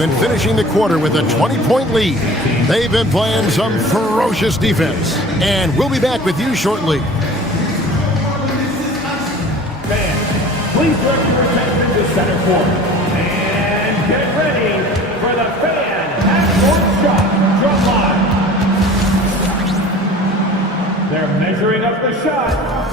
And finishing the quarter with a 20-point lead. They've been playing some ferocious defense. And we'll be back with you shortly. Fans, please direct your attention to center court. And get ready for the fan half-court shot drum line. They're measuring up the shot.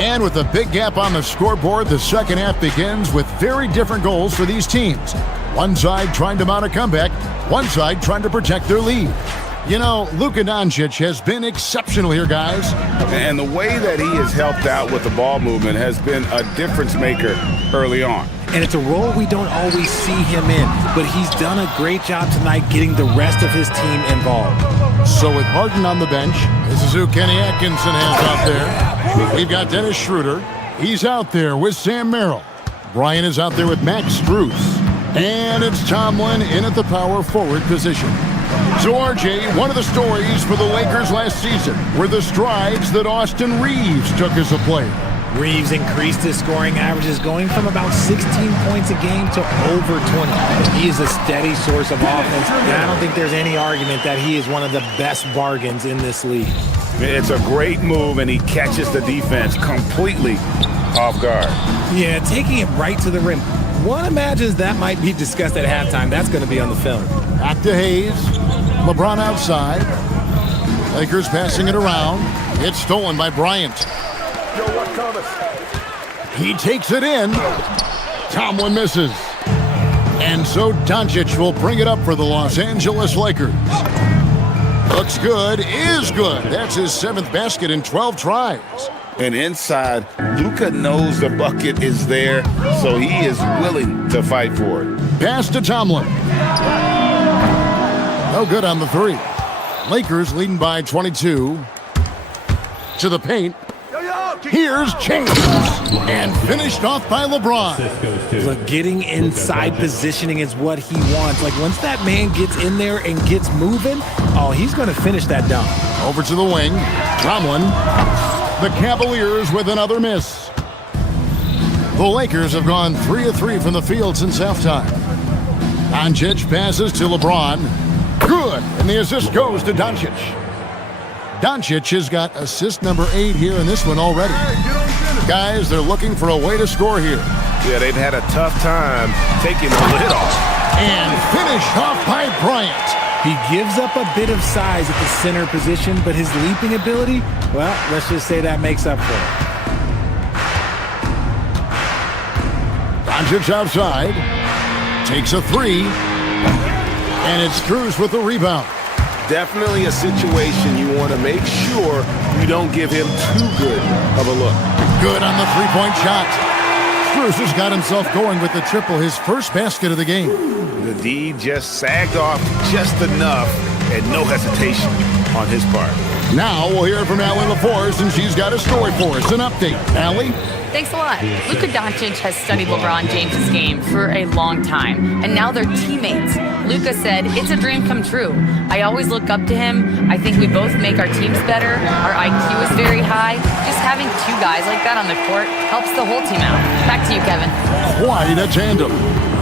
And with a big gap on the scoreboard, the second half begins with very different goals for these teams. One side trying to mount a comeback, one side trying to protect their lead. You know, Luka Doncic has been exceptional here, guys. And the way that he has helped out with the ball movement has been a difference maker early on. And it's a role we don't always see him in, but he's done a great job tonight getting the rest of his team involved. So with Harden on the bench, this is who Kenny Atkinson has out there. We've got Dennis Schroeder. He's out there with Sam Merrill. Brian is out there with Max Strus. And it's Tomlin in at the power forward position. So RJ, one of the stories for the Lakers last season were the strides that Austin Reeves took as a player. Reeves increased his scoring averages, going from about 16 points a game to over 20. He is a steady source of offense, and I don't think there's any argument that he is one of the best bargains in this league. It's a great move, and he catches the defense completely off guard. Yeah, taking it right to the rim. One imagines that might be discussed at halftime. That's going to be on the film. Back to Hayes. LeBron outside. Lakers passing it around. It's stolen by Bryant. He takes it in. Tomlin misses. And so Doncic will bring it up for the Los Angeles Lakers. Looks good, is good. That's his 7th basket in 12 tries. And inside, Luka knows the bucket is there, so he is willing to fight for it. Pass to Tomlin. No good on the 3. Lakers leading by 22. To the paint. Here's James. And finished off by LeBron. Look, getting inside positioning is what he wants. Like, once that man gets in there and gets moving, oh, he's going to finish that dunk. Over to the wing. Tomlin. The Cavaliers with another miss. The Lakers have gone 3 of 3 from the field since halftime. Doncic passes to LeBron. Good. And the assist goes to Doncic. Doncic has got assist number 8 here in this one already. Guys, they're looking for a way to score here. Yeah, they've had a tough time taking the lid off. And finished off by Bryant. He gives up a bit of size at the center position, but his leaping ability, well, let's just say that makes up for it. Doncic outside. Takes a 3. And it's Cruz with the rebound. Definitely a situation you want to make sure you don't give him too good of a look. Good on the 3-point shot. Cruz has got himself going with the triple, his first basket of the game. The D just sagged off just enough and no hesitation on his part. Now we'll hear from Allie LaForce, and she's got a story for us. An update. Allie? Thanks a lot. Luka Doncic has studied LeBron James' game for a long time, and now they're teammates. Luka said, "It's a dream come true. I always look up to him. I think we both make our teams better. Our IQ is very high. Just having 2 guys like that on the court helps the whole team out." Back to you, Kevin. Quite a tandem.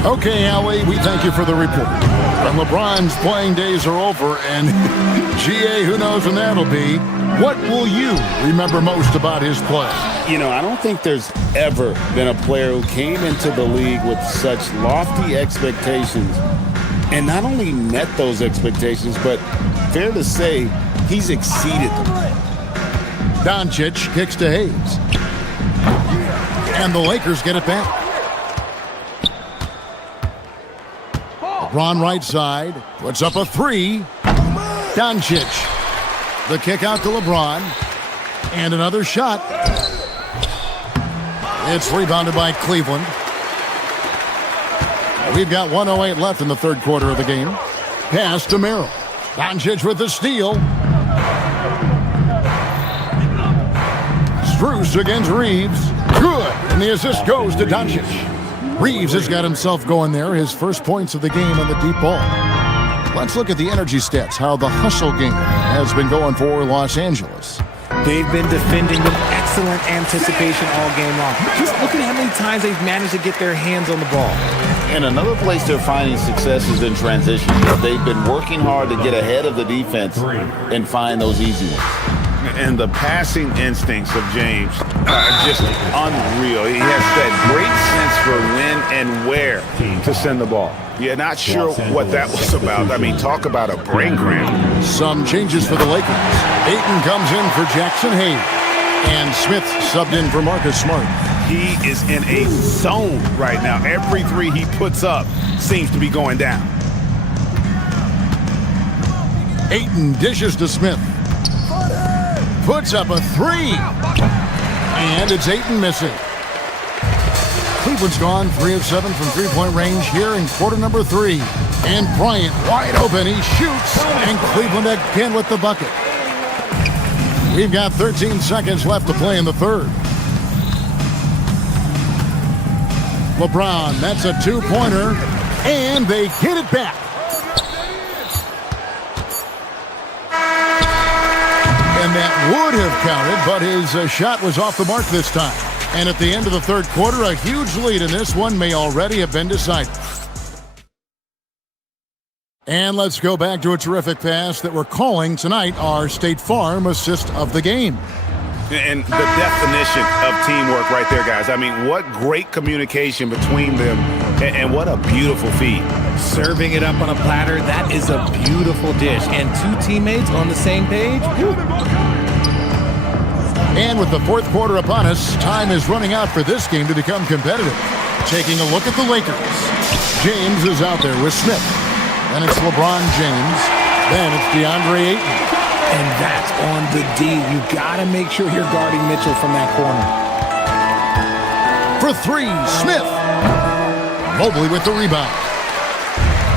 Okay, Allie, we thank you for the report. And LeBron's playing days are over, and GA, who knows when that'll be. What will you remember most about his play? You know, I don't think there's ever been a player who came into the league with such lofty expectations and not only met those expectations, but fair to say, he's exceeded them. Doncic kicks to Hayes. And the Lakers get it back. LeBron right side, puts up a 3. Doncic. The kick out to LeBron. And another shot. It's rebounded by Cleveland. We've got 1:08 left in the third quarter of the game. Pass to Merrill. Doncic with the steal. Strus against Reeves. Good. And the assist goes to Doncic. Reeves has got himself going there. His first points of the game on the deep ball. Let's look at the energy stats, how the hustle game has been going for Los Angeles. They've been defending with excellent anticipation all game long. Just look at how many times they've managed to get their hands on the ball. And another place they're finding success is in transition. They've been working hard to get ahead of the defense and find those easy ones. And the passing instincts of James are just unreal. He has that great sense for when and where to send the ball. Yeah, not sure what that was about. I mean, talk about a brain cramp. Some changes for the Lakers. Ayton comes in for Jackson Hayes. And Smith subbed in for Marcus Smart. He is in a zone right now. Every three he puts up seems to be going down. Ayton dishes to Smith. Puts up a three. And it's Ayton missing. Cleveland's gone 3 of 7 from three-point range here in quarter number 3. And Bryant wide open. He shoots. And Cleveland again with the bucket. We've got 13 seconds left to play in the third. LeBron, that's a two-pointer. And they get it back. And that would have counted, but his shot was off the mark this time. And at the end of the third quarter, a huge lead in this one may already have been decided. And let's go back to a terrific pass that we're calling tonight our State Farm assist of the game. And the definition of teamwork right there, guys. I mean, what great communication between them, and what a beautiful feed. Serving it up on a platter, that is a beautiful dish. And two teammates on the same page. Woo. And with the fourth quarter upon us, time is running out for this game to become competitive. Taking a look at the Lakers. James is out there with Smith. Then it's LeBron James. Then it's DeAndre Ayton. And that's on the D. You got to make sure you're guarding Mitchell from that corner. For three, Smith. Mobley with the rebound.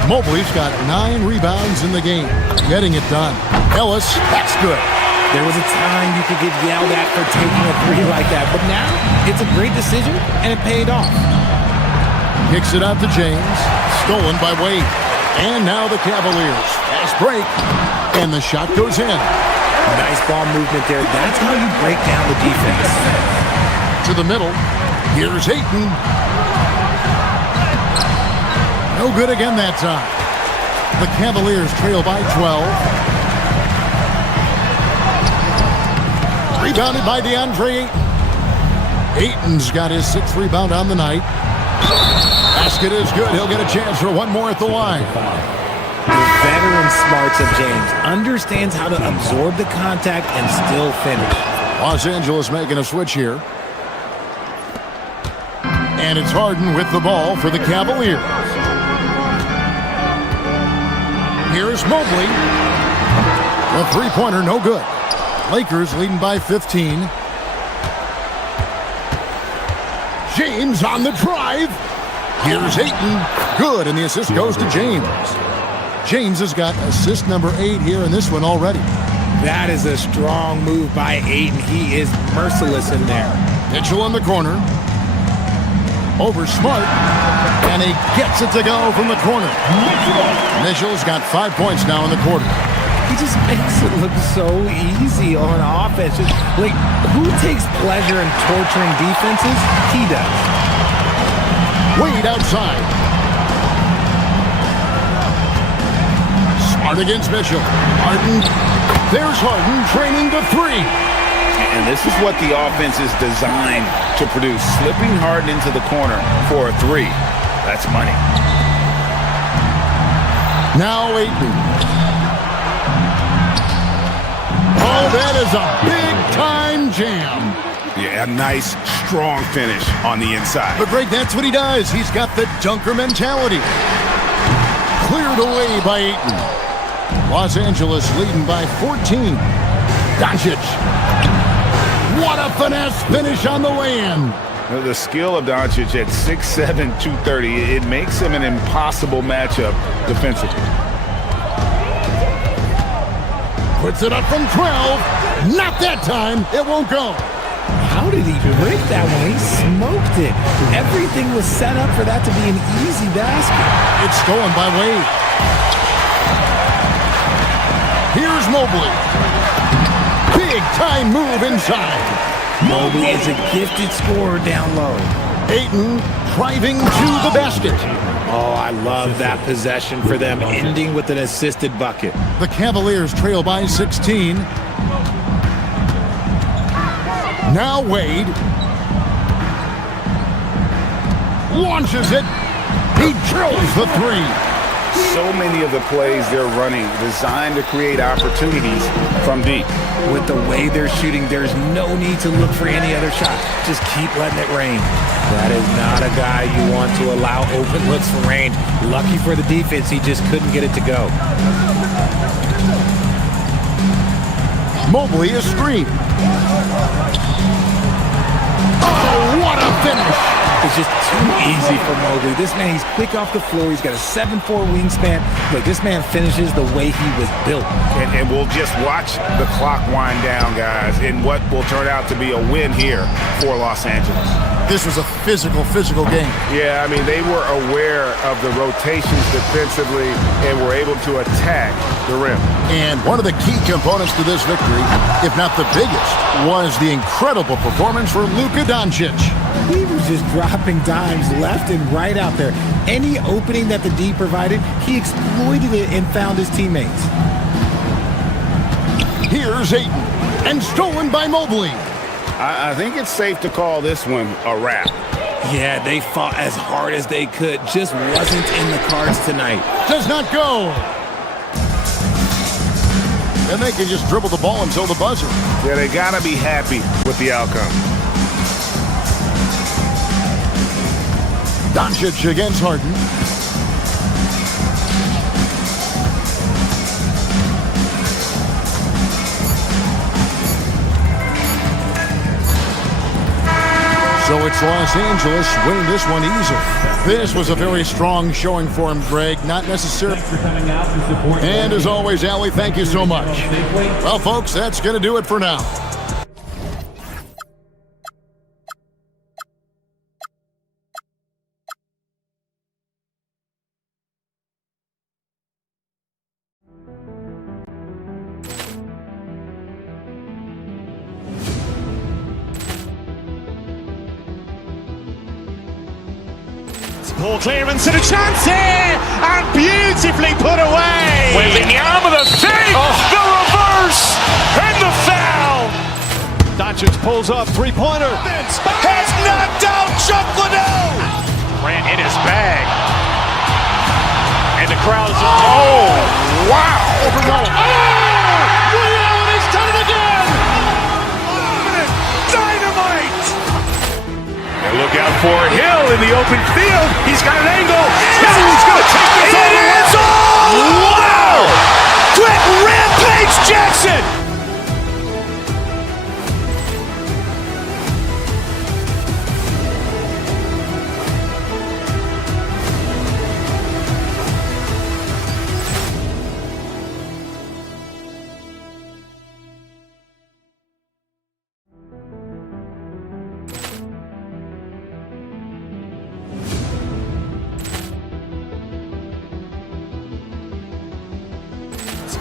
Mobley's got 9 rebounds in the game. Getting it done. Ellis, that's good. There was a time you could get yelled at for taking a three like that, but now it's a great decision, and it paid off. Kicks it out to James. Stolen by Wade. And now the Cavaliers. Fast break. And the shot goes in. Nice ball movement there. That's how you break down the defense. To the middle. Here's Ayton. No good again that time. The Cavaliers trail by 12. Rebounded by DeAndre Ayton. Ayton's got his 6th rebound on the night. Basket is good. He'll get a chance for one more at the line. The veteran smarts of James understands how to absorb the contact and still finish. Los Angeles making a switch here. And it's Harden with the ball for the Cavaliers. Here's Mobley. The three-pointer, no good. Lakers leading by 15. James on the drive. Here's Ayton. Good, and the assist goes to James. James has got assist number 8 here in this one already. That is a strong move by Ayton. He is merciless in there. Mitchell in the corner. Over Smart. And he gets it to go from the corner. Mitchell's got 5 points now in the quarter. He just makes it look so easy on offense. Just, like, who takes pleasure in torturing defenses? He does. Wade outside. Smart against Mitchell. Harden. There's Harden training to 3. And this is what the offense is designed to produce. Slipping Harden into the corner for a 3. That's money. Now Ayton. Oh, that is a big-time jam. Yeah, a nice, strong finish on the inside. But, Greg, that's what he does. He's got the dunker mentality. Cleared away by Ayton. Los Angeles leading by 14. Doncic. What a finesse finish on the way-in. The skill of Doncic at 6'7", 230, it makes him an impossible matchup defensively. Puts it up from 12. Not that time. It won't go. How did he break that one? He smoked it. Everything was set up for that to be an easy basket. It's stolen by Wade. Here's Mobley. Big time move inside. Mobley is a gifted scorer down low. Ayton driving to the basket. Oh, I love that possession for them, ending with an assisted bucket. The Cavaliers trail by 16. Now Wade launches it. He drills the three. So many of the plays they're running designed to create opportunities from deep. With the way they're shooting, there's no need to look for any other shot. Just keep letting it rain. That is not a guy you want to allow open looks for range. Lucky for the defense, he just couldn't get it to go. Mobley is screened. Oh, what a finish! It's just too easy for Mobley. This man, he's quick off the floor. He's got a 7'4" wingspan. Look, this man finishes the way he was built. And we'll just watch the clock wind down, guys, in what will turn out to be a win here for Los Angeles. This was a physical game. Yeah, I mean, they were aware of the rotations defensively and were able to attack the rim. And one of the key components to this victory, if not the biggest, was the incredible performance for Luka Doncic. He was just dropping dimes left and right out there. Any opening that the D provided, he exploited it and found his teammates. Here's Ayton, and stolen by Mobley. I think it's safe to call this one a wrap. Yeah, they fought as hard as they could. Just wasn't in the cards tonight. Does not go. And they can just dribble the ball until the buzzer. Yeah, they got to be happy with the outcome. Doncic against Harden. So it's Los Angeles winning this one easily. This was a very strong showing for him, Greg. Not necessarily. And as always, Allie, thank you so much. Well, folks, that's going to do it for now. Ball clearance and a chance here, and beautifully put away. Wembanyama the fake, the reverse, and the foul. Doncic pulls up, three-pointer. Has knocked out Chuck Liddell. Ran in his bag, and the crowd is. Oh, wow! Liddell, and he's done it again. Dynamite. And look out for Hill in the open field. He's got an angle. Hill's going to take this all the way. Wow! Quick Rampage Jackson.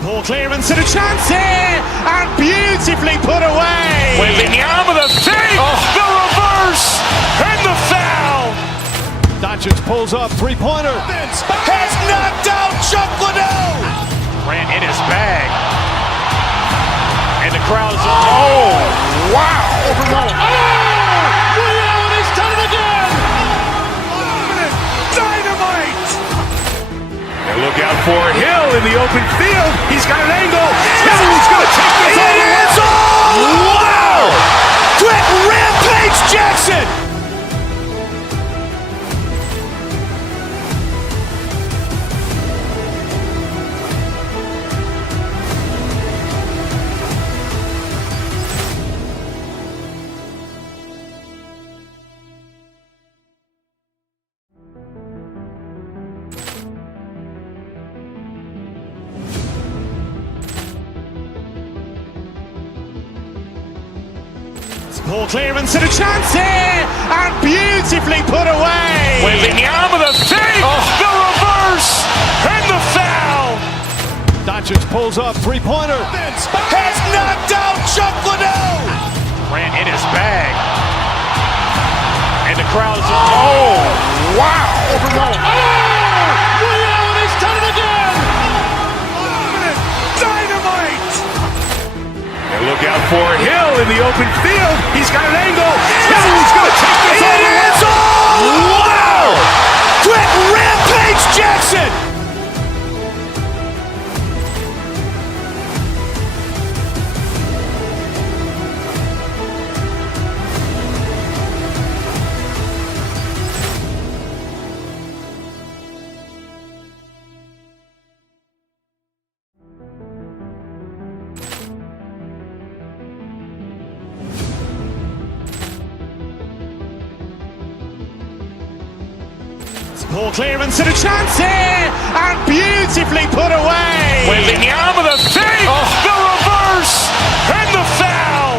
Ball clearance and a chance here, and beautifully put away. Wembanyama the fake, the reverse, and the foul. Doncic pulls up, three-pointer. Has knocked out Chuck Liddell. Ran in his bag, and the crowd is. Oh, wow! Liddell, and he's done it again. Dynamite. And look out for Hill in the open field. He's got an angle. Hill's going to take this all the way. Wow! Quick Rampage Jackson. Ball clearance and a chance here, and beautifully put away. Wembanyama the fake, the reverse, and the foul. Doncic Doncic pulls up, three-pointer. Vince has knocked out Chuck Liddell. Ran in his bag. And the crowd is... Oh, wow. Liddell, he's done it again. Dynamite. And look out for Hill in the open field. He's got an angle. He's going to take this all the way. Wow! Quick Rampage Jackson. Ball clearance and a chance here, and beautifully put away. Wembanyama the fake, the reverse, and the foul.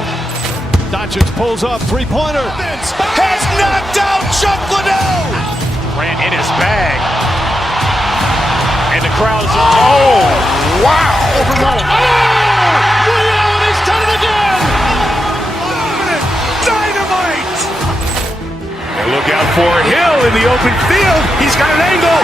Doncic pulls up, three-pointer. Vince has knocked out Chuck Liddell. Ran in his bag, and the crowd is... Oh, wow. Liddell, he's done it again. Dynamite. And look out for Hill in the open field. He's got an angle.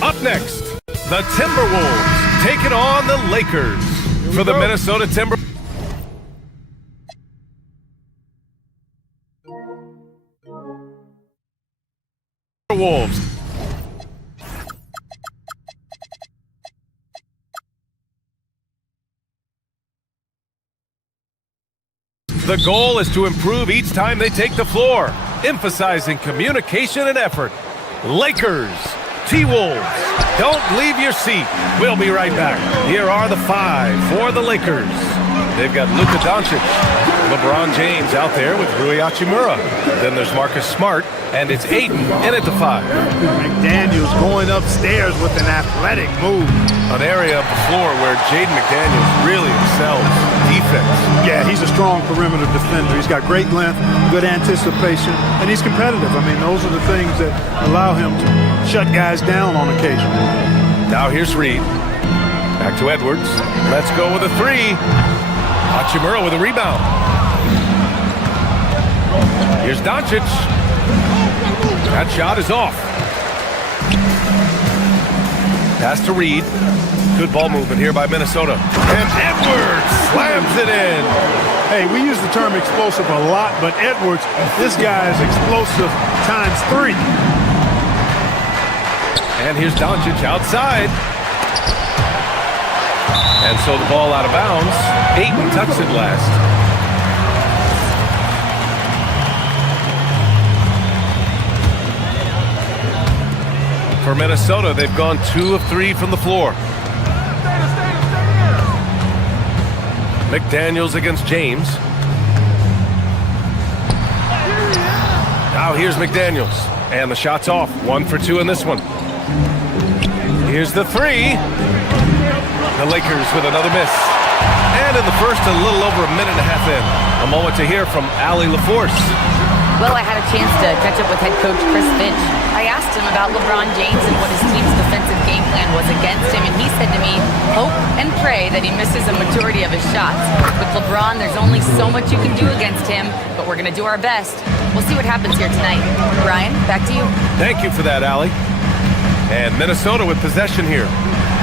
Up next, the Timberwolves taking on the Lakers for the Minnesota Timberwolves. The goal is to improve each time they take the floor, emphasizing communication and effort. Lakers, T-Wolves, don't leave your seat. We'll be right back. Here are the five for the Lakers. They've got Luka Doncic, LeBron James out there with Rui Hachimura. Then there's Marcus Smart, and it's Ayton in at the five. McDaniels going upstairs with an athletic move. An area of the floor where Jaden McDaniels really excels defense. Yeah, he's a strong perimeter defender. He's got great length, good anticipation, and he's competitive. I mean, those are the things that allow him to shut guys down on occasion. Now here's Reed. Back to Edwards. Let's go with a three. Hachimura with a rebound. Here's Doncic. That shot is off. Pass to Reed. Good ball movement here by Minnesota. And Edwards slams it in. Hey, we use the term explosive a lot, but Edwards, this guy is explosive times 3. And here's Doncic outside. And so the ball out of bounds. Ayton tucks it last. For Minnesota, they've gone 2 of 3 from the floor. McDaniels against James. Now here's McDaniels. And the shot's off. 1 for 2 in this one. Here's the three. The Lakers with another miss. And in the first, a little over a minute and a half in. A moment to hear from Allie LaForce. Well, I had a chance to catch up with head coach Chris Finch. I asked him about LeBron James and what his team's defensive game plan was against him, and he said to me, hope and pray that he misses a majority of his shots. With LeBron, there's only so much you can do against him, but we're going to do our best. We'll see what happens here tonight. Brian, back to you. Thank you for that, Allie. And Minnesota with possession here,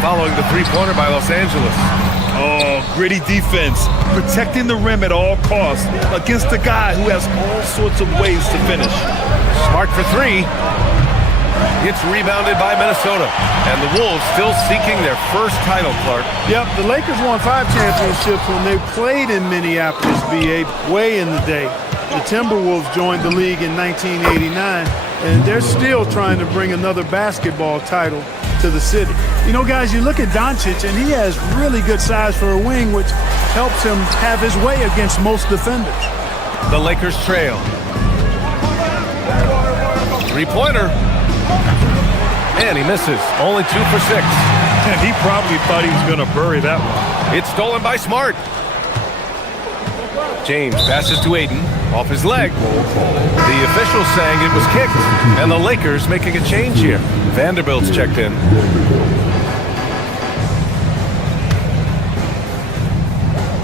following the three-pointer by Los Angeles. Oh, gritty defense, protecting the rim at all costs against a guy who has all sorts of ways to finish. Smart for three. It's rebounded by Minnesota. And the Wolves still seeking their first title, Clark. Yep, the Lakers won 5 championships when they played in Minneapolis, VA, way in the day. The Timberwolves joined the league in 1989, and they're still trying to bring another basketball title to the city. You know, guys, you look at Doncic, and he has really good size for a wing, which helps him have his way against most defenders. The Lakers trail. Three-pointer. And he misses. Only 2 for 6. And he probably thought he was going to bury that one. It's stolen by Smart. James passes to Aiden. Off his leg. The official saying it was kicked. And the Lakers making a change here. Vanderbilt's checked in.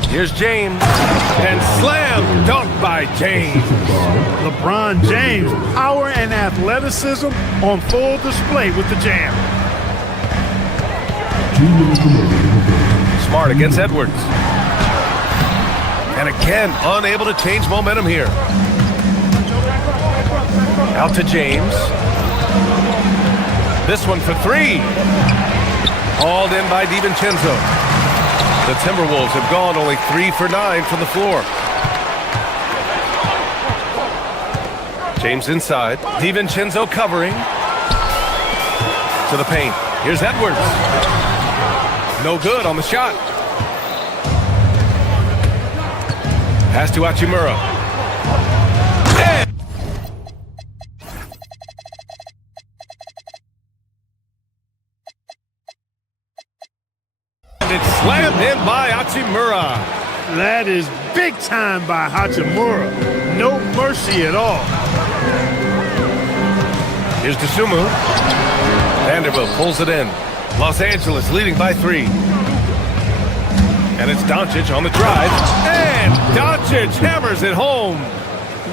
Here's James. And slam dunk by James. LeBron James, power and athleticism on full display with the jam. Smart against Edwards. And again, unable to change momentum here. Out to James. This one for 3. Hauled in by DiVincenzo. The Timberwolves have gone only 3 for 9 from the floor. James inside. DiVincenzo covering. To the paint. Here's Edwards. No good on the shot. Pass to Hachimura. And it's slammed in by Hachimura. That is big time by Hachimura. No mercy at all. Here's Dosunmu. Vanderbilt pulls it in. Los Angeles leading by 3. And it's Doncic on the drive. And Doncic hammers it home.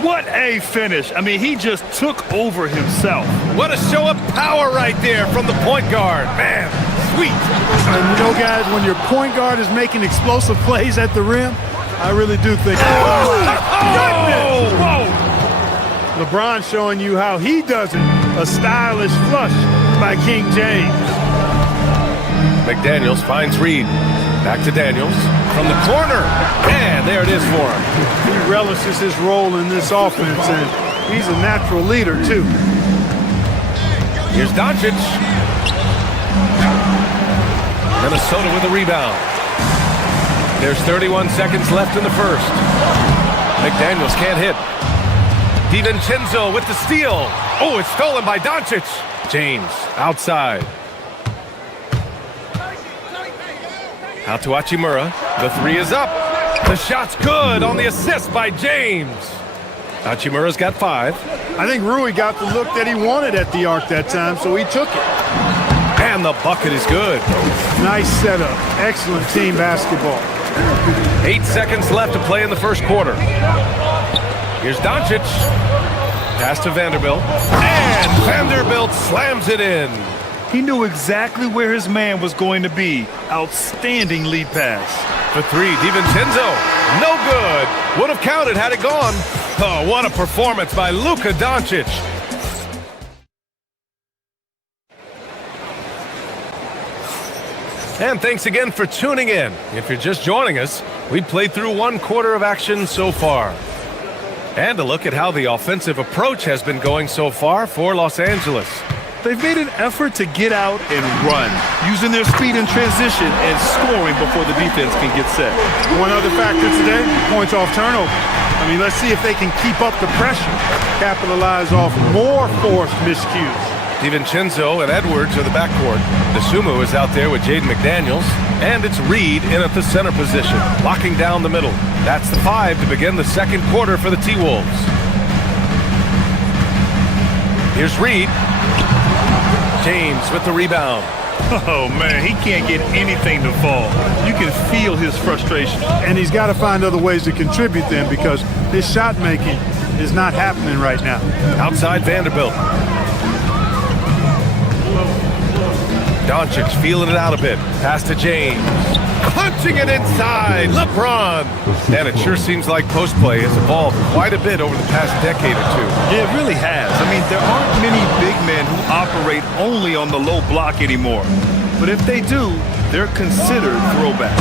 What a finish. I mean, he just took over himself. What a show of power right there from the point guard. Man, sweet. And you know, guys, when your point guard is making explosive plays at the rim, I really do think, oh my goodness! Whoa! LeBron showing you how he does it. A stylish flush by King James. McDaniels finds Reed. Back to Daniels from the corner. And there it is for him. He relishes his role in this offense, and he's a natural leader, too. Here's Doncic. Minnesota with a rebound. There's 31 seconds left in the first. McDaniels can't hit. DiVincenzo with the steal. Oh, it's stolen by Doncic. James outside. Out to Hachimura. The 3 is up. The shot's good on the assist by James. Hachimura's got 5. I think Rui got the look that he wanted at the arc that time, so he took it. And the bucket is good. Nice setup. Excellent team basketball. 8 seconds left to play in the first quarter. Here's Doncic. Pass to Vanderbilt. And Vanderbilt slams it in. He knew exactly where his man was going to be. Outstanding lead pass. For 3, DiVincenzo. No good. Would have counted had it gone. Oh, what a performance by Luka Doncic. And thanks again for tuning in. If you're just joining us, we played through 1 quarter of action so far. And a look at how the offensive approach has been going so far for Los Angeles. They've made an effort to get out and run, using their speed in transition and scoring before the defense can get set. One other factor today, points off turnover. I mean, let's see if they can keep up the pressure, capitalize off more forced miscues. DiVincenzo and Edwards are the backcourt. Dosunmu is out there with Jaden McDaniels. And it's Reed in at the center position, locking down the middle. That's the 5 to begin the second quarter for the T-Wolves. Here's Reed. James with the rebound. Oh, man, he can't get anything to fall. You can feel his frustration. And he's got to find other ways to contribute then, because his shot making is not happening right now. Outside Vanderbilt. Doncic feeling it out a bit. Pass to James. Punching it inside. LeBron. And it sure seems like post play has evolved quite a bit over the past decade or 2. Yeah, it really has. I mean, there aren't many big men who operate only on the low block anymore. But if they do, they're considered throwbacks.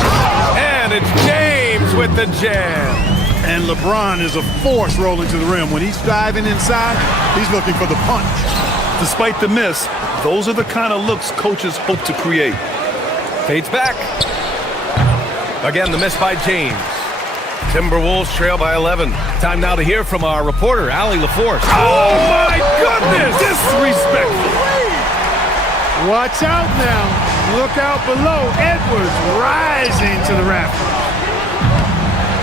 And it's James with the jam. And LeBron is a force rolling to the rim. When he's diving inside, he's looking for the punch. Despite the miss, those are the kind of looks coaches hope to create. Fades back. Again, the miss by James. Timberwolves trail by 11. Time now to hear from our reporter, Allie LaForce. Oh, my goodness! Disrespectful. Watch out now. Look out below. Edwards rising to the rafters.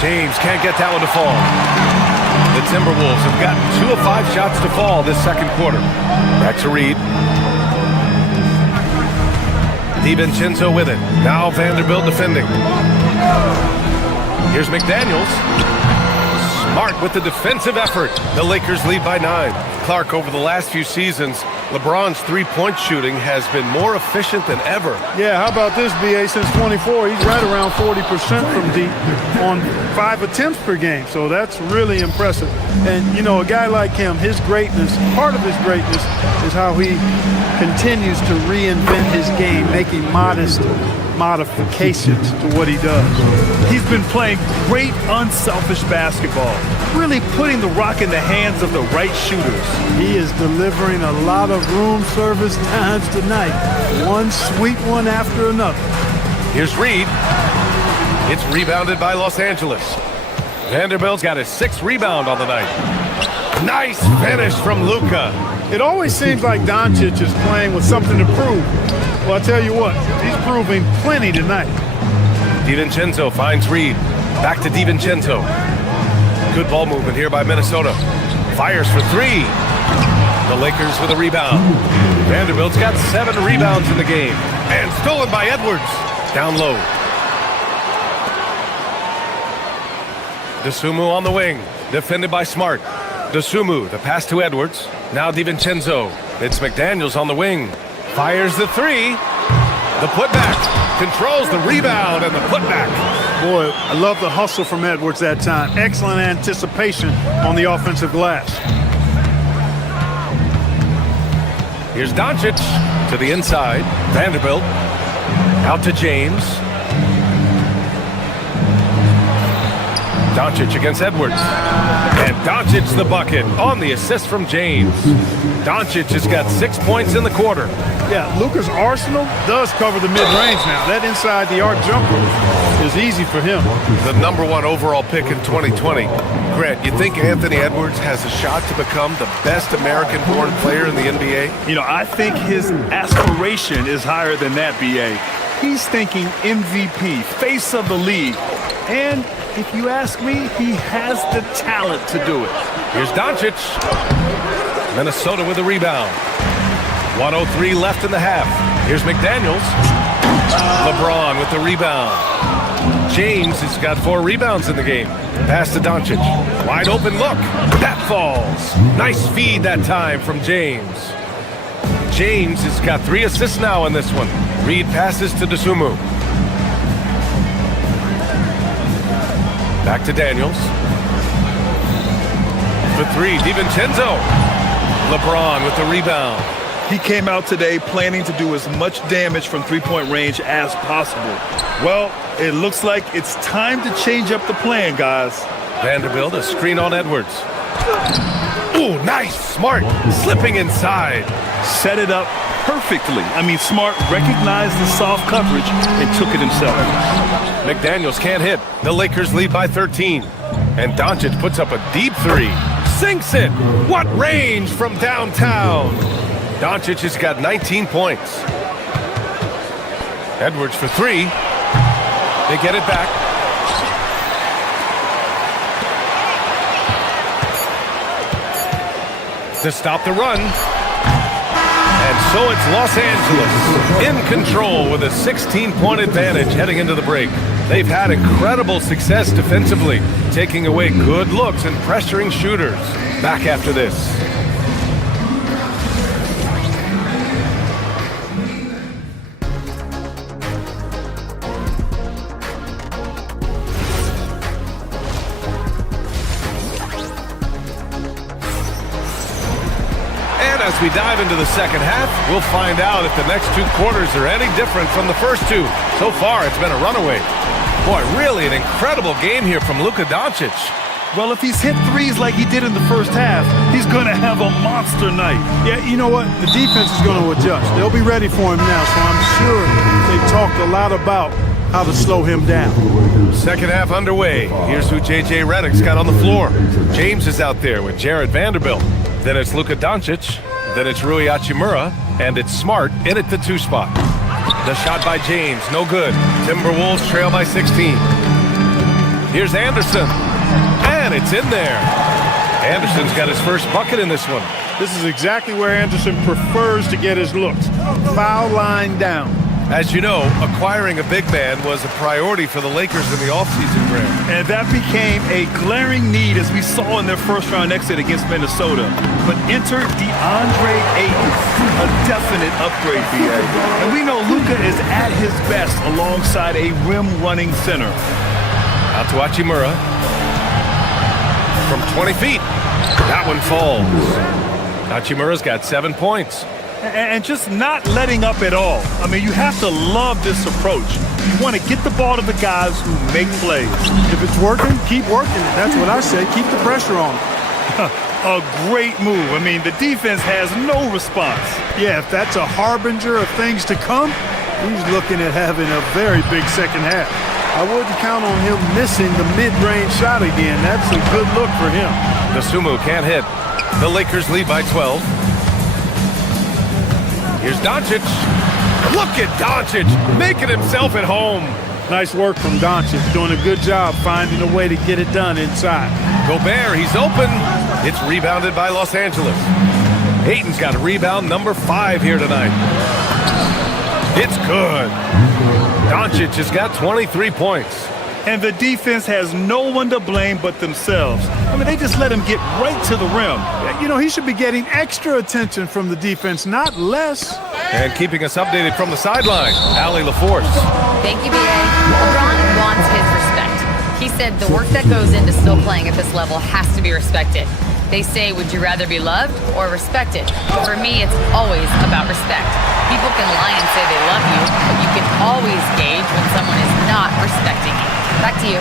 James can't get that one to fall. The Timberwolves have gotten 2 of 5 shots to fall this second quarter. Back to Reed. DiVincenzo with it. Now Vanderbilt defending. Here's McDaniels. Smart with the defensive effort. The Lakers lead by 9. Clark, over the last few seasons, LeBron's three-point shooting has been more efficient than ever. Yeah, how about this, B.A.? Since 24, he's right around 40% from deep on 5 attempts per game. So that's really impressive. And, you know, a guy like him, his greatness, part of his greatness is how he continues to reinvent his game, making modest modifications to what he does. He's been playing great, unselfish basketball, really putting the rock in the hands of the right shooters. He is delivering a lot of room service times tonight. One sweet one after another. Here's Reed. It's rebounded by Los Angeles. Vanderbilt's got his 6th rebound on the night. Nice finish from Luka. It always seems like Doncic is playing with something to prove. Well, I tell you what, he's proving plenty tonight. DiVincenzo finds Reed. Back to DiVincenzo. Good ball movement here by Minnesota. Fires for 3. The Lakers with a rebound. Vanderbilt's got 7 rebounds in the game. And stolen by Edwards. Down low. DeSumo on the wing. Defended by Smart. DeSumo, the pass to Edwards. Now DiVincenzo. It's McDaniels on the wing. Fires the 3. The putback. Controls the rebound and the putback. Boy, I love the hustle from Edwards that time. Excellent anticipation on the offensive glass. Here's Doncic to the inside. Vanderbilt out to James. Doncic against Edwards. And Doncic the bucket on the assist from James. Doncic has got 6 points in the quarter. Yeah, Luka's arsenal does cover the mid-range now. That inside-the-arc jumper is easy for him. The #1 overall pick in 2020. Grant, you think Anthony Edwards has a shot to become the best American-born player in the NBA? You know, I think his aspiration is higher than that, B.A. He's thinking MVP, face of the league. And if you ask me, he has the talent to do it. Here's Doncic. Minnesota with a rebound. 1:03 left in the half. Here's McDaniels. LeBron with the rebound. James has got 4 rebounds in the game. Pass to Doncic. Wide open look. That falls. Nice feed that time from James. James has got 3 assists now in this one. Reed passes to DeSumo. Back to Daniels. For 3, DiVincenzo. LeBron with the rebound. He came out today planning to do as much damage from three-point range as possible. Well, it looks like it's time to change up the plan, guys. Vanderbilt, a screen on Edwards. Ooh, nice. Smart. Slipping inside. Set it up perfectly. I mean, Smart recognized the soft coverage and took it himself. McDaniels can't hit. The Lakers lead by 13. And Doncic puts up a deep 3. Sinks it. What range from downtown. Doncic has got 19 points. Edwards for 3. They get it back. To stop the run. And so it's Los Angeles in control with a 16-point advantage heading into the break. They've had incredible success defensively, taking away good looks and pressuring shooters. Back after this. As we dive into the second half, we'll find out if the next 2 quarters are any different from the first 2. So far, it's been a runaway. Boy, really an incredible game here from Luka Doncic. Well, if he's hit threes like he did in the first half, he's going to have a monster night. Yeah, you know what? The defense is going to adjust. They'll be ready for him now, so I'm sure they've talked a lot about how to slow him down. Second half underway. Here's who J.J. Redick's got on the floor. James is out there with Jared Vanderbilt. Then it's Luka Doncic. Then it's Rui Hachimura. And it's Smart in at the 2 spot. The shot by James, no good. Timberwolves trail by 16. Here's Anderson. And it's in there. Anderson's got his first bucket in this one. This is exactly where Anderson prefers to get his looks. Foul line down. As you know, acquiring a big man was a priority for the Lakers in the offseason, Grant. And that became a glaring need as we saw in their first-round exit against Minnesota. But enter DeAndre Ayton, a definite upgrade, BA. And we know Luka is at his best alongside a rim-running center. Out to Hachimura. From 20 feet. That one falls. Hachimura's got 7 points. And just not letting up at all. I mean, you have to love this approach. You want to get the ball to the guys who make plays. If it's working, keep working it. That's what I say. Keep the pressure on. A great move. I mean, the defense has no response. Yeah, if that's a harbinger of things to come, he's looking at having a very big second half. I wouldn't count on him missing the mid-range shot again. That's a good look for him. Dosunmu can't hit. The Lakers lead by 12. Here's Doncic. Look at Doncic making himself at home. Nice work from Doncic, doing a good job finding a way to get it done inside. Gobert, he's open. It's rebounded by Los Angeles. Ayton's got a rebound number 5 here tonight. It's good. Doncic has got 23 points. And the defense has no one to blame but themselves. I mean, they just let him get right to the rim. You know, he should be getting extra attention from the defense, not less. And keeping us updated from the sideline, Allie LaForce. Thank you, B.A. LeBron wants his respect. He said the work that goes into still playing at this level has to be respected. They say, would you rather be loved or respected? For me, it's always about respect. People can lie and say they love you, but you can always gauge when someone is not respecting you. Back to you.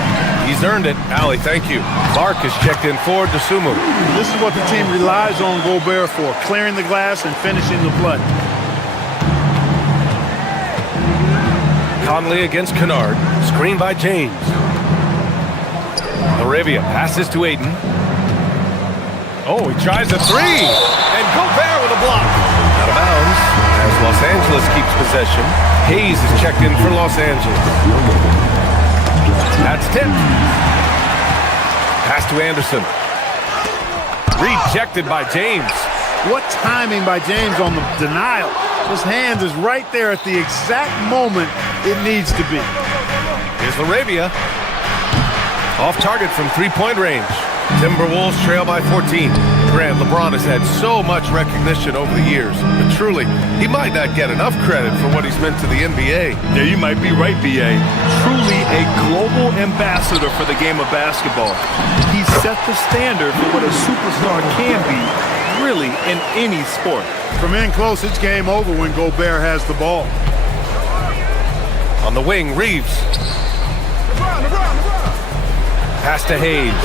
He's earned it. Allie, thank you. Clark is checked in for Dosunmu. This is what the team relies on Gobert for, clearing the glass and finishing the play. Conley against Kennard. Screen by James. Arabia passes to Ayton. Oh, he tries a 3. And Gobert with a block. Out of bounds as Los Angeles keeps possession. Hayes is checked in for Los Angeles. That's tipped. Pass to Anderson. Rejected by James. What timing by James on the denial. His hand is right there at the exact moment it needs to be. Here's Arabia. Off target from 3-point range. Timberwolves trail by 14. Grant, LeBron has had so much recognition over the years, but truly, he might not get enough credit for what he's meant to the NBA. Yeah, you might be right, B.A. Truly a global ambassador for the game of basketball. He set the standard for what a superstar can be, really, in any sport. From in close, it's game over when Gobert has the ball. On the wing, Reeves. Pass to Hayes.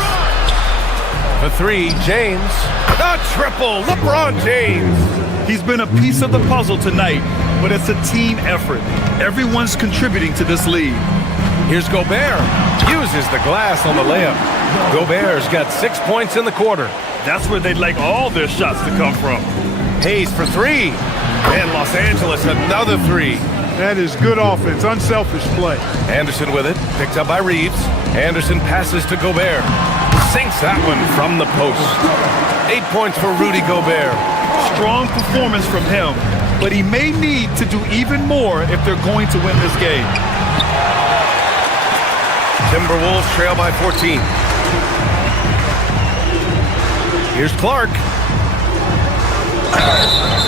For 3, James. A triple, LeBron James. He's been a piece of the puzzle tonight, but it's a team effort. Everyone's contributing to this lead. Here's Gobert. Uses the glass on the layup. Gobert's got 6 points in the quarter. That's where they'd like all their shots to come from. Hayes for 3. And Los Angeles another 3. That is good offense, unselfish play. Anderson with it, picked up by Reeves. Anderson passes to Gobert. Sinks that one from the post. 8 points for Rudy Gobert. Strong performance from him, but he may need to do even more if they're going to win this game. Timberwolves trail by 14. Here's Clark.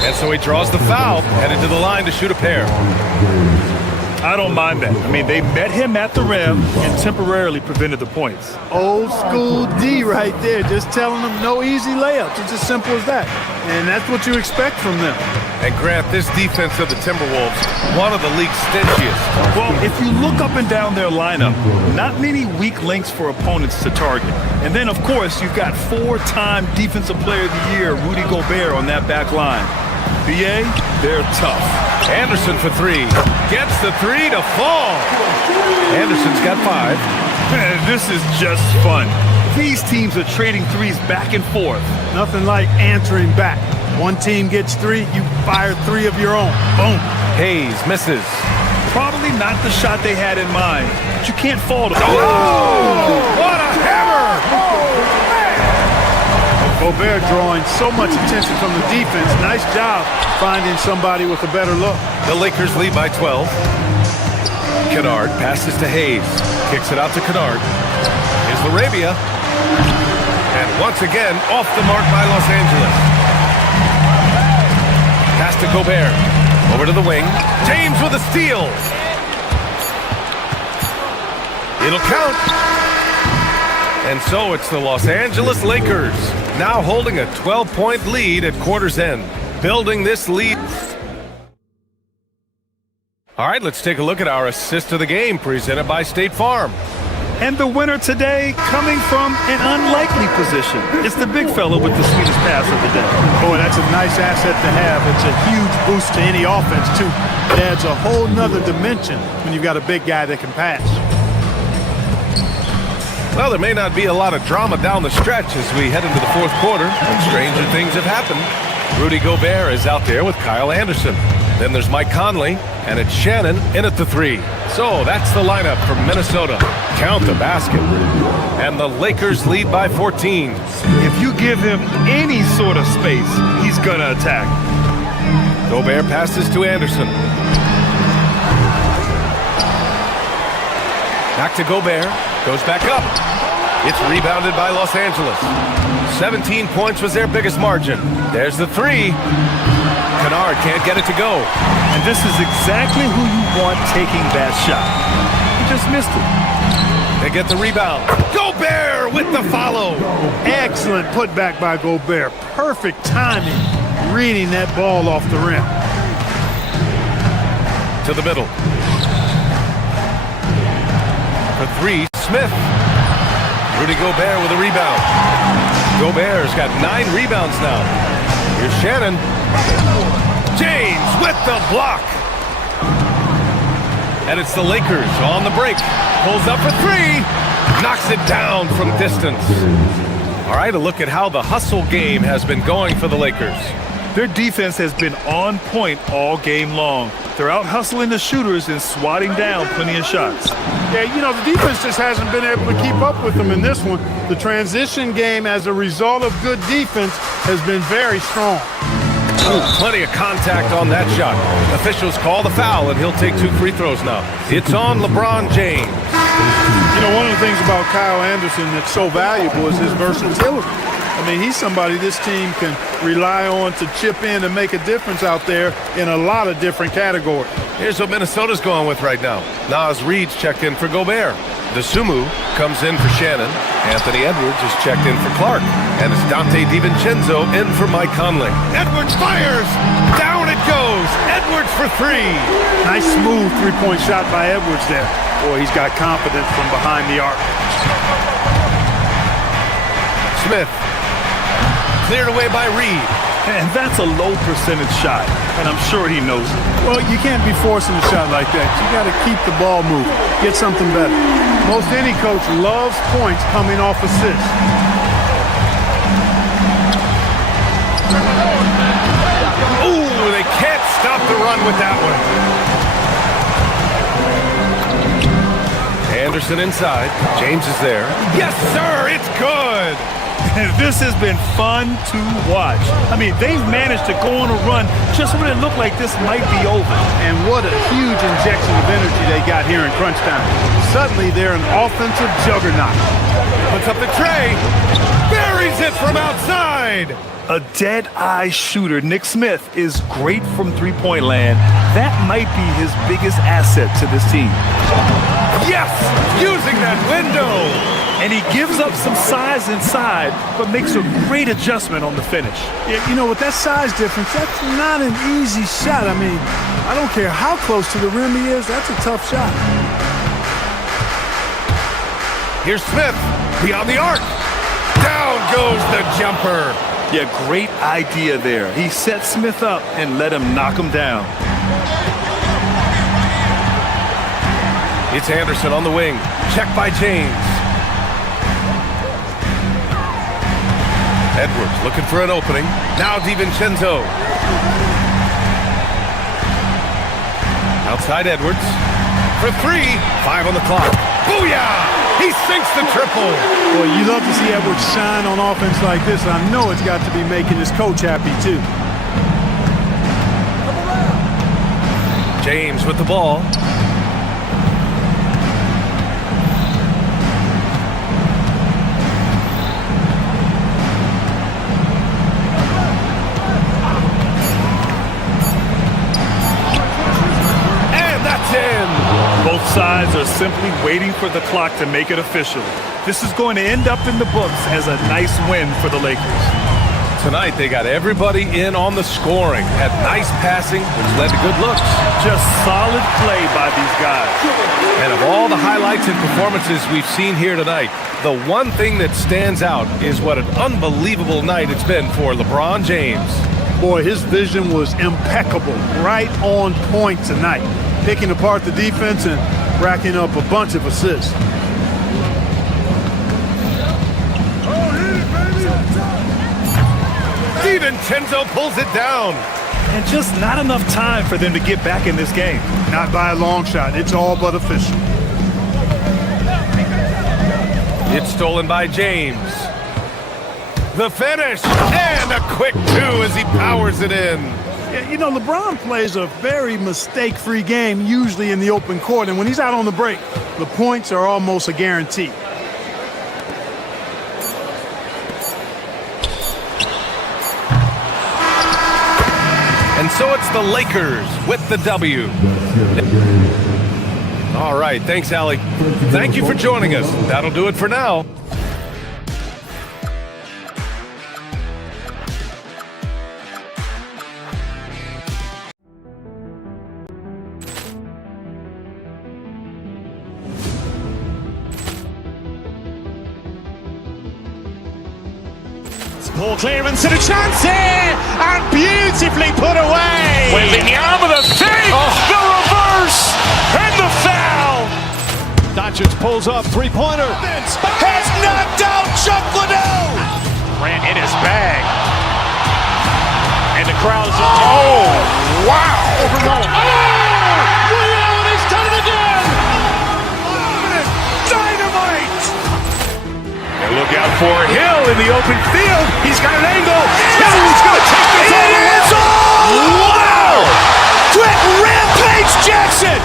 And so he draws the foul, headed to the line to shoot a pair. I don't mind that. I mean, they met him at the rim and temporarily prevented the points. Old school D right there, just telling them no easy layups. It's as simple as that. And that's what you expect from them. And Grant, this defense of the Timberwolves, one of the league's stingiest. Well, if you look up and down their lineup, not many weak links for opponents to target. And then, of course, you've got 4-time Defensive Player of the Year, Rudy Gobert, on that back line. BA, they're tough. Anderson for 3. Gets the 3 to fall. Anderson's got 5. This is just fun. These teams are trading threes back and forth. Nothing like answering back. One team gets 3, you fire 3 of your own. Boom. Hayes misses. Probably not the shot they had in mind, but you can't fault them. Oh! What a hammer! Gobert drawing so much attention from the defense. Nice job finding somebody with a better look. The Lakers lead by 12. Kennard passes to Hayes. Kicks it out to Kennard. Here's Larabia. And once again, off the mark by Los Angeles. Pass to Gobert. Over to the wing. James with a steal. It'll count. And so it's the Los Angeles Lakers now holding a 12-point lead at quarter's end. Building this lead. All right, let's take a look at our assist of the game presented by State Farm. And the winner today coming from an unlikely position. It's the big fella with the sweetest pass of the day. Boy, that's a nice asset to have. It's a huge boost to any offense, too. It adds a whole nother dimension when you've got a big guy that can pass. Well, there may not be a lot of drama down the stretch as we head into the fourth quarter, but stranger things have happened. Rudy Gobert is out there with Kyle Anderson. Then there's Mike Conley, and it's Shannon in at the 3. So that's the lineup from Minnesota. Count the basket. And the Lakers lead by 14. If you give him any sort of space, he's gonna attack. Gobert passes to Anderson. Back to Gobert. Goes back up. It's rebounded by Los Angeles. 17 points was their biggest margin. There's the 3. Kennard can't get it to go. And this is exactly who you want taking that shot. He just missed it. They get the rebound. Gobert with the follow. Excellent putback by Gobert. Perfect timing, reading that ball off the rim. To the middle. For 3, Smith. Rudy Gobert with a rebound. Gobert's got 9 rebounds now. Here's Shannon. James with the block. And it's the Lakers on the break. Pulls up for 3. Knocks it down from distance. All right, a look at how the hustle game has been going for the Lakers. Their defense has been on point all game long. They're out hustling the shooters and swatting down plenty of shots. Yeah, you know, the defense just hasn't been able to keep up with them in this one. The transition game, as a result of good defense, has been very strong. Ooh, plenty of contact on that shot. Officials call the foul, and he'll take 2 free throws now. It's on LeBron James. You know, one of the things about Kyle Anderson that's so valuable is his versatility. I mean, he's somebody this team can rely on to chip in and make a difference out there in a lot of different categories. Here's what Minnesota's going with right now. Nas Reed's checked in for Gobert. DeSumo comes in for Shannon. Anthony Edwards is checked in for Clark. And it's Dante DiVincenzo in for Mike Conley. Edwards fires! Down it goes! Edwards for 3! Nice smooth three-point shot by Edwards there. Boy, he's got confidence from behind the arc. Smith. Cleared away by Reed. And that's a low percentage shot, and I'm sure he knows it. Well, you can't be forcing a shot like that. You got to keep the ball moving. Get something better. Most any coach loves points coming off assists. Ooh, they can't stop the run with that one. Anderson inside. James is there. Yes, sir, it's good. This has been fun to watch. I mean, they've managed to go on a run just when it looked like this might be over. And what a huge injection of energy they got here in crunch time. Suddenly, they're an offensive juggernaut. Puts up the tray. Buries it from outside. A dead-eye shooter, Nick Smith, is great from three-point land. That might be his biggest asset to this team. Yes! Using that window! And he gives up some size inside, but makes a great adjustment on the finish. Yeah, you know, with that size difference, that's not an easy shot. I mean, I don't care how close to the rim he is, that's a tough shot. Here's Smith, beyond the arc. Down goes the jumper. Yeah, great idea there. He set Smith up and let him knock him down. It's Anderson on the wing. Checked by James. Edwards looking for an opening. Now DiVincenzo. Outside Edwards. For three. 5 on the clock. Booyah! He sinks the triple. Boy, you love to see Edwards shine on offense like this. I know it's got to be making his coach happy, too. James with the ball. And that's in. Both sides are simply waiting for the clock to make it official. This is going to end up in the books as a nice win for the Lakers. Tonight, they got everybody in on the scoring. Had nice passing, which led to good looks. Just solid play by these guys. And of all the highlights and performances we've seen here tonight, the one thing that stands out is what an unbelievable night it's been for LeBron James. Boy, his vision was impeccable, right on point tonight. Picking apart the defense and racking up a bunch of assists. DiVincenzo pulls it down. And just not enough time for them to get back in this game. Not by a long shot. It's all but official. It's stolen by James. The finish, and a quick 2 as he powers it in. Yeah, you know, LeBron plays a very mistake-free game, usually in the open court, and when he's out on the break, the points are almost a guarantee. And so it's the Lakers with the W. All right, thanks, Allie. Thank you for joining us. That'll do it for now. Ball clearance and a chance here, and beautifully put away. Wembanyama the save, the reverse, and the foul. Doncic pulls up, three-pointer. Has knocked out Chuck Liddell. Ran in his bag. And the crowd is... Oh, wow. He's done it again. Dynamite. And look out for Hill in the open field. He's got an angle. Hill's going to take this all the way. Wow. Quick Rampage Jackson.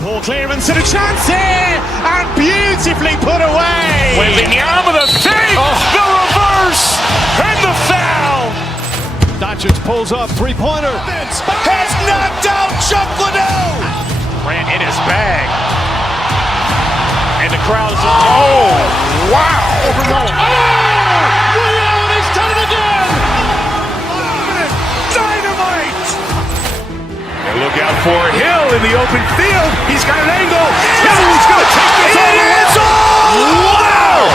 Ball clearance and a chance here, and beautifully put away. Wembanyama the save, the reverse, and the foul. Doncic pulls up, three-pointer. Has knocked out Chuck Liddell. Ran in his bag. And the crowd is... Oh, wow. He's done it again. Dynamite. And look out for Hill in the open field. He's got an angle. Hill's going to take this all the way. Wow.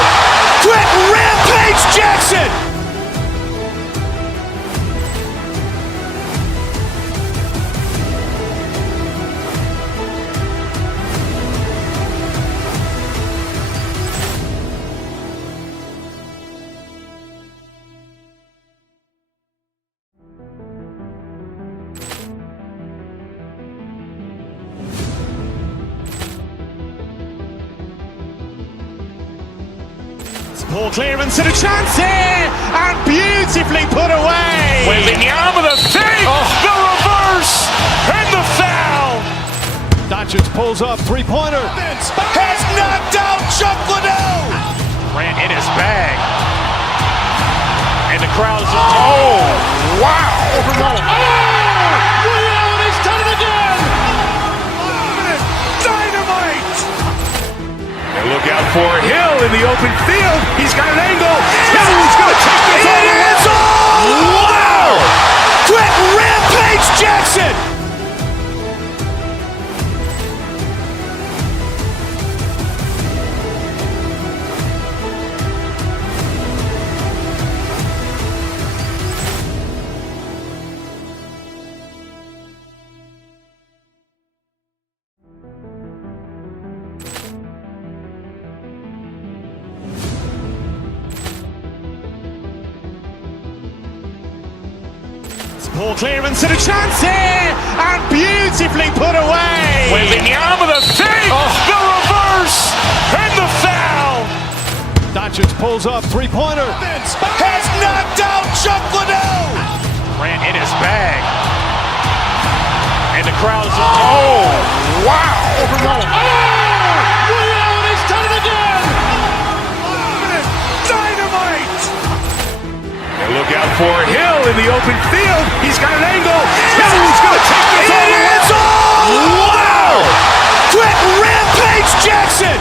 Quick Rampage Jackson. Ball clearance and a chance here, and beautifully put away. Wembanyama the save, the reverse, and the foul. Doncic pulls up, three-pointer. Has knocked out Chuck Liddell. Ran in his bag. And the crowd is... Oh, wow. He's done it again. Dynamite. And look out for Hill in the open field. He's got an angle. Hill's going to take this all the way. Wow. Poor clearance and a chance here, and beautifully put away. Wembanyama the save, the reverse, and the foul. Doncic pulls up, three-pointer. Has knocked out Chuck Liddell. Ran in his bag. And the crowd is... Oh, wow. Overruled. Oh! Liddell, and he's done it again. Dynamite. And look out for Hill in the open field. He's got an angle. Hill's going to take this all the way. Wow! Quick Rampage Jackson.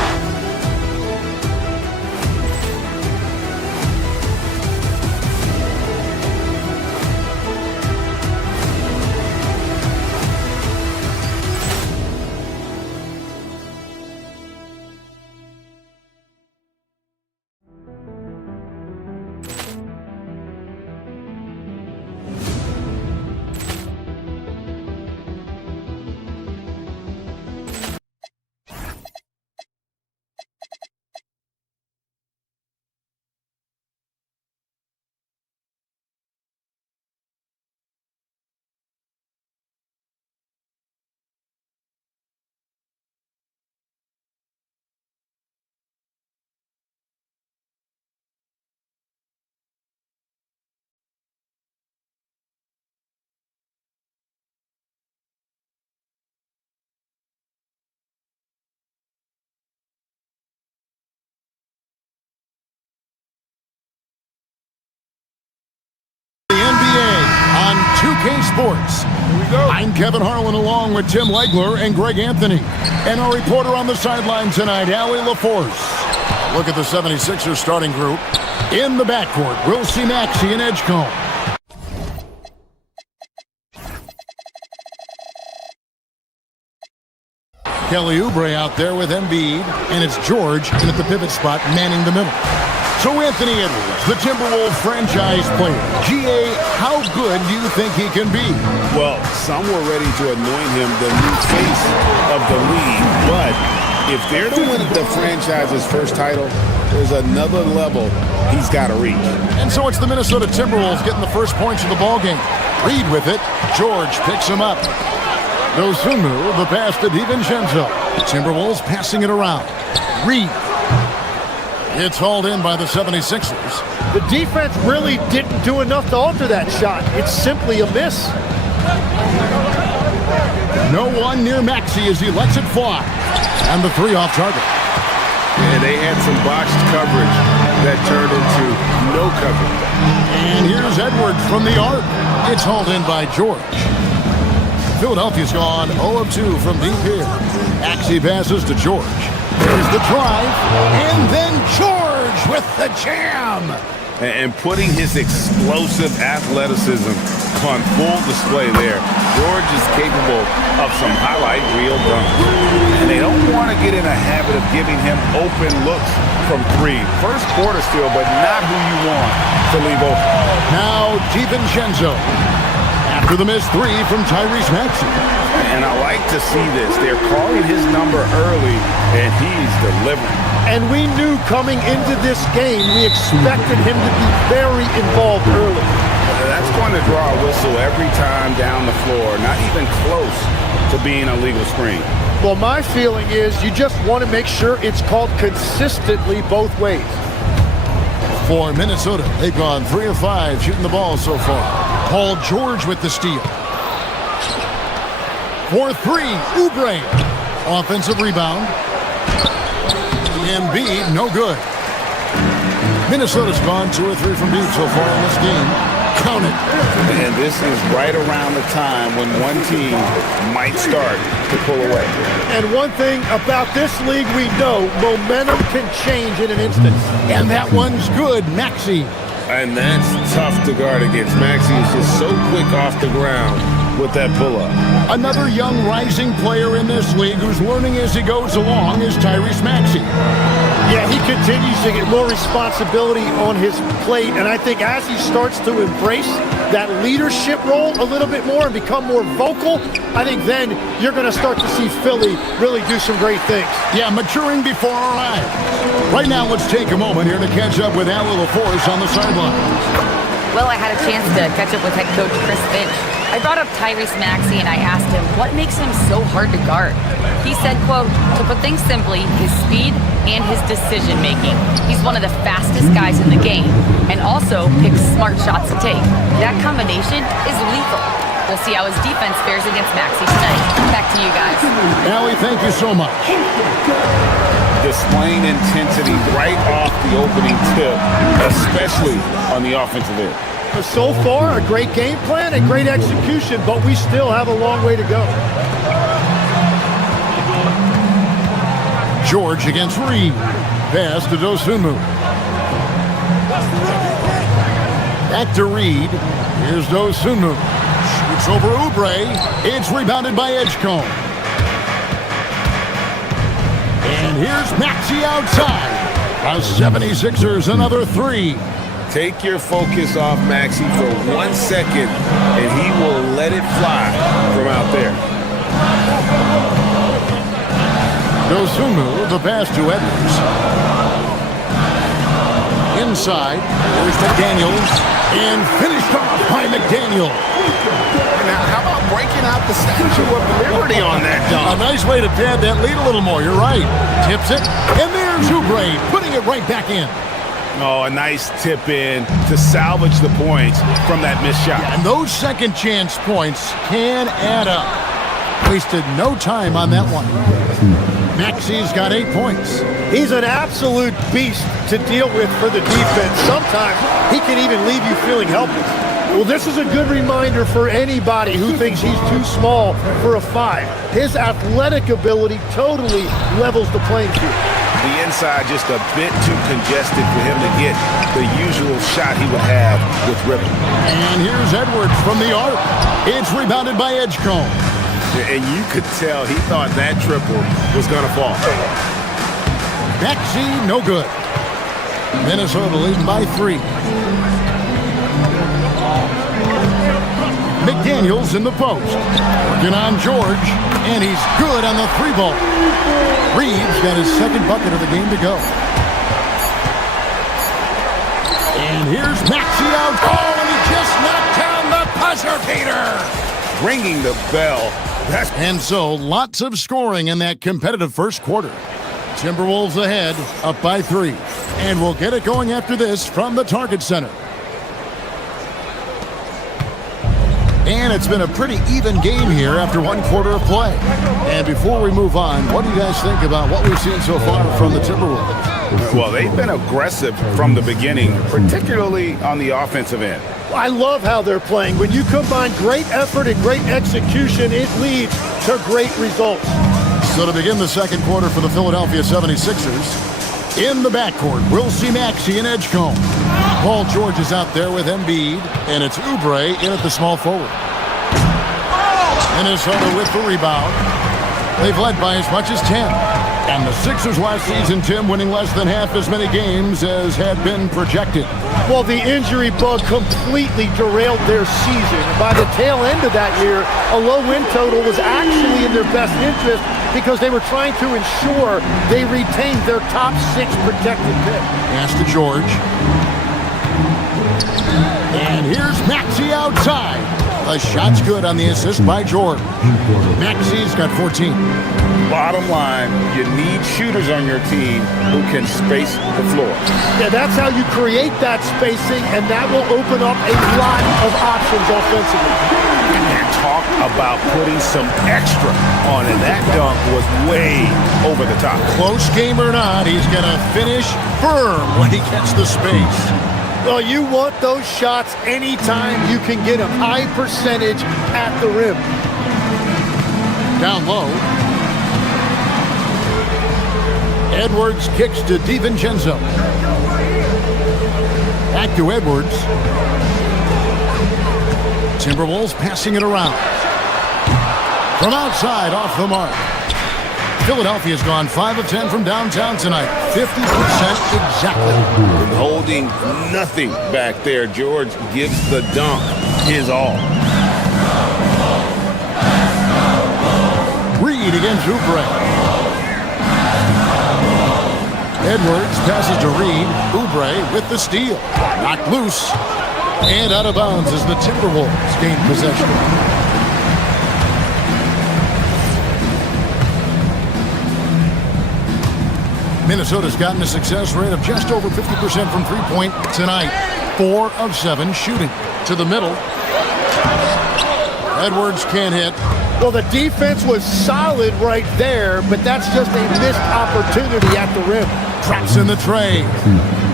On 2K Sports. Here we go. I'm Kevin Harlan along with Tim Legler and Greg Anthony. And our reporter on the sideline tonight, Allie LaForce. Look at the 76ers starting group. In the backcourt, we'll see Maxey and Edgecombe. Kelly Oubre out there with Embiid. And it's George in at the pivot spot manning the middle. So Anthony Edwards, the Timberwolves franchise player. GA, how good do you think he can be? Well, some were ready to anoint him the new face of the league, but if they're to win the franchise's first title, there's another level he's got to reach. And so it's the Minnesota Timberwolves getting the first points of the ballgame. Reed with it. George picks him up. Dosunu, the pass to DiVincenzo. Timberwolves passing it around. Reed. It's hauled in by the 76ers. The defense really didn't do enough to alter that shot. It's simply a miss. No one near Maxey as he lets it fly. And the three off target. And they had some botched coverage that turned into no coverage. And here's Edwards from the arc. It's hauled in by George. Philadelphia's gone 0 of 2 from deep here. Maxey passes to George. There's the drive, and then George with the jam. And putting his explosive athleticism on full display there. George is capable of some highlight reel dunks. And they don't want to get in a habit of giving him open looks from three. First quarter still, but not who you want to leave open. Now DiVincenzo. After the missed three from Tyrese Maxey. And I like to see this. They're calling his number early, and he's delivering. And we knew coming into this game, we expected him to be very involved early. That's going to draw a whistle every time down the floor, not even close to being a legal screen. Well, my feeling is you just want to make sure it's called consistently both ways. For Minnesota, they've gone 3 of 5 shooting the ball so far. Paul George with the steal. For 3, Oubre. Offensive rebound. Embiid, no good. Minnesota's gone 2 or 3 from deep so far in this game. Count it. And this is right around the time when one team might start to pull away. And one thing about this league we know, momentum can change in an instant. And that one's good, Maxey. And that's tough to guard against. Maxey is just so quick off the ground with that pull-up. Another young rising player in this league who's learning as he goes along is Tyrese Maxey. Yeah, he continues to get more responsibility on his plate, and I think as he starts to embrace that leadership role a little bit more and become more vocal, I think then you're going to start to see Philly really do some great things. Yeah, maturing before our eyes. Right now, let's take a moment here to catch up with Allie LaForce on the sidelines. Well, I had a chance to catch up with head coach Chris Finch. I brought up Tyrese Maxey and I asked him what makes him so hard to guard. He said, quote, to put things simply, his speed and his decision making. He's one of the fastest guys in the game and also picks smart shots to take. That combination is lethal. We'll see how his defense fares against Maxey tonight. Back to you guys. Allie, thank you so much. Displaying intensity right off the opening tip, especially on the offensive end. So far, a great game plan and great execution, but we still have a long way to go. George against Reed. Pass to Dosunmu. Back to Reed. Here's Dosunmu. Shoots over Oubre. It's rebounded by Edgecombe. And here's Maxey outside. The 76ers another three. Take your focus off Maxey for 1 second, and he will let it fly from out there. Dosunmu, the pass to Edwards. Inside, there's McDaniels, and finished off by McDaniel. Now, how about breaking out the Statue of Liberty on that dunk? A nice way to pad that lead a little more, you're right. Tips it, and there's Oubre, putting it right back in. Oh, a nice tip in to salvage the points from that missed shot. Yeah, and those second chance points can add up. Wasted no time on that one. Maxey's got 8 points. He's an absolute beast to deal with for the defense. Sometimes he can even leave you feeling helpless. Well, this is a good reminder for anybody who thinks he's too small for a 5. His athletic ability totally levels the playing field. The inside just a bit too congested for him to get the usual shot he would have with rhythm. And here's Edwards from the arc. It's rebounded by Edgecombe. And you could tell he thought that triple was going to fall. Maxey, no good. Minnesota leading by 3. McDaniels in the post. Working on George, and he's good on the 3-ball. Reeves got his second bucket of the game to go. And here's Maxey out. Oh, and he just knocked down the buzzer beater. Ringing the bell. And so, lots of scoring in that competitive first quarter. Timberwolves ahead, up by 3. And we'll get it going after this from the Target Center. And it's been a pretty even game here after 1 quarter of play. And before we move on, what do you guys think about what we've seen so far from the Timberwolves? Well, they've been aggressive from the beginning, particularly on the offensive end. I love how they're playing. When you combine great effort and great execution, it leads to great results. So to begin the second quarter for the Philadelphia 76ers, in the backcourt, we'll see Maxey and Edgecombe. Paul George is out there with Embiid, and it's Oubre in at the small forward. Minnesota with the rebound. They've led by as much as 10. And the Sixers last season, Tim, winning less than half as many games as had been projected. Well, the injury bug completely derailed their season. By the tail end of that year, a low win total was actually in their best interest because they were trying to ensure they retained their top 6 protected pick. Pass to George. And here's Maxey outside. The shot's good on the assist by George. Maxey's got 14. Bottom line, you need shooters on your team who can space the floor. Yeah, that's how you create that spacing, and that will open up a lot of options offensively. And talk about putting some extra on it. That dunk was way over the top. Close game or not, he's going to finish firm when he gets the space. Well, you want those shots anytime you can get a high percentage at the rim. Down low. Edwards kicks to DiVincenzo. Back to Edwards. Timberwolves passing it around. From outside, off the mark. Philadelphia's gone 5 of 10 from downtown tonight. 50% exactly. And holding nothing back there. George gives the dunk his all. Reed against Oubre. Edwards passes to Reed. Oubre with the steal. Knocked loose. And out of bounds as the Timberwolves gain possession. Minnesota's gotten a success rate of just over 50% from three-point tonight. 4 of 7 shooting. To the middle. Edwards can't hit. Well, the defense was solid right there, but that's just a missed opportunity at the rim. Traps in the tray.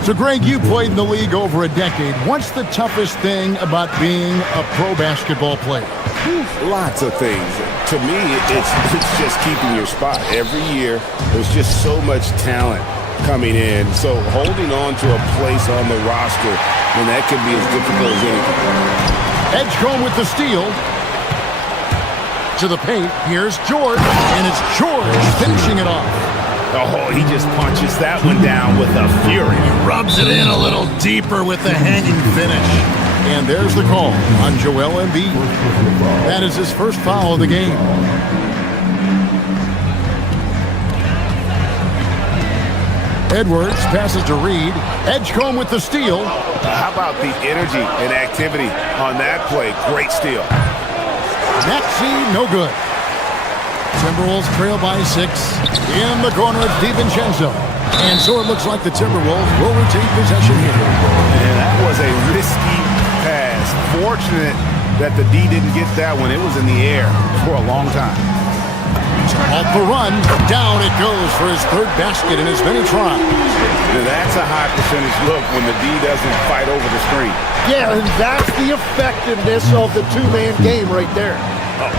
So, Greg, you played in the league over a decade. What's the toughest thing about being a pro basketball player? Lots of things. To me, it's just keeping your spot. Every year, there's just so much talent coming in. So holding on to a place on the roster, and that can be as difficult as anything. Edgecombe with the steal. To the paint. Here's George, and it's George finishing it off. Oh, he just punches that one down with a fury. Rubs it in a little deeper with the hanging finish. And there's the call on Joel Embiid. That is his first foul of the game. Edwards passes to Reed. Edgecombe with the steal. How about the energy and activity on that play? Great steal. Maxey, no good. Timberwolves trail by 6. In the corner, it's DiVincenzo. And so it looks like the Timberwolves will retain possession here. And that was a risky pass. Fortunate that the D didn't get that one. It was in the air for a long time. Off the run, down it goes for his third basket in as many tries. Now that's a high percentage look when the D doesn't fight over the screen. Yeah, and that's the effectiveness of the two-man game right there.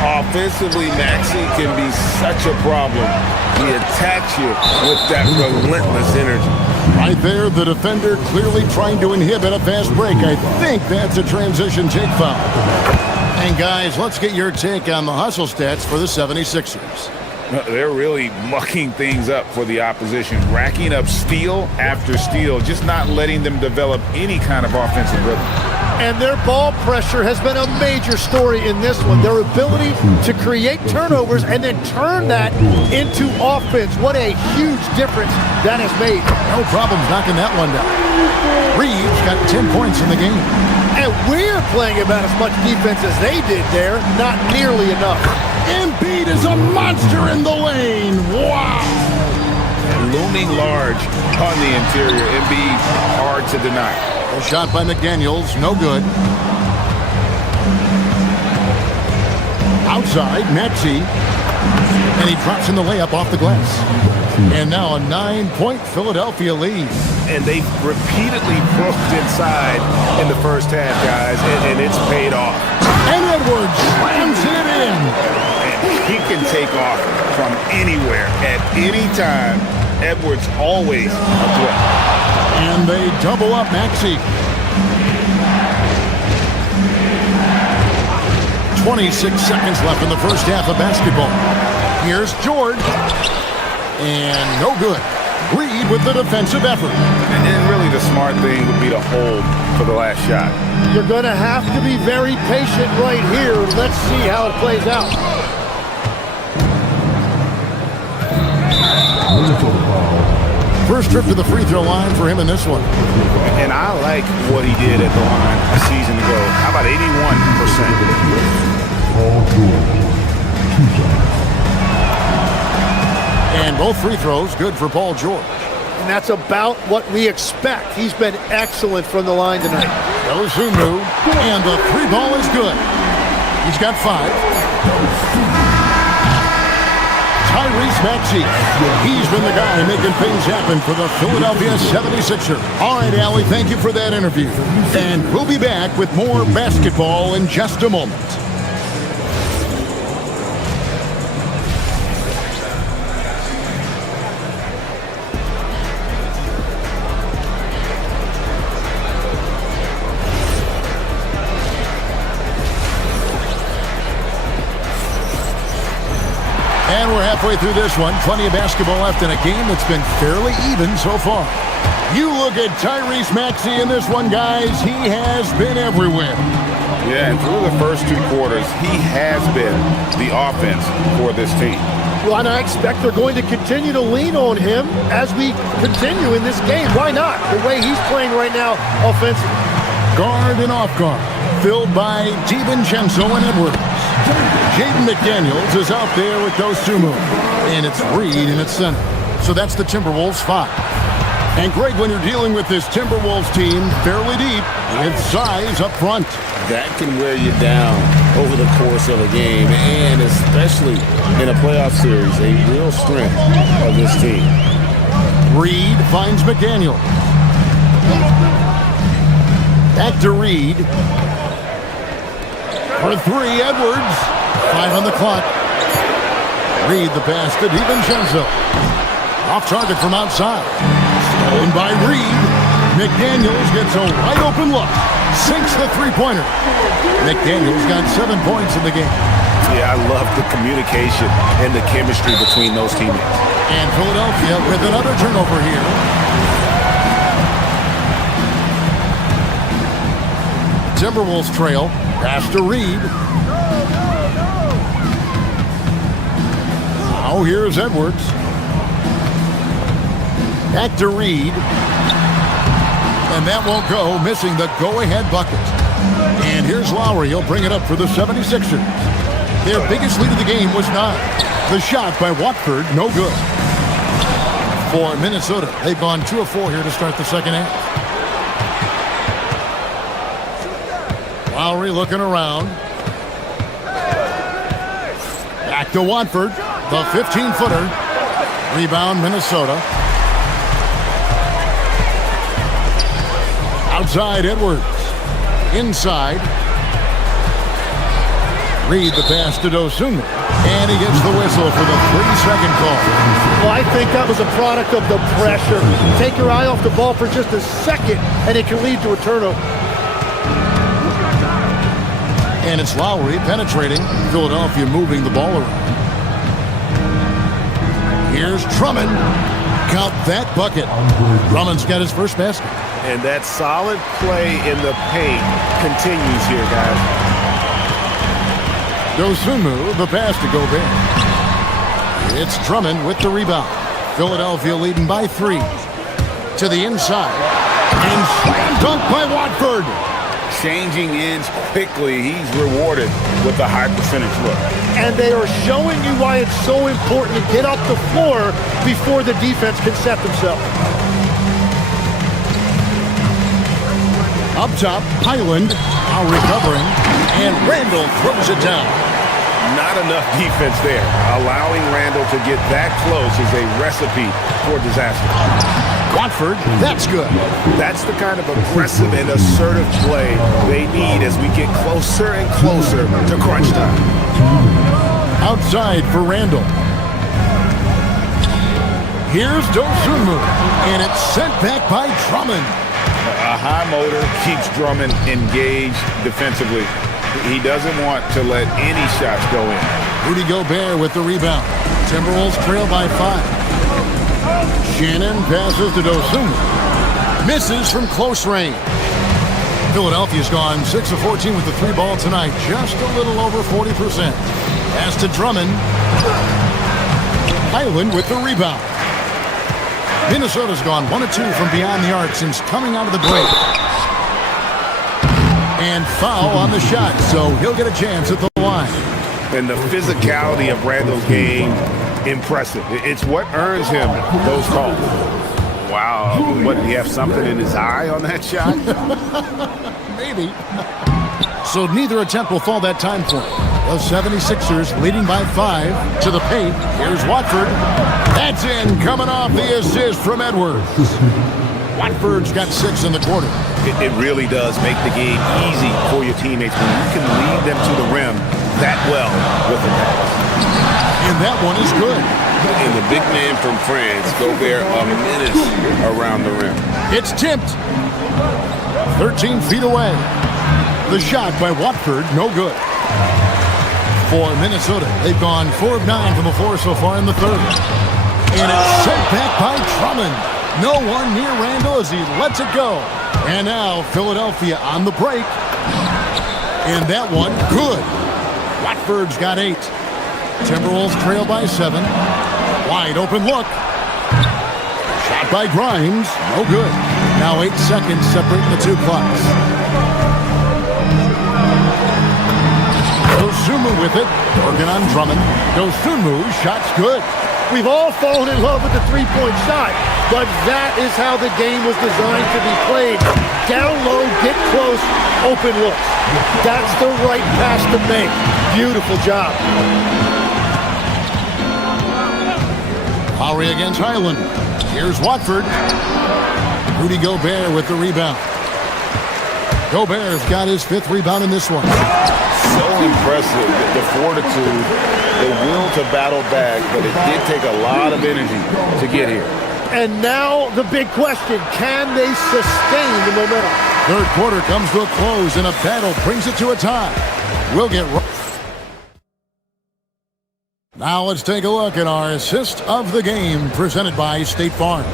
Offensively, Maxey can be such a problem. He attacks you with that relentless energy. Right there, the defender clearly trying to inhibit a fast break. I think that's a transition take foul. And guys, let's get your take on the hustle stats for the 76ers. They're really mucking things up for the opposition, racking up steal after steal, just not letting them develop any kind of offensive rhythm. And their ball pressure has been a major story in this one. Their ability to create turnovers and then turn that into offense. What a huge difference that has made. No problems knocking that one down. Reeves got 10 points in the game. And we're playing about as much defense as they did there. Not nearly enough. Embiid is a monster in the lane. Wow. And looming large on the interior. Embiid hard to deny. A shot by McDaniels, no good. Outside, Maxey. And he drops in the layup off the glass. And now a 9-point Philadelphia lead. And they've repeatedly broke inside in the first half, guys, and it's paid off. And Edwards slams it in. And he can take off from anywhere at any time. Edwards always a threat. And they double up Maxey. 26 seconds left in the first half of basketball. Here's George. And no good. Reed with the defensive effort. And really the smart thing would be to hold for the last shot. You're going to have to be very patient right here. Let's see how it plays out. First trip to the free throw line for him in this one. And I like what he did at the line a season ago. How about 81%? And both free throws good for Paul George. And that's about what we expect. He's been excellent from the line tonight. Dosunmu, and the three ball is good. He's got 5. Tyrese Maxey. He's been the guy making things happen for the Philadelphia 76ers. All right, Allie, thank you for that interview. And we'll be back with more basketball in just a moment. And we're halfway through this one. Plenty of basketball left in a game that's been fairly even so far. You look at Tyrese Maxey in this one, guys. He has been everywhere. Yeah, and through the first 2 quarters, he has been the offense for this team. Well, and I expect they're going to continue to lean on him as we continue in this game. Why not? The way he's playing right now offensively. Guard and off guard, filled by DiVincenzo and Edwards. Jaden McDaniels is out there with Dosunmu. And it's Reed in its center. So that's the Timberwolves 5. And Greg, when you're dealing with this Timberwolves team fairly deep, with size up front. That can wear you down over the course of a game, and especially in a playoff series, a real strength of this team. Reed finds McDaniel. Back to Reed. For 3, Edwards. 5 on the clock. Reed the pass to DiVincenzo. Off target from outside. Stolen by Reed. McDaniels gets a wide open look. Sinks the three-pointer. McDaniels got 7 points in the game. Yeah, I love the communication and the chemistry between those teammates. And Philadelphia with another turnover here. Timberwolves trail. Pass to Reed. Now here's Edwards. Back to Reed. And that won't go, missing the go-ahead bucket. And here's Lowry. He'll bring it up for the 76ers. Their biggest lead of the game was 9. The shot by Watford, no good. For Minnesota, they've gone 2 of 4 here to start the second half. Lowry looking around. Back to Watford, the 15-footer. Rebound, Minnesota. Outside, Edwards. Inside. Reed the pass to Dosunmu. And he gets the whistle for the 3-second call. Well, I think that was a product of the pressure. Take your eye off the ball for just a second, and it can lead to a turnover. And it's Lowry penetrating. Philadelphia moving the ball around. Here's Drummond. Count that bucket. Drummond's got his first basket. And that solid play in the paint continues here, guys. Dosunmu, the pass to Gobert. It's Drummond with the rebound. Philadelphia leading by 3. To the inside. And slam dunk by Watford. Changing ends quickly. He's rewarded with a high percentage look. And they are showing you why it's so important to get up the floor before the defense can set themselves. Up top, Highland now recovering, and Randall throws it down. Not enough defense there. Allowing Randall to get that close is a recipe for disaster. Watford, that's good. That's the kind of aggressive and assertive play they need as we get closer and closer to crunch time. Outside for Randall. Here's Dosunmu, and it's sent back by Drummond. A high motor keeps Drummond engaged defensively. He doesn't want to let any shots go in. Rudy Gobert with the rebound. Timberwolves trail by 5. Shannon passes to Dosunmu. Misses from close range. Philadelphia's gone 6 of 14 with the 3 ball tonight. Just a little over 40%. Pass to Drummond. Highland with the rebound. Minnesota's gone 1 of 2 from beyond the arc since coming out of the break. And foul on the shot, so he'll get a chance at the line. And the physicality of Randall's game, impressive. It's what earns him those calls. Wow, what, did he have something in his eye on that shot? Maybe. So neither attempt will fall that time for him. The 76ers leading by 5 to the paint. Here's Watford. That's in, coming off the assist from Edwards. Watford's got 6 in the quarter. It really does make the game easy for your teammates when you can lead them to the rim that well with the pass. And that one is good. And the big man from France, Gobert, a menace around the rim. It's tipped. 13 feet away. The shot by Watford, no good. For Minnesota, they've gone 4 of 9 from the floor so far in the third. And it's sent back by Drummond. No one near Randall as he lets it go. And now Philadelphia on the break. And that one, good. Watford's got 8. Timberwolves trail by 7. Wide open look. Shot by Grimes, no good. Now 8 seconds separating the 2 clocks. Dosunmu with it. Working on Drummond. Dosunmu, shot's good. We've all fallen in love with the three-point shot, but that is how the game was designed to be played. Down low, get close, open looks. That's the right pass to make. Beautiful job. Lowry against Highland. Here's Watford. Rudy Gobert with the rebound. Gobert's got his 5th rebound in this one. So impressive, the fortitude, the will to battle back, but it did take a lot of energy to get here. And now the big question, can they sustain the momentum? Third quarter comes to a close, and a battle brings it to a tie. We'll get right. Now let's take a look at our assist of the game presented by State Farm.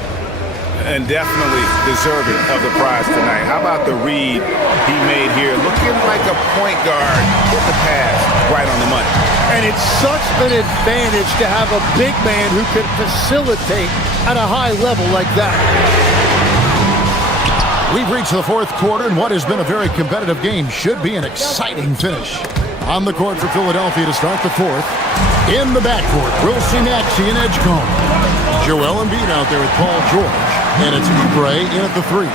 And definitely deserving of the prize tonight. How about the read he made here? Looking like a point guard. Hit the pass right on the money. And it's such an advantage to have a big man who can facilitate at a high level like that. We've reached the 4th quarter, and what has been a very competitive game should be an exciting finish. On the court for Philadelphia to start the 4th. In the backcourt, we'll see Maxey and Edgecombe. Joel Embiid out there with Paul George. And it's Oubre in at the 3.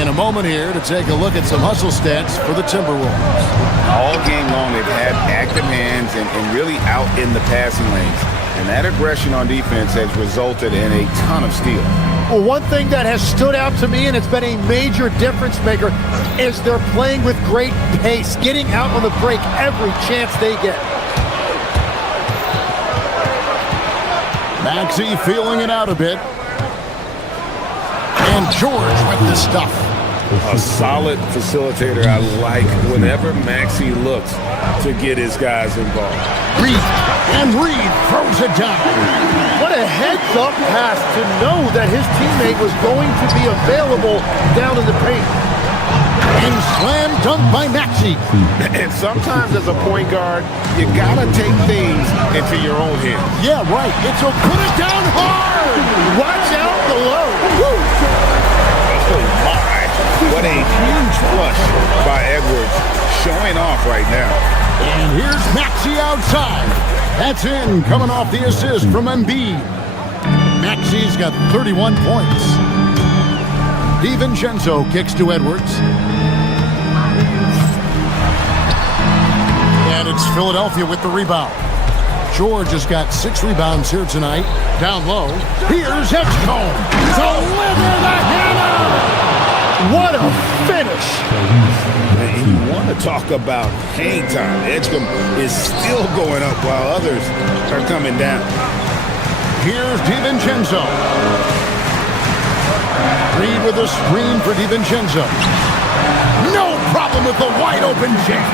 In a moment here to take a look at some hustle stats for the Timberwolves. All game long, they've had active hands and really out in the passing lanes. And that aggression on defense has resulted in a ton of steals. Well, one thing that has stood out to me, and it's been a major difference maker, is they're playing with great pace, getting out on the break every chance they get. Maxey feeling it out a bit. And George with the stuff. A solid facilitator. I like whenever Maxey looks to get his guys involved. Reed, and Reed throws it down. What a heads-up pass to know that his teammate was going to be available down in the paint. And slam dunk by Maxey. And sometimes as a point guard, you gotta take things into your own hands. Yeah, right. It's a put it down hard. Watch out below. Oh my. What a huge flush by Edwards, showing off right now. And here's Maxey outside. That's in, coming off the assist from Embiid. Maxey's got 31 points. DiVincenzo kicks to Edwards. And it's Philadelphia with the rebound. George has got 6 rebounds here tonight. Down low, here's Edgecombe. Deliver the hammer! What a finish! And you want to talk about hang time. Edgecombe is still going up while others are coming down. Here's DiVincenzo. Reed with a screen for DiVincenzo. No problem with the wide open jam.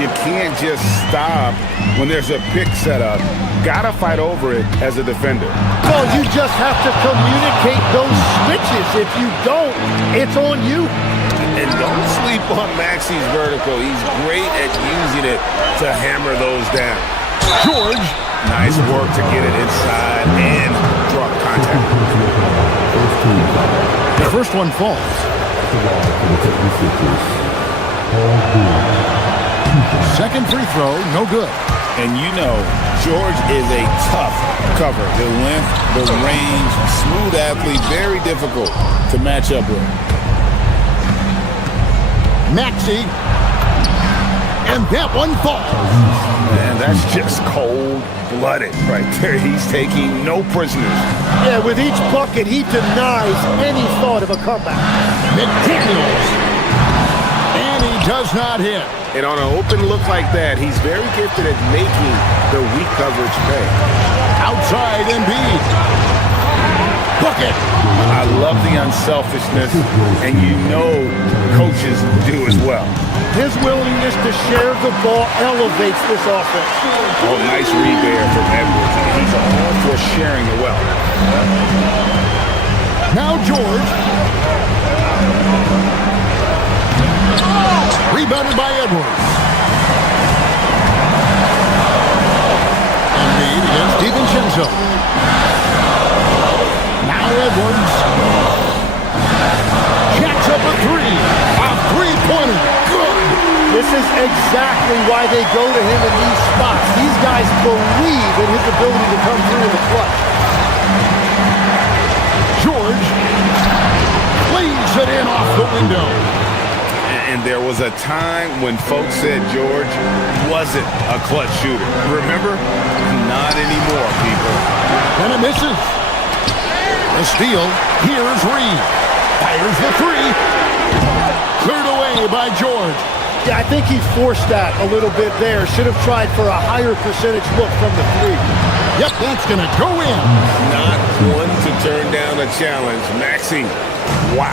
You can't just stop when there's a pick set up. Gotta fight over it as a defender. Well, you just have to communicate those switches. If you don't, it's on you. And don't sleep on Maxey's vertical. He's great at using it to hammer those down. George. Nice work to get it inside and drop contact. The first one falls. Second free throw, no good. And you know, George is a tough cover. The length, the range, smooth athlete, very difficult to match up with. Maxey. And that one falls. Man, that's just cold-blooded right there. He's taking no prisoners. Yeah, with each bucket, he denies any thought of a comeback. McDaniels. And he does not hit. And on an open look like that, he's very gifted at making the weak coverage pay. Outside Embiid. Bucket. I love the unselfishness, and you know coaches do as well. His willingness to share the ball elevates this offense. Oh, nice read there from Edwards. He's all for sharing the wealth. Now George. Rebounded by Edwards. Embiid against DiVincenzo. Now Edwards. Jacks up a 3. A 3 this is exactly why they go to him in these spots. These guys believe in his ability to come through in the clutch. George lays it in off the window. And there was a time when folks said George wasn't a clutch shooter. Remember? Not anymore, people. And it misses. The steal. Here's Reed. Fires the three. Cleared away by George. Yeah, I think he forced that a little bit there. Should have tried for a higher percentage look from the three. Yep, that's going to go in. Not one to turn down a challenge. Maxey, wow.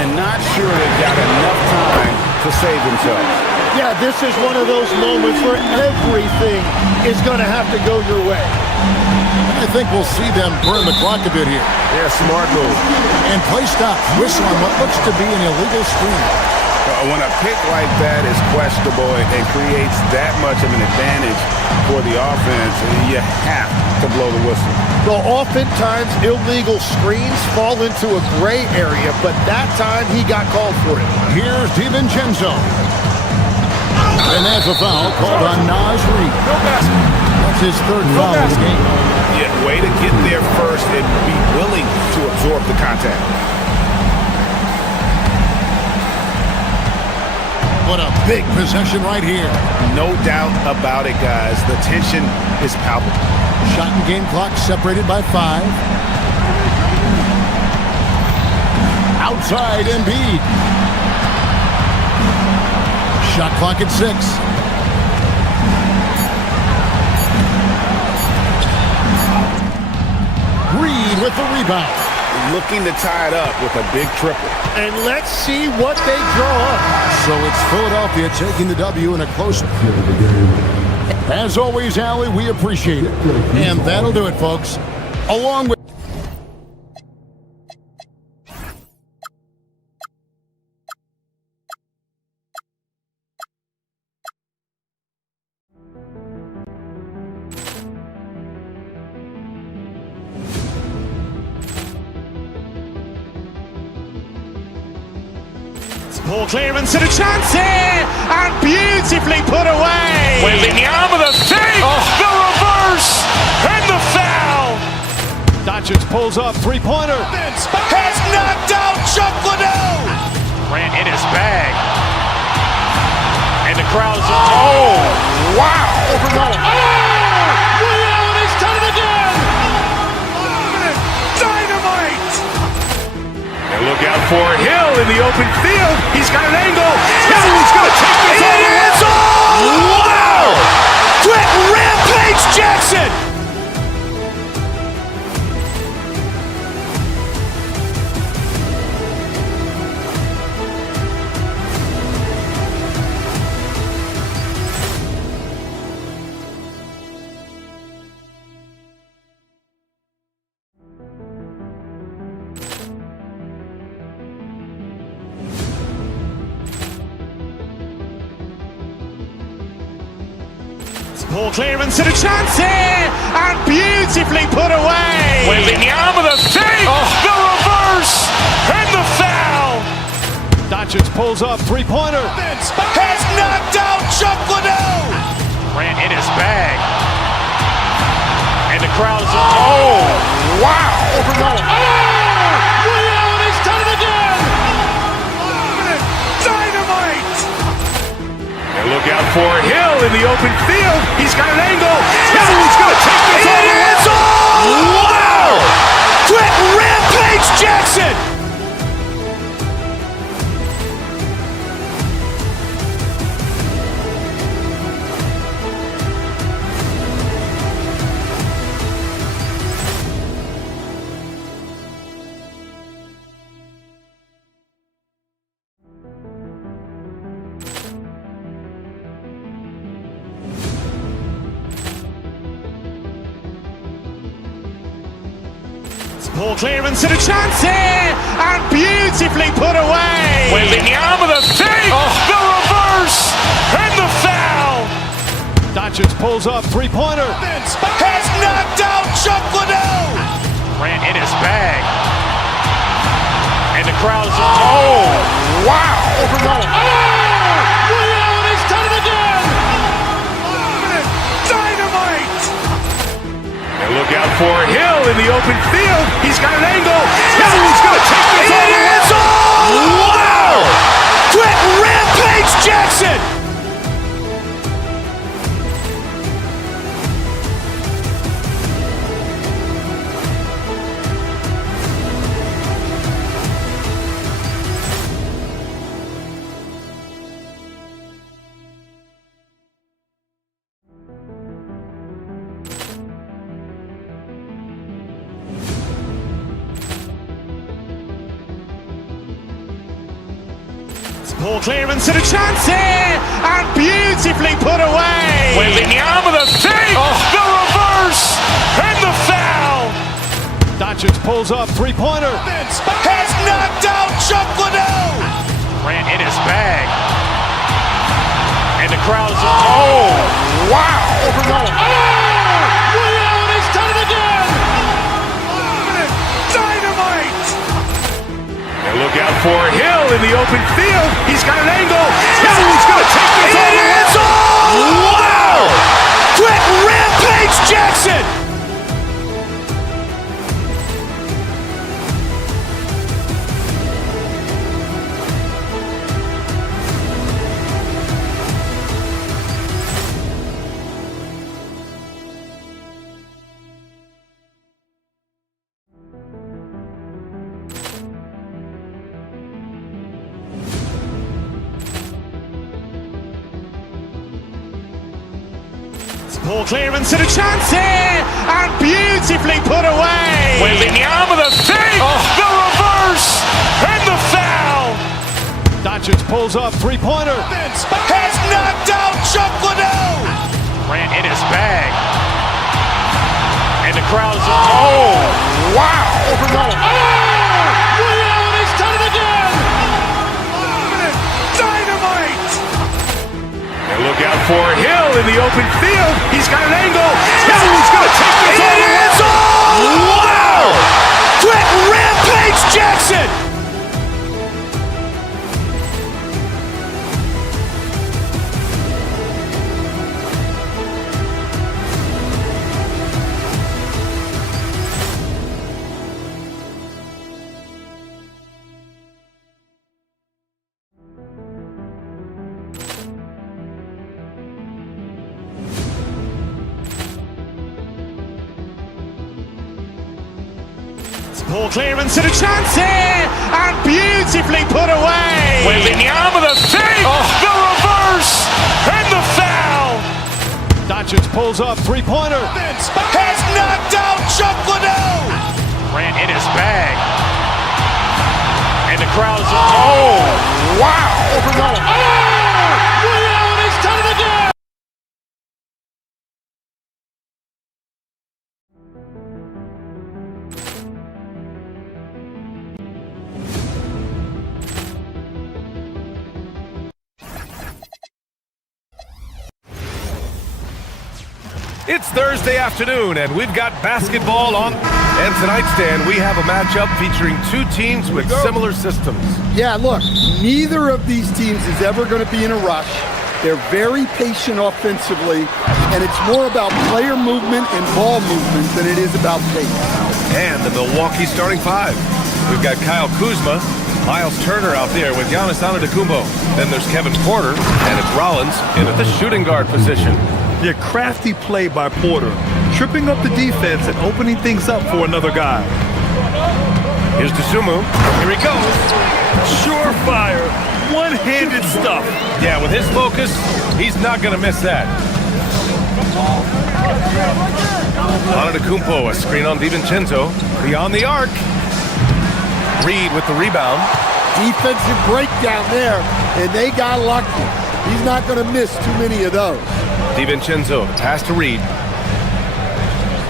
And not sure they got enough time to save themselves. Yeah, this is one of those moments where everything is going to have to go your way. I think we'll see them burn the clock a bit here. Yeah, smart move. And play stops. Whistle on what looks to be an illegal screen. When a pick like that is questionable and creates that much of an advantage for the offense, you have to blow the whistle. Well, oftentimes illegal screens fall into a gray area, but that time he got called for it. Here's DiVincenzo. And that's a foul called on Naz Reid. That's his third foul of the game. Yeah, way to get there first and be willing to absorb the contact. What a big possession right here. No doubt about it, guys. The tension is palpable. Shot and game clock separated by 5. Outside Embiid. Shot clock at 6. Reed with the rebound. Looking to tie it up with a big triple. And let's see what they draw up. So it's Philadelphia taking the W in a close one. As always, Allie, we appreciate it. And that'll do it, folks. Along with Poor clearance and a chance here, and beautifully put away. Wembanyama the save, the reverse, and the foul. Doncic pulls up, three-pointer. Has knocked out Chocolate. Grant in his bag. And the crowd's oh, wow. He's done it again. Dynamite. And look out for Hill in the open field. He's got an angle. He's going to take this all the way. Wow! Quick Rampage Jackson. Poor clearance and a chance here, and beautifully put away. Wembanyama the save, the reverse, and the foul. Doncic pulls up, three-pointer. Has knocked out Chocolate. Grant in his bag. And the crowd's oh, wow. He's done it again. Dynamite. And look out for Hill in the open field. He's got an angle. He's going to take this all the way. Wow! Quick Rampage Jackson. Poor clearance and a chance here, and beautifully put away. Wembanyama the save, the reverse, and the foul. Doncic pulls up, three-pointer. Has knocked out Chocolate. Grant in his bag. And the crowd's oh, wow. open field. He's got an angle. He's going to take this all the way. It is all! Wow! Quit Rampage Jackson! Ball clearance and a chance here, and beautifully put away. Wembanyama the save, the reverse, and the foul. Doncic pulls up, three-pointer. Has knocked out Chuck Liddell. Ran in his bag. And the crowd is, oh, wow. Liddell, and he's done it again. Dynamite. And look out for Hill in the open field. He's got an angle. He's going to take this all the way. It is all! Wow! Quit Rampage Jackson! Ball clearance and a chance here, and beautifully put away. Wembanyama the save, the reverse, and the foul. Doncic pulls up, three-pointer. Has knocked out Chuck Liddell. Ran in his bag. And the crowd is, oh, wow. Liddell, and he's done it again. Dynamite. And look out for Hill in the open field. He's got an angle. He's going to take this all the way. It is all! Wow! Quit Rampage Jackson! Ball clearance and a chance here, and beautifully put away. Wembanyama the save, the reverse, and the foul. Doncic pulls up, three-pointer. Has knocked out Chuck Liddell. Ran in his bag. And the crowd is, oh, wow. Liddell, and he's done it again. It's Thursday afternoon, and we've got basketball on. And tonight, Stan, we have a matchup featuring two teams with similar systems. Yeah, look, neither of these teams is ever going to be in a rush. They're very patient offensively, and it's more about player movement and ball movement than it is about pace. And the Milwaukee starting five. We've got Kyle Kuzma, Miles Turner out there with Giannis Antetokounmpo. Then there's Kevin Porter, and it's Rollins in at the shooting guard position. Yeah, crafty play by Porter, tripping up the defense and opening things up for another guy. Here's Dosunmu. Here he goes. Surefire, one-handed stuff. Yeah, with his focus, he's not going to miss that. Antetokounmpo, a screen on DiVincenzo. Beyond the arc. Reed with the rebound. Defensive breakdown there, and they got lucky. He's not going to miss too many of those. DiVincenzo, pass to Reed.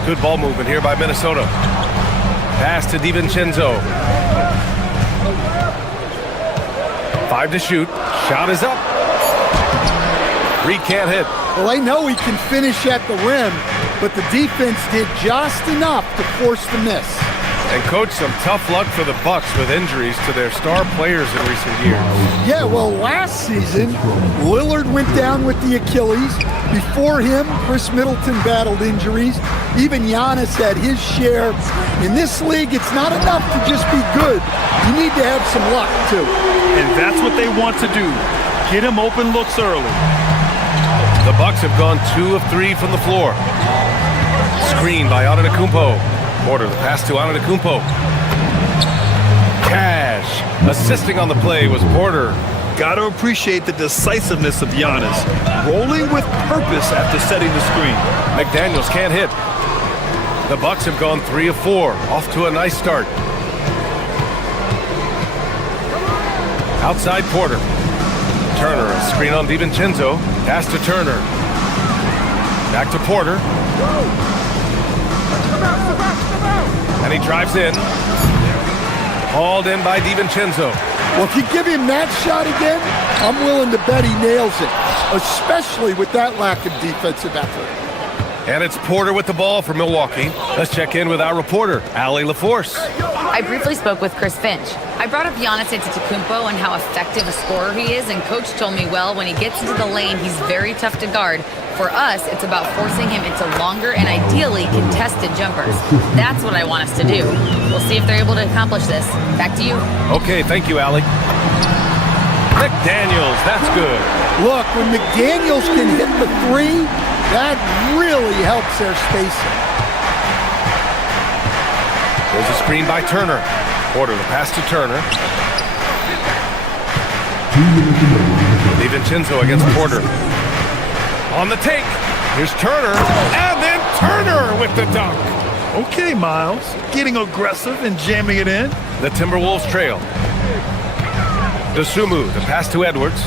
Good ball movement here by Minnesota. Pass to DiVincenzo. 5 to shoot. Shot is up. Reed can't hit. Well, they know he can finish at the rim, but the defense did just enough to force the miss. And, Coach, some tough luck for the Bucks with injuries to their star players in recent years. Yeah, well, last season, Lillard went down with the Achilles. Before him, Chris Middleton battled injuries. Even Giannis had his share. In this league, it's not enough to just be good. You need to have some luck, too. And that's what they want to do. Get him open looks early. The Bucks have gone 2 of 3 from the floor. Screen by Antetokounmpo. Porter, the pass to Antetokounmpo. Cash. Assisting on the play was Porter. Got to appreciate the decisiveness of Giannis. Rolling with purpose after setting the screen. McDaniels can't hit. The Bucks have gone 3 of 4. Off to a nice start. Outside Porter. Turner, a screen on DiVincenzo. Pass to Turner. Back to Porter. And he drives in. Hauled in by DiVincenzo. Well, if you give him that shot again, I'm willing to bet he nails it, especially with that lack of defensive effort. And it's Porter with the ball for Milwaukee. Let's check in with our reporter, Allie LaForce. I briefly spoke with Chris Finch. I brought up Giannis Antetokounmpo and how effective a scorer he is, and Coach told me, well, when he gets into the lane, he's very tough to guard. For us, it's about forcing him into longer and ideally contested jumpers. That's what I want us to do. We'll see if they're able to accomplish this. Back to you. Okay, thank you, Allie. McDaniels, that's good. Look, when McDaniels can hit the three, that really helps their spacing. There's a screen by Turner. Porter, the pass to Turner. DiVincenzo against Porter. On the take. Here's Turner. And then Turner with the dunk. Okay, Miles. Getting aggressive and jamming it in. The Timberwolves trail. Dosunmu, the pass to Edwards.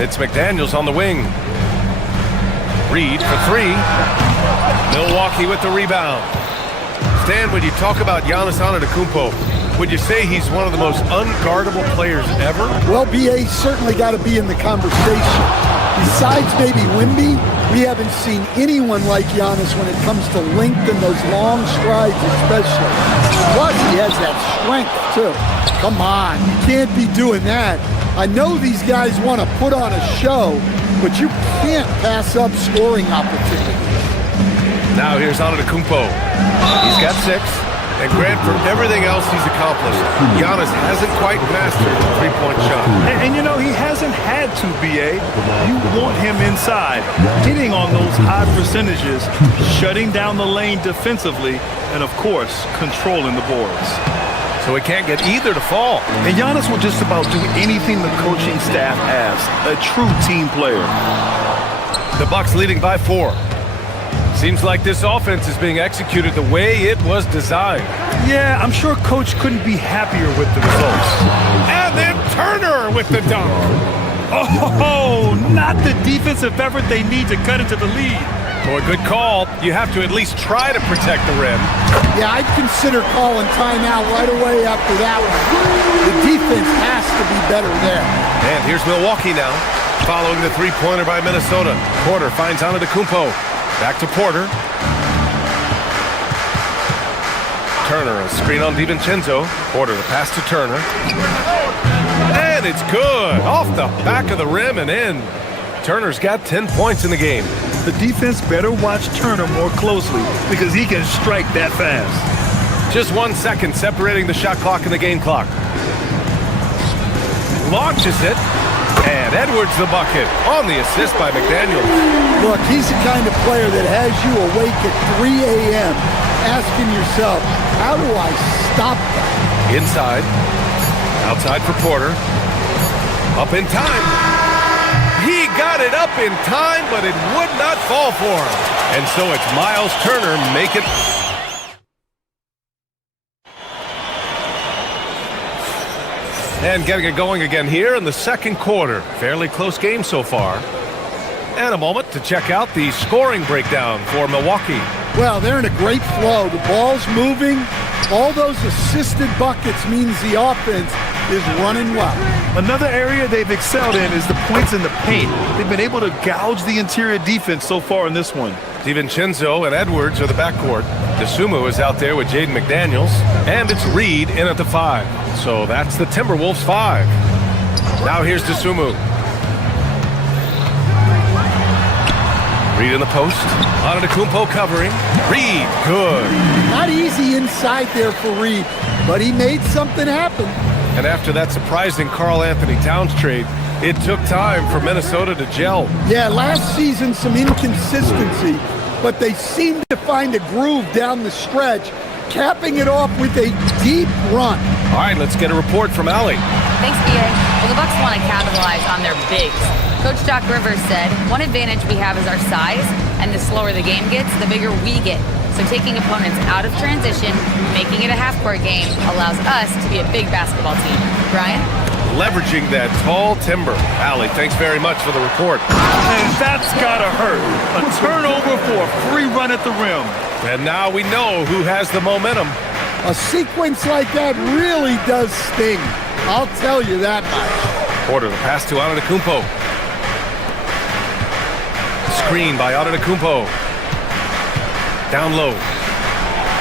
It's McDaniels on the wing. Reed for 3. Milwaukee with the rebound. Stan, when you talk about Giannis Antetokounmpo, would you say he's one of the most unguardable players ever? Well, BA's certainly got to be in the conversation. Besides maybe Wemby, we haven't seen anyone like Giannis when it comes to length and those long strides especially. Plus, he has that strength, too. Come on, you can't be doing that. I know these guys want to put on a show, but you can't pass up scoring opportunities. Now here's Antetokounmpo. He's got 6. And Grant, for everything else he's accomplished, Giannis hasn't quite mastered the three-point shot. And you know, he hasn't had to, BA. You want him inside, hitting on those high percentages, shutting down the lane defensively, and of course, controlling the boards. So he can't get either to fall. And Giannis will just about do anything the coaching staff asks. A true team player. The Bucks leading by 4. Seems like this offense is being executed the way it was designed. Yeah, I'm sure Coach couldn't be happier with the results. And then Turner with the dunk. Oh, not the defensive effort they need to cut into the lead. Boy, good call. You have to at least try to protect the rim. Yeah, I'd consider calling timeout right away after that one. The defense has to be better there. And here's Milwaukee now, following the three-pointer by Minnesota. Porter finds Antetokounmpo. Back to Porter. Turner, a screen on DiVincenzo. Porter, the pass to Turner. And it's good. Off the back of the rim and in. Turner's got 10 points in the game. The defense better watch Turner more closely because he can strike that fast. Just 1 second separating the shot clock and the game clock. Launches it. And Edwards the bucket on the assist by McDaniels. Look, he's the kind of player that has you awake at 3 a.m. asking yourself, how do I stop that? Inside. Outside for Porter. Up in time. He got it up in time, but it would not fall for him. And so it's Miles Turner make it. And getting it going again here in the second quarter. Fairly close game so far. And a moment to check out the scoring breakdown for Milwaukee. Well, they're in a great flow. The ball's moving. All those assisted buckets means the offense is running well. Another area they've excelled in is the points in the paint. They've been able to gouge the interior defense so far in this one. DiVincenzo and Edwards are the backcourt. DeSumo is out there with Jaden McDaniels. And it's Reed in at the 5. So that's the Timberwolves 5. Now here's DeSumo. Reed in the post. Antetokounmpo covering. Reed, good. Not easy inside there for Reed, but he made something happen. And after that surprising Karl Anthony Towns trade, it took time for Minnesota to gel. Yeah, last season some inconsistency, but they seemed to find a groove down the stretch, capping it off with a deep run. All right, let's get a report from Allie. Thanks, B.A. Well, the Bucks want to capitalize on their bigs. Coach Doc Rivers said, one advantage we have is our size, and the slower the game gets, the bigger we get. So taking opponents out of transition, making it a half-court game, allows us to be a big basketball team. Brian? Leveraging that tall timber. Allie, thanks very much for the report. And that's gotta hurt. A turnover for a free run at the rim. And now we know who has the momentum. A sequence like that really does sting. I'll tell you that much. Porter, the pass to Antetokounmpo. Screen by Antetokounmpo. Down low.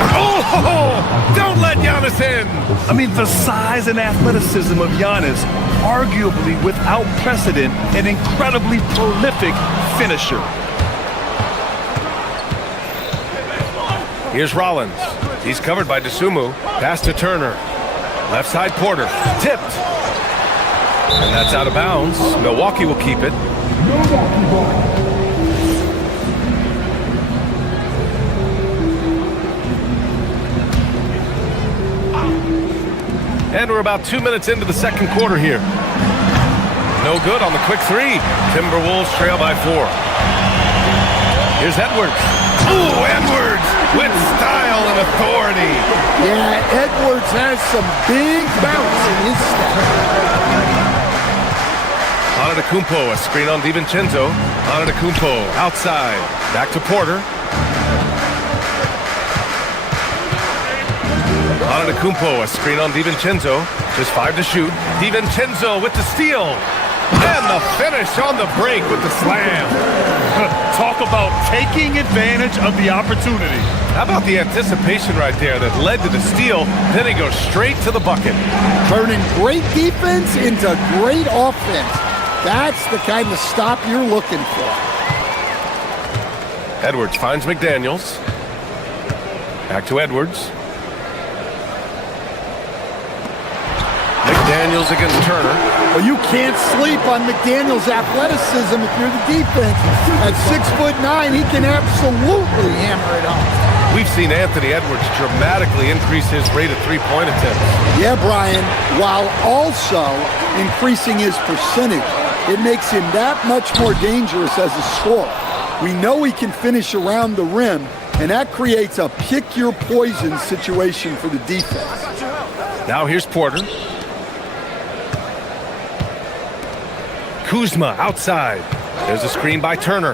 Oh! Don't let Giannis in! I mean, the size and athleticism of Giannis, arguably without precedent, an incredibly prolific finisher. Here's Rollins. He's covered by DeSumo. Pass to Turner. Left side Porter. Tipped. And that's out of bounds. Milwaukee will keep it. And we're about 2 minutes into the second quarter here. No good on the quick 3. Timberwolves trail by 4. Here's Edwards. Ooh, Edwards with style and authority. Yeah, Edwards has some big bounce in his step. Antetokounmpo, a screen on DiVincenzo. Antetokounmpo outside. Back to Porter. Antetokounmpo, a screen on DiVincenzo. Just 5 to shoot. DiVincenzo with the steal. And the finish on the break with the slam. Talk about taking advantage of the opportunity. How about the anticipation right there that led to the steal? Then he goes straight to the bucket. Turning great defense into great offense. That's the kind of stop you're looking for. Edwards finds McDaniels. Back to Edwards. McDaniels against Turner. Well, you can't sleep on McDaniels' athleticism if you're the defense. At 6'9", he can absolutely hammer it home. We've seen Anthony Edwards dramatically increase his rate of three-point attempts. Yeah, Brian, while also increasing his percentage. It makes him that much more dangerous as a scorer. We know he can finish around the rim, and that creates a pick-your-poison situation for the defense. Now here's Porter. Kuzma outside. There's a screen by Turner.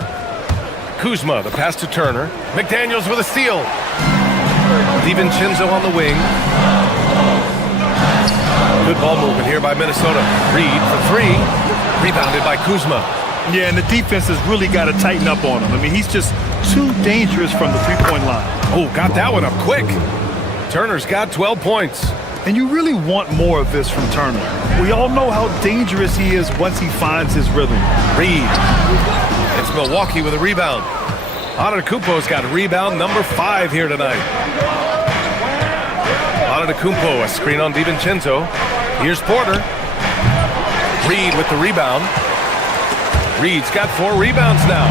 Kuzma, the pass to Turner. McDaniels with a steal. DiVincenzo on the wing. Good ball movement here by Minnesota. Reed for 3. Rebounded by Kuzma. Yeah, and the defense has really got to tighten up on him. I mean, he's just too dangerous from the three-point line. Oh, got that one up quick. Turner's got 12 points. And you really want more of this from Turner. We all know how dangerous he is once he finds his rhythm. Reed. It's Milwaukee with a rebound. Antetokounmpo's got rebound number 5 here tonight. Antetokounmpo, a screen on DiVincenzo. Here's Porter. Reed with the rebound. Reed's got 4 rebounds now.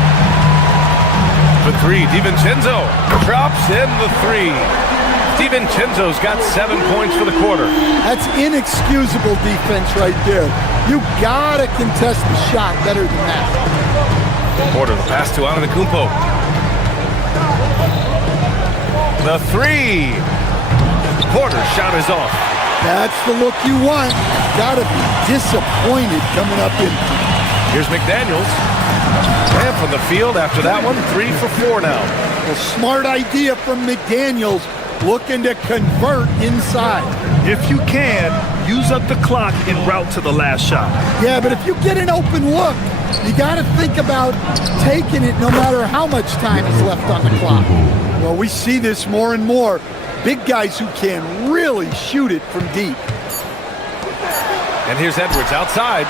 For 3, DiVincenzo drops in the 3. DiVincenzo's got 7 points for the quarter. That's inexcusable defense right there. You gotta contest the shot better than that. Porter, the pass to Antetokounmpo. The 3. Porter's shot is off. That's the look you want. Gotta be disappointed coming up in. Here's McDaniels. And from the field after that one, 3 for 4 now. A smart idea from McDaniels, looking to convert inside. If you can, use up the clock en route to the last shot. Yeah, but if you get an open look, you got to think about taking it no matter how much time is left on the clock. Well, we see this more and more. Big guys who can really shoot it from deep. And here's Edwards outside.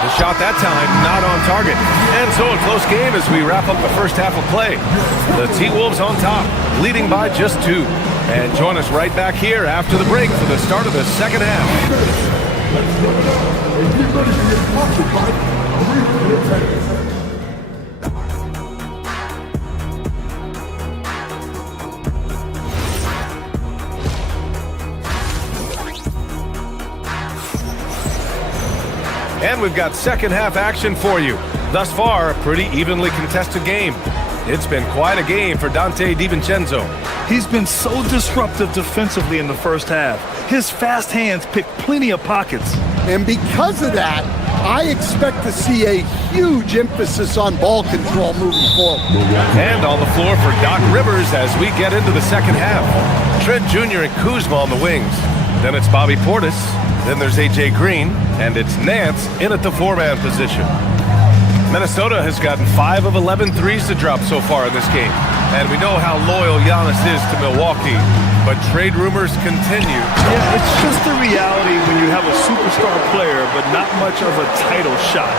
The shot that time, not on target. And so a close game as we wrap up the first half of play. The T-Wolves on top, leading by just 2. And join us right back here after the break for the start of the second half. And we've got second half action for you. Thus far, a pretty evenly contested game. It's been quite a game for Dante DiVincenzo. He's been so disruptive defensively in the first half. His fast hands pick plenty of pockets. And because of that, I expect to see a huge emphasis on ball control moving forward. And on the floor for Doc Rivers as we get into the second half. Trent Jr. and Kuzma on the wings. Then it's Bobby Portis. Then there's A.J. Green. And it's Nance in at the 4-man position. Minnesota has gotten 5 of 11 threes to drop so far in this game. And we know how loyal Giannis is to Milwaukee. But trade rumors continue. Yeah, it's just the reality when you have a superstar player but not much of a title shot.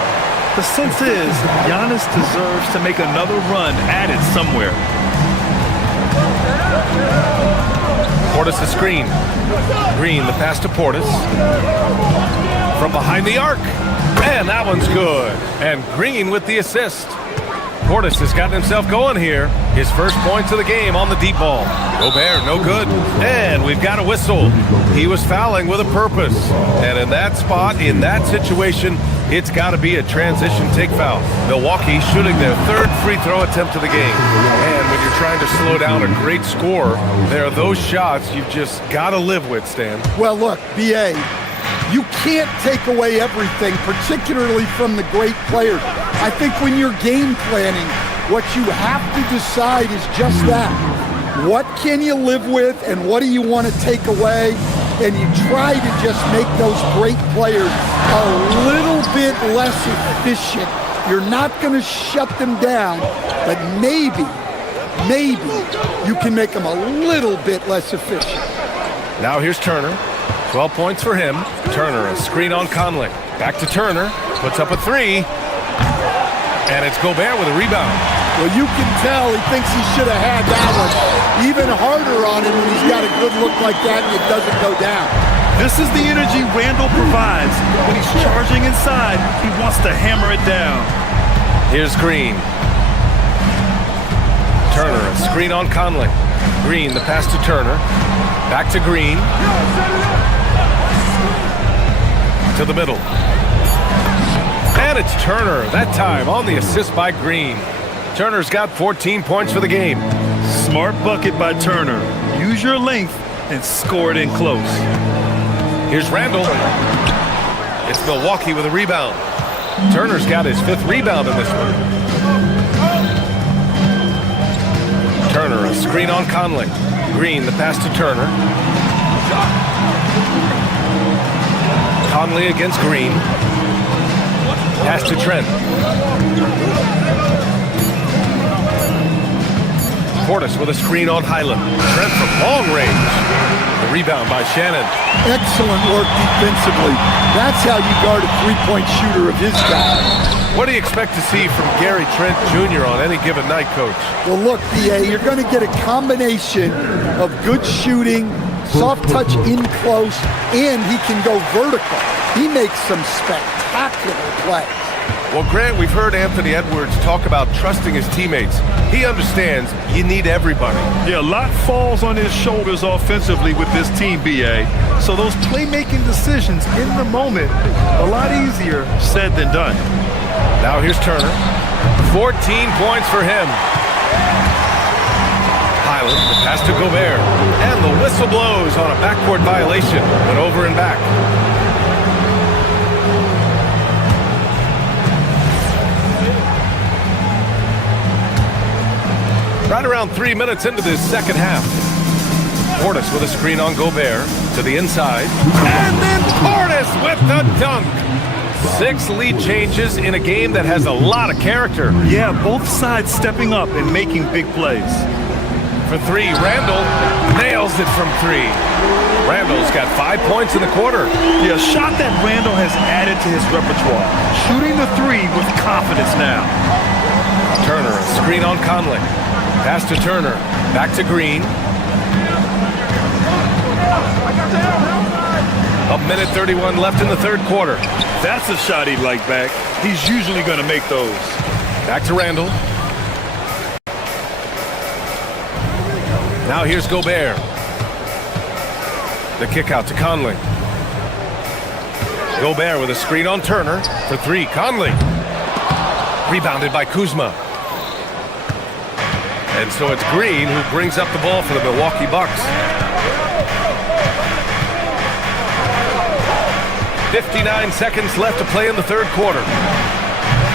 The sense is Giannis deserves to make another run at it somewhere. Portis the screen. Green the pass to Portis. From behind the arc. And that one's good. And Green with the assist. Portis has gotten himself going here. His first points of the game on the deep ball. Gobert, no good. And we've got a whistle. He was fouling with a purpose. And in that spot, in that situation, it's got to be a transition take foul. Milwaukee shooting their 3rd free throw attempt of the game. And when you're trying to slow down a great scorer, there are those shots you've just got to live with, Stan. Well, look, B.A., you can't take away everything, particularly from the great players. I think when you're game planning, what you have to decide is just that. What can you live with and what do you want to take away? And you try to just make those great players a little bit less efficient. You're not going to shut them down, but maybe you can make them a little bit less efficient. Now here's Turner. 12 points for him. Turner, a screen on Conley. Back to Turner. Puts up a 3. And it's Gobert with a rebound. Well, you can tell he thinks he should have had that one. Even harder on him when he's got a good look like that and it doesn't go down. This is the energy Randall provides. When he's charging inside, he wants to hammer it down. Here's Green. Turner, a screen on Conley. Green, the pass to Turner. Back to Green. To the middle. And it's Turner, that time on the assist by Green. Turner's got 14 points for the game. Smart bucket by Turner. Use your length and score it in close. Here's Randall. It's Milwaukee with a rebound. Turner's got his 5th rebound in this one. Turner, a screen on Conley. Green, the pass to Turner. Conley against Green. Pass to Trent. Portis with a screen on Highland. Trent from long range. The rebound by Shannon. Excellent work defensively. That's how you guard a three-point shooter of his guy. What do you expect to see from Gary Trent Jr. on any given night, Coach? Well, look, B.A., you're going to get a combination of good shooting, soft touch in close, and he can go vertical. He makes some spectacular plays. Well, Grant, we've heard Anthony Edwards talk about trusting his teammates. He understands you need everybody. Yeah, a lot falls on his shoulders offensively with this team, B.A. So those playmaking decisions in the moment, a lot easier said than done. Now here's Turner. 14 points for him. Highland, the pass to Gobert. And the whistle blows on a backcourt violation. Went over and back. Right around 3 minutes into this second half. Portis with a screen on Gobert to the inside. And then Portis with the dunk. 6 lead changes in a game that has a lot of character. Yeah, both sides stepping up and making big plays. For 3, Randall nails it from 3. Randall's got 5 points in the quarter. Yeah, a shot that Randall has added to his repertoire. Shooting the 3 with confidence now. Turner, a screen on Conley. Pass to Turner. Back to Green. A minute 31 left in the third quarter. That's a shot he'd like back. He's usually going to make those. Back to Randall. Now here's Gobert. The kick out to Conley. Gobert with a screen on Turner for 3. Conley. Rebounded by Kuzma. And so it's Green who brings up the ball for the Milwaukee Bucks. 59 seconds left to play in the third quarter.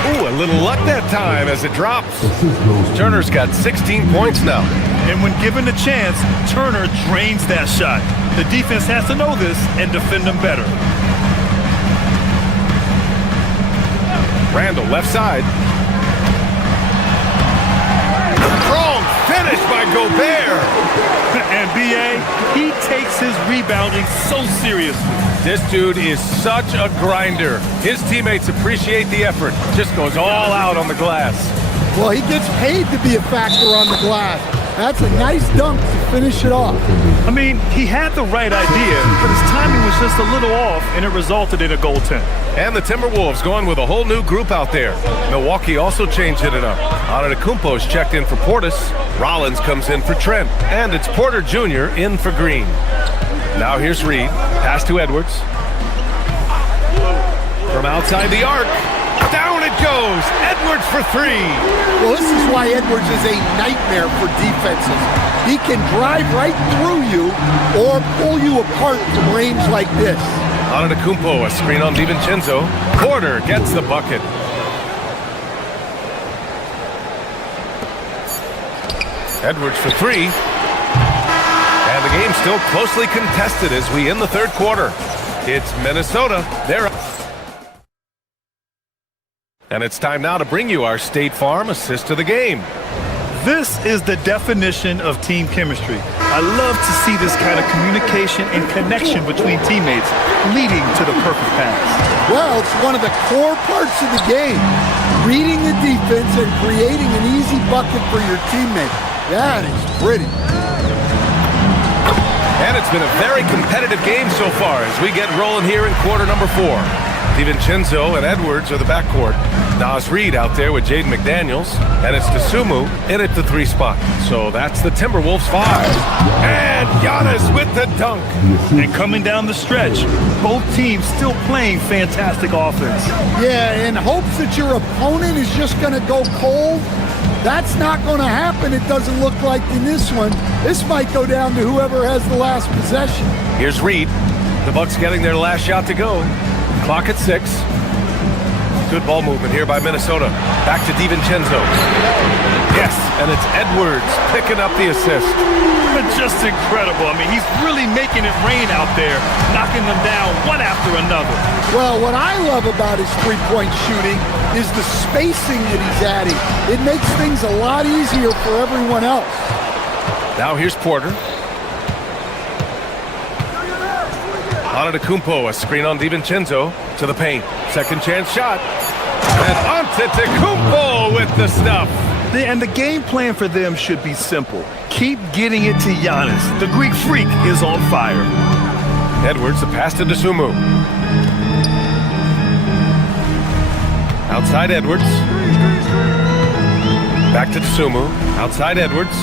Ooh, a little luck that time as it drops. Turner's got 16 points now. And when given the chance, Turner drains that shot. The defense has to know this and defend them better. Randall, left side. Strong finish by Gobert. And B.A., he takes his rebounding so seriously. This dude is such a grinder. His teammates appreciate the effort. Just goes all out on the glass. Well, he gets paid to be a factor on the glass. That's a nice dunk to finish it off. I mean, he had the right idea, but his timing was just a little off, and it resulted in a goaltend. And the Timberwolves going with a whole new group out there. Milwaukee also changed it up. Antetokounmpo's checked in for Portis. Rollins comes in for Trent. And it's Porter Jr. in for Green. Now here's Reed. Pass to Edwards. From outside the arc. Down it goes. Edwards for 3. Well, this is why Edwards is a nightmare for defenses. He can drive right through you or pull you apart from range like this. Antetokounmpo, a screen on DiVincenzo. Porter gets the bucket. Edwards for 3. And the game's still closely contested as we end the third quarter. It's Minnesota. They're up. And it's time now to bring you our State Farm assist of the game. This is the definition of team chemistry. I love to see this kind of communication and connection between teammates leading to the perfect pass. Well, it's one of the core parts of the game. Reading the defense and creating an easy bucket for your teammate. That is pretty. And it's been a very competitive game so far as we get rolling here in quarter number 4. DiVincenzo and Edwards are the backcourt. Naz Reid out there with Jaden McDaniels. And it's Dosunmu in at the 3 spot. So that's the Timberwolves 5. And Giannis with the dunk. And coming down the stretch, both teams still playing fantastic offense. Yeah, in hopes that your opponent is just going to go cold. That's not going to happen, it doesn't look like in this one. This might go down to whoever has the last possession. Here's Reed. The Bucks getting their last shot to go. Clock at 6. Good ball movement here by Minnesota. Back to DiVincenzo. Yes, and it's Edwards picking up the assist. Just incredible. I mean, he's really making it rain out there, knocking them down one after another. Well, what I love about his three-point shooting is the spacing that he's adding. It makes things a lot easier for everyone else. Now here's Porter. Antetokounmpo, a screen on DiVincenzo to the paint. Second chance shot. And Antetokounmpo with the stuff. And the game plan for them should be simple. Keep getting it to Giannis. The Greek freak is on fire. Edwards, the pass to Dosunmu. Outside Edwards. Back to Dosunmu. Outside Edwards.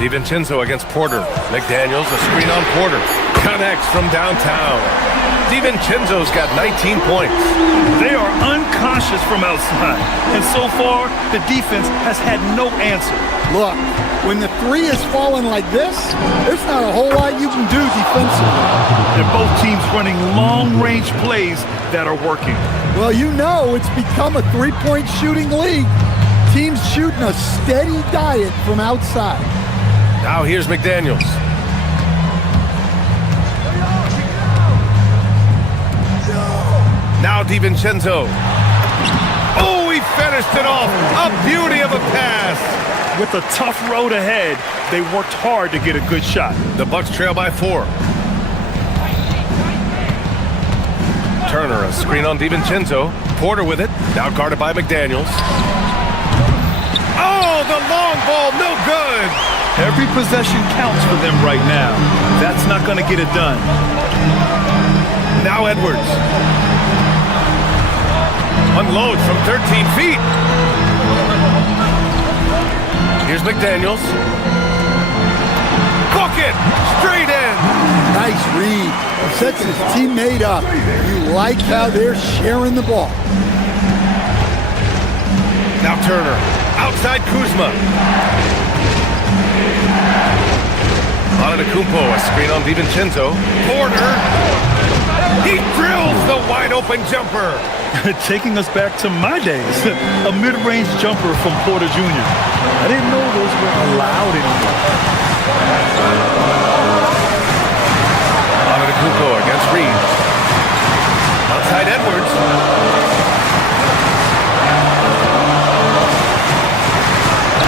DiVincenzo against Porter. McDaniels, a screen on Porter. Connects from downtown. DiVincenzo's got 19 points. They are unconscious from outside. And so far, the defense has had no answer. Look, when the 3 is falling like this, there's not a whole lot you can do defensively. And both teams running long-range plays that are working. Well, you know it's become a 3-point shooting league. Team's shooting a steady diet from outside. Now here's McDaniels. Now DiVincenzo. Oh, he finished it off. A beauty of a pass. With a tough road ahead, they worked hard to get a good shot. The Bucks trail by 4. Turner, a screen on DiVincenzo. Porter with it. Now guarded by McDaniels. Oh, the long ball, no good. Every possession counts for them right now. That's not going to get it done. Now Edwards. Unloads from 13 feet. Here's McDaniels. Book it! Straight in! Nice read. Sets his teammate up. You like how they're sharing the ball. Now Turner. Outside Kuzma. Antetokounmpo, a screen on DiVincenzo. Porter. He drills the wide open jumper. Taking us back to my days. A mid-range jumper from Porter Jr. I didn't know those were allowed anymore. Antetokounmpo against Reed. Outside Edwards.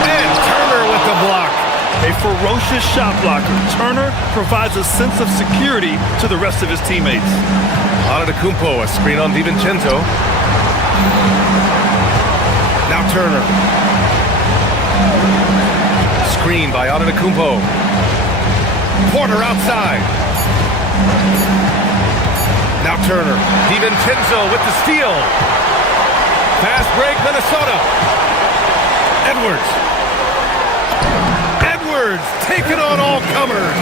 And Turner with the block. A ferocious shot blocker. Turner provides a sense of security to the rest of his teammates. Antetokounmpo, a screen on DiVincenzo. Now Turner. Screen by Antetokounmpo. Porter outside. Now Turner. DiVincenzo with the steal. Fast break, Minnesota. Edwards. Edwards taking on all comers.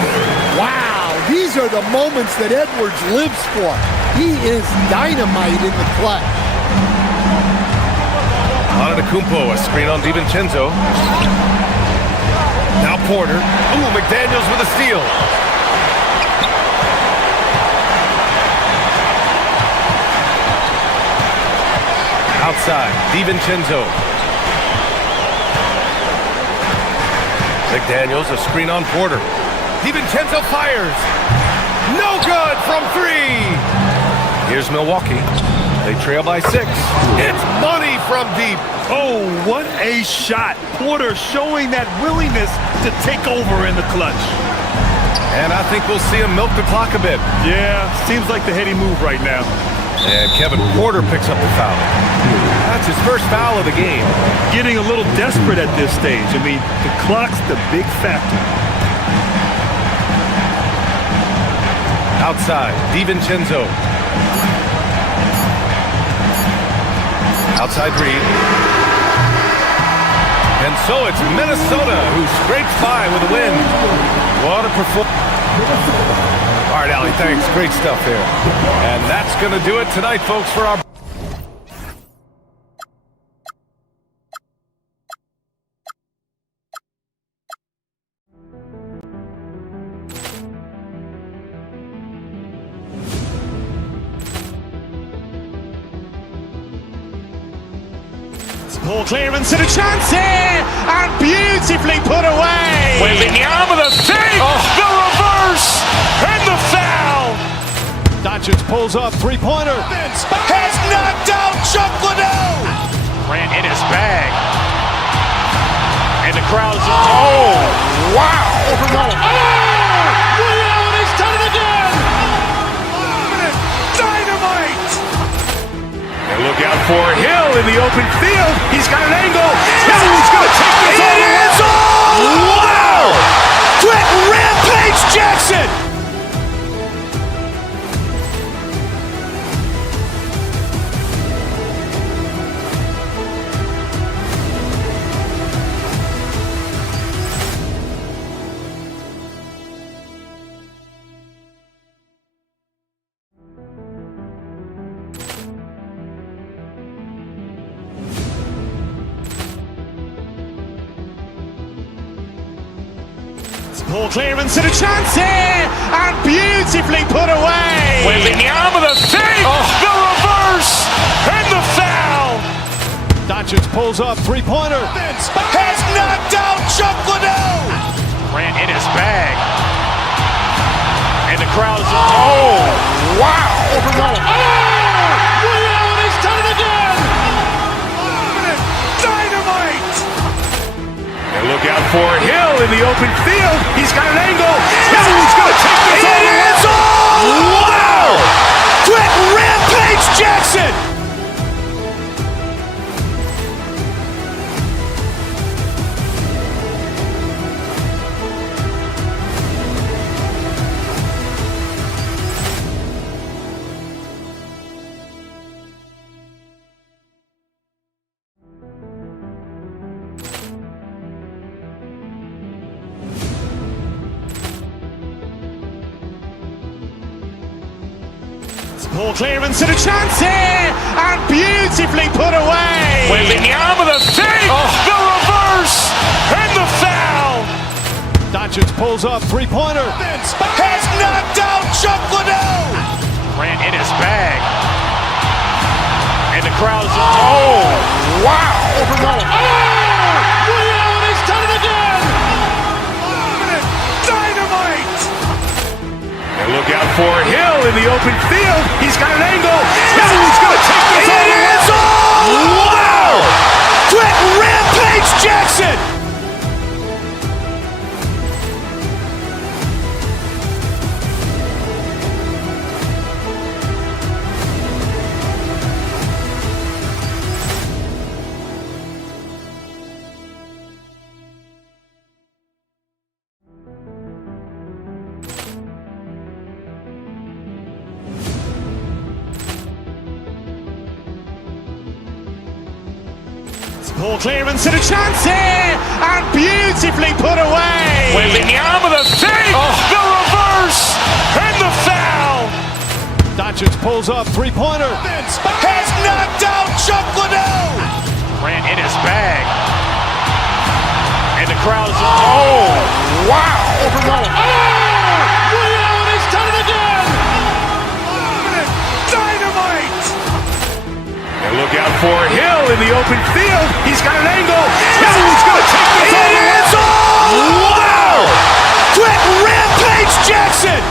Wow, these are the moments that Edwards lives for. He is dynamite in the clutch. Antetokounmpo, a screen on DiVincenzo. Now Porter. Ooh, McDaniels with a steal. Outside, DiVincenzo. McDaniels, a screen on Porter. DiVincenzo fires. No good from 3. Here's Milwaukee. They trail by 6. It's money from deep. Oh, what a shot. Porter showing that willingness to take over in the clutch. And I think we'll see him milk the clock a bit. Yeah, seems like the heady move right now. And Kevin Porter picks up the foul. That's his first foul of the game. Getting a little desperate at this stage. I mean, the clock's the big factor. Outside, DiVincenzo. Outside Reed. And so it's Minnesota who scrapes by with a win. What a performance. All right, Allie, thanks. Great stuff there. And that's going to do it tonight, folks, for our... Ball clearance and a chance here, and beautifully put away. Wembanyama the save, the reverse, and the foul. Doncic pulls up, three-pointer. Has knocked out Chuck Liddell. Ran in his bag. And the crowd's oh, wow. He's done it again. Dynamite. And look out for Hill in the open field. He's got an angle. Hill's going to take this all the way. Wow. Brett Rampage Jackson. Ball clearance and a chance here, and beautifully put away. Wembanyama the save, the reverse, and the foul. Doncic pulls pulls up, three-pointer. Vince has knocked out Chuck Liddell. Grant in his bag. And the crowd is, oh, wow. Ray Allen has done it again. Dynamite. And look out for Hill in the open field. He's got an angle. He's going to take this all the way. It is all. Wow. Quick Rampage Jackson. Ball clearance and a chance here, and beautifully put away. Wembanyama the save, the reverse, and the foul. Doncic pulls up, three-pointer. Vince has knocked out Chuck Liddell. Grant in his bag. And the crowd is, oh, wow. Ray Allen has done it again. Dynamite. And look out for Hill in the open field. He's got an angle. He's going to take this all the way. It is all. Wow. Quick Rampage Jackson. Ball clearance and a chance here, and beautifully put away. Wembanyama the save, the reverse, and the foul. Doncic pulls up, three-pointer. Vince has knocked out Chuck Liddell. Grant in his bag. And the crowd is, oh, wow. Ray Allen has done it again. Dynamite. And look out for Hill in the open field. He's got an angle. He's going to take this all the way. It is all. Wow. Quick Rampage Jackson.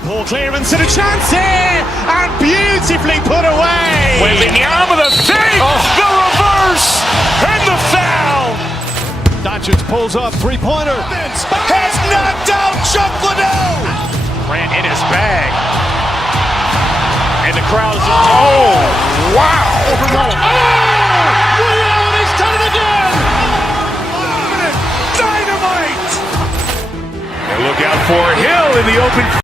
Ball clearance and a chance here, and beautifully put away. Wembanyama the save, the reverse, and the foul. Doncic pulls up, three-pointer. Vince has knocked out Chuck Liddell. Grant in his bag. And the crowd is, oh, wow. Ray Allen has done it again. Dynamite. And look out for Hill in the open field.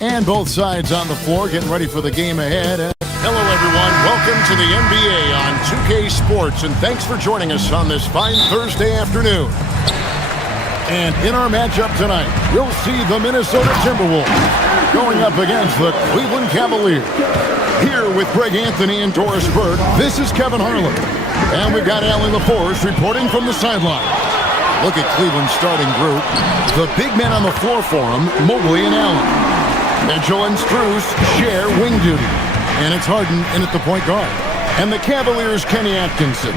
And both sides on the floor getting ready for the game ahead. Hello, everyone. Welcome to the NBA on 2K Sports, and thanks for joining us on this fine Thursday afternoon. And in our matchup tonight, we'll see the Minnesota Timberwolves going up against the Cleveland Cavaliers. Here with Greg Anthony and Doris Burke, this is Kevin Harlan. And we've got Allie LaForce reporting from the sideline. Look at Cleveland's starting group. The big men on the floor for them, Mobley and Allen. Mitchell and Strus share wing duty. And it's Harden in at the point guard. And the Cavaliers' Kenny Atkinson.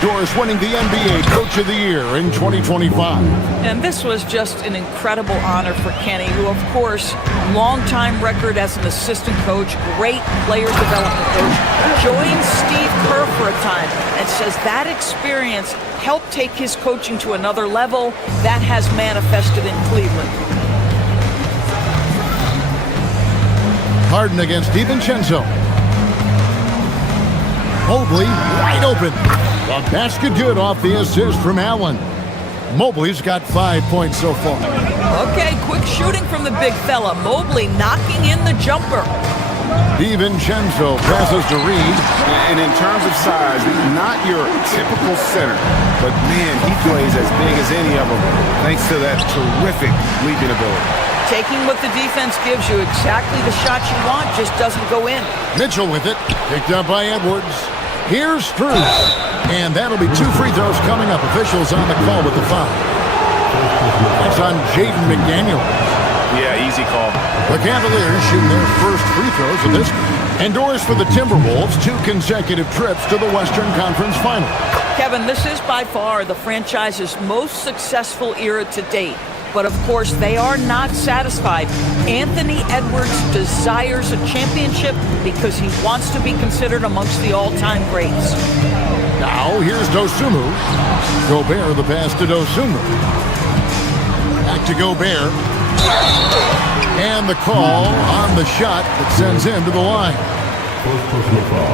Doris winning the NBA Coach of the Year in 2025. And this was just an incredible honor for Kenny, who, of course, long-time record as an assistant coach, great player development coach, joined Steve Kerr for a time and says that experience helped take his coaching to another level. That has manifested in Cleveland. Harden against DiVincenzo. Mobley wide open. A basket good off the assist from Allen. Mobley's got 5 points so far. Okay, quick shooting from the big fella. Mobley knocking in the jumper. DiVincenzo passes to Reed. And in terms of size, not your typical center, but man, he plays as big as any of them thanks to that terrific leaping ability. Taking what the defense gives you, exactly the shot you want, just doesn't go in. Mitchell with it, picked up by Edwards. Here's Strus. And that'll be 2 free throws coming up. Officials on the call with the foul. That's on Jaden McDaniel. Yeah, easy call. The Cavaliers shooting their first free throws of this. Endorsed for the Timberwolves, 2 consecutive trips to the Western Conference Final. Kevin, this is by far the franchise's most successful era to date. But of course, they are not satisfied. Anthony Edwards desires a championship because he wants to be considered amongst the all-time greats. Now, here's Dosunmu. Gobert the pass to Dosunmu. Back to Gobert. And the call on the shot that sends him to the line.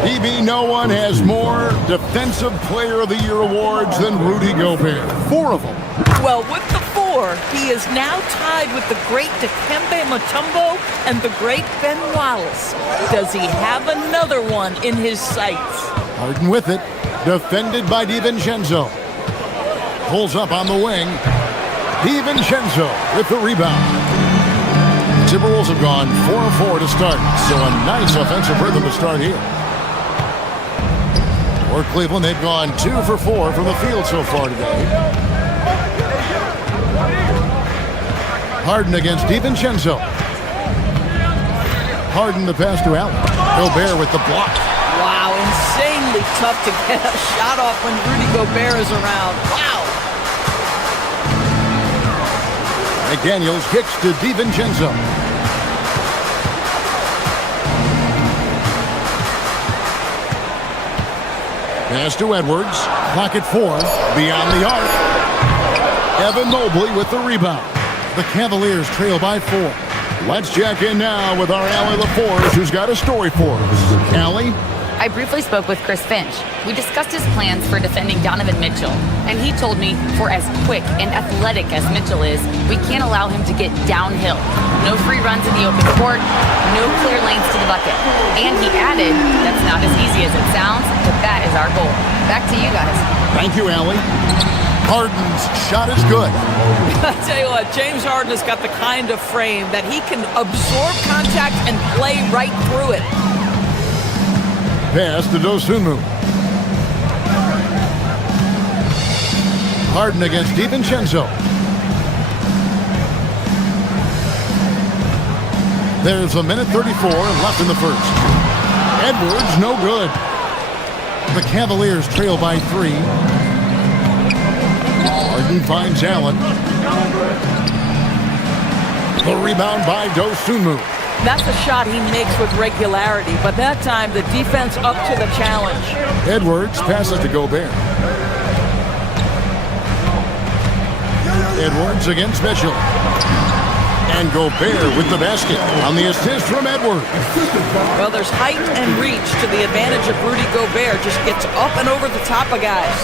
DB, no one has more Defensive Player of the Year awards than Rudy Gobert. 4 of them. Well, with the 4, he is now tied with the great Dikembe Mutombo and the great Ben Wallace. Does he have another one in his sights? Harden with it. Defended by DiVincenzo. Pulls up on the wing. DiVincenzo with the rebound. The Timberwolves have gone 4-4 to start, so a nice offensive rhythm to start here. For Cleveland, they've gone 2 for 4 from the field so far today. Harden against DiVincenzo. Harden the pass to Allen. Gobert with the block. Wow, insanely tough to get a shot off when Rudy Gobert is around. Wow. McDaniels kicks to DiVincenzo. Pass to Edwards. Clock at 4. Beyond the arc. Evan Mobley with the rebound. The Cavaliers trail by 4. Let's check in now with our Allie LaForge, who's got a story for us. Allie? I briefly spoke with Chris Finch. We discussed his plans for defending Donovan Mitchell, and he told me for as quick and athletic as Mitchell is, we can't allow him to get downhill. No free runs in the open court, no clear lanes to the bucket. And he added, that's not as easy as it sounds, but that is our goal. Back to you guys. Thank you, Allie. Harden's shot is good. I tell you what, James Harden has got the kind of frame that he can absorb contact and play right through it. Pass to Dosunmu. Harden against DiVincenzo. There's 1:34 left in the first. Edwards, no good. The Cavaliers trail by 3. Harden finds Allen. The rebound by Dosunmu. That's a shot he makes with regularity, but that time the defense up to the challenge. Edwards passes to Gobert. Edwards against Mitchell. And Gobert with the basket on the assist from Edwards. Well, there's height and reach to the advantage of Rudy Gobert. Just gets up and over the top of guys.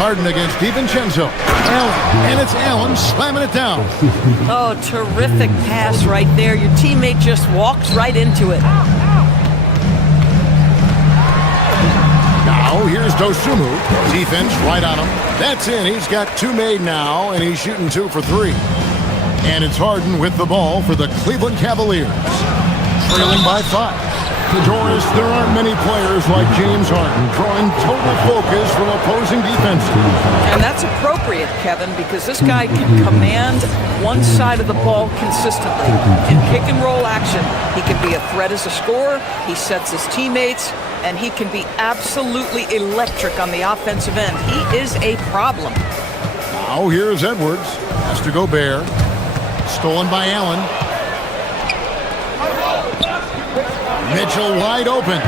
Harden against DiVincenzo. Allen, and it's Allen slamming it down. Oh, terrific pass right there. Your teammate just walks right into it. Now, here's Dosunmu. Defense right on him. That's in. He's got 2 made now, and he's shooting 2 for 3. And it's Harden with the ball for the Cleveland Cavaliers. Trailing by 5. Doris, there aren't many players like James Harden drawing total focus from opposing defenses. And that's appropriate, Kevin, because this guy can command one side of the ball consistently. In pick and roll action, he can be a threat as a scorer, he sets his teammates, and he can be absolutely electric on the offensive end. He is a problem. Now here's Edwards. Has to Gobert. Stolen by Allen. Mitchell wide open.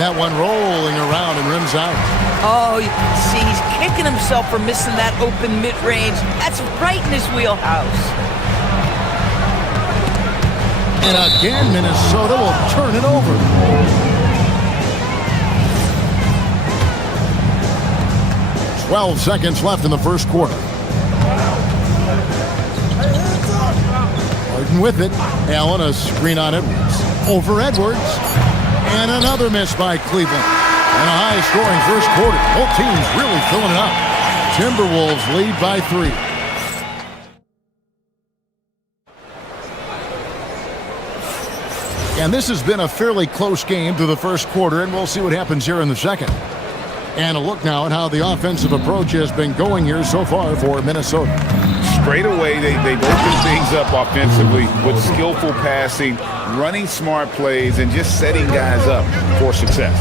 That one rolling around and rims out. Oh, you see, he's kicking himself for missing that open mid-range. That's right in his wheelhouse. And again, Minnesota will turn it over. "12 seconds left in the first quarter. Harden with it. Allen, a screen on Edwards. Over Edwards. And another miss by Cleveland. And a high-scoring first quarter. Both teams really filling it up. Timberwolves lead by 3. And this has been a fairly close game through the first quarter, and we'll see what happens here in the second. And a look now at how the offensive approach has been going here so far for Minnesota. Straight away, they've opened things up offensively with skillful passing, running smart plays, and just setting guys up for success.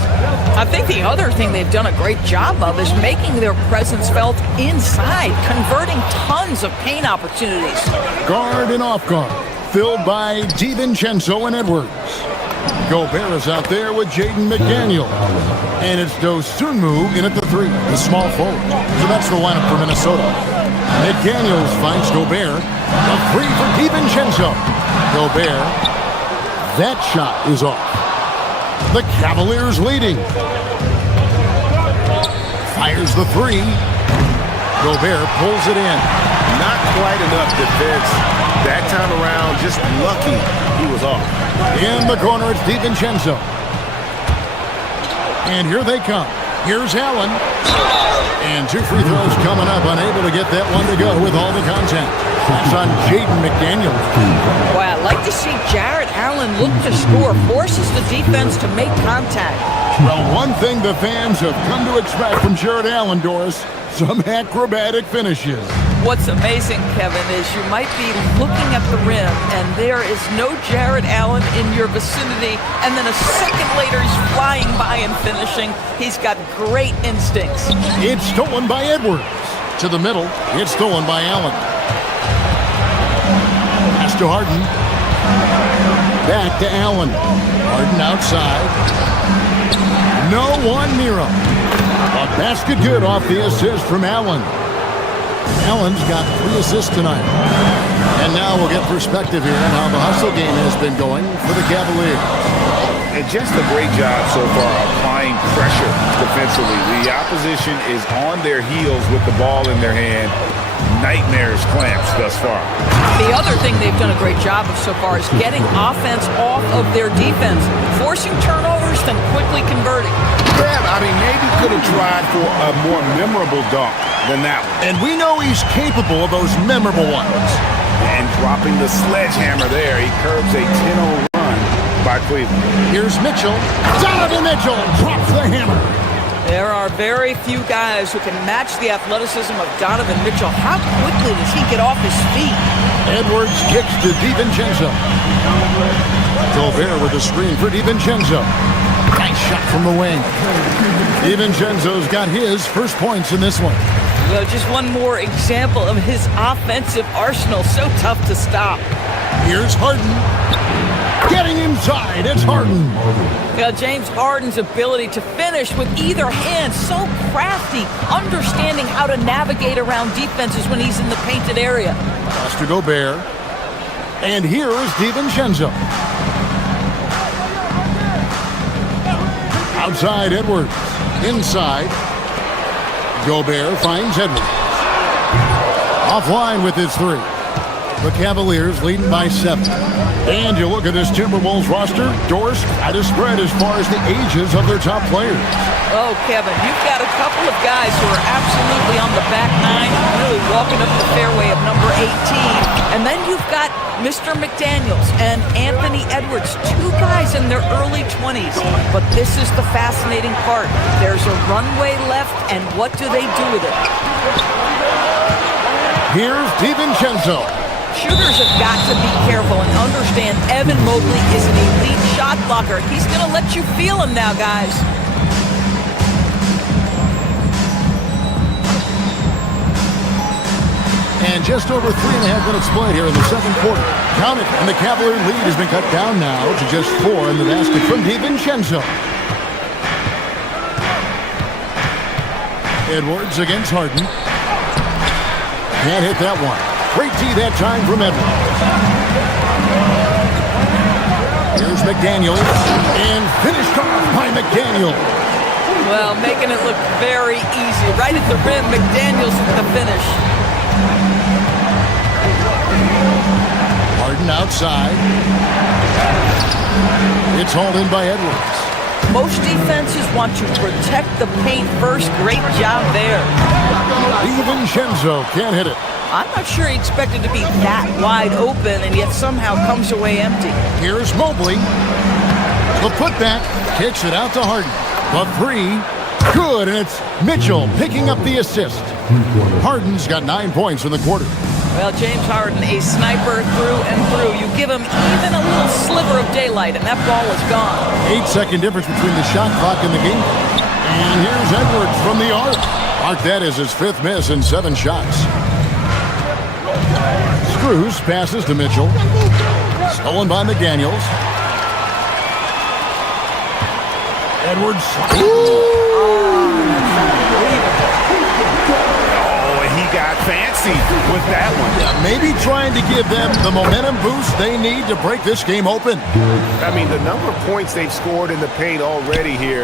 I think the other thing they've done a great job of is making their presence felt inside, converting tons of paint opportunities. Guard and off guard, filled by DiVincenzo and Edwards. Gobert is out there with Jaden McDaniel. And it's Dosunmu in at the 3, the small forward. So that's the lineup for Minnesota. McDaniels finds Gobert. A 3 for DiVincenzo. Gobert. That shot is off. The Cavaliers leading. Fires the 3. Gobert pulls it in. Not quite enough defense. That time around, just lucky he was off. In the corner, it's DiVincenzo. And here they come. Here's Allen. And 2 free throws coming up. Unable to get that one to go with all the contact. That's on Jaden McDaniel. Boy, I'd like to see Jarrett Allen look to score. Forces the defense to make contact. Well, one thing the fans have come to expect from Jarrett Allen, Doris, some acrobatic finishes. What's amazing, Kevin, is you might be looking at the rim and there is no Jarrett Allen in your vicinity, and then a second later he's flying by and finishing. He's got great instincts. It's stolen by Edwards. To the middle, it's stolen by Allen. Pass to Harden. Back to Allen. Harden outside. No one near him. A basket good off the assist from Allen. Allen's got 3 assists tonight. And now we'll get perspective here on how the hustle game has been going for the Cavaliers. And just a great job so far applying pressure defensively. The opposition is on their heels with the ball in their hand. Nightmares clamps thus far. The other thing they've done a great job of so far is getting offense off of their defense, forcing turnovers, then quickly converting. Yeah, I mean, maybe could have tried for a more memorable dunk than that one. And we know he's capable of those memorable ones. And dropping the sledgehammer there, he curbs a 10-0 run by Cleveland. Here's Mitchell. Donovan Mitchell drops the hammer. There are very few guys who can match the athleticism of Donovan Mitchell. How quickly does he get off his feet? Edwards kicks to DiVincenzo. Gobert with a screen for DiVincenzo. Nice shot from the wing. DiVincenzo's got his first points in this one. Well, just one more example of his offensive arsenal. So tough to stop. Here's Harden. Getting inside, it's Harden. Yeah, James Harden's ability to finish with either hand, so crafty, understanding how to navigate around defenses when he's in the painted area. Pass to Gobert. And here is DiVincenzo. Outside, Edwards. Inside. Gobert finds Edwards. Offline with his 3. The Cavaliers leading by 7. And you look at this Timberwolves roster, Doris, quite a spread as far as the ages of their top players. Oh, Kevin, you've got a couple of guys who are absolutely on the back 9, really walking up the fairway of number 18. And then you've got Mr. McDaniels and Anthony Edwards, 2 guys in their early 20s. But this is the fascinating part. There's a runway left, and what do they do with it? Here's DiVincenzo. Shooters have got to be careful and understand Evan Mobley is an elite shot blocker. He's going to let you feel him now, guys. And just over 3.5 minutes played here in the second quarter. Count it, and the Cavalier lead has been cut down now to just 4 in the basket from DiVincenzo. Edwards against Harden. Can't hit that one. Great D that time from Edwards. Here's McDaniels, and finished off by McDaniels. Well, making it look very easy. Right at the rim, McDaniels at the finish. Harden outside. It's hauled in by Edwards. Most defenses want to protect the paint first. Great job there. DiVincenzo can't hit it. I'm not sure he expected to be that wide open and yet somehow comes away empty. Here's Mobley. The putback kicks it out to Harden. The three, good, and it's Mitchell picking up the assist. Harden's got 9 points in the quarter. Well, James Harden, a sniper through and through. You give him even a little sliver of daylight, and that ball is gone. 8-second difference between the shot clock and the game. And here's Edwards from the arc. Mark that as his 5th miss in 7 shots. Screws passes to Mitchell. Stolen by McDaniels. Edwards. Got fancy with that one. Yeah, maybe trying to give them the momentum boost they need to break this game open. I mean, the number of points they've scored in the paint already here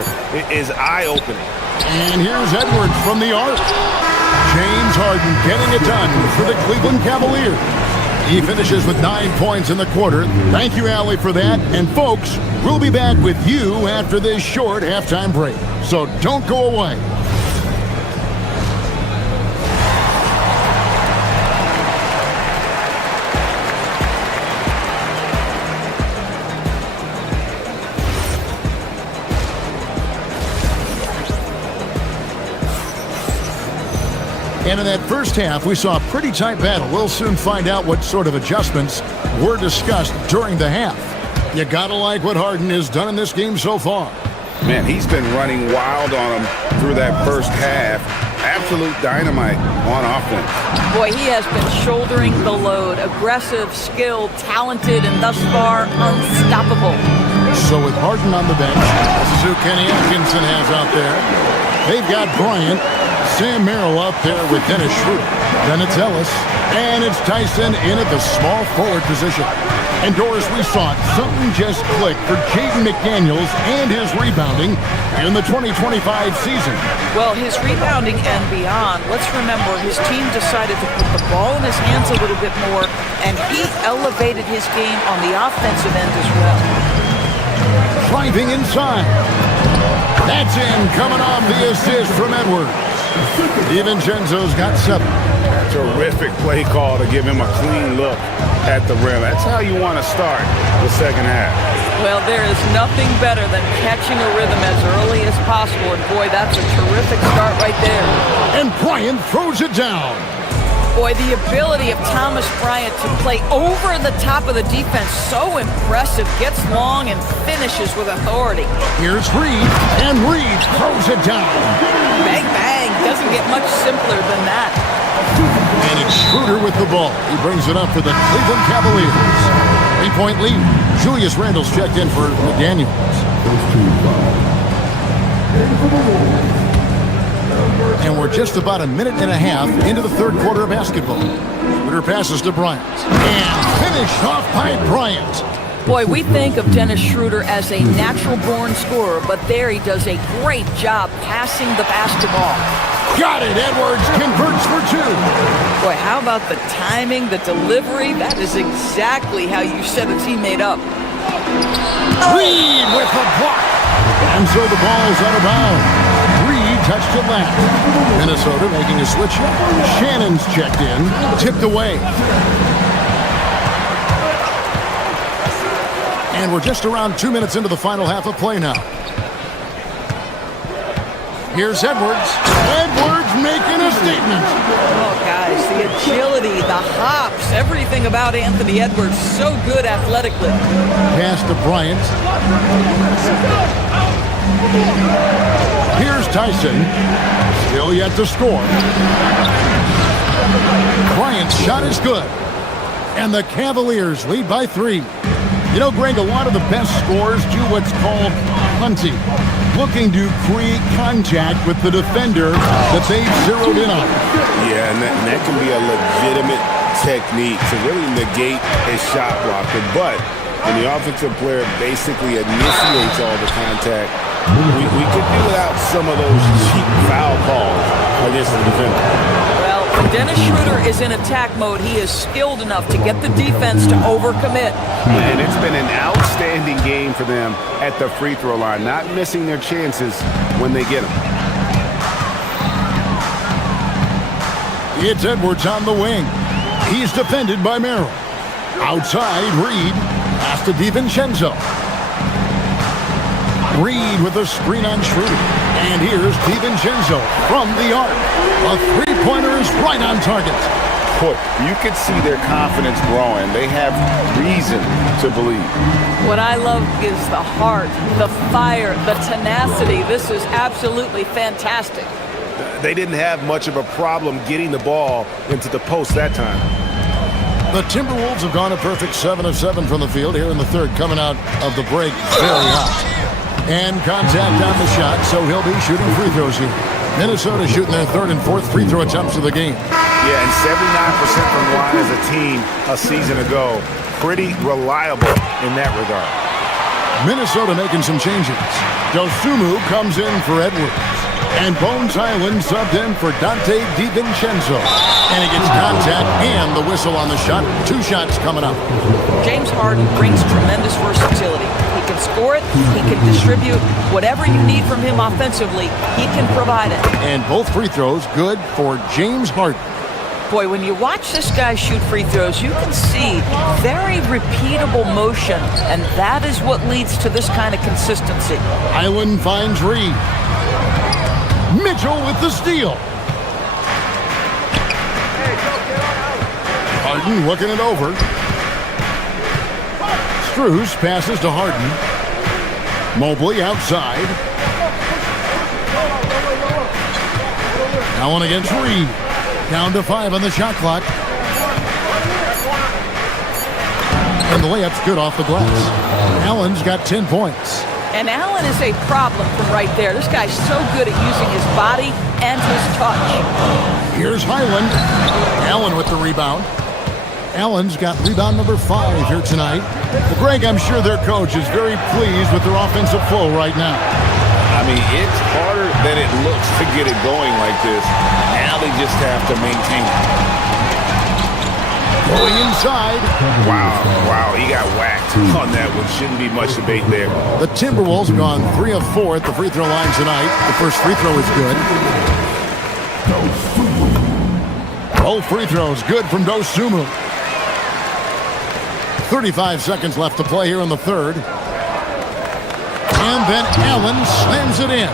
is eye-opening. And here's Edwards from the arc. James Harden getting it done for the Cleveland Cavaliers. He finishes with 9 points in the quarter. Thank you, Allie, for that. And folks, we'll be back with you after this short halftime break. So don't go away. And in that first half, we saw a pretty tight battle. We'll soon find out what sort of adjustments were discussed during the half. You gotta like what Harden has done in this game so far. Man, he's been running wild on him through that first half. Absolute dynamite on offense. Boy, he has been shouldering the load. Aggressive, skilled, talented, and thus far, unstoppable. So with Harden on the bench, this is who Kenny Atkinson has out there. They've got Bryant, Sam Merrill out there with Dennis Schroeder. Then it's Ellis, and it's Tyson in at the small forward position. And Doris, we saw it. Something just clicked for Jaden McDaniels and his rebounding in the 2025 season. Well, his rebounding and beyond, let's remember his team decided to put the ball in his hands a little bit more, and he elevated his game on the offensive end as well. Driving inside. That's in, coming off the assist from Edwards. DiVincenzo's got 7. Terrific play call to give him a clean look at the rim. That's how you want to start the second half. Well, there is nothing better than catching a rhythm as early as possible, and boy, that's a terrific start right there. And Bryant throws it down. Boy, the ability of Thomas Bryant to play over the top of the defense, so impressive. Gets long and finishes with authority. Here's Reed, and Reed throws it down. Bang, bang. Doesn't get much simpler than that. And it's Schroeder with the ball. He brings it up for the Cleveland Cavaliers. 3-point lead. Julius Randle's checked in for McDaniels. And we're just about a minute and a half into the third quarter of basketball. Schroeder passes to Bryant. And finished off by Bryant. Boy, we think of Dennis Schroeder as a natural-born scorer, but there he does a great job passing the basketball. Got it. Edwards converts for 2. Boy, how about the timing, the delivery? That is exactly how you set a teammate up. Reed with the block. And so the ball's out of bounds. Reed touched it last. Minnesota making a switch. Shannon's checked in. Tipped away. And we're just around 2 minutes into the final half of play now. Here's Edwards. Edwards making a statement. Oh, guys, the agility, the hops, everything about Anthony Edwards, so good athletically. Pass to Bryant. Here's Tyson. Still yet to score. Bryant's shot is good. And the Cavaliers lead by 3. You know, Greg, a lot of the best scorers do what's called hunting, looking to create contact with the defender that they've zeroed in on. Yeah, and that can be a legitimate technique to really negate a shot blocker. But and the offensive player basically initiates all the contact, we could do without some of those cheap foul calls against the defender. Well, when Dennis Schroeder is in attack mode, he is skilled enough to get the defense to overcommit. And it's been an outstanding game for them at the free throw line, not missing their chances when they get them. It's Edwards on the wing. He's defended by Merrill. Outside, Reed. Pass to DiVincenzo. Reed with a screen on Schroeder. And here's DiVincenzo from the arc. A three-pointer is right on target. Boy, you could see their confidence growing. They have reason to believe. What I love is the heart, the fire, the tenacity. This is absolutely fantastic. They didn't have much of a problem getting the ball into the post that time. The Timberwolves have gone a perfect 7 of 7 from the field here in the third, coming out of the break very hot. And contact on the shot, so he'll be shooting free throws here. Minnesota shooting their third and fourth free throw attempts of the game. Yeah, and 79% from the line as a team a season ago. Pretty reliable in that regard. Minnesota making some changes. Dosunmu comes in for Edwards. And Bones Highland subbed in for Dante DiVincenzo. And he gets contact and the whistle on the shot. 2 shots coming up. James Harden brings tremendous versatility. He can score it, he can distribute. Whatever you need from him offensively, he can provide it. And both free throws good for James Harden. Boy, when you watch this guy shoot free throws, you can see very repeatable motion, and that is what leads to this kind of consistency. Highland finds Reed. Mitchell with the steal. Harden looking it over. Strus passes to Harden. Mobley outside. Allen against Reed. Down to 5 on the shot clock. And the layup's good off the glass. Allen's got 10 points. And Allen is a problem from right there. This guy's so good at using his body and his touch. Here's Highland. Allen with the rebound. Allen's got rebound number 5 here tonight. Well, Greg, I'm sure their coach is very pleased with their offensive flow right now. I mean, it's harder than it looks to get it going like this. Now they just have to maintain it. Going inside. Wow, he got whacked on that one. Shouldn't be much debate there. The Timberwolves have gone 3 of 4 at the free throw line tonight. The first free throw is good. Both free throws good from Dosunmu. 35 seconds left to play here in the third. And then Allen slams it in.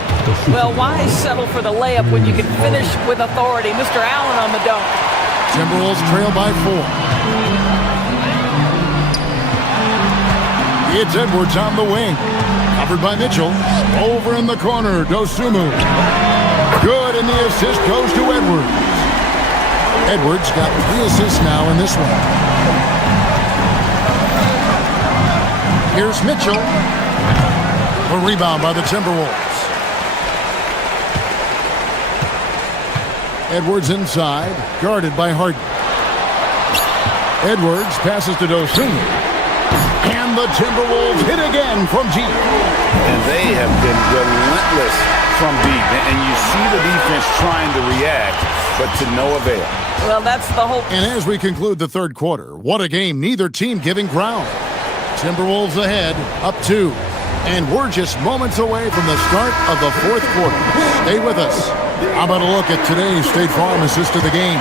Well, why settle for the layup when you can finish with authority? Mr. Allen on the dunk. Timberwolves trail by 4. It's Edwards on the wing. Covered by Mitchell. Over in the corner, Dosunmu. Good, and the assist goes to Edwards. Edwards got 3 assists now in this one. Here's Mitchell. A rebound by the Timberwolves. Edwards inside, guarded by Harden. Edwards passes to Dosunmu. And the Timberwolves hit again from deep. And they have been relentless from deep. And you see the defense trying to react, but to no avail. Well, that's the whole... And as we conclude the third quarter, what a game. Neither team giving ground. Timberwolves ahead, up 2. And we're just moments away from the start of the fourth quarter. Stay with us. How about a look at today's State Farm assist of the game?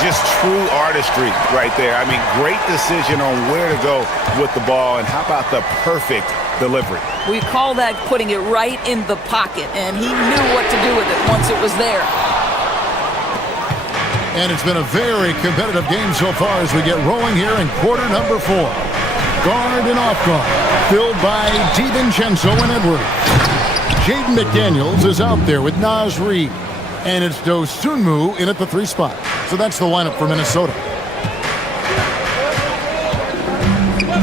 Just true artistry right there. I mean, great decision on where to go with the ball, and how about the perfect delivery? We call that putting it right in the pocket, and he knew what to do with it once it was there. And it's been a very competitive game so far as we get rolling here in quarter number 4. Guard and off guard, filled by DiVincenzo and Edwards. Jaden McDaniels is out there with Naz Reid. And it's Dosunmu in at the 3 spot. So that's the lineup for Minnesota.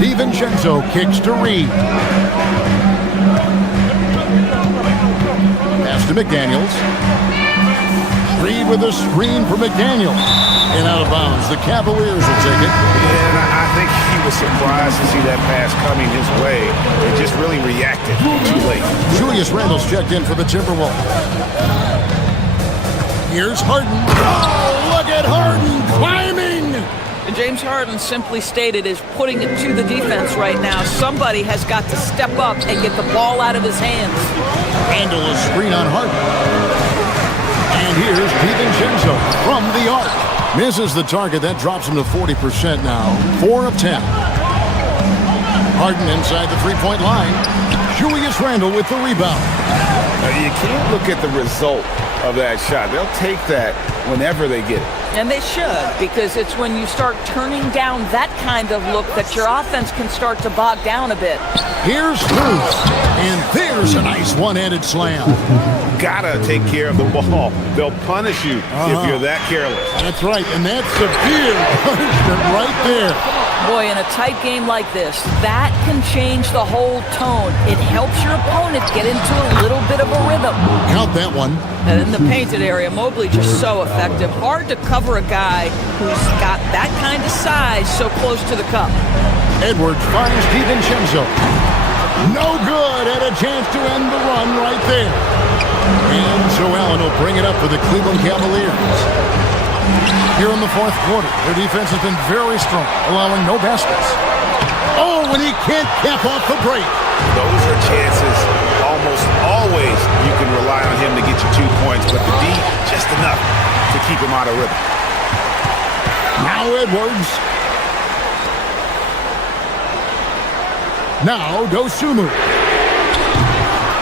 DiVincenzo kicks to Reed. Pass to McDaniels. Reed with a screen for McDaniels. And out of bounds, the Cavaliers will take it. Yeah, and I think he was surprised to see that pass coming his way and just really reacted too late. Julius Randle's checked in for the Timberwolves. Here's Harden. Oh, look at Harden climbing! And James Harden simply stated is putting it to the defense right now. Somebody has got to step up and get the ball out of his hands. Randle a screen on Harden. And here's DiVincenzo from the arc. Misses the target. That drops him to 40% now. 4 of 10. Harden inside the three-point line. Julius Randle with the rebound. You can't look at the result of that shot. They'll take that whenever they get it. And they should, because it's when you start turning down that kind of look that your offense can start to bog down a bit. Here's Cruz, and there's a nice one-handed slam. Gotta take care of the ball. They'll punish you if you're that careless. That's right, and that's severe punishment right there. Boy, in a tight game like this, that can change the whole tone. It helps your opponent get into a little bit of a rhythm. Count that one. And in the painted area, Mobley just so effective. Hard to cover a guy who's got that kind of size so close to the cup. Edwards finds DiVincenzo. No good, and a chance to end the run right there. And so Allen will bring it up for the Cleveland Cavaliers. Here in the fourth quarter, their defense has been very strong, allowing no baskets. Oh, and he can't cap off the break. Those are chances almost always you can rely on him to get you 2 points, but the D, just enough to keep him out of rhythm. Now Edwards. Now Dosunmu.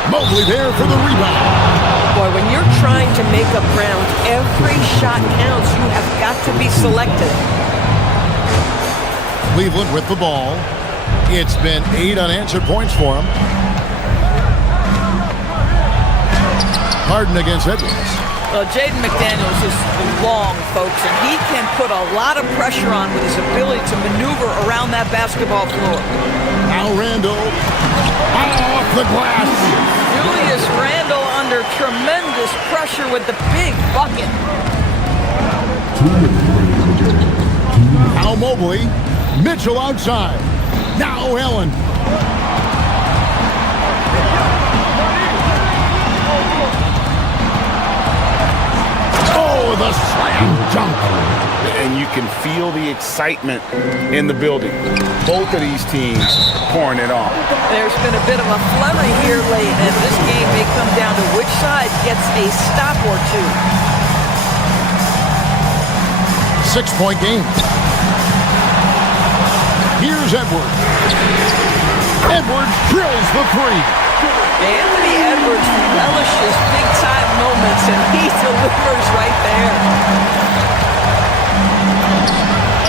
Mobley there for the rebound. Boy, when you're trying to make up ground, every shot counts. You have got to be selective. Cleveland with the ball. It's been 8 unanswered points for him. Harden against Edwards. Well, Jaden McDaniels is long, folks, and he can put a lot of pressure on with his ability to maneuver around that basketball floor. Now Randle. Off the glass. Julius Randle under tremendous pressure with the big bucket. Now Mobley. Mitchell outside. Now Allen. Oh, the slam dunk. And you can feel the excitement in the building. Both of these teams pouring it on. There's been a bit of a flurry here late, and this game may come down to which side gets a stop or two. 6-point game. Here's Edwards. Edwards drills the three. Anthony Edwards relishes big-time moments, and he delivers right there.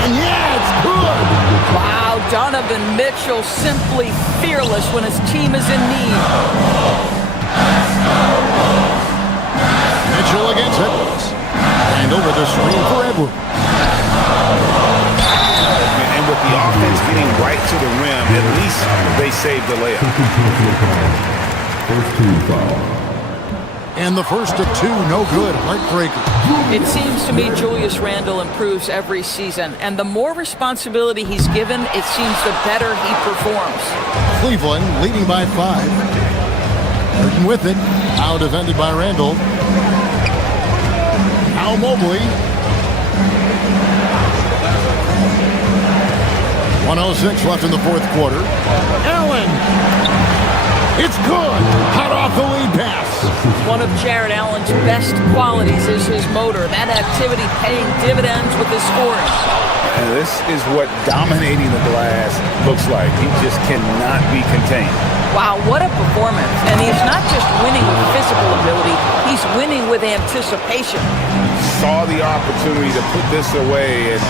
And yeah, it's good. Wow, Donovan Mitchell simply fearless when his team is in need. Mitchell against Edwards. And over the screen for Edwards. And with the offense getting right to the rim, at least they saved the layup. And the first of 2, no good. Heartbreaker. It seems to me Julius Randle improves every season, and the more responsibility he's given, it seems the better he performs. Cleveland leading by 5. Harden with it. Now defended by Randle. Now Mobley. 1:06 left in the fourth quarter. Allen. It's good. Hot off the lead pass. One of Jared Allen's best qualities is his motor. That activity paying dividends with his scoring. And this is what dominating the glass looks like. He just cannot be contained. Wow, what a performance. And he's not just winning with physical ability, he's winning with anticipation. Saw the opportunity to put this away and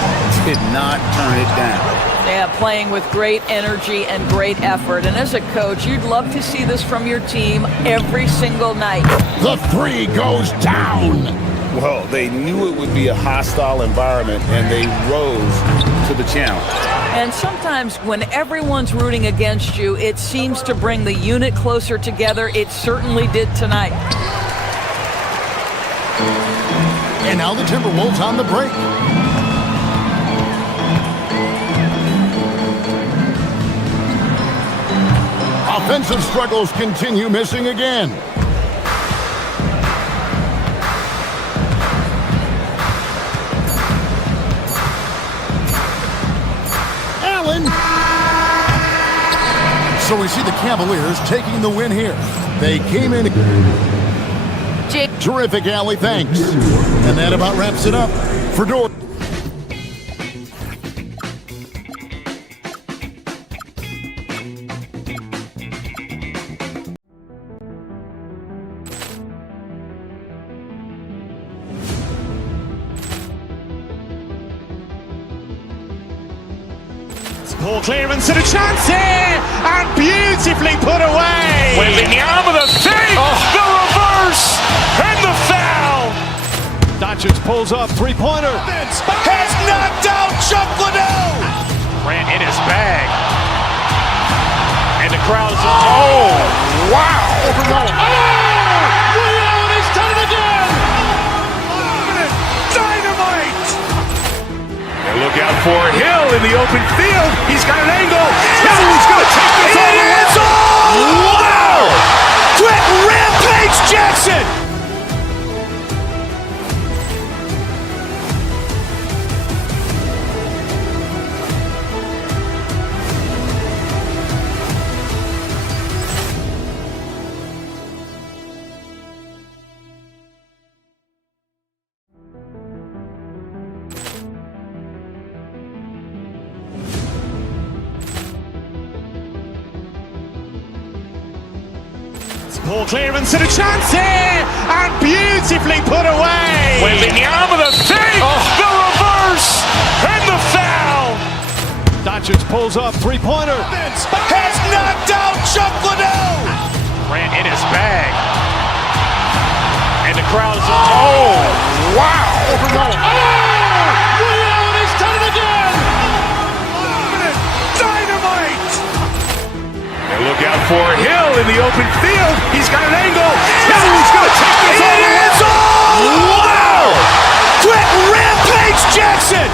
did not turn it down. Yeah, playing with great energy and great effort. And as a coach, you'd love to see this from your team every single night. The 3 goes down. Well, they knew it would be a hostile environment, and they rose to the challenge. And sometimes when everyone's rooting against you, it seems to bring the unit closer together. It certainly did tonight. And now the Timberwolves on the break. defensive struggles continue, missing again. Allen. So we see the Cavaliers taking the win here. They came in. Terrific, Allie, thanks. And that about wraps it up for Dor. Poor clearance and a chance here, and beautifully put away. Wembanyama the fake, the reverse, and the foul. Doncic pulls up, three-pointer. Has knocked out Chuck Liddell. Grant in his bag. And the crowd is, oh, wow. Overruled. Oh, he's done it again. Dynamite. And look out for Hill in the open field. He's got an angle. He's going to take this all the way. Wow! Quick Rampage Jackson. Poor clearance and a chance here, and beautifully put away. Wembanyama the fake, the reverse, and the foul. Doncic pulls up, three-pointer. Has knocked out Chuck Liddell. Grant in his bag. And the crowd is, oh, wow. Overruled. Oh, he's done it again. Dynamite. And look out for Hill in the open field. He's got an angle. He's going to take this all the way. Wow! Quick Rampage Jackson.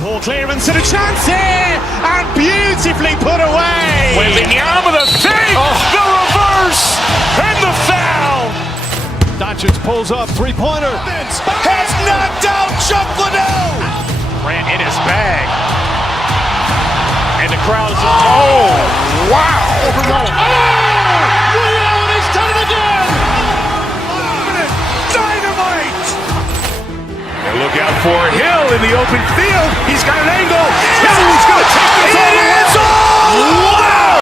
Poor clearance and a chance here, and beautifully put away. Wembanyama the fake, the reverse, and the foul. Doncic pulls up, three-pointer. Has knocked out Chuck Liddell. Grant in his bag. And the crowd is, oh, wow. Overruled. Oh, he's done it again. Dynamite. And look out for Hill in the open field. He's got an angle. He's going to take this all the way. Wow!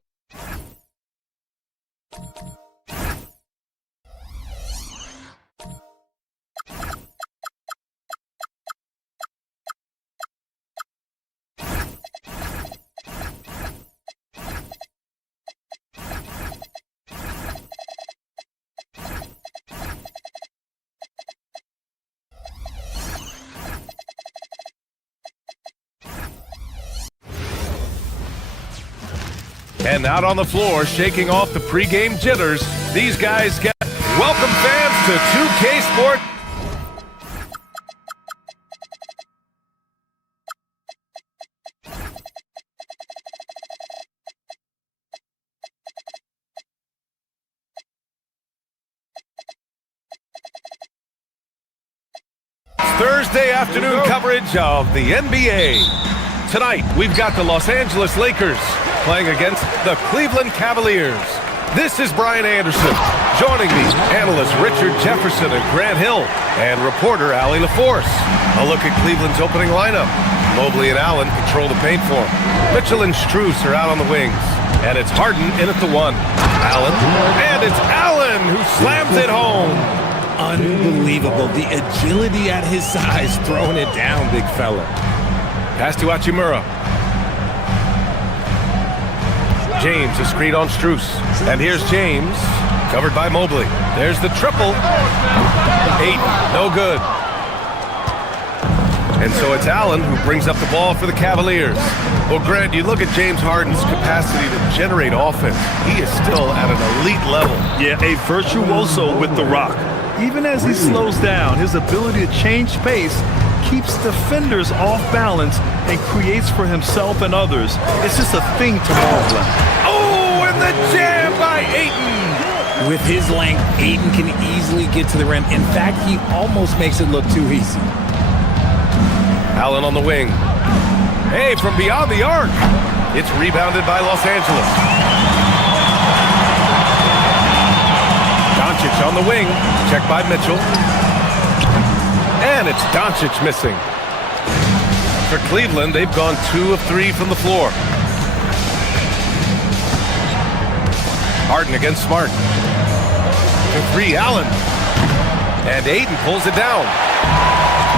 And out on the floor, shaking off the pregame jitters, these guys get welcome fans to 2K Sport. Thursday afternoon coverage of the NBA. Tonight, we've got the Los Angeles Lakers playing against the Cleveland Cavaliers. This is Brian Anderson. Joining me, analysts Richard Jefferson and Grant Hill, and reporter Allie LaForce. A look at Cleveland's opening lineup. Mobley and Allen control the paint for him. Mitchell and Strus are out on the wings. And it's Harden in at the one. Allen, and it's Allen who slams it home. Unbelievable. The agility at his size, throwing it down, big fella. Pass to Hachimura. James, a screen on Strus. And here's James. Covered by Mobley. There's the triple. 8, no good. And so it's Allen who brings up the ball for the Cavaliers. Well, Grant, you look at James Harden's capacity to generate offense. He is still at an elite level. Yeah, a virtuoso with the rock. Even as he slows down, his ability to change pace keeps defenders off balance and creates for himself and others. It's just a thing to marvel at. Oh, and the jam by Ayton. With his length, Ayton can easily get to the rim. In fact, he almost makes it look too easy. Allen on the wing. Hey, from beyond the arc. It's rebounded by Los Angeles. Doncic on the wing. Checked by Mitchell. And it's Doncic missing. For Cleveland, they've gone 2 of 3 from the floor. Harden against Smart. To 3, Allen. And Ayton pulls it down.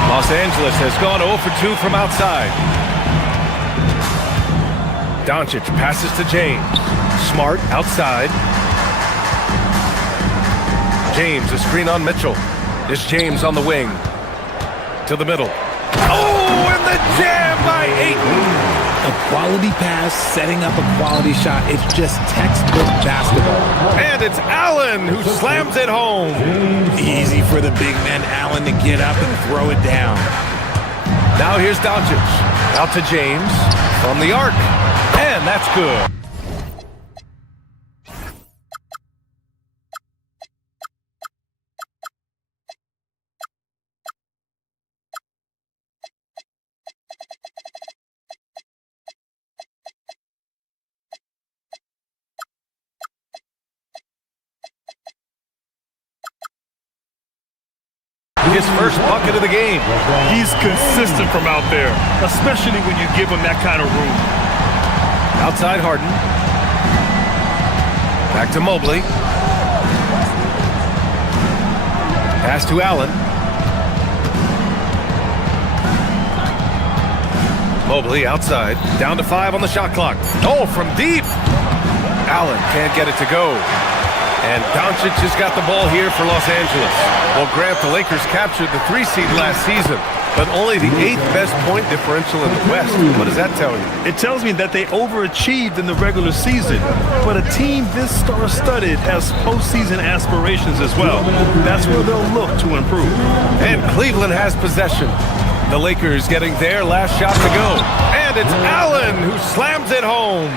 Los Angeles has gone 0 for 2 from outside. Doncic passes to James. Smart outside. James, a screen on Mitchell. It's James on the wing. To the middle. Oh, and the jam by Ayton. A quality pass, setting up a quality shot. It's just textbook basketball. And it's Allen who slams it home. Easy for the big man Allen to get up and throw it down. Now here's Doncic. Out to James from the arc. And that's good. His first bucket of the game. He's consistent from out there, especially when you give him that kind of room. Outside Harden. Back to Mobley. Pass to Allen. Mobley outside. Down to 5 on the shot clock. Oh, from deep. Allen can't get it to go. And Doncic has got the ball here for Los Angeles. Well, Grant, the Lakers captured the 3 seed last season, but only the 8th best point differential in the West. What does that tell you? It tells me that they overachieved in the regular season, but a team this star-studded has postseason aspirations as well. That's where they'll look to improve. And Cleveland has possession. The Lakers getting their last shot to go. And it's Allen who slams it home.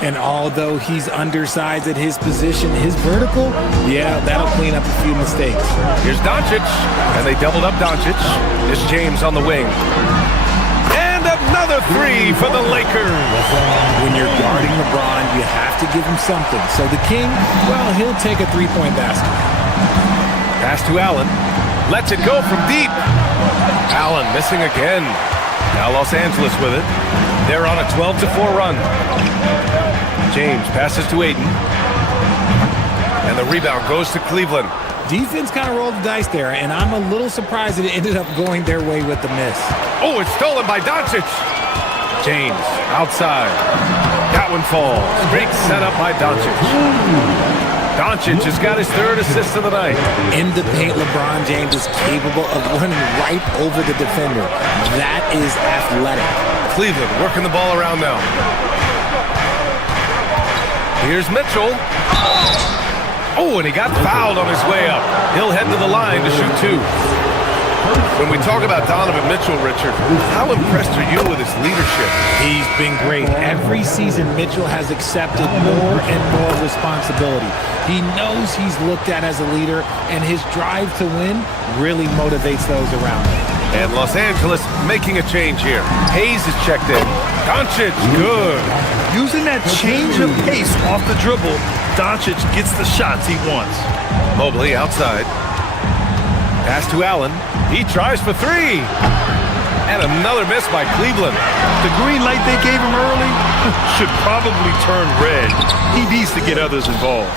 And although he's undersized at his position, his vertical, yeah, that'll clean up a few mistakes. Here's Doncic, and they doubled up Doncic. It's James on the wing. And another 3 for the Lakers. When you're guarding LeBron, you have to give him something. So the King, well, he'll take a 3-point basket. Pass to Allen. Lets it go from deep. Allen missing again. Now Los Angeles with it. They're on a 12-4 run. James passes to Ayton. And the rebound goes to Cleveland. Defense kind of rolled the dice there, and I'm a little surprised that it ended up going their way with the miss. Oh, it's stolen by Doncic. James outside. That one falls. Great setup by Doncic. Doncic has got his 3rd assist of the night. In the paint, LeBron James is capable of running right over the defender. That is athletic. Cleveland working the ball around now. Here's Mitchell. Oh, and he got fouled on his way up. He'll head to the line to shoot 2. When we talk about Donovan Mitchell, Richard, how impressed are you with his leadership? He's been great. Every season, Mitchell has accepted more and more responsibility. He knows he's looked at as a leader, and his drive to win really motivates those around him. And Los Angeles making a change here. Hayes is checked in. Doncic, good. Using that change of pace off the dribble, Doncic gets the shots he wants. Mobley outside. Pass to Allen. He tries for 3. And another miss by Cleveland. The green light they gave him early should probably turn red. He needs to get others involved.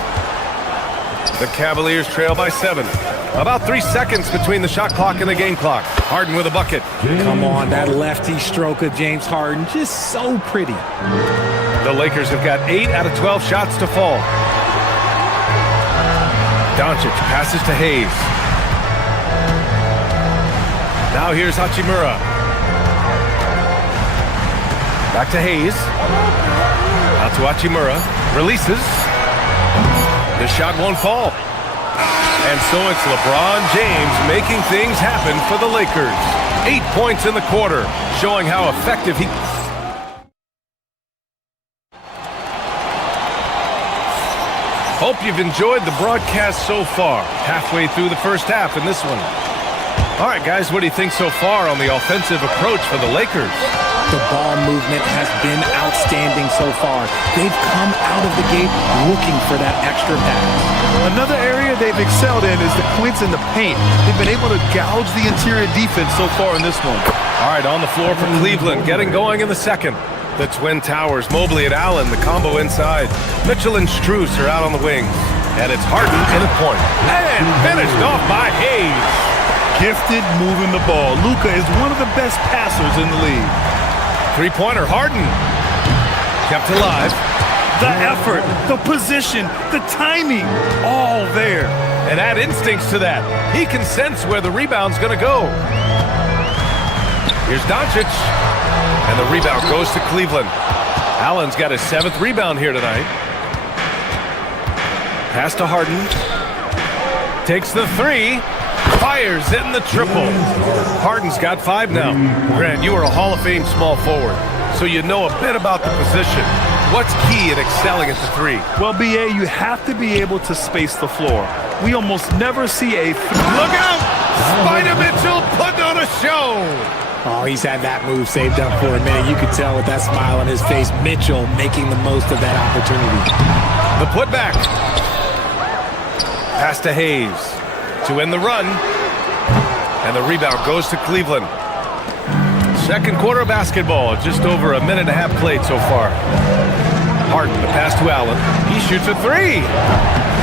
The Cavaliers trail by 7. About 3 seconds between the shot clock and the game clock. Harden with a bucket. Come on, that lefty stroke of James Harden, just so pretty. The Lakers have got 8 out of 12 shots to fall. Doncic passes to Hayes. Now here's Hachimura. Back to Hayes. Out to Hachimura. Releases. The shot won't fall. And so it's LeBron James making things happen for the Lakers. 8 points in the quarter, showing how effective he... Hope you've enjoyed the broadcast so far. Halfway through the first half in this one. All right, guys, what do you think so far on the offensive approach for the Lakers? The ball movement has been outstanding so far. They've come out of the gate looking for that extra pass. Another area they've excelled in is the points in the paint. They've been able to gouge the interior defense so far in this one. All right, on the floor for Cleveland, getting going in the second. The Twin Towers, Mobley and Allen, the combo inside. Mitchell and Strus are out on the wings. And it's Harden in a point. And finished off by Hayes. Gifted moving the ball. Luka is one of the best passers in the league. Three-pointer, Harden. Kept alive. The effort, the position, the timing, all there. And add instincts to that. He can sense where the rebound's going to go. Here's Doncic. And the rebound goes to Cleveland. Allen's got his 7th rebound here tonight. Pass to Harden. Takes the 3. Fires in the triple. Harden's got 5 now. Grant, you are a Hall of Fame small forward, so you know a bit about the position. What's key in excelling at the 3? Well, B.A., you have to be able to space the floor. We almost never see a... Look out! Spider Mitchell putting on a show! Oh, he's had that move saved up for a minute. You could tell with that smile on his face, Mitchell making the most of that opportunity. The putback. Pass to Hayes to end the run. And the rebound goes to Cleveland. Second quarter of basketball, just over a minute and a half played so far. Harden, the pass to Allen. He shoots a 3.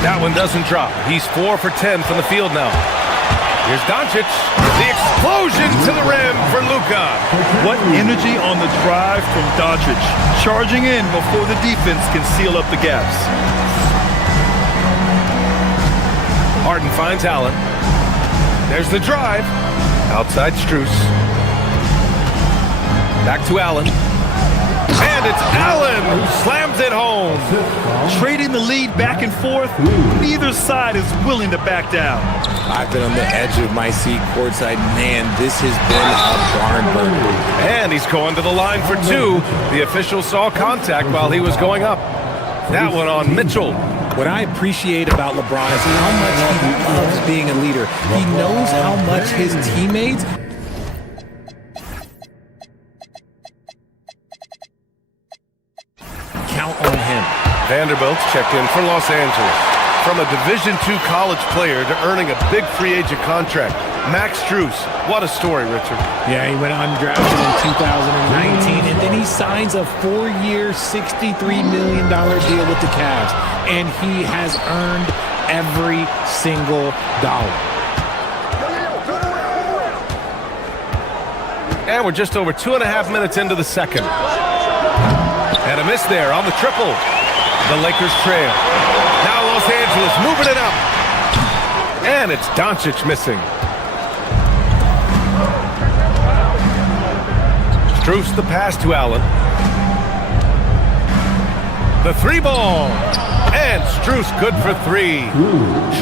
That one doesn't drop. He's 4 for 10 from the field now. Here's Doncic. The explosion to the rim for Luka. What energy on the drive from Doncic. Charging in before the defense can seal up the gaps. Harden finds Allen. There's the drive. Outside Strus. Back to Allen. And it's Allen who slams it home. Trading the lead back and forth. Neither side is willing to back down. I've been on the edge of my seat courtside. Man, this has been a barn burner. And he's going to the line for 2. The official saw contact while he was going up. That one on Mitchell. What I appreciate about LeBron is how much he loves being a leader. He knows how much his teammates count on him. Vanderbilt's checked in for Los Angeles. From a Division II college player to earning a big free agent contract. Max Strus, what a story, Richard. Yeah, he went undrafted in 2019, and then he signs a 4-year, $63 million deal with the Cavs, and he has earned every single dollar. And we're just over 2.5 minutes into the second. And a miss there on the triple. The Lakers trail. Now Los Angeles moving it up. And it's Doncic missing. Strus the pass to Allen. The 3-ball. And Strus good for 3.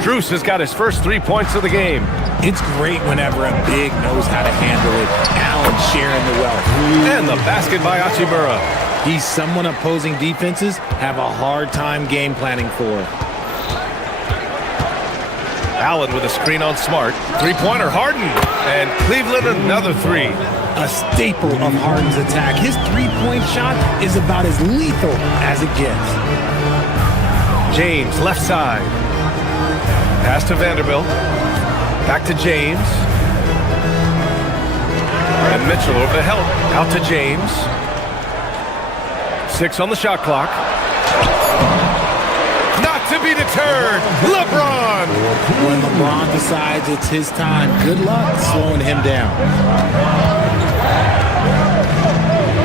Strus has got his first 3 points of the game. It's great whenever a big knows how to handle it. Allen sharing the wealth. And the basket by Hachimura. He's someone opposing defenses have a hard time game planning for. Allen with a screen on Smart. 3-pointer Harden. And Cleveland another 3. A staple of Harden's attack. His 3-point shot is about as lethal as it gets. James left side. Pass to Vanderbilt. Back to James. And Mitchell over the help. Out to James. 6 on the shot clock. Not to be deterred. LeBron. When LeBron decides it's his time, good luck slowing him down.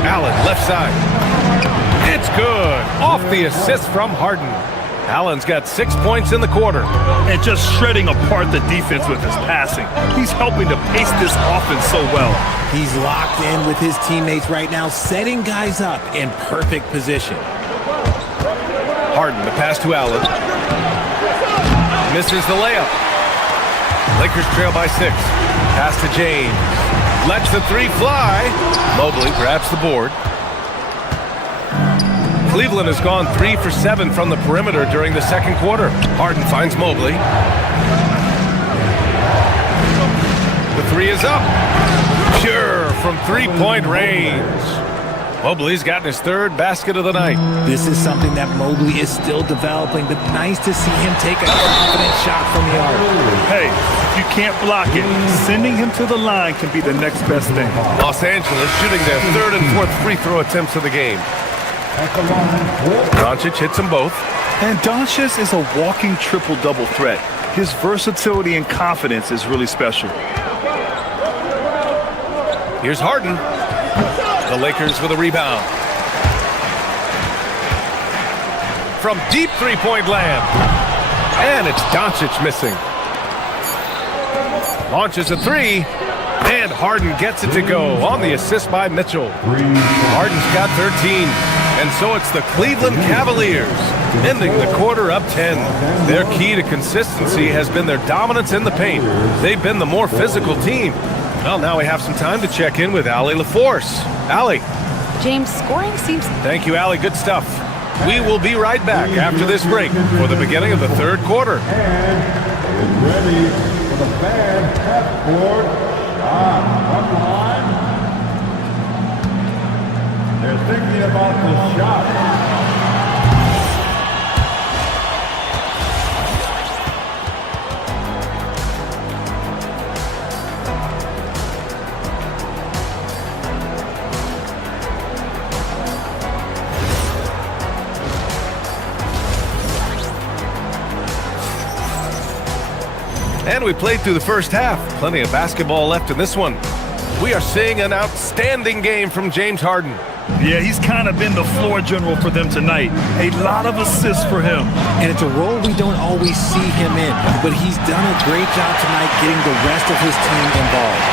Allen left side. It's good. Off the assist from Harden. Allen's got 6 points in the quarter. And just shredding apart the defense with his passing. He's helping to pace this offense so well. He's locked in with his teammates right now, setting guys up in perfect position. Harden, the pass to Allen. Misses the layup. Lakers trail by 6. Pass to James. Lets the three fly. Mobley grabs the board. Cleveland has gone 3 for 7 from the perimeter during the second quarter. Harden finds Mobley. The three is up. Pure from three-point range. Mobley's gotten his third basket of the night. This is something that Mobley is still developing, but nice to see him take a confident shot from the arc. Hey, if you can't block it, sending him to the line can be the next best thing. Los Angeles shooting their third and fourth free throw attempts of the game. Doncic hits them both. And Doncic is a walking triple-double threat. His versatility and confidence is really special. Here's Harden. The Lakers with a rebound. From deep three-point land. And it's Doncic missing. Launches a three. And Harden gets it to go on the assist by Mitchell. Harden's got 13. And so it's the Cleveland Cavaliers ending the quarter up 10. Their key to consistency has been their dominance in the paint. They've been the more physical team. Well, now we have some time to check in with Allie LaForce. Allie. James, scoring seems... Thank you, Allie. Good stuff. We will be right back after this break for the beginning of the third quarter. And ready for the fan half court on the line. They're thinking about the shot. And we played through the first half. Plenty of basketball left in this one. We are seeing an outstanding game from James Harden. Yeah, he's kind of been the floor general for them tonight. A lot of assists for him. And it's a role we don't always see him in, but he's done a great job tonight getting the rest of his team involved.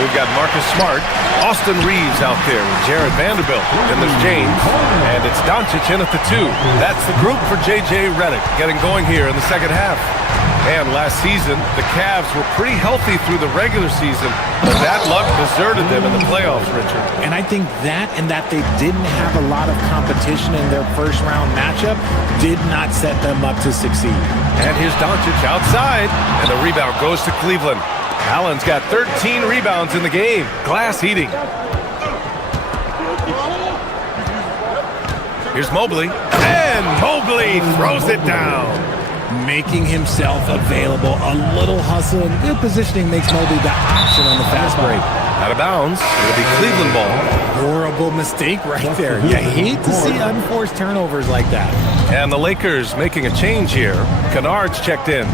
We've got Marcus Smart, Austin Reeves out there with Jared Vanderbilt. Then there's James, and it's Doncic in at the 2. That's the group for J.J. Redick getting going here in the second half. And last season, the Cavs were pretty healthy through the regular season, but that luck deserted them in the playoffs, Richard. And I think that and that they didn't have a lot of competition in their first-round matchup did not set them up to succeed. And here's Doncic outside, and the rebound goes to Cleveland. Allen's got 13 rebounds in the game. Glass eating. Here's Mobley, and Mobley throws it down. Making himself available. A little hustle and good positioning makes Mobley the option on the fast break. Out of bounds. It'll be Cleveland ball. Horrible mistake right there. You hate to see unforced turnovers like that. And the Lakers making a change here. Kennard's checked in.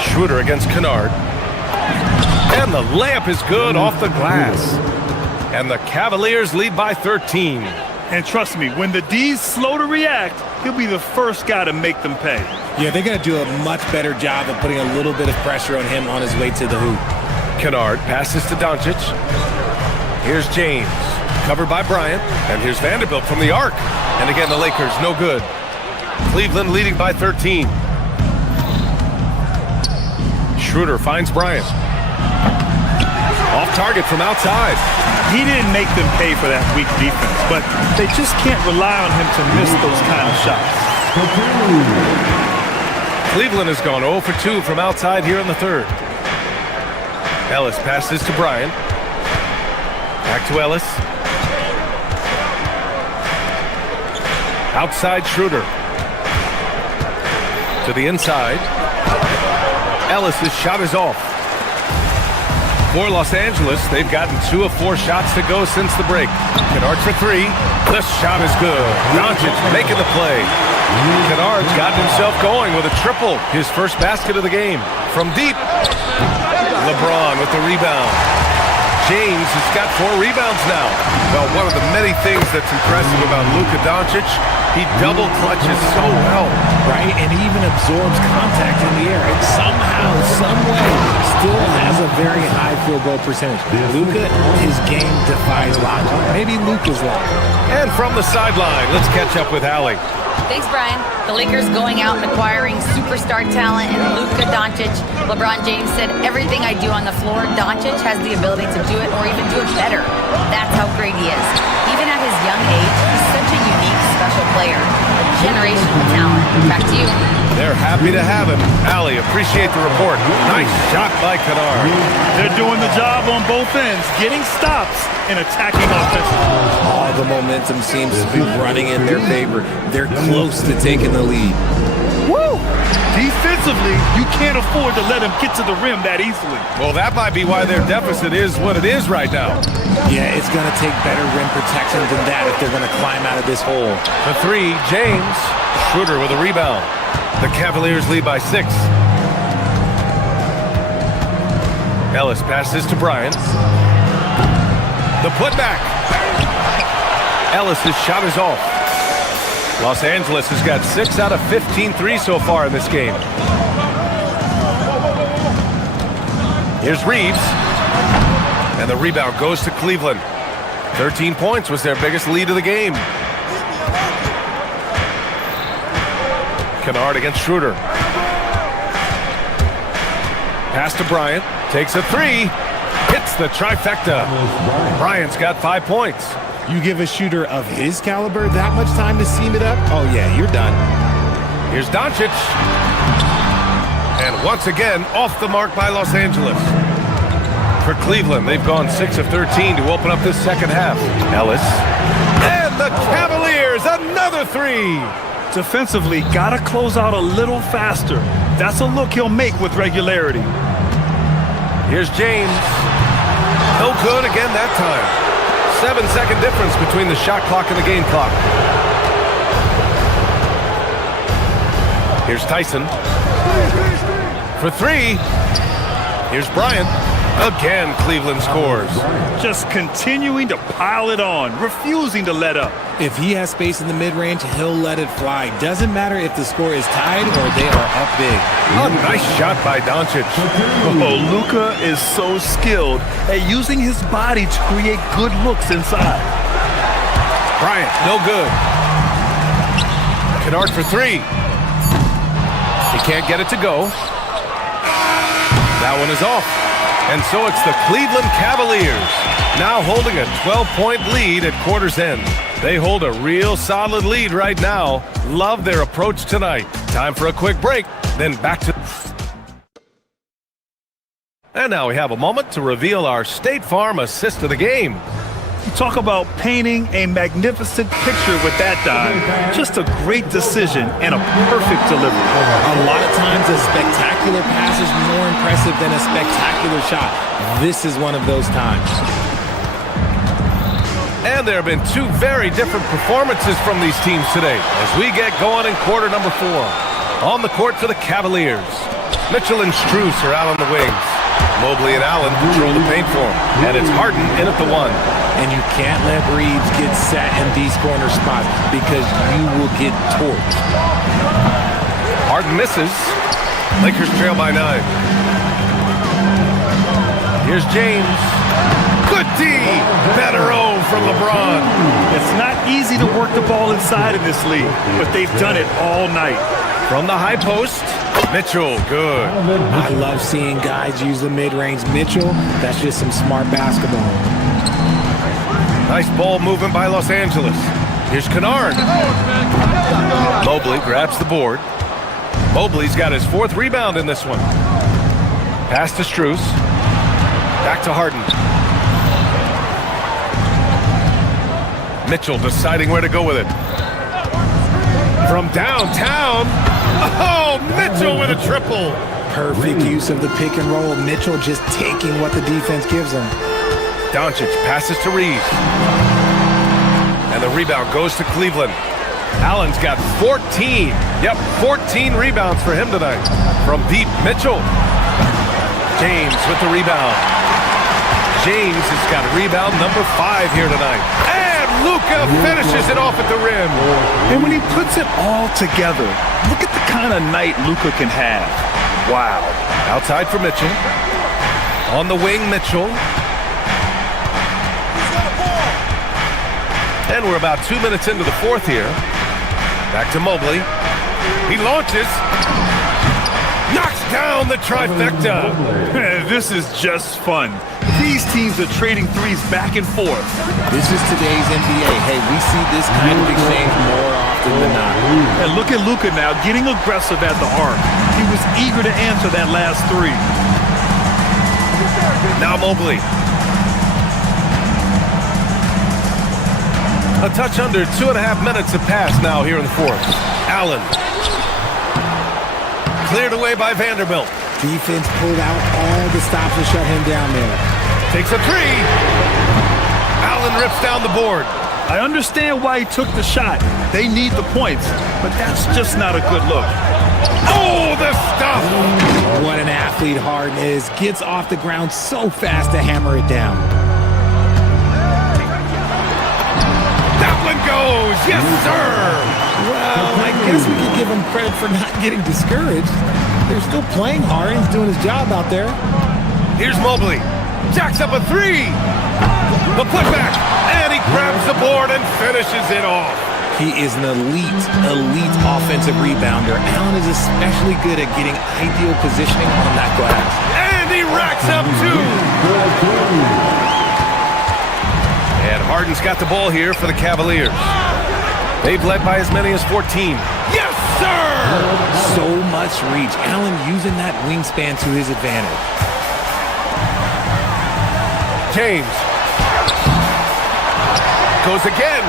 Schroeder against Kennard. And the layup is good off the glass. And the Cavaliers lead by 13. And trust me, when the D's slow to react, he'll be the first guy to make them pay. Yeah, they're going to do a much better job of putting a little bit of pressure on him on his way to the hoop. Kennard passes to Doncic. Here's James, covered by Bryant. And here's Vanderbilt from the arc. And again, the Lakers, no good. Cleveland leading by 13. Schroeder finds Bryant. Off target from outside. He didn't make them pay for that weak defense, but they just can't rely on him to miss those kind of shots. Cleveland has gone 0 for 2 from outside here in the third. Ellis passes to Bryant. Back to Ellis. Outside Schroeder. To the inside. Ellis' shot is off. For Los Angeles, they've gotten 2 of 4 shots to go since the break. Kennard for 3. The shot is good. Doncic making the play. Kennard's gotten himself going with a triple. His first basket of the game. From deep. LeBron with the rebound. James has got 4 rebounds now. Well, one of the many things that's impressive about Luka Doncic, he double clutches so well. Right, and he even absorbs contact in the air. And somehow, some way, still has a very high field goal percentage. Luka, his game defies logic. Maybe Luka's logic. And from the sideline, let's catch up with Allie. Thanks, Brian. The Lakers going out and acquiring superstar talent in Luka Doncic. LeBron James said, everything I do on the floor, Doncic has the ability to do it or even do it better. That's how great he is. Even at his young age, he's such a unique, special player. Generational talent. Back to you. They're happy to have him. Allie, appreciate the report. Nice shot by Kennard. They're doing the job on both ends, getting stops and attacking offensively. All the momentum seems to be running in their favor. They're close to taking the lead. Woo! Defensively, you can't afford to let him get to the rim that easily. Well, that might be why their deficit is what it is right now. Yeah, it's going to take better rim protection than that if they're going to climb out of this hole. The 3, James. Schroeder with a rebound. The Cavaliers lead by 6. Ellis passes to Bryant. The putback. Ellis' shot is off. Los Angeles has got 6 out of 15 threes so far in this game. Here's Reeves. And the rebound goes to Cleveland. 13 points was their biggest lead of the game. Kennard against Schroeder. Pass to Bryant. Takes a 3. Hits the trifecta. Bryant's got 5 points. You give a shooter of his caliber that much time to seam it up? Oh, yeah, you're done. Here's Doncic. And once again, off the mark by Los Angeles. For Cleveland, they've gone 6 of 13 to open up this second half. Ellis. And the Cavaliers, another 3. Defensively, gotta close out a little faster. That's a look he'll make with regularity. Here's James. No good again that time. 7-second difference between the shot clock and the game clock. Here's Tyson. For 3. Here's Bryant. Again, Cleveland scores. Just continuing to pile it on, refusing to let up. If he has space in the mid-range, he'll let it fly. Doesn't matter if the score is tied or they are up big. A nice shot by Doncic. Oh, Luka is so skilled at using his body to create good looks inside. Bryant, no good. Kennard for 3. He can't get it to go. That one is off. And so it's the Cleveland Cavaliers, now holding a 12-point lead at quarter's end. They hold a real solid lead right now. Love their approach tonight. Time for a quick break, then back to... And now we have a moment to reveal our State Farm assist of the game. Talk about painting a magnificent picture with that dive. Just a great decision and a perfect delivery. A lot of times a spectacular pass is more impressive than a spectacular shot. This is one of those times. And there have been 2 very different performances from these teams today as we get going in quarter number 4. On the court for the Cavaliers, Mitchell and Strus are out on the wings. Mobley and Allen control the paint for him. And it's Harden in at the 1. And you can't let Reeves get set in these corner spots because you will get torched. Harden misses. Lakers trail by 9. Here's James. Good D. Better O from LeBron. It's not easy to work the ball inside in this league, but they've done it all night. From the high post, Mitchell, good. I love seeing guys use the mid-range. Mitchell, that's just some smart basketball. Nice ball movement by Los Angeles. Here's Kennard. Mobley grabs the board. Mobley's got his 4th rebound in this one. Pass to Strus. Back to Harden. Mitchell deciding where to go with it. From downtown. Oh, Mitchell with a triple. Perfect use of the pick and roll. Mitchell just taking what the defense gives him. Doncic passes to Reeves. And the rebound goes to Cleveland. Allen's got 14. Yep, 14 rebounds for him tonight. From deep, Mitchell. James with the rebound. James has got rebound number 5 here tonight. And Luka finishes it off at the rim. And when he puts it all together, look at the kind of night Luka can have. Wow. Outside for Mitchell. On the wing, Mitchell. And we're about 2 minutes into the fourth here. Back to Mobley. He launches. Knocks down the trifecta. This is just fun. These teams are trading threes back and forth. This is today's NBA. Hey, we see this kind of exchange more often than not. And look at Luka now getting aggressive at the arc. He was eager to answer that last three. Now Mobley. A touch under 2.5 minutes have passed now here in the fourth. Allen. Cleared away by Vanderbilt. Defense pulled out all the stops to shut him down there. Takes a three. Allen rips down the board. I understand why he took the shot. They need the points, but that's just not a good look. Oh, the stuff! What an athlete Harden is. Gets off the ground so fast to hammer it down. That one goes! Yes, sir! Well, I guess we could give him credit for not getting discouraged. They're still playing hard. He's doing his job out there. Here's Mobley. Jacks up a three. The putback. And he grabs the board and finishes it off. He is an elite offensive rebounder. Allen is especially good at getting ideal positioning on that glass. And he racks up 2. And Harden's got the ball here for the Cavaliers. They've led by as many as 14. Yes, sir! So much reach. Allen using that wingspan to his advantage. James. Goes again.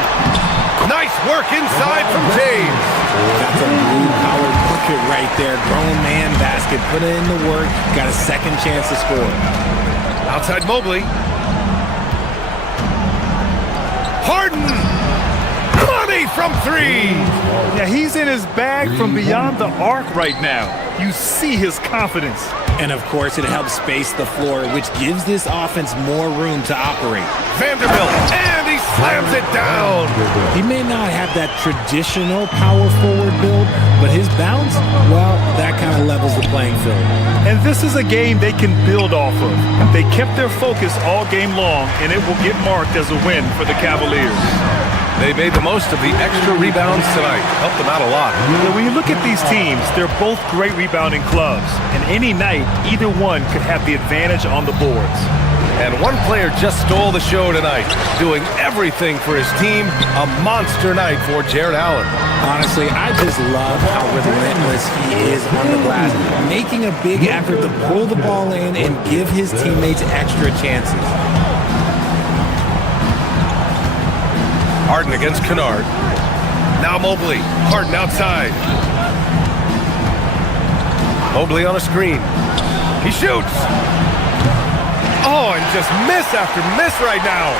Nice work inside from James. That's a blue-collar bucket right there. Grown man basket. Put in the work. Got a second chance to score. Outside Mobley. Harden. Money from 3. Yeah, he's in his bag from beyond the arc right now. You see his confidence. And of course, it helps space the floor, which gives this offense more room to operate. Vanderbilt, and he slams it down. He may not have that traditional power forward build, but his bounce, well, that kind of levels the playing field. And this is a game they can build off of. They kept their focus all game long, and it will get marked as a win for the Cavaliers. They made the most of the extra rebounds tonight. Helped them out a lot. Yeah, when you look at these teams, they're both great rebounding clubs. And any night, either one could have the advantage on the boards. And one player just stole the show tonight, doing everything for his team. A monster night for Jared Allen. Honestly, I just love how relentless he is on the glass, making a big effort to pull the ball in and give his teammates extra chances. Harden against Kennard. Now Mobley. Harden outside. Mobley on a screen. He shoots. Oh, and just miss after miss right now.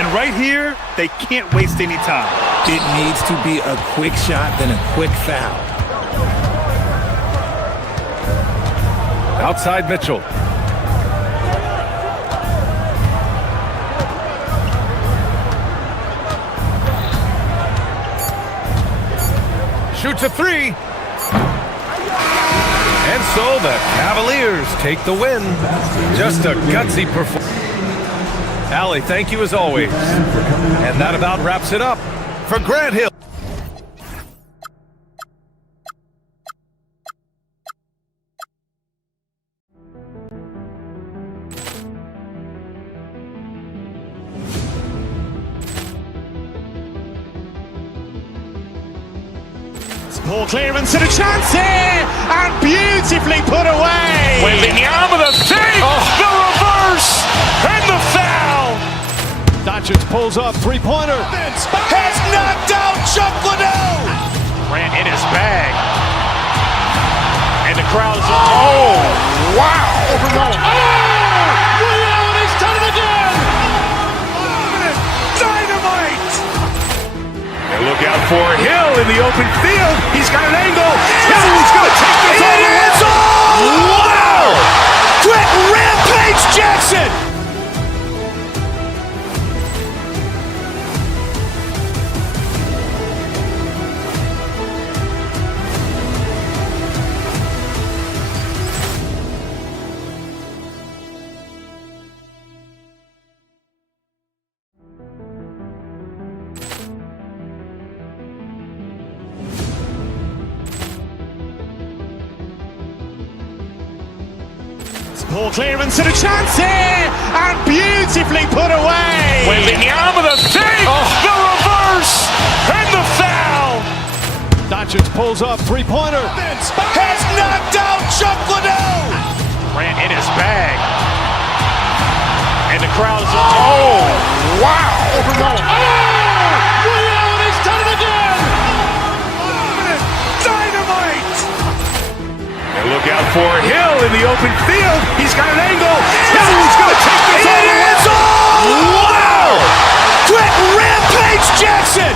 And right here, they can't waste any time. It needs to be a quick shot, then a quick foul. Outside Mitchell. Shoots a 3. And so the Cavaliers take the win. Just a gutsy performance. Allie, thank you as always. And that about wraps it up for Grant Hill. Poor clearance and a chance here, and beautifully put away. Wembanyama the save, the reverse, and the foul. Doncic pulls up, three-pointer. Has knocked out Chuck Liddell. Grant in his bag, and the crowd is oh wow! Liddell has done it again. Dynamite! And look out for Hill in the open field. He's got an angle. Hill is going to take this all the way. Wow! Grant Rampage Jackson! Ball clearance and a chance here, and beautifully put away. Wembanyama the save, the reverse, and the foul. Doncic pulls up, three-pointer. Has knocked out Chuck Liddell. Ran in his bag. And the crowd is... Oh, wow. Overruled. Reality's done it again. Dynamite. And look out for Hill in the open field. He's got an angle. Hill's going to take this all the way. Wow. Quick Rampage Jackson.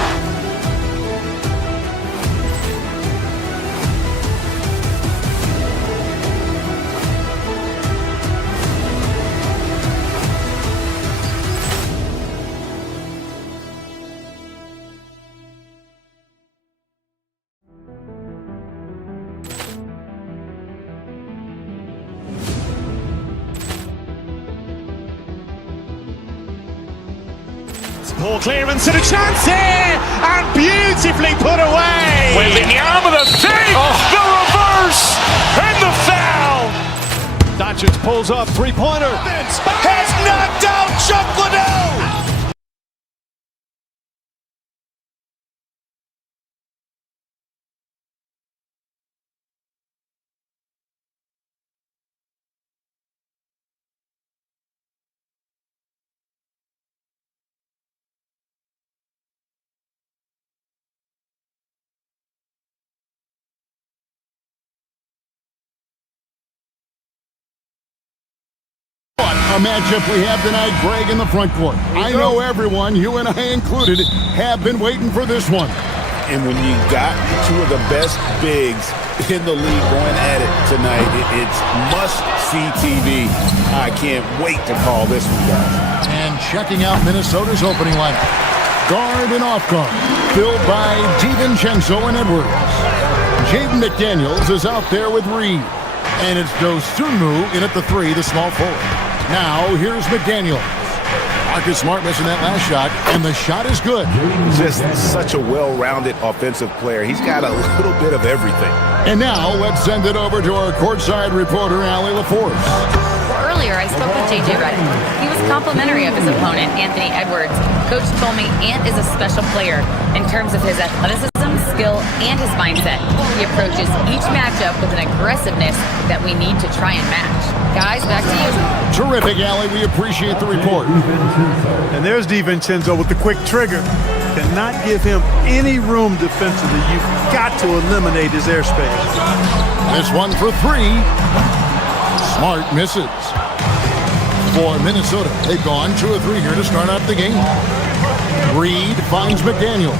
Ball clearance and a chance here, and beautifully put away. Wembanyama the save, the reverse, and the foul. Doncic pulls up, three-pointer. Has knocked out Chuck Liddell. A matchup we have tonight, Greg, in the front court. I know everyone, you and I included, have been waiting for this one. And when you got two of the best bigs in the league going at it tonight, it's must-see TV. I can't wait to call this one, guys. And checking out Minnesota's opening lineup. Guard and off guard, filled by DiVincenzo and Edwards. Jaden McDaniels is out there with Reed. And it's Dosunmu in at the three, the small forward. Now, here's McDaniels. Marcus Smart missing that last shot, and the shot is good. Just such a well-rounded offensive player. He's got a little bit of everything. And now, let's send it over to our courtside reporter, Allie LaForce. Well, earlier, I spoke with J.J. Redick. He was complimentary of his opponent, Anthony Edwards. Coach told me Ant is a special player in terms of his athleticism, skill, and his mindset. He approaches each matchup with an aggressiveness that we need to try and match. Guys, back to you. Terrific, Allie. We appreciate the report. And there's DiVincenzo with the quick trigger. Cannot give him any room defensively. You've got to eliminate his airspace. This one for three. Smart misses. For Minnesota, they've gone 2 of 3 here to start out the game. Reed finds McDaniel.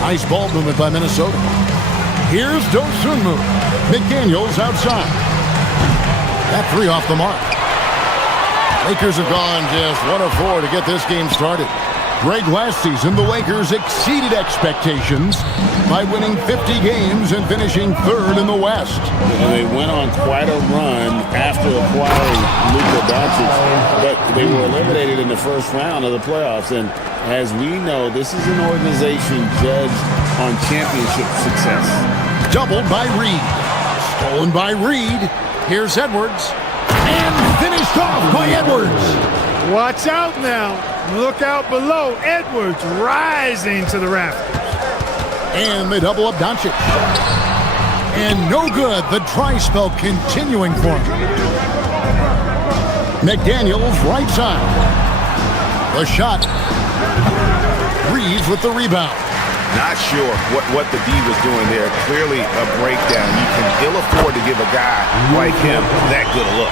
Nice ball movement by Minnesota. Here's Dosunmu. McDaniels outside. That three off the mark. Lakers have gone just 1 of 4 to get this game started. Greg, last season, the Lakers exceeded expectations by winning 50 games and finishing 3rd in the West. And they went on quite a run after acquiring Luka Doncic, but they were eliminated in the first round of the playoffs. And as we know, this is an organization judged on championship success. Doubled by Reed. Stolen by Reed. Here's Edwards. And finished off by Edwards. Watch out now. Look out below. Edwards rising to the rafters. And they double up Doncic. And no good. The try spell continuing for him. McDaniels right side. The shot. Reeves with the rebound. Not sure what the D was doing there. Clearly a breakdown. You can ill afford to give a guy like him that good a look.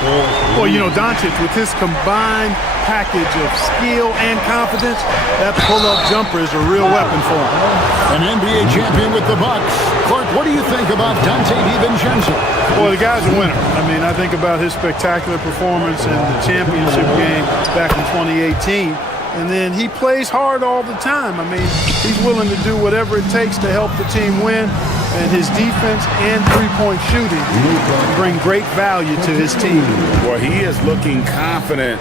Well, you know, Doncic, with his combined package of skill and confidence, that pull-up jumper is a real weapon for him. An NBA champion with the Bucks. Clark, what do you think about Dante DiVincenzo? Well, the guy's a winner. I mean, I think about his spectacular performance in the championship game back in 2018. And then he plays hard all the time. I mean, he's willing to do whatever it takes to help the team win. And his defense and three-point shooting bring great value to his team. Well, he is looking confident.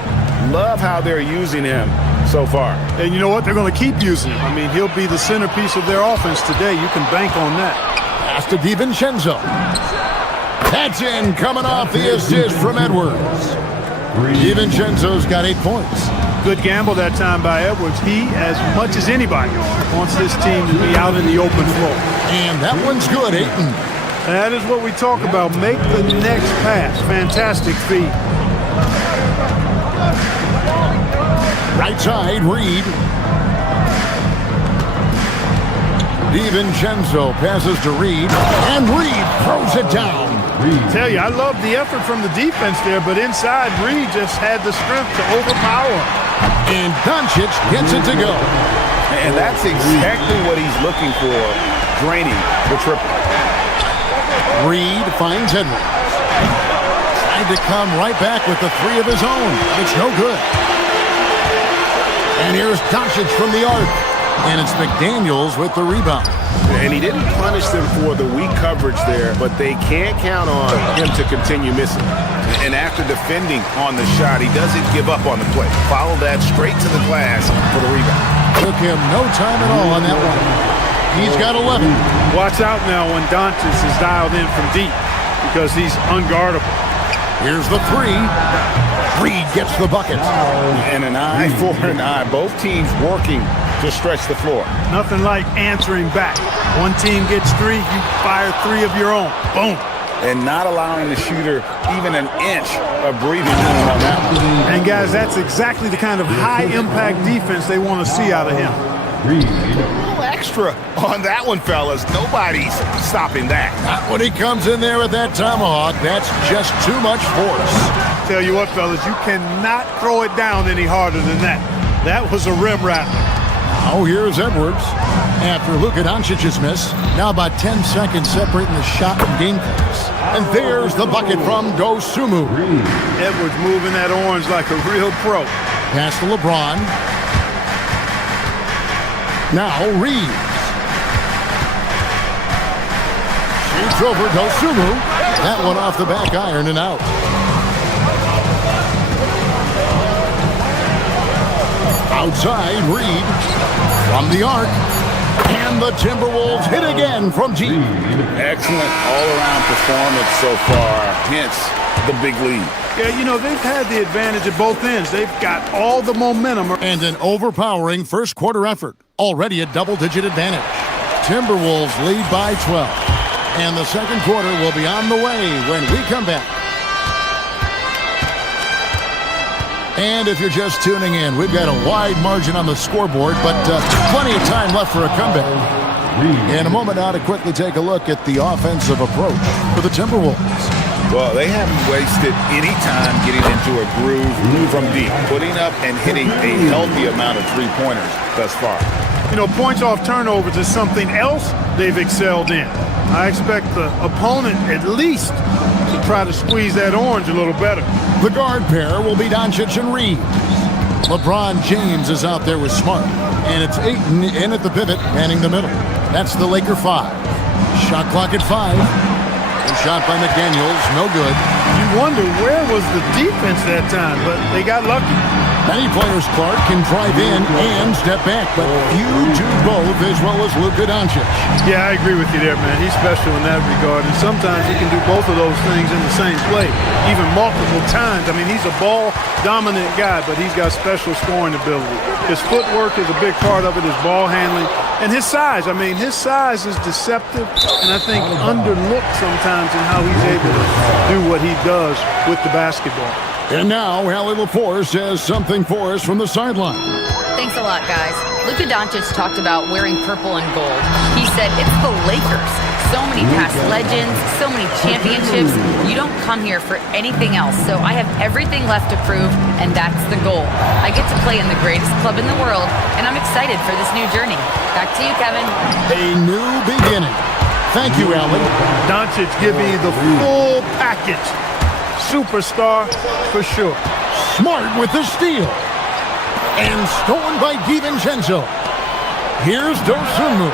Love how they're using him so far. And you know what? They're going to keep using him. I mean, he'll be the centerpiece of their offense today. You can bank on that. Pass to DiVincenzo. That's in, coming off the assist from Edwards. DiVincenzo's got 8 points. Good gamble that time by Edwards. He, as much as anybody, wants this team to be out in the open floor. And that one's good, Ayton. That is what we talk about. Make the next pass. Fantastic feed. Right side, Reed. DiVincenzo passes to Reed, and Reed throws it down. Tell you, I love the effort from the defense there, but inside, Reed just had the strength to overpower. And Doncic gets it to go. And that's exactly what he's looking for, draining the triple. Reed finds Edwards. Tried to come right back with the 3 of his own. It's no good. And here's Doncic from the arc. And it's McDaniels with the rebound. And he didn't punish them for the weak coverage there, but they can't count on him to continue missing. And after defending on the shot, he doesn't give up on the play. Follow that straight to the glass for the rebound. Took him no time at all on that one. He's got 11. Watch out now when Doncic is dialed in from deep because he's unguardable. Here's the 3. Reed gets the bucket. And an eye for an eye. Both teams working to stretch the floor. Nothing like answering back. One team gets 3, you fire 3 of your own. Boom. And not allowing the shooter even an inch of breathing room on that one. And guys, that's exactly the kind of high-impact defense they want to see out of him. A little extra on that one, fellas. Nobody's stopping that. Not when he comes in there with that tomahawk. That's just too much force. Tell you what, fellas, you cannot throw it down any harder than that. That was a rim rattler. Now here's Edwards. After Luka Doncic's miss, now about 10 seconds separating the shot and game clocks. And there's the bucket from Dosunmu. Edwards moving that orange like a real pro. Pass to LeBron. Now Reeves. Shoots over Dosunmu. That one off the back iron and out. Outside, Reed from the arc. And the Timberwolves hit again from deep. Excellent all-around performance so far, hence the big lead. Yeah, you know, they've had the advantage at both ends. They've got all the momentum. And an overpowering first quarter effort. Already a double-digit advantage. Timberwolves lead by 12. And the second quarter will be on the way when we come back. And if you're just tuning in, we've got a wide margin on the scoreboard, but plenty of time left for a comeback. In a moment now to quickly take a look at the offensive approach for the Timberwolves. Well, they haven't wasted any time getting into a groove from deep, putting up and hitting a healthy amount of three-pointers thus far. You know, points off turnovers is something else they've excelled in. I expect the opponent at least to try to squeeze that orange a little better. The guard pair will be Doncic and Reeves. LeBron James is out there with Smart. And it's Ayton in at the pivot, manning the middle. That's the Laker 5. Shot clock at 5. A shot by McDaniels, no good. You wonder where was the defense that time, but they got lucky. Many players, Clark, can drive in and step back, but few do both as well as Luka Doncic. Yeah, I agree with you there, man. He's special in that regard, and sometimes he can do both of those things in the same play, even multiple times. I mean, he's a ball-dominant guy, but he's got special scoring ability. His footwork is a big part of it, his ball handling, and his size. I mean, his size is deceptive, and I think underlooked sometimes in how he's able to do what he does with the basketball. And now, Allie LaForce has something for us from the sideline. Thanks a lot, guys. Luka Doncic talked about wearing purple and gold. He said, it's the Lakers. So many past legends, so many championships. You don't come here for anything else. So I have everything left to prove, and that's the goal. I get to play in the greatest club in the world, and I'm excited for this new journey. Back to you, Kevin. A new beginning. Thank you, Allie. Doncic giving you the full package. Superstar for sure. Smart with the steal. And stolen by DiVincenzo. Here's Dosunmu.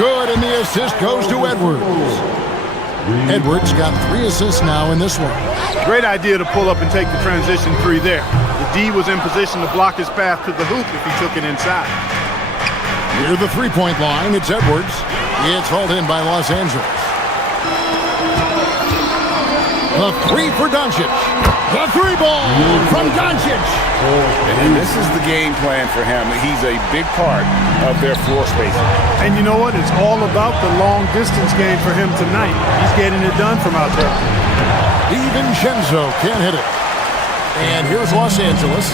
Good, and the assist goes to Edwards. Edwards got 3 assists now in this one. Great idea to pull up and take the transition 3 there. The D was in position to block his path to the hoop if he took it inside. Near the three-point line, it's Edwards. It's hauled in by Los Angeles. The three for Doncic. The three ball from Doncic. And this is the game plan for him. He's a big part of their floor spacing. And you know what? It's all about the long distance game for him tonight. He's getting it done from out there. DiVincenzo can't hit it. And here's Los Angeles.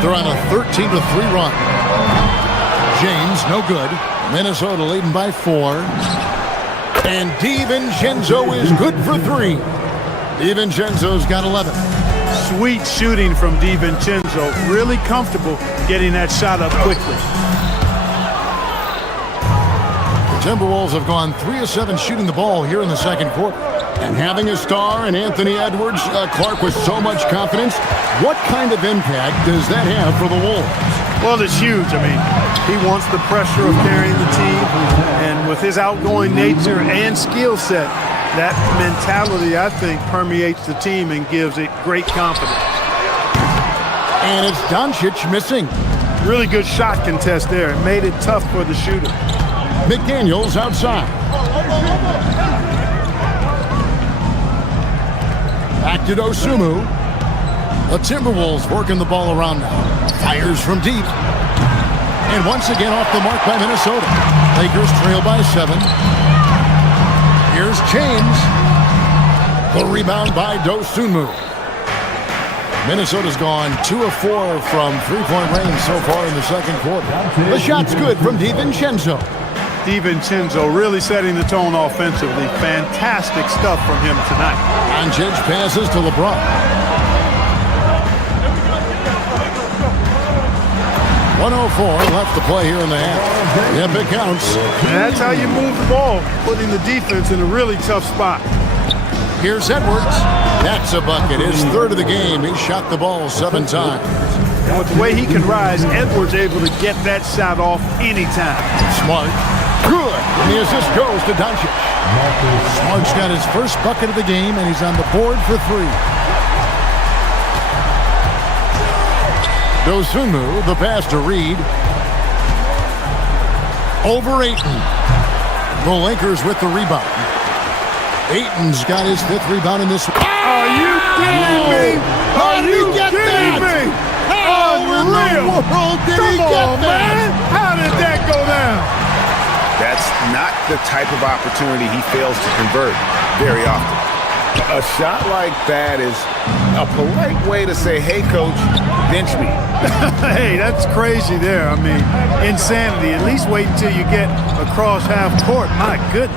They're on a 13-3 run. James, no good. Minnesota leading by 4. And DiVincenzo is good for 3. DiVincenzo's got 11. Sweet shooting from DiVincenzo. Really comfortable getting that shot up quickly. The Timberwolves have gone 3 of 7 shooting the ball here in the second quarter. And having a star in Anthony Edwards, Clark, with so much confidence, what kind of impact does that have for the Wolves? Well, it's huge. I mean, he wants the pressure of carrying the team, and with his outgoing nature and skill set, that mentality, I think, permeates the team and gives it great confidence. And it's Doncic missing. Really good shot contest there. It made it tough for the shooter. McDaniels outside. Back to Dosunmu. The Timberwolves working the ball around now. Fires from deep. And once again off the mark by Minnesota. Lakers trail by 7. Here's James. The rebound by Dosunmu. Minnesota's gone 2 of 4 from three-point range so far in the second quarter. The shot's good from DiVincenzo. DiVincenzo really setting the tone offensively. Fantastic stuff from him tonight. Doncic passes to LeBron. 104 left to play here in the half. Yep, it counts. And that's how you move the ball, putting the defense in a really tough spot. Here's Edwards. That's a bucket. His third of the game. He shot the ball 7 times. And with the way he can rise, Edwards able to get that shot off anytime. Smart. Good. And the assist goes to Doncic. Smart's got his first bucket of the game, and he's on the board for 3. Dosunmu, the pass to Reed. Over Ayton. The Lakers with the rebound. Ayton's got his 5th rebound in this one. Are you kidding me? How did he get that? How in the world did he get that? How did that go down? That's not the type of opportunity he fails to convert very often. A shot like that is a polite way to say, hey, coach, bench me. Hey, that's crazy there. I mean, insanity. At least wait until you get across half court. My goodness.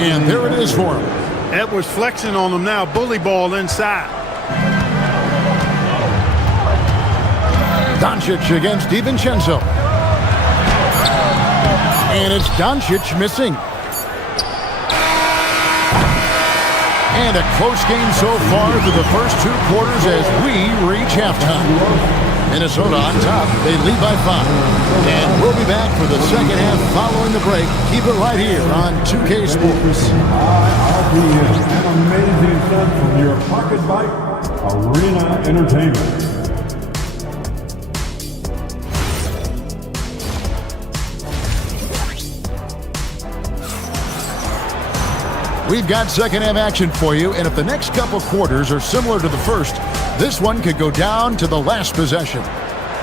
And there it is for him. Edwards flexing on them now. Bully ball inside. Doncic against DiVincenzo. And it's Doncic missing. And a close game so far through the first 2 quarters as we reach halftime. Minnesota on top. They lead by 5. And we'll be back for the second half following the break. Keep it right here on 2K Sports. An amazing stuff from your Pocket Bike Arena Entertainment. We've got second half action for you, and if the next couple quarters are similar to the first, this one could go down to the last possession.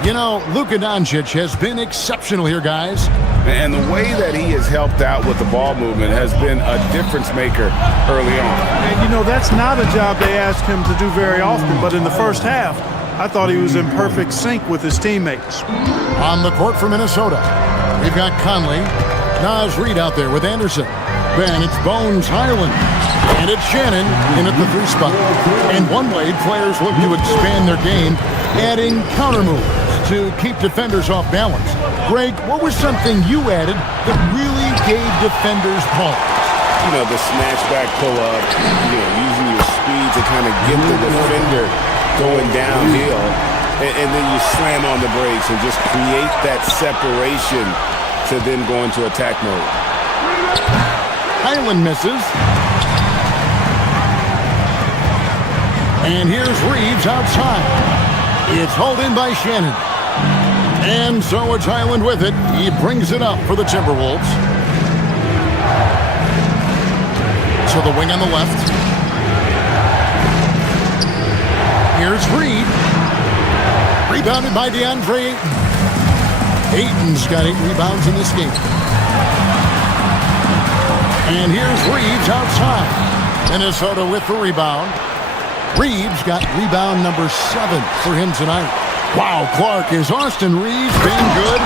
You know, Luka Doncic has been exceptional here, guys. And the way that he has helped out with the ball movement has been a difference maker early on. And, you know, that's not a job they ask him to do very often, but in the first half, I thought he was in perfect sync with his teammates. On the court for Minnesota, we've got Conley. Naz Reid out there with Anderson. Then it's Bones Highland. And it's Shannon in at the 3 spot. And one way players look to expand their game, adding counter moves to keep defenders off balance. Greg, what was something you added that really gave defenders pause? You know, the snatch back pull-up, you know, using your speed to kind of get the defender going downhill. And then you slam on the brakes and just create that separation to then go into attack mode. Highland misses. And here's Reeves outside. It's hauled in by Shannon. And so it's Highland with it. He brings it up for the Timberwolves. To the wing on the left. Here's Reed. Rebounded by DeAndre Ayton. Ayton's got 8 rebounds in this game. And here's Reeves outside. Minnesota with the rebound. Reeves got rebound number 7 for him tonight. Wow, Clark, is Austin Reeves being good,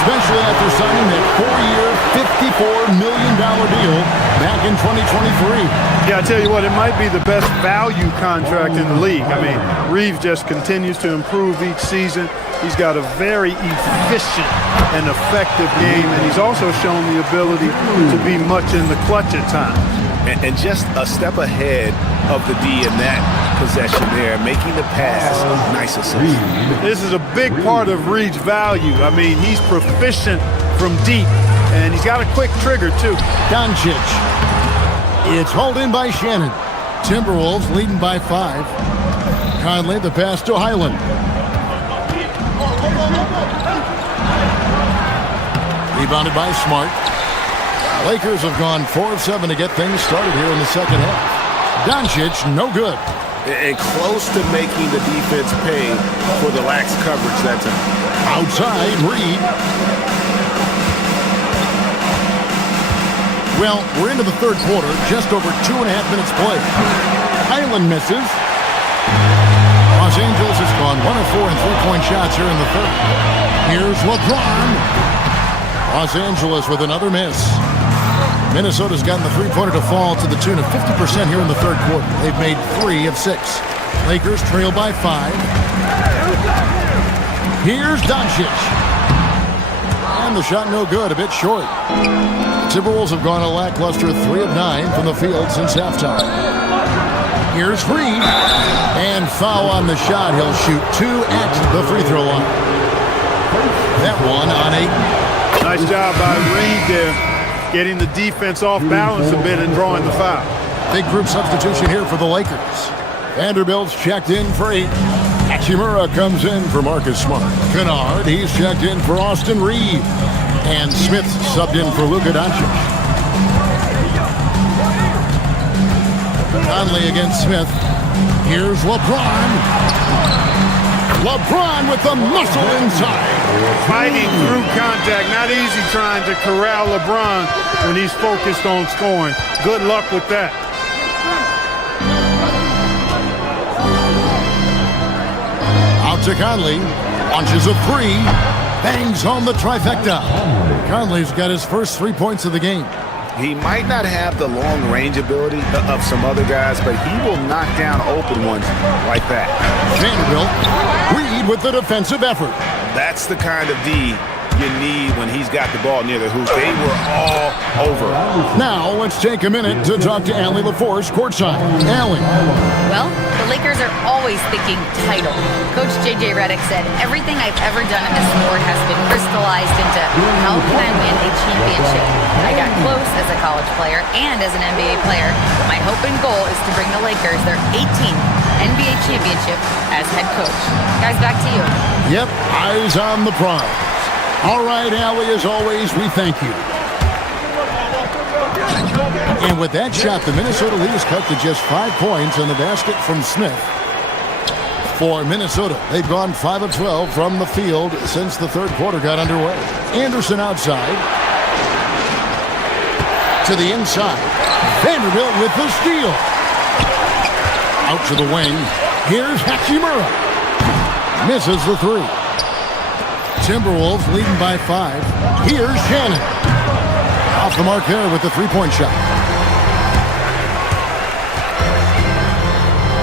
especially after signing that 4-year, $54 million deal back in 2023. Yeah, I tell you what, it might be the best value contract in the league. I mean, Reeves just continues to improve each season. He's got a very efficient and effective game, and he's also shown the ability to be much in the clutch at times. And just a step ahead of the D in that possession there, making the pass. Nice assist. This is a big part of Reed's value. I mean, he's proficient from deep, and he's got a quick trigger, too. Doncic. It's hauled in by Shannon. Timberwolves leading by 5. Conley, the pass to Highland. Rebounded by Smart. Lakers have gone 4 of 7 to get things started here in the second half. Doncic, no good. And close to making the defense pay for the lax coverage that time. Outside, Reed. Well, we're into the third quarter, just over 2.5 minutes played. Highland misses. Los Angeles has gone 1 of 4 in three-point shots here in the third. Here's LeBron. Los Angeles with another miss. Minnesota's gotten the three-pointer to fall to the tune of 50% here in the third quarter. They've made 3 of 6. Lakers trail by 5. Here's Doncic. And the shot no good, a bit short. Timberwolves have gone a lackluster 3 of 9 from the field since halftime. Here's Reed. And foul on the shot. He'll shoot 2 at the free throw line. That one on 8. Nice job by Reed there, getting the defense off balance a bit and drawing the foul. Big group substitution here for the Lakers. Vanderbilt's checked in for 8. Hachimura comes in for Marcus Smart. Kennard, he's checked in for Austin Reed. And Smith subbed in for Luka Doncic. Conley against Smith. Here's LeBron. LeBron with the muscle inside. Fighting through contact. Not easy trying to corral LeBron when he's focused on scoring. Good luck with that. Out to Conley. Launches a 3. Bangs home the trifecta. Conley's got his first 3 points of the game. He might not have the long range ability of some other guys, but he will knock down open ones like that. Vanderbilt, Reed with the defensive effort. That's the kind of D you need when he's got the ball near the hoop. They were all over. Now let's take a minute to talk to Allie LaForce courtside. Allie. Well, the Lakers are always thinking title. Coach J.J. Redick said, everything I've ever done in this sport has been crystallized into how can I win a championship. I got close as a college player and as an NBA player. My hope and goal is to bring the Lakers their 18th NBA championship as head coach. Guys, back to you. Yep, eyes on the prize. All right, Allie, as always, we thank you. And with that shot, the Minnesota lead is cut to just 5 points on the basket from Smith. For Minnesota, they've gone 5 of 12 from the field since the third quarter got underway. Anderson outside. To the inside. Vanderbilt with the steal. Out to the wing. Here's Hachimura. Misses the 3. Timberwolves leading by 5. Here's Shannon. Off the mark there with the three-point shot.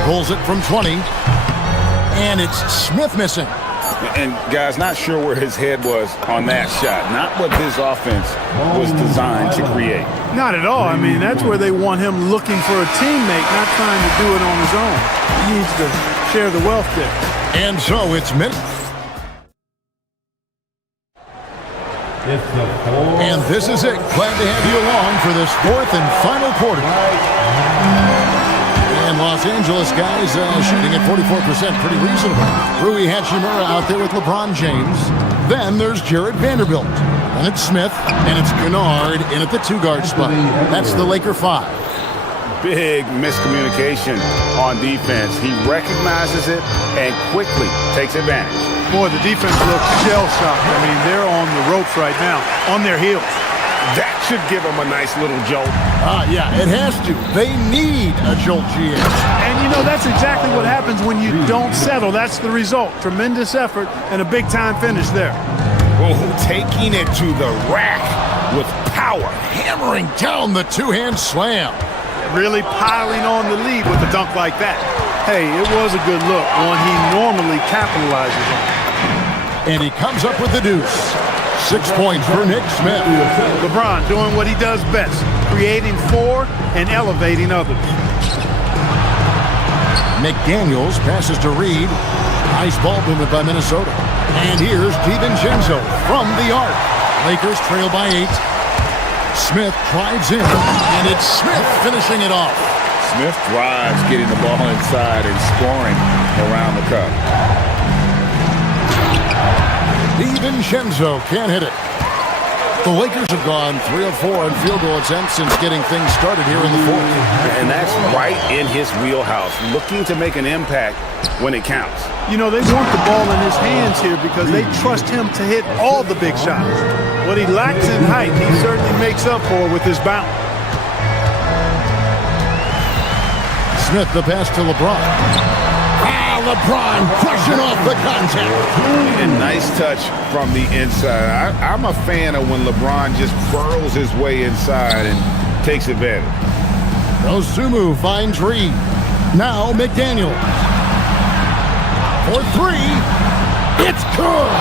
Pulls it from 20. And it's Smith missing. And guys, not sure where his head was on that shot. Not what this offense was designed to create. Not at all. I mean, that's where they want him looking for a teammate, not trying to do it on his own. He needs to share the wealth there. And so it's minutes. And this is it. Glad to have you along for this 4th and final quarter. And Los Angeles guys shooting at 44%, pretty reasonable. Rui Hachimura out there with LeBron James. Then there's Jared Vanderbilt. And it's Smith, and it's Kennard in at the 2-guard spot. That's the Laker 5. big miscommunication on defense. He recognizes it and quickly takes advantage. Boy, the defense looks shell-shocked. I mean, they're on the ropes right now, on their heels. That should give them a nice little jolt. Yeah, it has to. They need a jolt, GM. And, you know, that's exactly what happens when you don't settle. That's the result. Tremendous effort and a big-time finish there. Oh, taking it to the rack with power. Hammering down the two-hand slam. Really piling on the lead with a dunk like that. Hey, it was a good look, one he normally capitalizes on. And he comes up with the deuce. 6 points for Nick Smith. LeBron doing what he does best, creating for and elevating others. McDaniels passes to Reed. Nice ball movement by Minnesota. And here's DiVincenzo from the arc. Lakers trail by 8. Smith drives in, and it's Smith finishing it off. Smith drives, getting the ball inside and scoring around the cup. DiVincenzo can't hit it. The Lakers have gone 3 of 4 in field goal attempts since getting things started here in the fourth. And that's right in his wheelhouse, looking to make an impact when it counts. You know, they want the ball in his hands here because they trust him to hit all the big shots. What he lacks in height, he certainly makes up for with his bounce. Smith the pass to LeBron. LeBron crushing off the contact. And nice touch from the inside. I'm a fan of when LeBron just burrows his way inside and takes advantage. Osumu finds Reed. Now McDaniel. For 3. It's good.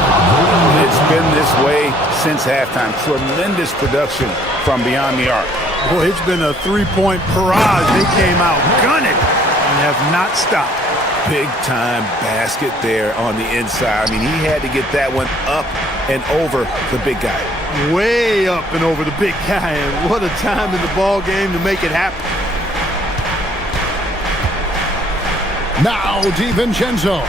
It's been this way since halftime. Tremendous production from beyond the arc. Boy, it's been a three-point barrage. They came out gunning and have not stopped. Big-time basket there on the inside. I mean, he had to get that one up and over the big guy. Way up and over the big guy, and what a time in the ball game to make it happen. Now DiVincenzo.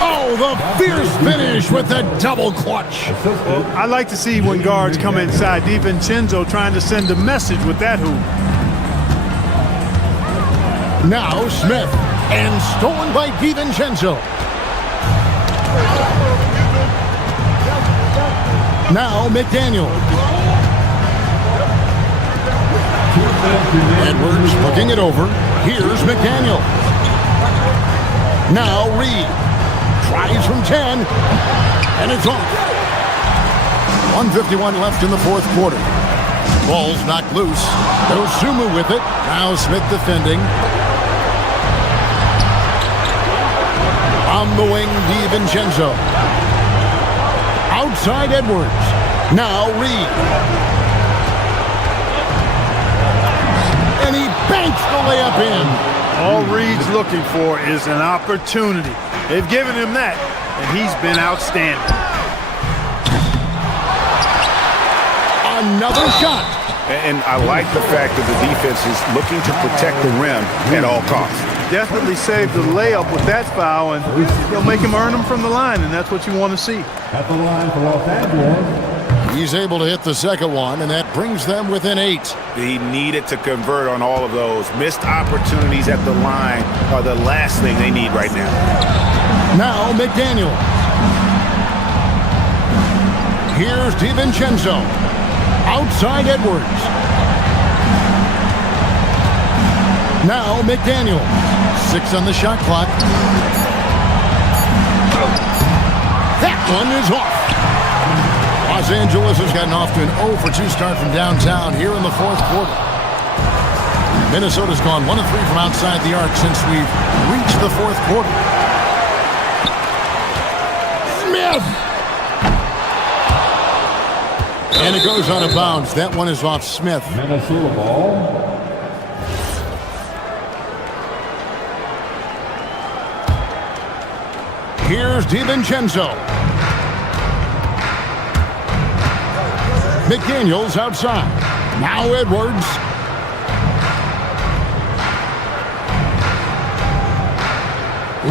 Oh, the fierce finish with the double clutch. I like to see when guards come inside. DiVincenzo trying to send a message with that hoop. Now Smith, and stolen by DiVincenzo. Now McDaniel. Edwards looking it over. Here's McDaniel. Now Reed. Tries from 10. And it's off. 1:51 left in the fourth quarter. Ball's knocked loose. Osumu with it. Now Smith defending. On the wing, DiVincenzo. Outside Edwards. Now Reed. And he banks the layup in. All Reed's looking for is an opportunity. They've given him that, and he's been outstanding. Another shot. And I like the fact that the defense is looking to protect the rim at all costs. Definitely saved the layup with that foul, and they'll make him earn them from the line, and that's what you want to see. At the line for Los Angeles. He's able to hit the second one, and that brings them within 8. He needed to convert on all of those. Missed opportunities at the line are the last thing they need right now. Now McDaniel. Here's DiVincenzo. Outside Edwards. Now McDaniel. 6 on the shot clock. That one is off. Los Angeles has gotten off to an 0 for 2 start from downtown here in the fourth quarter. Minnesota's gone 1 of 3 from outside the arc since we've reached the fourth quarter. Smith! And it goes out of bounds. That one is off Smith. Minnesota ball. Here's DiVincenzo. McDaniels outside. Now Edwards.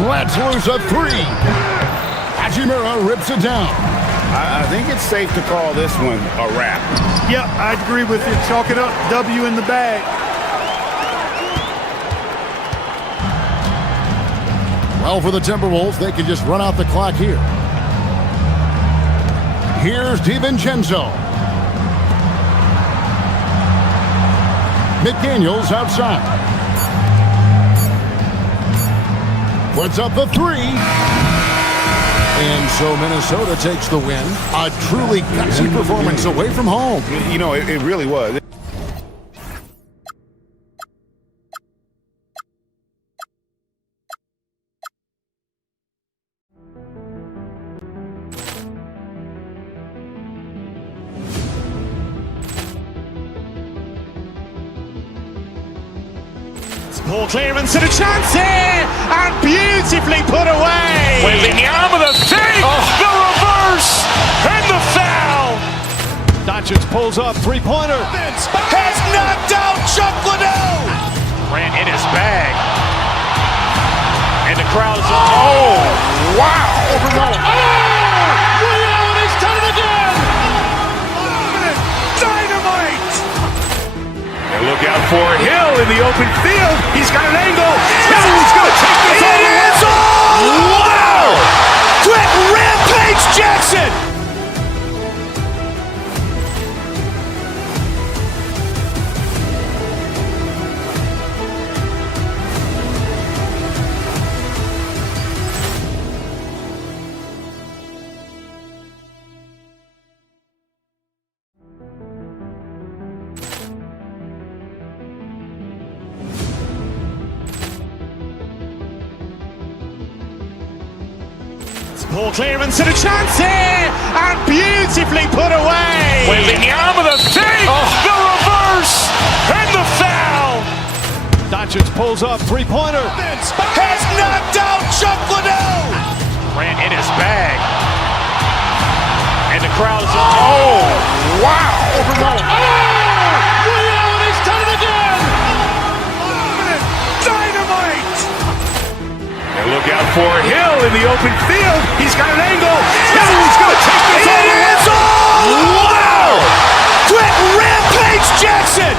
Lets loose a 3. Hachimura rips it down. I think it's safe to call this one a wrap. Yeah, I'd agree with you. Chalk it up. W in the bag. Well, for the Timberwolves, they can just run out the clock here. Here's DiVincenzo. McDaniels outside. Puts up the three. And so Minnesota takes the win. A truly gutsy performance away from home. You know, it really was. Ball clearance and a chance here, and beautifully put away. Wembanyama the fake, the reverse, and the foul. Doncic pulls up, three-pointer. Has knocked out Chuck Liddell. Grant in his bag. And the crowd is, oh, wow. Liddell has done it again. Dynamite. And look out for Hill in the open field. He's got an angle. He's going to take this all the way. It is all! Wow! Quick Rampage Jackson! Ball clearance and a chance here, and beautifully put away. Wembanyama the fake, the reverse, and the foul. Doncic pulls up, three-pointer. Has knocked out Chuck Liddell. Grant in his bag. And the crowd is, oh, wow. Liddell has done it again. Dynamite. And look out for Hill in the open field. He's got an angle. He's going to take this all the way. It is all! Wow! Quick Rampage Jackson!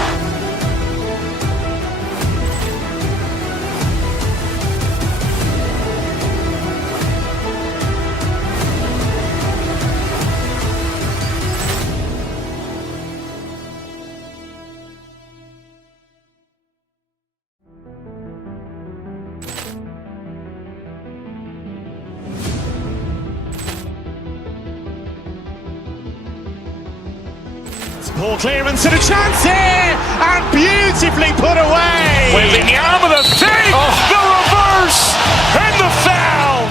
Ball clearance and a chance here, and beautifully put away. Wembanyama the fake, the reverse, and the foul.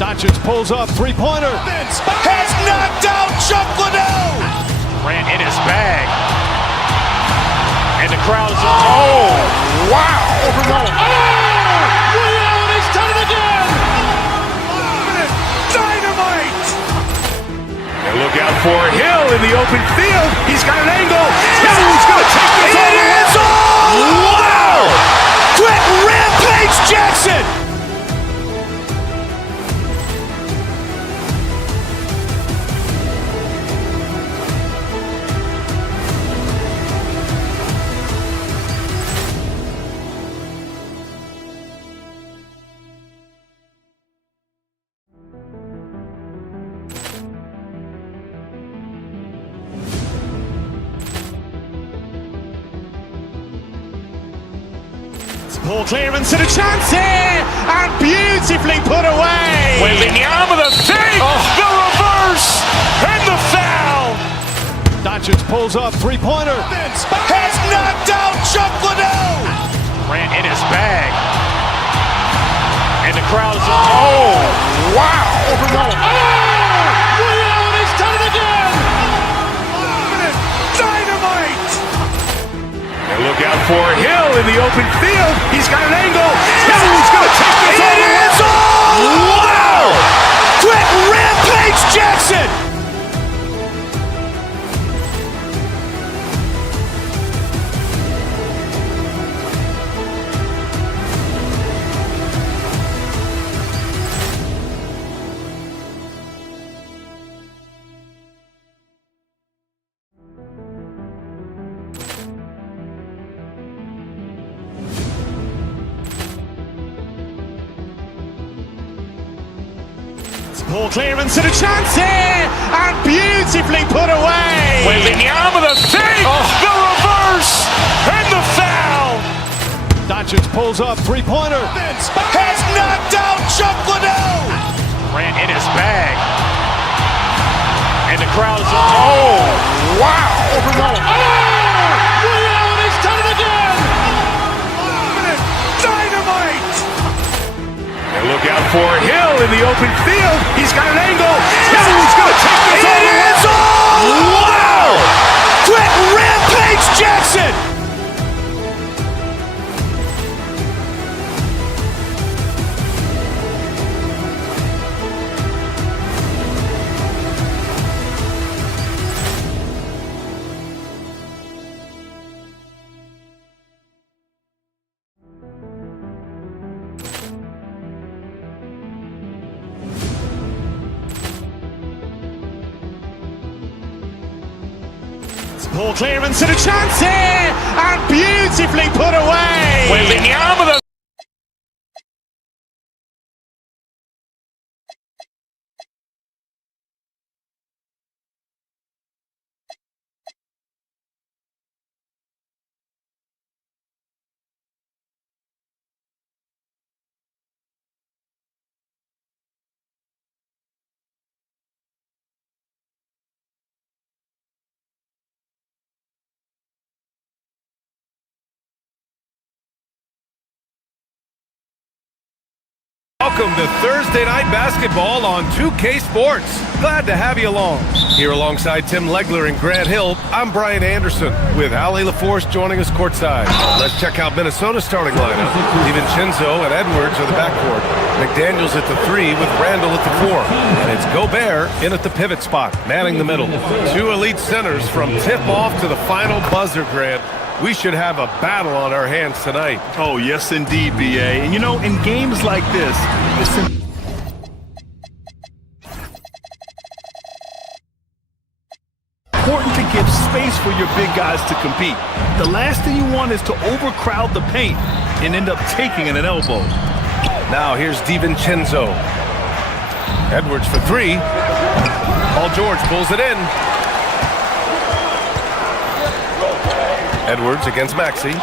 Doncic pulls up, three-pointer. Has knocked out Chuck Liddell. Grant in his bag. And the crowd is, oh, wow. Liddell has done it again. Dynamite. And look out for Hill in the open field. He's got an angle. He's going to take this all the way. It is all! Wow! Quick Rampage Jackson! Ball clearance and a chance here, and beautifully put away. Wembanyama the fake, the reverse, and the foul. Doncic pulls up, three-pointer. Has knocked out Chuck Liddell. Grant in his bag. And the crowd is, oh, wow. Liddell has done it again. Dynamite. And look out for Hill in the open field. He's got an angle. He's going to take this all the way. It is all! Wow! Quick Rampage Jackson! Ball clearance and a chance here, and beautifully put away. Wembanyama the save, the reverse, and the foul. Doncic pulls up, three-pointer. Has knocked out Chuck Liddell. Grant in his bag. And the crowd is, oh, wow. Overrun. Oh, Liddell, he's done it again. Dynamite. And look out for Hill in the open field. He's got an angle. He's going to take this all the way. Wow! Quit Rampage Jackson! Ball clearance and a chance here, and beautifully put away. Wembanyama the Welcome to Thursday Night Basketball on 2K Sports. Glad to have you along. Here alongside Tim Legler and Grant Hill, I'm Brian Anderson with Ali LaForce joining us courtside. Let's check out Minnesota's starting lineup. DiVincenzo and Edwards are the backcourt. McDaniels at the 3 with Randall at the 4. And it's Gobert in at the pivot spot, manning the middle. Two elite centers from tip-off to the final buzzer, Grant. We should have a battle on our hands tonight. Oh, yes, indeed, B.A. And, you know, in games like this, it's important to give space for your big guys to compete. The last thing you want is to overcrowd the paint and end up taking an elbow. Now here's DiVincenzo. Edwards for 3. Paul George pulls it in. Edwards against Maxey.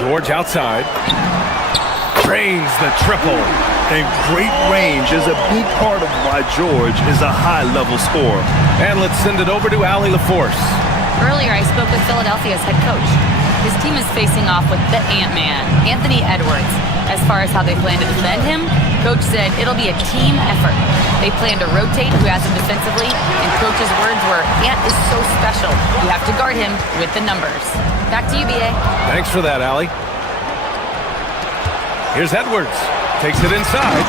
George outside. Drains the triple. And great range is a big part of why George is a high-level scorer. And let's send it over to Ali LaForce. Earlier, I spoke with Philadelphia's head coach. His team is facing off with the Ant-Man, Anthony Edwards. As far as how they plan to defend him, Coach said it'll be a team effort. They plan to rotate who has him defensively, and Coach's words were, Ant is so special. You have to guard him with the numbers. Back to you, B.A. Thanks for that, Ali. Here's Edwards. Takes it inside.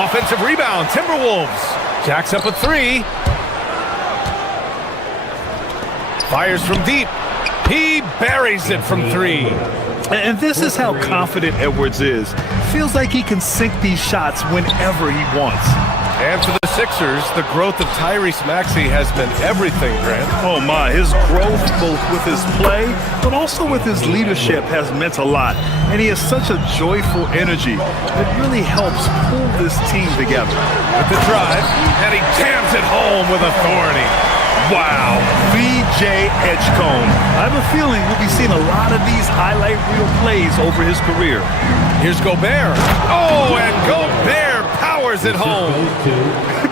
Offensive rebound, Timberwolves. Jacks up a 3. Fires from deep. He buries it from 3. And this is how confident Edwards is. Feels like he can sink these shots whenever he wants. And for the Sixers, the growth of Tyrese Maxey has been everything, Grant. Oh my, his growth both with his play, but also with his leadership has meant a lot. And he has such a joyful energy that really helps pull this team together. With the drive, and he jams it home with authority. Wow, VJ Edgecombe. I have a feeling we'll be seeing a lot of these highlight reel plays over his career. Here's Gobert. Oh, and Gobert powers it home.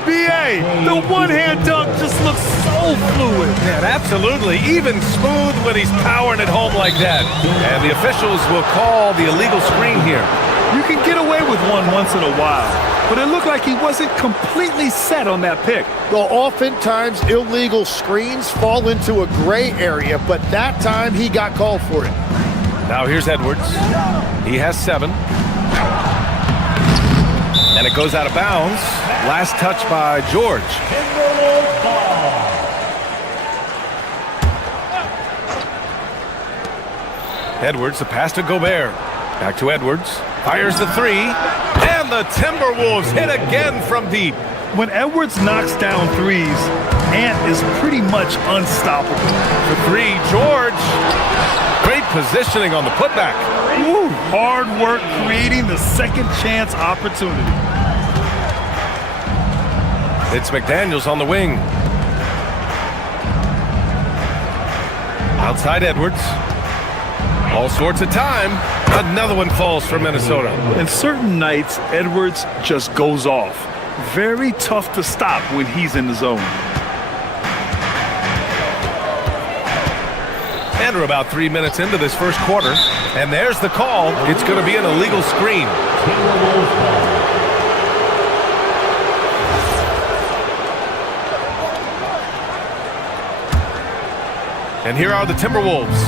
B.A., the one-hand dunk just looks so fluid. Yeah, absolutely. Even smooth when he's powering it home like that. And the officials will call the illegal screen here. You can get away with one once in a while, but it looked like he wasn't completely set on that pick. Well, oftentimes illegal screens fall into a gray area, but that time he got called for it. Now here's Edwards. He has 7. And it goes out of bounds. Last touch by George. Edwards, the pass to Gobert. Back to Edwards. Fires the 3. And the Timberwolves hit again from deep. When Edwards knocks down threes, Ant is pretty much unstoppable. For 3, George. Great positioning on the putback. Woo, hard work creating the second chance opportunity. It's McDaniels on the wing. Outside Edwards. All sorts of time. Another one falls for Minnesota. And certain nights, Edwards just goes off. Very tough to stop when he's in the zone. And we're about 3 minutes into this first quarter. And there's the call. It's going to be an illegal screen. And here are the Timberwolves.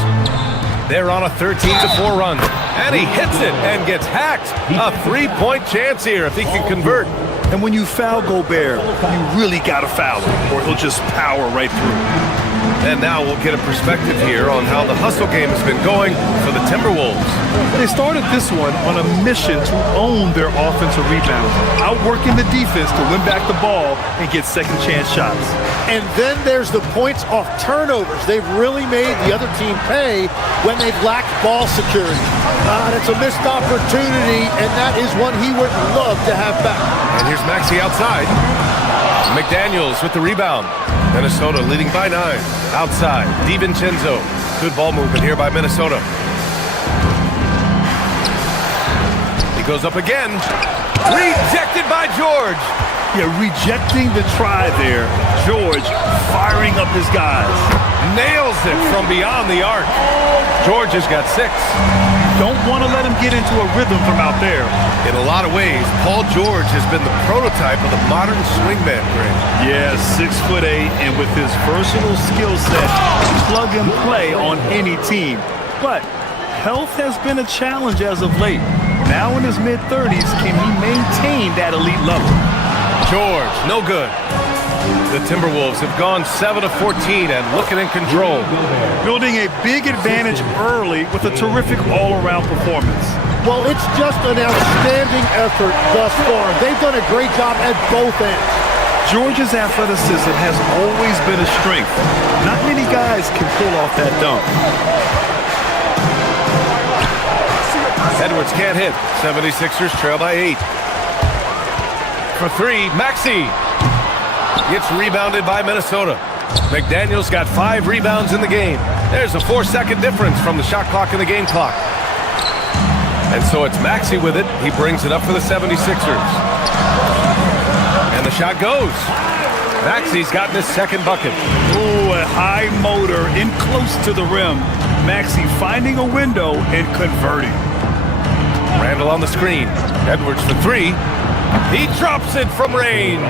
They're on a 13-4 run. And he hits it and gets hacked. A three-point chance here if he can convert. And when you foul Gobert, you really got to foul him, or he'll just power right through. And now we'll get a perspective here on how the hustle game has been going for the Timberwolves. They started this one on a mission to own their offensive rebounds, outworking the defense to win back the ball and get second chance shots. And then there's the points off turnovers. They've really made the other team pay when they've lacked ball security. That's a missed opportunity, and that is one he would love to have back. And here's Maxey outside. McDaniels with the rebound. Minnesota leading by 9. Outside, DiVincenzo. Good ball movement here by Minnesota. He goes up again. Rejected by George. Yeah, rejecting the try there. George firing up his guys. Nails it from beyond the arc. George has got 6. Don't want to let him get into a rhythm from out there. In a lot of ways, Paul George has been the prototype of the modern swingman, Greg. Yeah, 6'8", and with his versatile skill set, plug and play on any team. But health has been a challenge as of late. Now in his mid-30s, can he maintain that elite level? George, no good. The Timberwolves have gone 7 of 14 and looking in control. Building a big advantage early with a terrific all-around performance. Well, it's just an outstanding effort thus far. They've done a great job at both ends. George's athleticism has always been a strength. Not many guys can pull off that dunk. Edwards can't hit. 76ers trail by 8. For 3, Maxey. Gets rebounded by Minnesota. McDaniels got 5 rebounds in the game. There's a 4-second difference from the shot clock and the game clock. And so it's Maxey with it. He brings it up for the 76ers. And the shot goes. Maxey's gotten his second bucket. Ooh, a high motor in close to the rim. Maxey finding a window and converting. Randall on the screen. Edwards for 3. He drops it from range.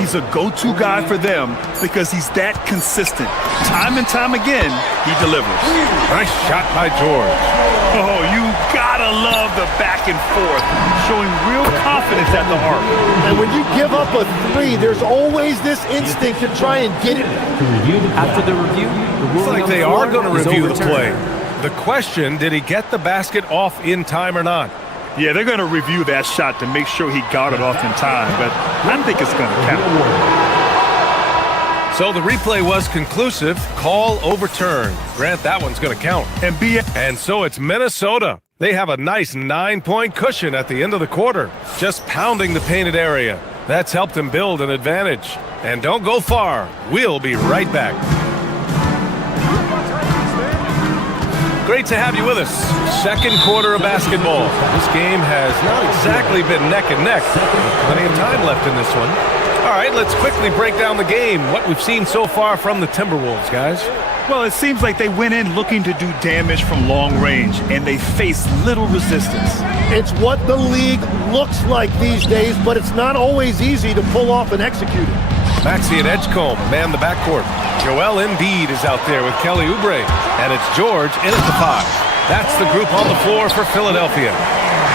He's a go-to guy for them because he's that consistent. Time and time again, he delivers. Nice shot by George. Oh, you gotta love the back and forth, showing real confidence at the arc. And when you give up a 3, there's always this instinct to try and get it. After the review, the Looks ruling like on they the are floor going to is review the play. overturned. The question, did he get the basket off in time or not? Yeah, they're going to review that shot to make sure he got it off in time, but I think it's going to count. So the replay was conclusive. Call overturned. Grant, that one's going to count. And so it's Minnesota. They have a nice 9-point cushion at the end of the quarter, just pounding the painted area. That's helped them build an advantage. And don't go far. We'll be right back. Great to have you with us. Second quarter of basketball. This game has not exactly been neck and neck. Plenty of time left in this one. All right, let's quickly break down the game. What we've seen so far from the Timberwolves, guys. Well, it seems like they went in looking to do damage from long range, and they faced little resistance. It's what the league looks like these days, but it's not always easy to pull off and execute it. Maxey and Edgecombe man the backcourt. Joel Embiid is out there with Kelly Oubre, and it's George in at the 5. That's the group on the floor for Philadelphia.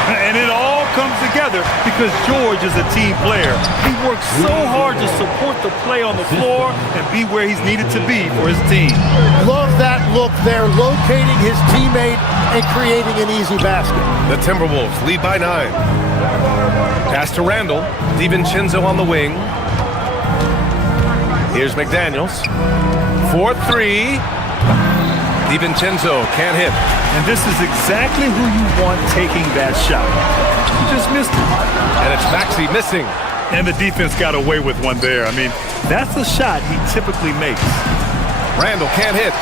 And it all comes together because George is a team player. He works so hard to support the play on the floor and be where he's needed to be for his team. Love that look there, locating his teammate and creating an easy basket. The Timberwolves lead by 9. Pass to Randall. DiVincenzo on the wing. Here's McDaniels. 4-3. DiVincenzo can't hit. And this is exactly who you want taking that shot. He just missed it. And it's Maxey missing. And the defense got away with one there. I mean, that's the shot he typically makes. Randall can't hit.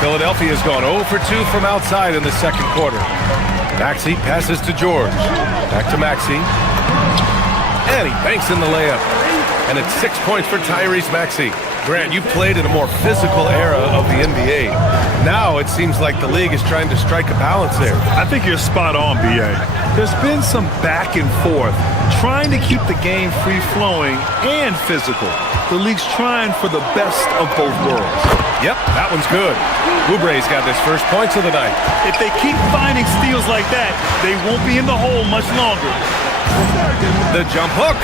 Philadelphia's gone 0 for 2 from outside in the second quarter. Maxey passes to George. Back to Maxey. And he banks in the layup. And it's 6 points for Tyrese Maxey. Grant, you played in a more physical era of the NBA. Now it seems like the league is trying to strike a balance there. I think you're spot on, B.A. There's been some back and forth, trying to keep the game free-flowing and physical. The league's trying for the best of both worlds. Yep, that one's good. Oubre's got his first points of the night. If they keep finding steals like that, they won't be in the hole much longer. The jump hook.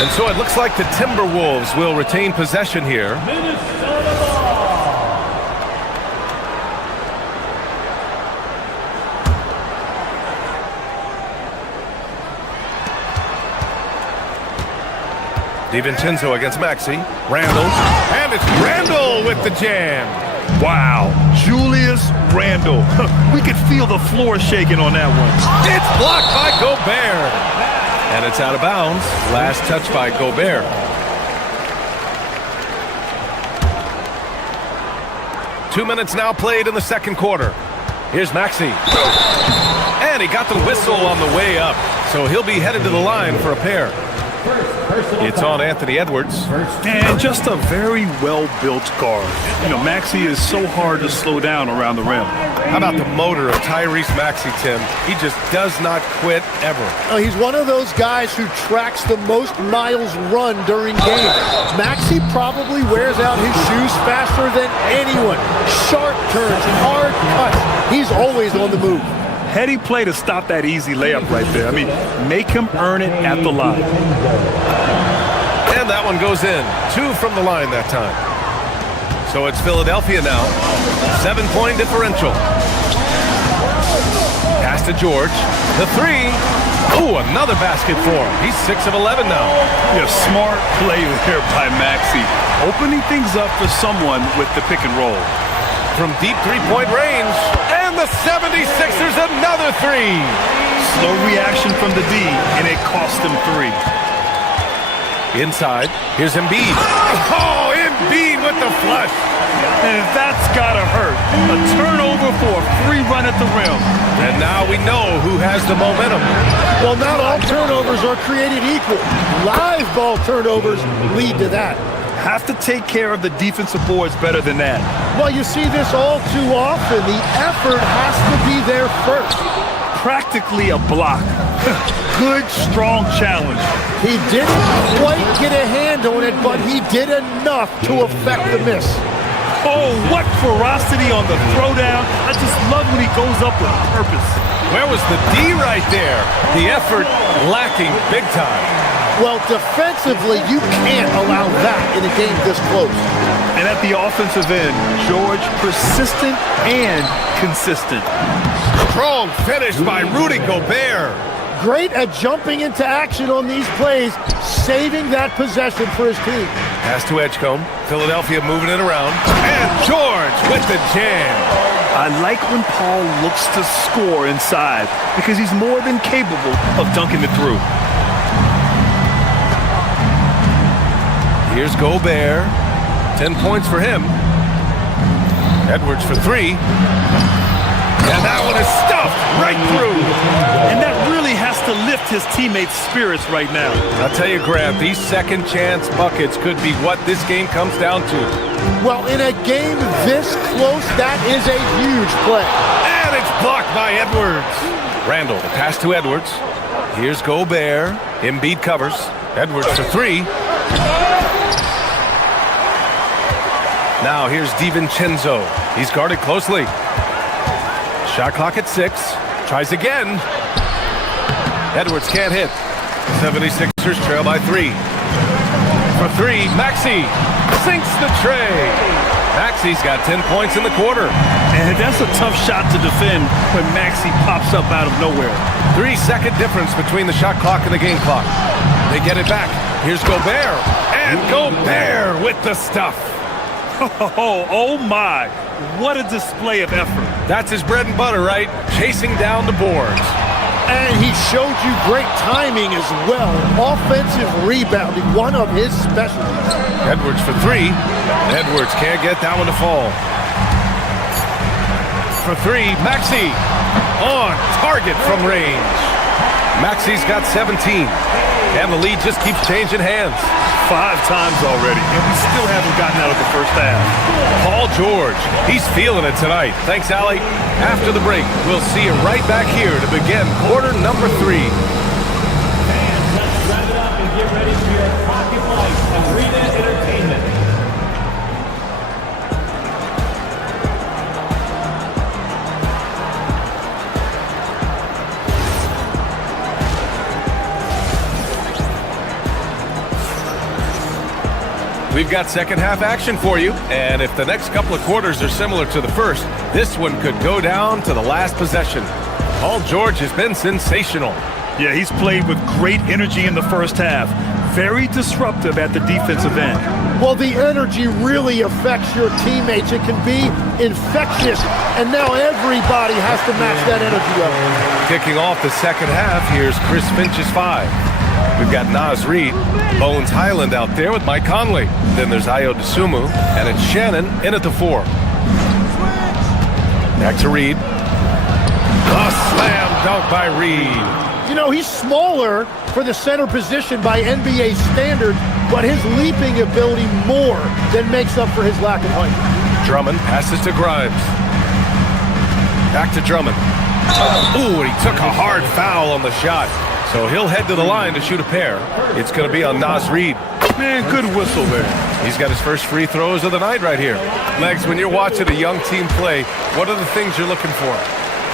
And so it looks like the Timberwolves will retain possession here. DiVincenzo against Maxey. Randall. And it's Randall with the jam. Wow. Julius Randall. We could feel the floor shaking on that one. It's blocked by Gobert. And it's out of bounds. Last touch by Gobert. Two minutes now played in the second quarter. Here's Maxey. And he got the whistle on the way up. So he'll be headed to the line for a pair. It's on Anthony Edwards. And just a very well-built guard. You know, Maxey is so hard to slow down around the rim. How about the motor of Tyrese Maxey, Tim? He just does not quit ever. He's one of those guys who tracks the most miles run during games. Maxey probably wears out his shoes faster than anyone. Sharp turns, hard cuts. He's always on the move. Heady play to stop that easy layup right there. I mean, make him earn it at the line. And that one goes in. 2 from the line that time. So it's Philadelphia now. 7-point differential. Pass to George. The 3. Ooh, another basket for him. He's 6 of 11 now. Yeah, smart play there by Maxey. Opening things up for someone with the pick and roll. From deep three-point range. And the 76ers another 3. Slow reaction from the D, and it cost him 3. Inside, here's Embiid. Oh, Embiid with the flush. And that's gotta hurt. A turnover for a free run at the rim. And now we know who has the momentum. Well, not all turnovers are created equal. Live ball turnovers lead to that. Have to take care of the defensive boards better than that. Well, you see this all too often. The effort has to be there first. Practically a block. Good, strong challenge. He didn't quite get a hand on it, but he did enough to affect the miss. Oh, what ferocity on the throwdown. I just love when he goes up with purpose. Where was the D right there? The effort lacking big time. Well, defensively, you can't allow that in a game this close. And at the offensive end, George, persistent and consistent. Strong finish by Rudy Gobert. Great at jumping into action on these plays, saving that possession for his team. Pass to Edgecombe. Philadelphia moving it around. And George with the jam. I like when Paul looks to score inside because he's more than capable of dunking it through. Here's Gobert. 10 points for him. Edwards for 3. And that one is stuffed right through. And that really has to lift his teammates' spirits right now. I'll tell you, Grant, these second chance buckets could be what this game comes down to. Well, in a game this close, that is a huge play. And it's blocked by Edwards. Randall, the pass to Edwards. Here's Gobert. Embiid covers. Edwards for 3. Now here's DiVincenzo. He's guarded closely. Shot clock at 6. Tries again. Edwards can't hit. 76ers trail by 3. For 3, Maxey sinks the tray. Maxey's got 10 points in the quarter. And that's a tough shot to defend when Maxey pops up out of nowhere. 3-second difference between the shot clock and the game clock. They get it back. Here's Gobert. And Gobert with the stuff. Oh my. What a display of effort. That's his bread and butter, right? Chasing down the boards. And he showed you great timing as well. Offensive rebounding, one of his specialties. Edwards for three. Edwards can't get that one to fall. For three, Maxey on target from range. Maxey's got 17, and the lead just keeps changing hands. 5 times already, and we still haven't gotten out of the first half. Paul George, he's feeling it tonight. Thanks, Allie. After the break, we'll see you right back here to begin quarter number 3. Fans, let's wrap it up and get ready for your Pocket Lights Arena Entertainment. We've got second half action for you, and if the next couple of quarters are similar to the first, this one could go down to the last possession. Paul George has been sensational. Yeah, he's played with great energy in the first half. Very disruptive at the defensive end. Well, the energy really affects your teammates. It can be infectious, and now everybody has to match that energy level. Kicking off the second half, here's Chris Finch's 5. We've got Naz Reid, Bones Highland out there with Mike Conley. Then there's Ayo Dosunmu, and it's Shannon in at the 4. Back to Reid. A slam dunk by Reid. You know, he's smaller for the center position by NBA standard, but his leaping ability more than makes up for his lack of height. Drummond passes to Grimes. Back to Drummond. Ooh, and he took a hard foul on the shot. So he'll head to the line to shoot a pair. It's going to be on Naz Reid. Man, good whistle there. He's got his first free throws of the night right here. Legs, when you're watching a young team play, what are the things you're looking for?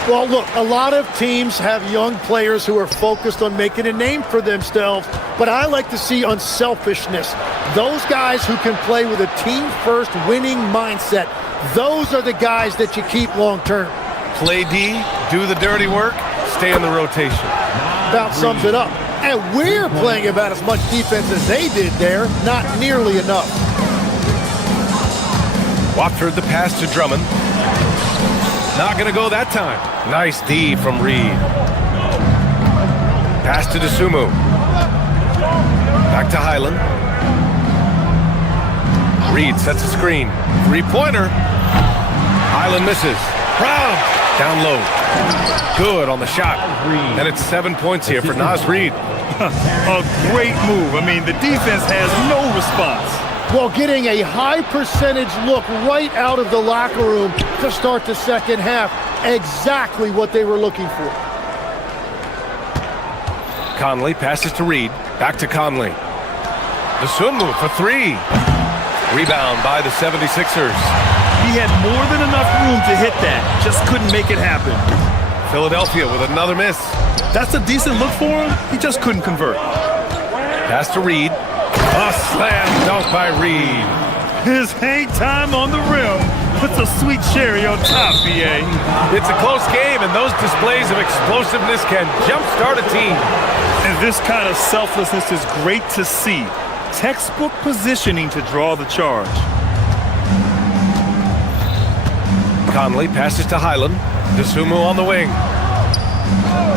Well, look, a lot of teams have young players who are focused on making a name for themselves, but I like to see unselfishness. Those guys who can play with a team-first winning mindset, those are the guys that you keep long-term. Play D, do the dirty work, stay in the rotation. About sums it up. And we're playing about as much defense as they did there, not nearly enough. Watford the pass to Drummond. Not going to go that time. Nice D from Reid. Pass to Dosunmu. Back to Highland. Reid sets a screen. 3-pointer. Highland misses. Brown down low. Good on the shot. And it's 7 points here for Naz Reid. A great move. I mean, the defense has no response. Well, getting a high percentage look right out of the locker room to start the second half. Exactly what they were looking for. Conley passes to Reid. Back to Conley. Dosunmu for 3. Rebound by the 76ers. He had more than enough room to hit that. Just couldn't make it happen. Philadelphia with another miss. That's a decent look for him. He just couldn't convert. Pass to Reid. A slam dunk by Reid. His hang time on the rim puts a sweet cherry on top, BA. It's a close game, and those displays of explosiveness can jumpstart a team. And this kind of selflessness is great to see. Textbook positioning to draw the charge. Conley passes to Highland. Dosunmu on the wing.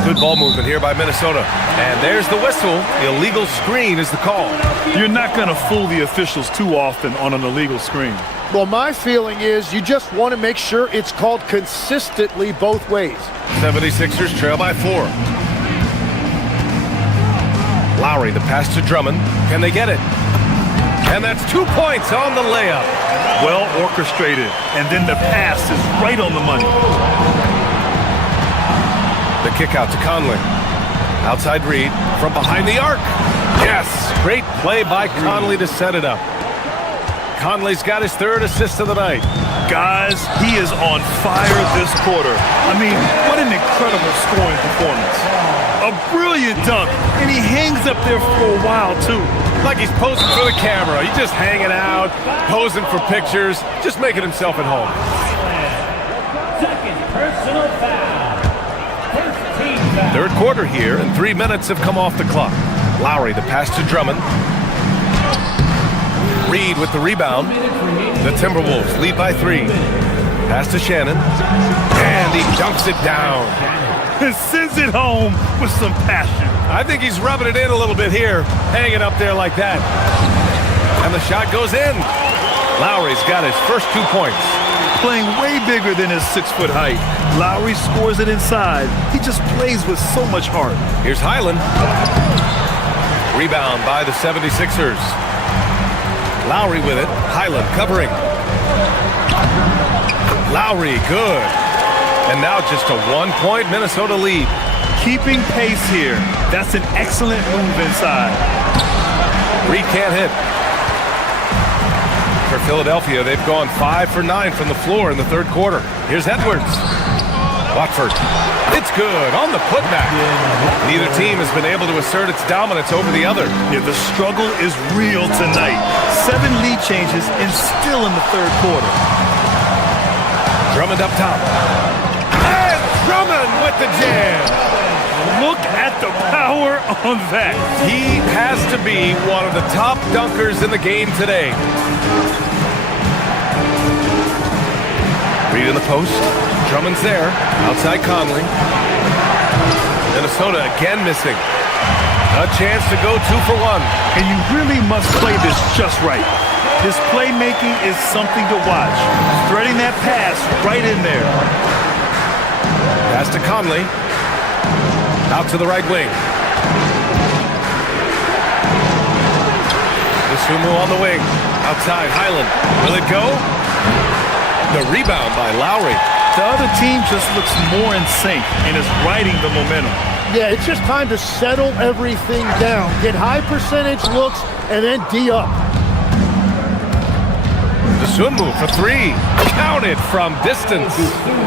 Good ball movement here by Minnesota. And there's the whistle. Illegal screen is the call. You're not going to fool the officials too often on an illegal screen. Well, my feeling is you just want to make sure it's called consistently both ways. 76ers trail by 4. Lowry, the pass to Drummond. Can they get it? And that's 2 points on the layup. Well orchestrated. And then the pass is right on the money. The kick out to Conley. Outside Reid from behind the arc. Yes, great play by Conley to set it up. Conley's got his 3rd assist of the night. Guys, he is on fire this quarter. I mean, what an incredible scoring performance. A brilliant dunk, and he hangs up there for a while, too. Like he's posing for the camera. He's just hanging out, posing for pictures, just making himself at home. Second personal foul. First team foul. 3rd quarter here, and 3 minutes have come off the clock. Lowry, the pass to Drummond. Reid with the rebound. The Timberwolves lead by 3. Pass to Shannon. And he dunks it down. and sends it home with some passion. I think he's rubbing it in a little bit here, hanging up there like that. And the shot goes in. Lowry's got his first 2 points. Playing way bigger than his 6-foot height. Lowry scores it inside. He just plays with so much heart. Here's Highland. Rebound by the 76ers. Lowry with it. Highland covering. Lowry, good. And now just a 1-point Minnesota lead. Keeping pace here. That's an excellent move inside. Reed can't hit. For Philadelphia, they've gone 5 for 9 from the floor in the third quarter. Here's Edwards. Watford. It's good on the putback. Neither team has been able to assert its dominance over the other. Yeah, the struggle is real tonight. 7 lead changes and still in the third quarter. Drummond up top. And Drummond with the jam. Look at the power on that. He has to be one of the top dunkers in the game today. Reed in the post. Drummond's there. Outside Conley. Minnesota again missing. A chance to go 2 for 1. And you really must play this just right. His playmaking is something to watch. Threading that pass right in there. Pass to Conley. Out to the right wing. Isumu on the wing. Outside Highland. Will it go? The rebound by Lowry. The other team just looks more in sync and is riding the momentum. Yeah, it's just time to settle everything down. Get high percentage looks and then D up. Isumu for 3. Counted from distance.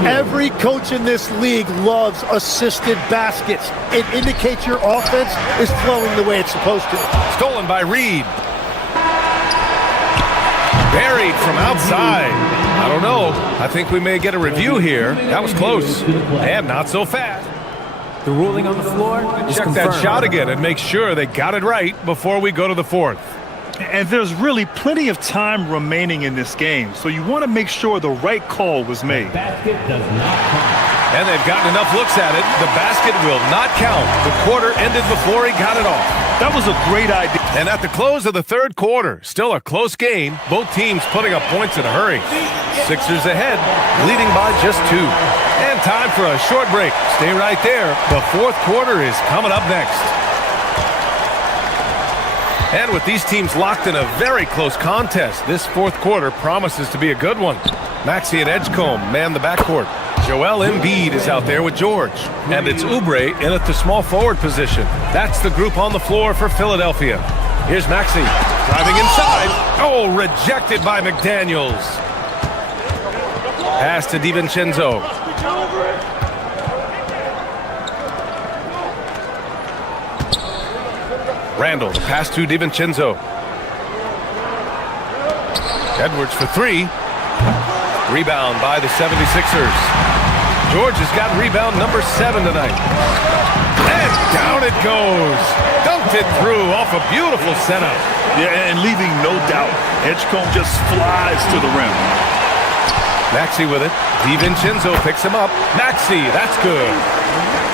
Every coach in this league loves assisted baskets. It indicates your offense is flowing the way it's supposed to. Stolen by Reed. Buried from outside. I don't know. I think we may get a review here. That was close. And not so fast. The ruling on the floor is Check confirmed. that shot again and make sure they got it right before we go to the fourth. And there's really plenty of time remaining in this game, so you want to make sure the right call was made. And they've gotten enough looks at it. The basket will not count. The quarter ended before he got it off. That was a great idea. And at the close of the third quarter, still a close game. Both teams putting up points in a hurry. Sixers ahead, leading by just 2. And time for a short break. Stay right there. The fourth quarter is coming up next. And with these teams locked in a very close contest, this fourth quarter promises to be a good one. Maxey and Edgecombe man the backcourt. Joel Embiid is out there with George. And it's Oubre in at the small forward position. That's the group on the floor for Philadelphia. Here's Maxey driving inside. Oh, rejected by McDaniels. Pass to DiVincenzo. Randall, the pass to DiVincenzo. Edwards for 3. Rebound by the 76ers. George has got rebound number 7 tonight. And down it goes. Dunked it through off a beautiful setup. Yeah, and leaving no doubt. Edgecombe just flies to the rim. Maxey with it. DiVincenzo picks him up. Maxey, that's good.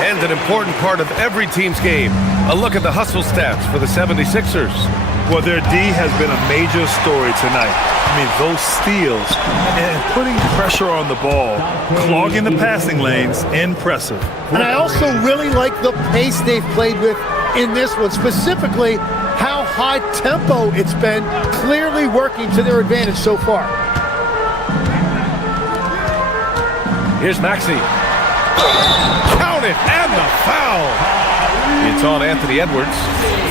And an important part of every team's game. A look at the hustle stats for the 76ers. Well, their D has been a major story tonight. I mean, those steals and putting pressure on the ball, clogging the passing lanes, impressive. And I also really like the pace they've played with in this one, specifically how high tempo it's been, clearly working to their advantage so far. Here's Maxey. Count it, and the foul. It's on Anthony Edwards.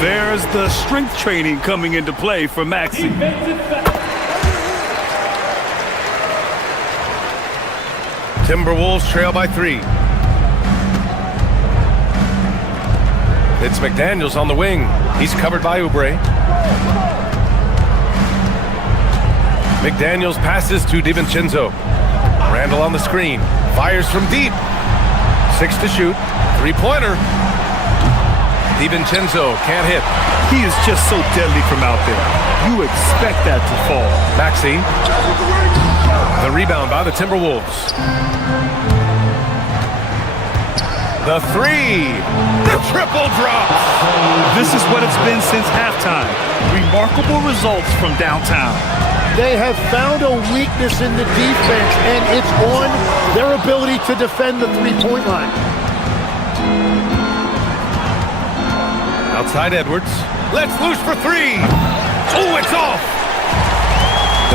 There's the strength training coming into play for Maxey. Timberwolves trail by 3. It's McDaniels on the wing. He's covered by Oubre. McDaniels passes to DiVincenzo. Randall on the screen. Fires from deep. 6 to shoot. 3-pointer. DiVincenzo can't hit. He is just so deadly from out there. You expect that to fall. Maxey. The rebound by the Timberwolves. The three. The triple drop. This is what it's been since halftime. Remarkable results from downtown. They have found a weakness in the defense, and it's on their ability to defend the three-point line. Outside Edwards. Let's loose for three. Oh, it's off.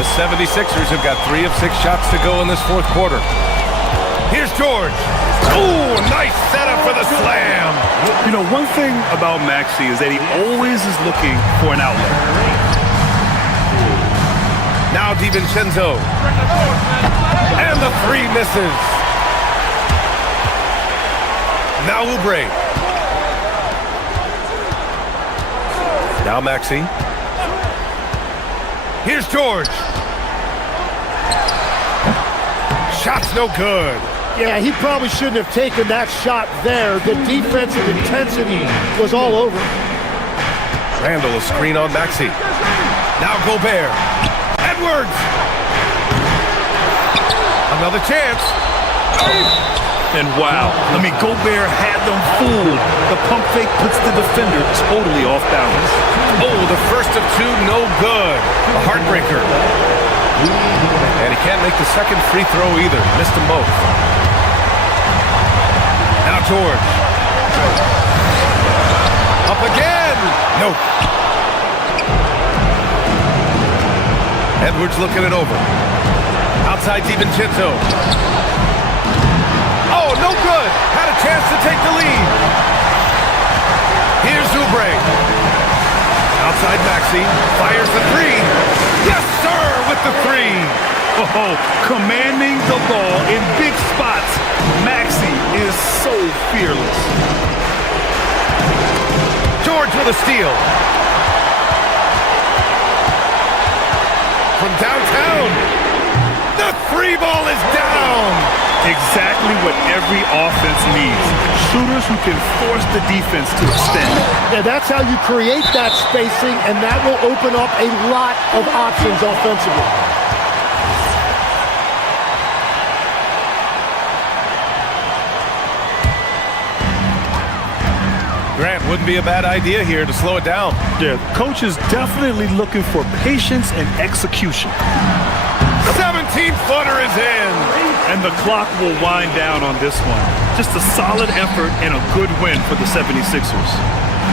The 76ers have got 3 of 6 shots to go in this fourth quarter. Here's George. Oh, nice setup for the slam. You know, one thing about Maxey is that he always is looking for an outlet. Now DiVincenzo. And the three misses. Now Oubre. Now Maxey. Here's George. Shot's no good. Yeah, he probably shouldn't have taken that shot there. The defensive intensity was all over. Randall, a screen on Maxey. Now Gobert. Edwards. Another chance. And wow, I mean, Gobert had them fooled. The pump fake puts the defender totally off balance. Oh, the first of 2, no good. A heartbreaker. And he can't make the second free throw either. Missed them both. Now George. Up again. Nope. Edwards looking it over. Outside DiVincenzo. Oh, no good. Had a chance to take the lead. Here's Oubre. Outside Maxey. Fires the three. Yes, sir, with the three. Oh, commanding the ball in big spots. Maxey is so fearless. George with a steal. From downtown. The three ball is down. Exactly what every offense needs. Shooters who can force the defense to extend. Yeah, that's how you create that spacing, and that will open up a lot of options offensively. Grant, wouldn't be a bad idea here to slow it down. Yeah, coach is definitely looking for patience and execution. 17-footer is in. And the clock will wind down on this one. Just a solid effort and a good win for the 76ers.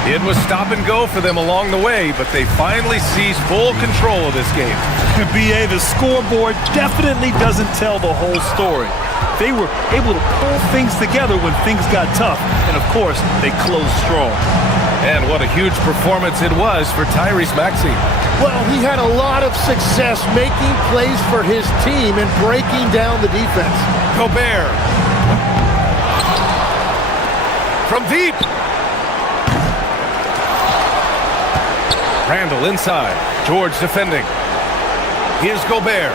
It was stop and go for them along the way, but they finally seized full control of this game. BA, the scoreboard definitely doesn't tell the whole story. They were able to pull things together when things got tough, and of course, they closed strong. And what a huge performance it was for Tyrese Maxey. Well, he had a lot of success making plays for his team and breaking down the defense. Gobert. From deep. Randall inside. George defending. Here's Gobert.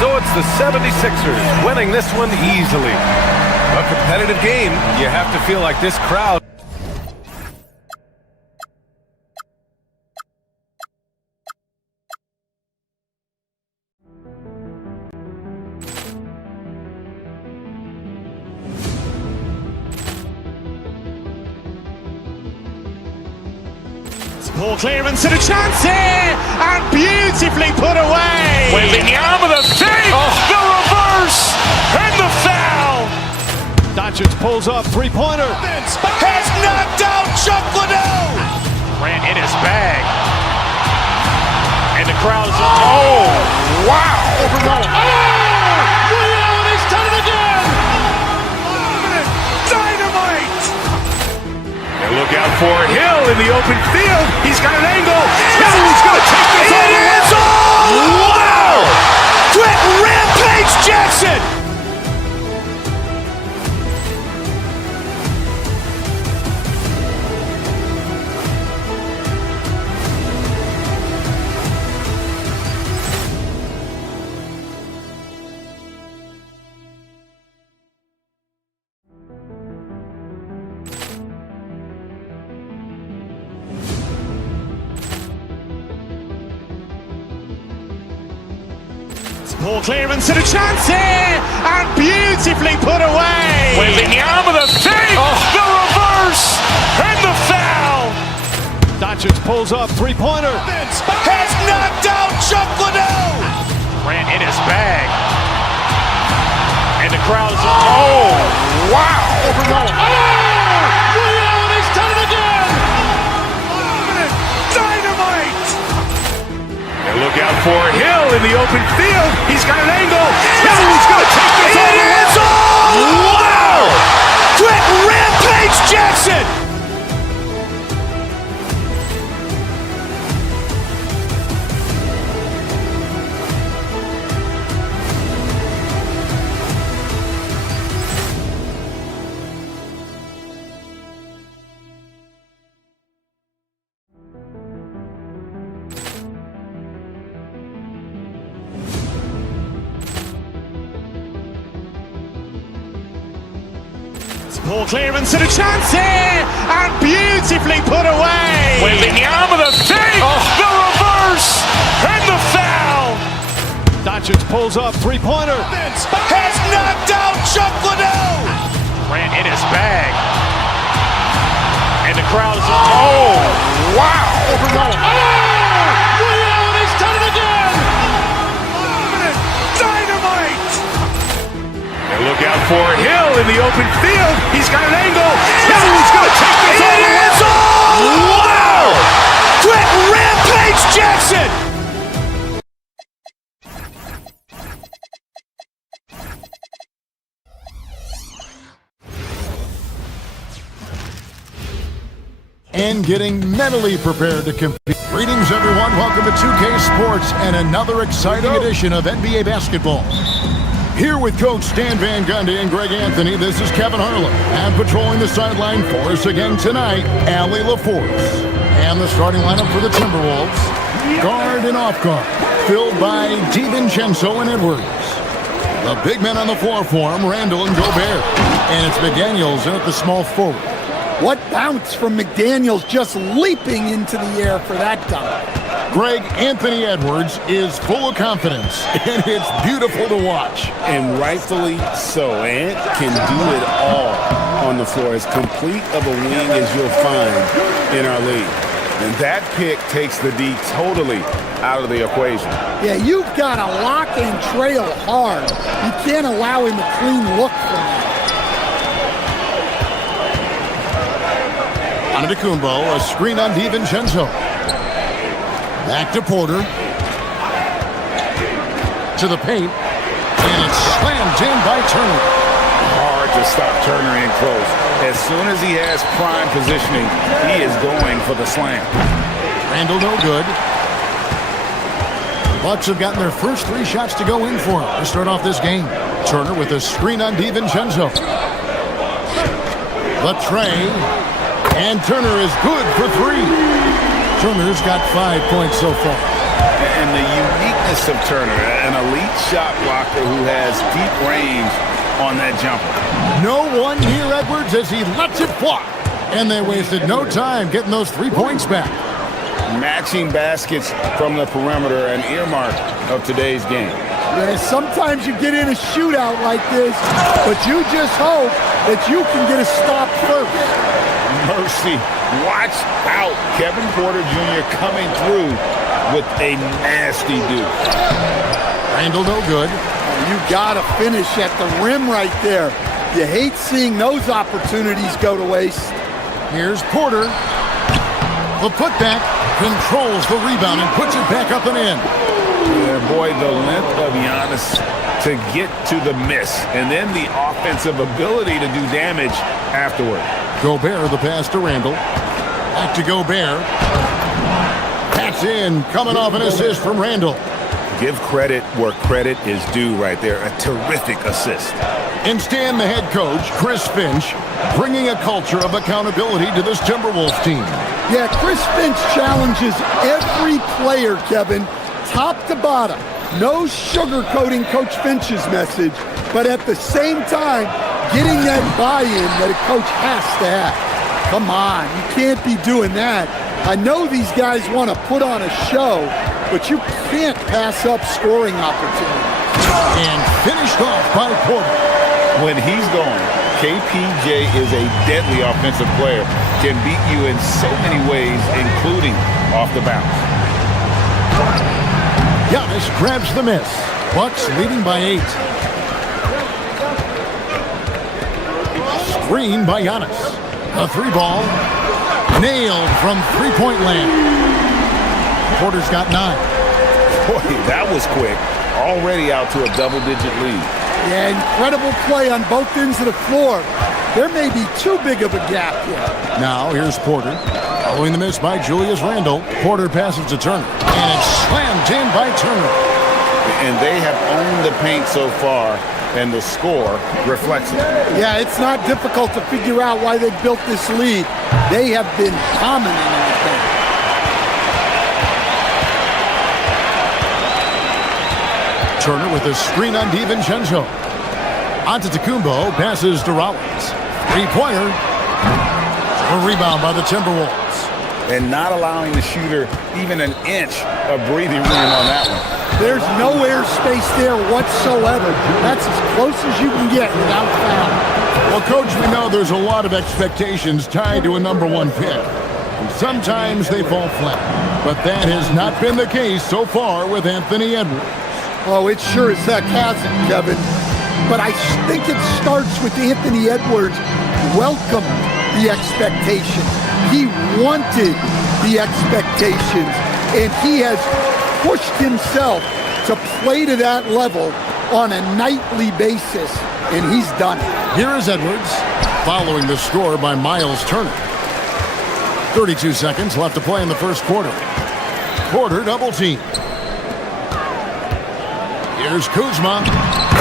So it's the 76ers winning this one easily. A competitive game. You have to feel like this crowd. Ball clearance and a chance here, and beautifully put away. Wembanyama the save, the reverse, and the foul. Doncic pulls up, three-pointer. Has knocked out Chuck Liddell. Ran in his bag. And the crowd is, oh, wow. Liddell, he's done it again. Dynamite. And look out for Hill in the open field. He's got an angle. He's going to take this all the way. It's all! Wow! Quick Rampage Jackson! Poor clearance and a chance here, and beautifully put away. Wembanyama the save, the reverse, and the foul. Doncic pulls up, three-pointer. Has knocked out Chuck Liddell. Grant in his bag. And the crowd is, wow. He's done it again. Dynamite. And look out for Hill in the open field. He's got an angle. Hill is going to take this all the way. Wow. Quick Rampage Jackson. Poor clearance and a chance here, and beautifully put away. Wembanyama the save, the reverse, and the foul. Doncic pulls up, three-pointer. Has knocked out Chuck Liddell. Grant in his bag. And the crowd is, wow. He's done it again. Dynamite. And look out for Hill in the open field. He's got an angle. Hill is going to take this all the way. Wow! Quick Rampage Jackson. And getting mentally prepared to compete. Greetings, everyone. Welcome to 2K Sports and another exciting edition of NBA basketball. Here with Coach Stan Van Gundy and Greg Anthony, this is Kevin Harlan. And patrolling the sideline for us again tonight, Allie LaForce. And the starting lineup for the Timberwolves, guard and off guard, filled by DiVincenzo and Edwards. The big men on the floor for him, Randall and Gobert. And it's McDaniels in at the small forward. What bounce from McDaniels, just leaping into the air for that dunk. Greg Anthony Edwards is full of confidence, and it's beautiful to watch. And rightfully so. Ant can do it all on the floor. As complete of a wing as you'll find in our league. And that pick takes the D totally out of the equation. Yeah, you've got to lock and trail hard. You can't allow him a clean look from that. Antetokounmpo, a screen on DiVincenzo. Back to Porter. To the paint. And it's slammed in by Turner. Hard to stop Turner in close. As soon as he has prime positioning, he is going for the slam. Randall no good. Bucks have gotten their first three shots to go in for him to start off this game. Turner with a screen on DiVincenzo. The tray. And Turner is good for three. Turner's got 5 points so far. And the uniqueness of Turner, an elite shot blocker who has deep range on that jumper. No one near Edwards as he lets it fly. And they wasted no time getting those 3 points back. Matching baskets from the perimeter, an earmark of today's game. Yeah, sometimes you get in a shootout like this, but you just hope that you can get a stop first. Mercy. Watch out. Kevin Porter Jr. coming through with a nasty deuce. Randall no good. You got to finish at the rim right there. You hate seeing those opportunities go to waste. Here's Porter. The putback controls the rebound and puts it back up and in. Yeah, boy, the length of Giannis to get to the miss, and then the offensive ability to do damage afterward. Gobert, the pass to Randall. Back to Gobert. That's in, coming off an assist from Randall. Give credit where credit is due right there. A terrific assist. And Stan, the head coach, Chris Finch, bringing a culture of accountability to this Timberwolves team. Yeah, Chris Finch challenges every player, Kevin, top to bottom. No sugarcoating Coach Finch's message, but at the same time, getting that buy-in that a coach has to have. Come on, you can't be doing that. I know these guys want to put on a show, but you can't pass up scoring opportunities. And finished off by Porter. When he's going, KPJ is a deadly offensive player. Can beat you in so many ways, including off the bounce. Giannis grabs the miss. Bucks leading by 8. Screen by Giannis. A 3-ball. Nailed from three-point land. Porter's got 9. Boy, that was quick. Already out to a double-digit lead. Yeah, incredible play on both ends of the floor. There may be too big of a gap here. Now here's Porter. Following the miss by Julius Randle. Porter passes to Turner. And it's slammed in by Turner. And they have owned the paint so far, and the score reflects it. Yeah, it's not difficult to figure out why they built this lead. They have been dominant in the paint. Turner with a screen on DiVincenzo. Antetokounmpo passes to Rollins. Three-pointer. A rebound by the Timberwolves. And not allowing the shooter even an inch of breathing room on that one. There's no air space there whatsoever. That's as close as you can get without foul. Well, Coach, we know there's a lot of expectations tied to a #1 pick. And sometimes they fall flat. But that has not been the case so far with Anthony Edwards. Oh, it sure as heck hasn't, Kevin. But I think it starts with Anthony Edwards welcomed the expectations. He wanted the expectations, and he has pushed himself to play to that level on a nightly basis, and he's done it. Here is Edwards, following the score by Miles Turner. 32 seconds left to play in the first quarter. Porter double team. Here's Kuzma.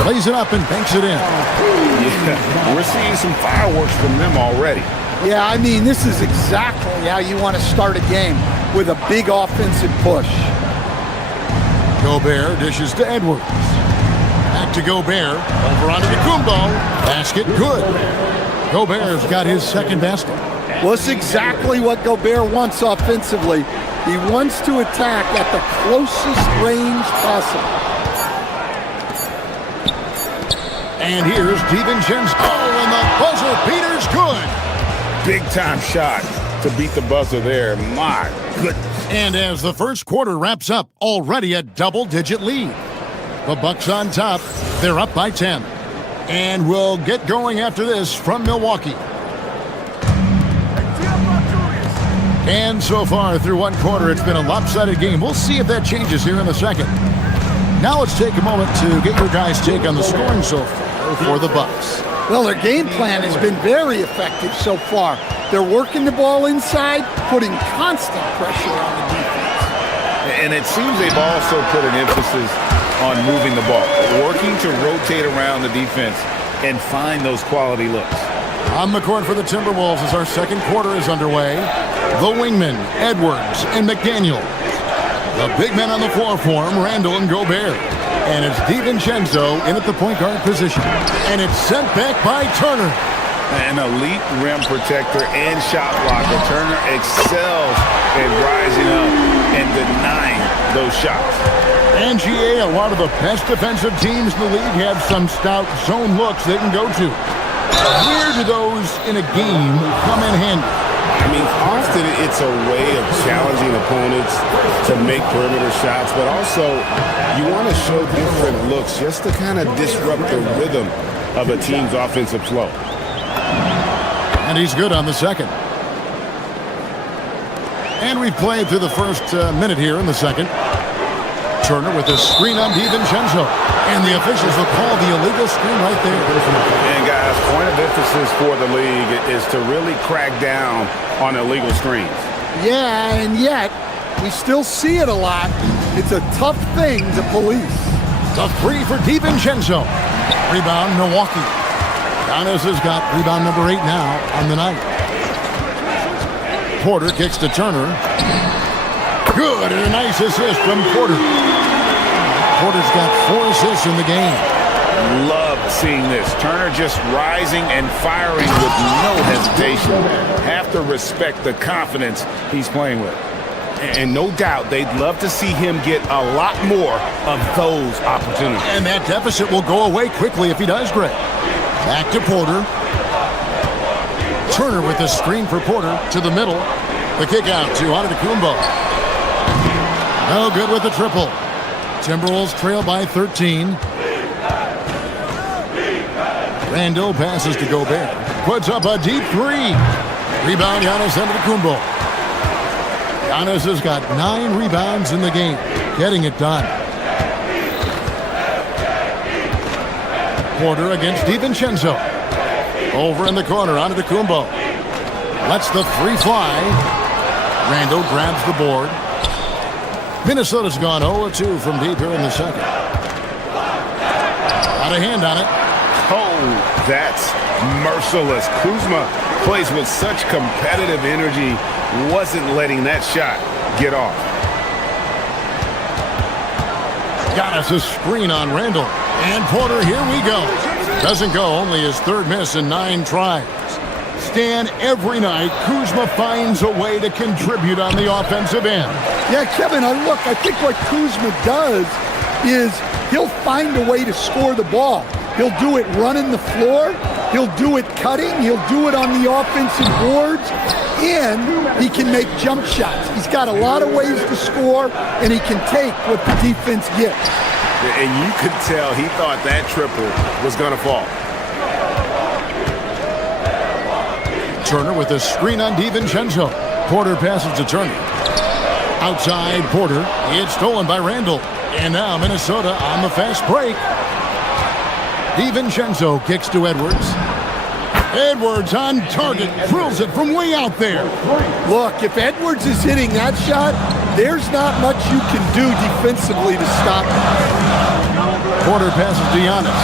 Plays it up and banks it in. Yeah, we're seeing some fireworks from them already. Yeah, I mean, this is exactly how you want to start a game, with a big offensive push. Gobert dishes to Edwards. Back to Gobert. Over onto Kumbo. Basket good. Gobert's got his second basket. Well, it's exactly what Gobert wants offensively. He wants to attack at the closest range possible. And here's DiVincenzo. Oh, and the buzzer beater's good. Big-time shot to beat the buzzer there. My goodness. And as the first quarter wraps up, already a double-digit lead. The Bucks on top. They're up by 10. And we'll get going after this from Milwaukee. And so far through one quarter, it's been a lopsided game. We'll see if that changes here in the second. Now let's take a moment to get your guys' take on the scoring so far for the Bucks. Well, their game plan has been very effective so far. They're working the ball inside, putting constant pressure on the defense. And it seems they've also put an emphasis on moving the ball, working to rotate around the defense and find those quality looks. On the court for the Timberwolves as our second quarter is underway. The wingmen, Edwards and McDaniel. The big men on the floor for him, Randle and Gobert. And it's DiVincenzo in at the point guard position. And it's sent back by Turner. An elite rim protector and shot blocker. Turner excels in rising up and denying those shots. And GA, a lot of the best defensive teams in the league have some stout zone looks they can go to. Where do those in a game come in handy? I mean, often it's a way of challenging opponents to make perimeter shots, but also you want to show different looks just to kind of disrupt the rhythm of a team's offensive flow. And he's good on the second. And we've played through the first minute here in the second. Turner with a screen on DiVincenzo. And the officials will call the illegal screen right there. And guys, point of emphasis for the league is to really crack down on illegal screens. Yeah, and yet we still see it a lot. It's a tough thing to police. The three for DiVincenzo. Rebound, Milwaukee. Giannis has got rebound number 8 now on the night. Porter kicks to Turner. Good, and a nice assist from Porter. Porter's got 4 assists in the game. Love seeing this. Turner just rising and firing with no hesitation. Have to respect the confidence he's playing with. And no doubt they'd love to see him get a lot more of those opportunities. And that deficit will go away quickly if he does, Greg. Back to Porter. Turner with the screen for Porter to the middle. The kick out to Antetokounmpo. No good with the triple. Timberwolves trail by 13. Randall passes to Gobert. Puts up a deep three. Rebound, Giannis Antetokounmpo. Giannis has got 9 rebounds in the game. Getting it done. Porter against DiVincenzo. Over in the corner, Antetokounmpo. Lets the three fly. Randall grabs the board. Minnesota's gone 0-2 from deep here in the second. Got a hand on it. Oh, that's merciless. Kuzma plays with such competitive energy. Wasn't letting that shot get off. Got us a screen on Randall. And Porter, here we go. Doesn't go, only his third miss in 9 tries. Stan, every night, Kuzma finds a way to contribute on the offensive end. Yeah, Kevin, I think what Kuzma does is he'll find a way to score the ball. He'll do it running the floor. He'll do it cutting. He'll do it on the offensive boards. And he can make jump shots. He's got a lot of ways to score, and he can take what the defense gets. And you could tell he thought that triple was going to fall. Turner with a screen on DiVincenzo. Porter passes to Turner. Outside Porter. It's stolen by Randall. And now Minnesota on the fast break. DiVincenzo kicks to Edwards. Edwards on target. Drills it from way out there. Look, if Edwards is hitting that shot, there's not much you can do defensively to stop him. Porter passes to Giannis.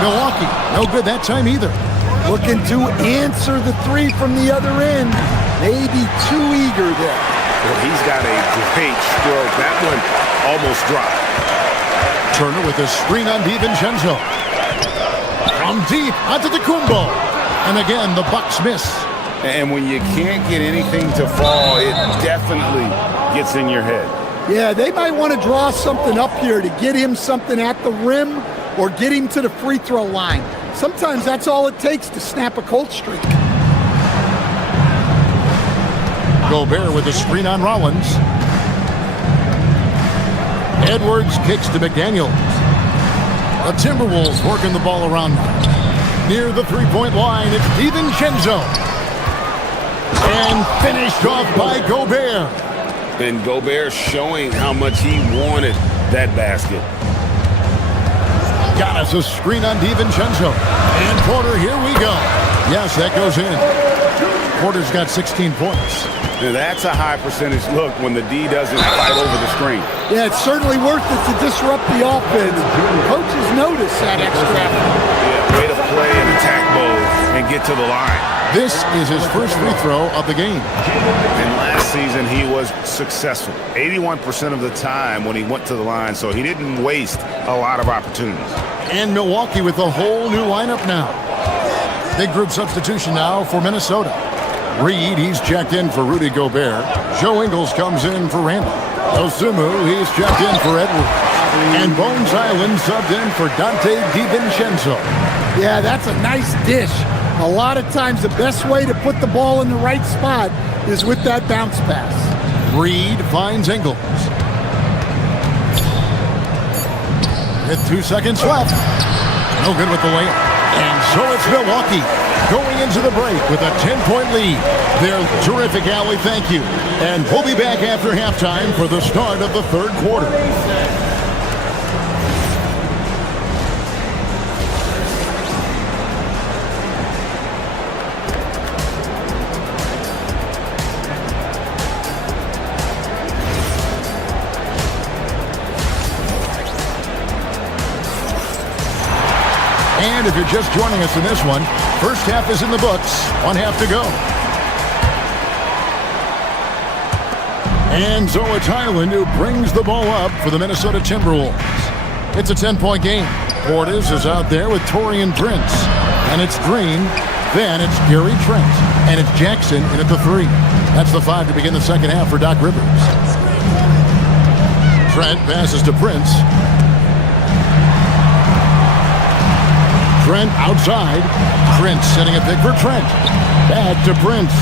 Milwaukee, no good that time either. Looking to answer the three from the other end. Maybe too eager there. Well, he's got a great stroke. That one almost dropped. Turner with a screen on DiVincenzo. From deep, Antetokounmpo. And again, the Bucks miss. And when you can't get anything to fall, it definitely gets in your head. Yeah, they might want to draw something up here to get him something at the rim or get him to the free throw line. Sometimes that's all it takes to snap a cold streak. Gobert with a screen on Rollins. Edwards kicks to McDaniels. The Timberwolves working the ball around now. Near the three-point line, it's DiVincenzo. And finished off by Gobert. And Gobert showing how much he wanted that basket. Got us a screen on DiVincenzo. And Porter, here we go. Yes, that goes in. Porter's got 16 points. Now that's a high percentage look when the D doesn't fight over the screen. Yeah, it's certainly worth it to disrupt the offense. Coaches notice that extra effort. Yeah, way to play an attack mode and get to the line. This is his first free throw of the game. And last season he was successful 81% of the time when he went to the line, so he didn't waste a lot of opportunities. And Milwaukee with a whole new lineup now. Big group substitution now for Minnesota. Reed, he's checked in for Rudy Gobert. Joe Ingles comes in for Randall. Osumu, he's checked in for Edwards. And Bones Island subbed in for Dante DiVincenzo. Yeah, that's a nice dish. A lot of times the best way to put the ball in the right spot is with that bounce pass. Reed finds Ingles. With 2 seconds left. No good with the layup. And so it's Milwaukee going into the break with a 10-point lead. They're terrific, Allie. Thank you. And we'll be back after halftime for the start of the third quarter. And if you're just joining us in this one, first half is in the books, 1 half to go. And so it's Highland who brings the ball up for the Minnesota Timberwolves. It's a 10-point game. Portis is out there with Taurean Prince. And it's Green. Then it's Gary Trent. And it's Jackson in at the 3. That's the 5 to begin the second half for Doc Rivers. Trent passes to Prince. Trent outside. Prince setting a pick for Trent. Back to Prince.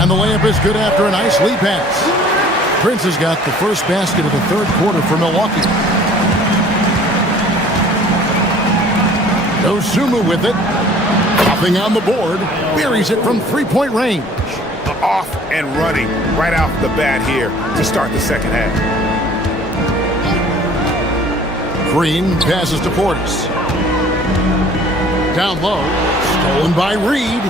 And the layup is good after a nice lead pass. Prince has got the first basket of the third quarter for Milwaukee. Dosunmu with it. Nothing on the board. Buries it from three-point range. Off and running right off the bat here to start the second half. Green passes to Portis. Down low. Stolen by Reed.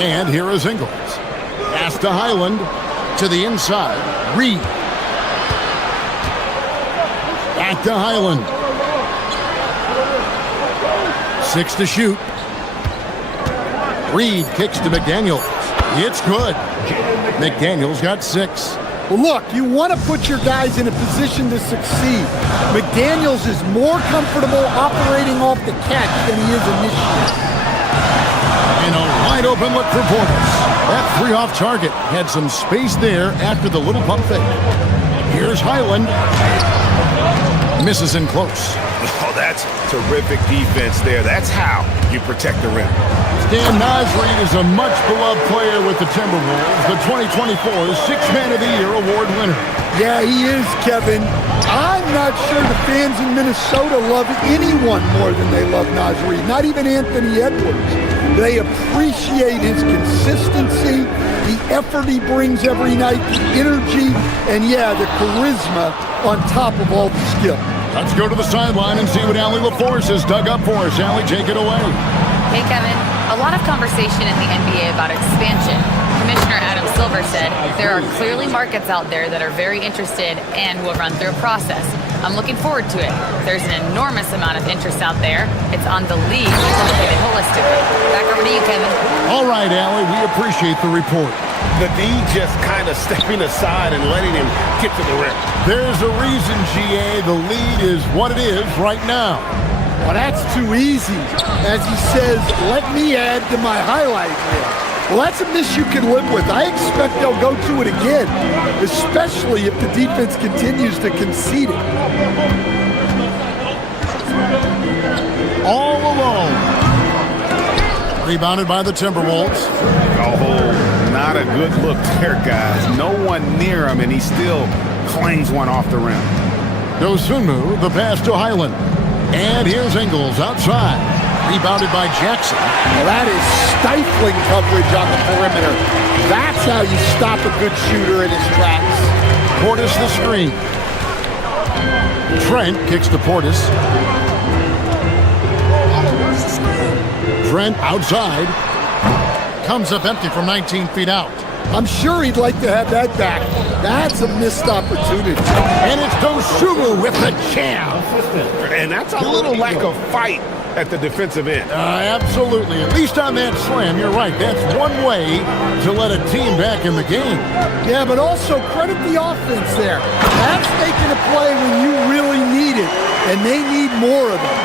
And here is Ingles. Pass to Highland. To the inside. Reed. Back to Highland. 6 to shoot. Reed kicks to McDaniels. It's good. McDaniels got 6. Well, look, you want to put your guys in a position to succeed. McDaniels is more comfortable operating off the catch than he is initiating. And a wide open look for Portis. That 3 off target. Had some space there after the little pump fake. Here's Highland. Misses in close. Oh, that's terrific defense there. That's how you protect the rim. Stan Nasri is a much-beloved player with the Timberwolves, the 2024 Sixth Man of the Year award winner. Yeah, he is, Kevin. I'm not sure the fans in Minnesota love anyone more than they love Nasri, not even Anthony Edwards. They appreciate his consistency, the effort he brings every night, the energy, and yeah, the charisma on top of all the skill. Let's go to the sideline and see what Allie LaForce has dug up for us. Allie, take it away. Hey, Kevin. A lot of conversation in the NBA about expansion. Commissioner Adam Silver said there are clearly markets out there that are very interested and will run through a process. I'm looking forward to it. There's an enormous amount of interest out there. It's on the league to look at it holistically. Back over to you, Kevin. All right, Allie, we appreciate the report. The D just kind of stepping aside and letting him get to the rim. There's a reason, GA, the lead is what it is right now. Well, that's too easy. As he says, let me add to my highlight reel. Well, that's a miss you can live with. I expect they'll go to it again, especially if the defense continues to concede it. All alone. Rebounded by the Timberwolves. Oh, not a good look there, guys. No one near him, and he still clangs one off the rim. Dosunmu, the pass to Highland. And here's Ingles outside. Rebounded by Jackson. Well, that is stifling coverage on the perimeter. That's how you stop a good shooter in his tracks. Portis the screen. Trent kicks to Portis. Trent outside. Comes up empty from 19 feet out. I'm sure he'd like to have that back. That's a missed opportunity. And it's Dosunmu with the jam. And that's a little lack of fight at the defensive end. Absolutely. At least on that slam, you're right. That's one way to let a team back in the game. Yeah, but also credit the offense there. That's making a play when you really need it, and they need more of it.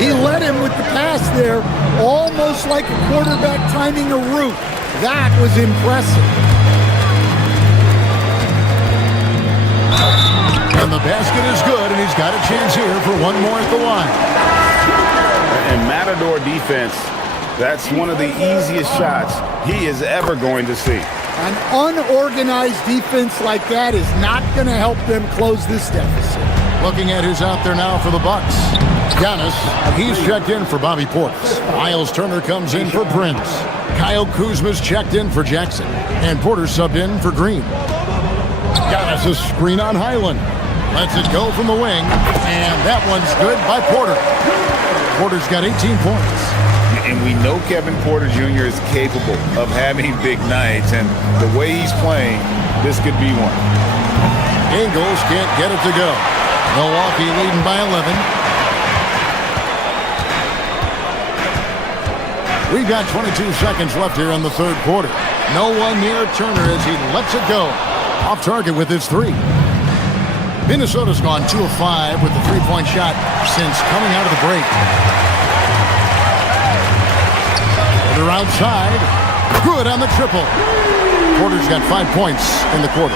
He led him with the pass there, almost like a quarterback timing a route. That was impressive. And the basket is good, and he's got a chance here for one more at the line. And Matador defense, that's one of the easiest shots he is ever going to see. An unorganized defense like that is not going to help them close this deficit. Looking at who's out there now for the Bucks. Giannis, he's checked in for Bobby Portis. Miles Turner comes in for Prince. Kyle Kuzma's checked in for Jackson. And Porter subbed in for Green. Giannis a screen on Highland. Lets it go from the wing. And that one's good by Porter. Porter's got 18 points. And we know Kevin Porter Jr. is capable of having big nights. And the way he's playing, this could be one. Ingles can't get it to go. Milwaukee leading by 11. We've got 22 seconds left here in the third quarter. No one near Turner as he lets it go. Off target with his 3. Minnesota's gone 2 of 5 with the three-point shot since coming out of the break. outside. Good on the triple. Porter's got 5 points in the quarter.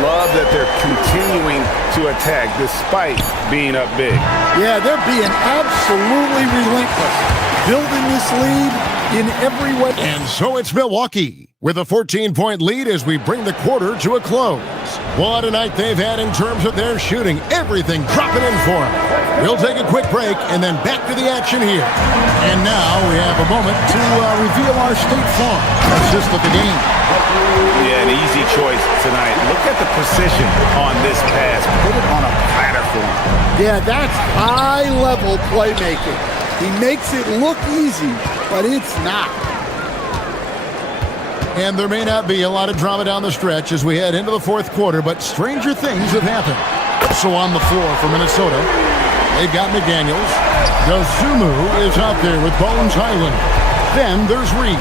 Love that they're continuing to attack despite being up big. Yeah, they're being absolutely relentless. Building this lead in every way. And so it's Milwaukee with a 14-point lead as we bring the quarter to a close. What a night they've had in terms of their shooting. Everything dropping in for them. We'll take a quick break and then back to the action here. And now we have a moment to reveal our State Farm assist of the game. Yeah, an easy choice tonight. Look at the precision on this pass. Put it on a platter for him. Yeah, that's high-level playmaking. He makes it look easy, but it's not. And there may not be a lot of drama down the stretch as we head into the fourth quarter, but stranger things have happened. So on the floor for Minnesota, they've got McDaniels. Dosunmu is out there with Bones Highland. Then there's Reed.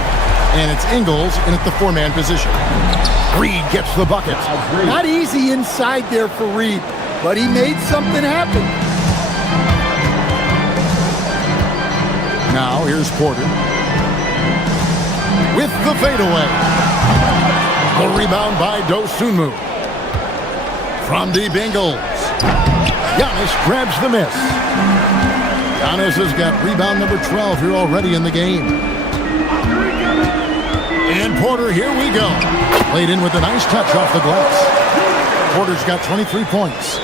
And it's Ingles in at the four-man position. Reed gets the bucket. Not easy inside there for Reed, but he made something happen. Now here's Porter with the fadeaway. The rebound by Dosunmu. From deep Ingles. Giannis grabs the miss. Giannis has got rebound number 12 here already in the game. And Porter, here we go. Played in with a nice touch off the glass. Porter's got 23 points.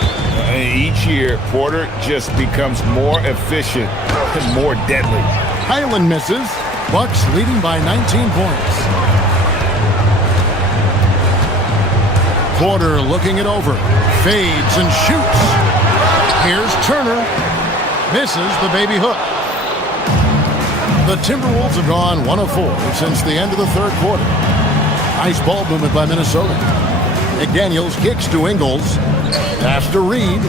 Each year, Porter just becomes more efficient and more deadly. Highland misses. Bucks leading by 19 points. Porter looking it over. Fades and shoots. Here's Turner. Misses the baby hook. The Timberwolves have gone 1 of 4 since the end of the third quarter. Nice ball movement by Minnesota. McDaniels kicks to Ingles. Pass to Reed.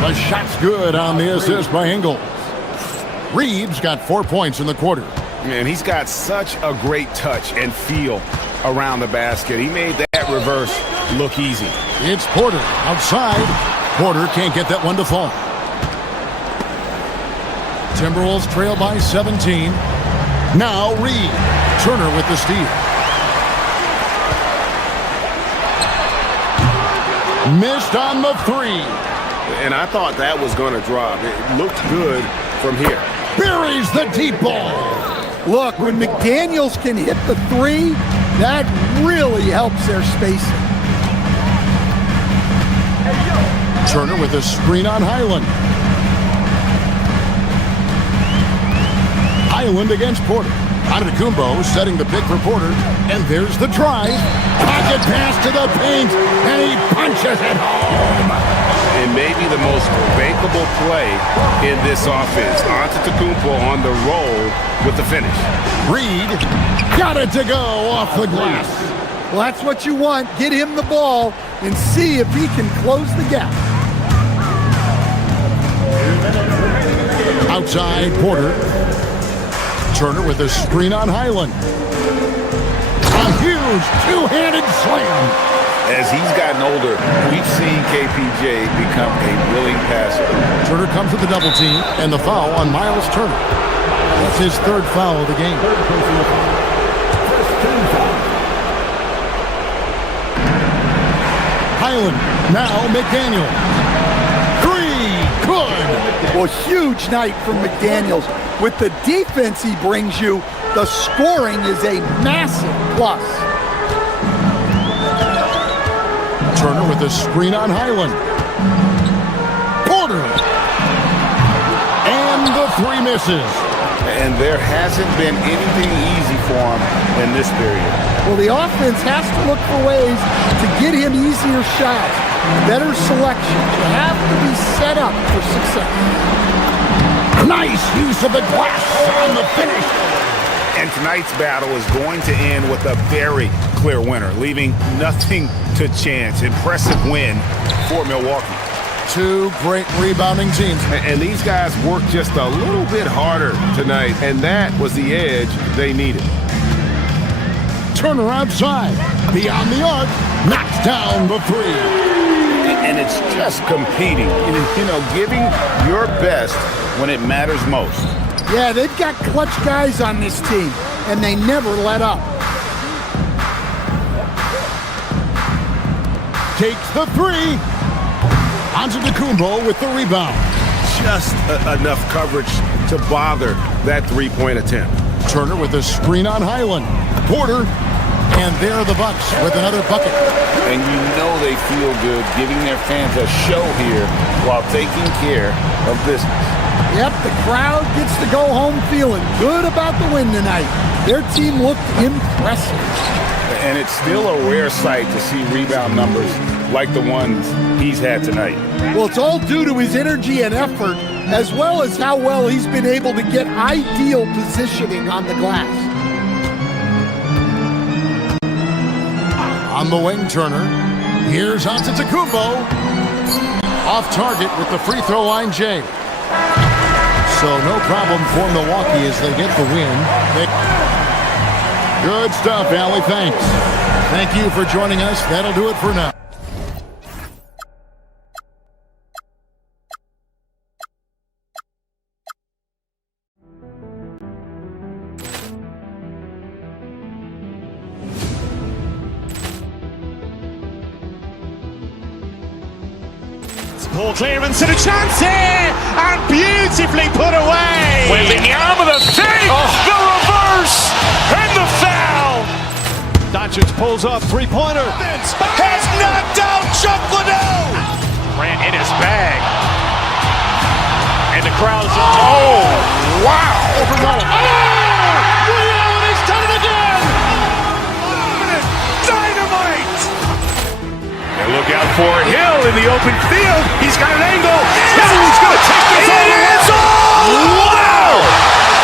The shot's good on the assist by Ingles. Reed's got 4 points in the quarter. Man, he's got such a great touch and feel around the basket. He made that reverse look easy. It's Porter outside. Porter can't get that one to fall. Timberwolves trail by 17. Now Reed. Turner with the steal. Missed on the three. And I thought that was going to drop. It looked good from here. Buries the deep ball. Look, when McDaniels can hit the three, that really helps their spacing. Turner with a screen on Highland. Highland against Porter. Antetokounmpo setting the pick for Porter. And there's the drive. Pocket pass to the paint. And he punches it home. It may be the most bankable play in this offense. Antetokounmpo on the roll with the finish. Reed got it to go off the glass. Well, that's what you want. Get him the ball and see if he can close the gap. Outside, Porter. Turner with a screen on Highland. A huge two-handed slam. As he's gotten older, we've seen KPJ become a willing passer. Turner comes with the double team and the foul on Miles Turner. That's his third foul of the game. Highland, now McDaniels. Three, good. Well, huge night from McDaniels. With the defense he brings you, the scoring is a massive plus. Turner with a screen on Highland. Porter. And the three misses. And there hasn't been anything easy for him in this period. Well, the offense has to look for ways to get him easier shots, better selection. You have to be set up for success. Nice use of the glass on the finish. And tonight's battle is going to end with a very clear winner, leaving nothing to chance. Impressive win for Milwaukee. Two great rebounding teams. And these guys worked just a little bit harder tonight, and that was the edge they needed. Turner outside. Beyond the arc. Knocks down the three. And it's just competing. Giving your best when it matters most. Yeah, they've got clutch guys on this team, and they never let up. Takes the three. Antetokounmpo with the rebound. Just enough coverage to bother that three-point attempt. Turner with a screen on Highland. Porter, and there are the Bucks with another bucket. And you know they feel good giving their fans a show here while taking care of business. Yep, the crowd gets to go home feeling good about the win tonight. Their team looked impressive. And it's still a rare sight to see rebound numbers like the ones he's had tonight. Well, it's all due to his energy and effort, as well as how well he's been able to get ideal positioning on the glass. On the wing, Turner. Here's Antetokounmpo. Off target with the free throw line, Jay. So no problem for Milwaukee as they get the win. Good stuff, Allie. Thanks. Thank you for joining us. That'll do it for now. Ball clearance and a chance here, and beautifully put away. Wembanyama the save, the reverse, and the foul. Doncic pulls up, three-pointer. Has knocked out Chuck Liddell. Grant in his bag. And the crowd's oh, wow. Overrun. Oh, he's done it again. Dynamite. And look out for Hill in the open field. He's got an angle. He's going to take this all the way. Wow!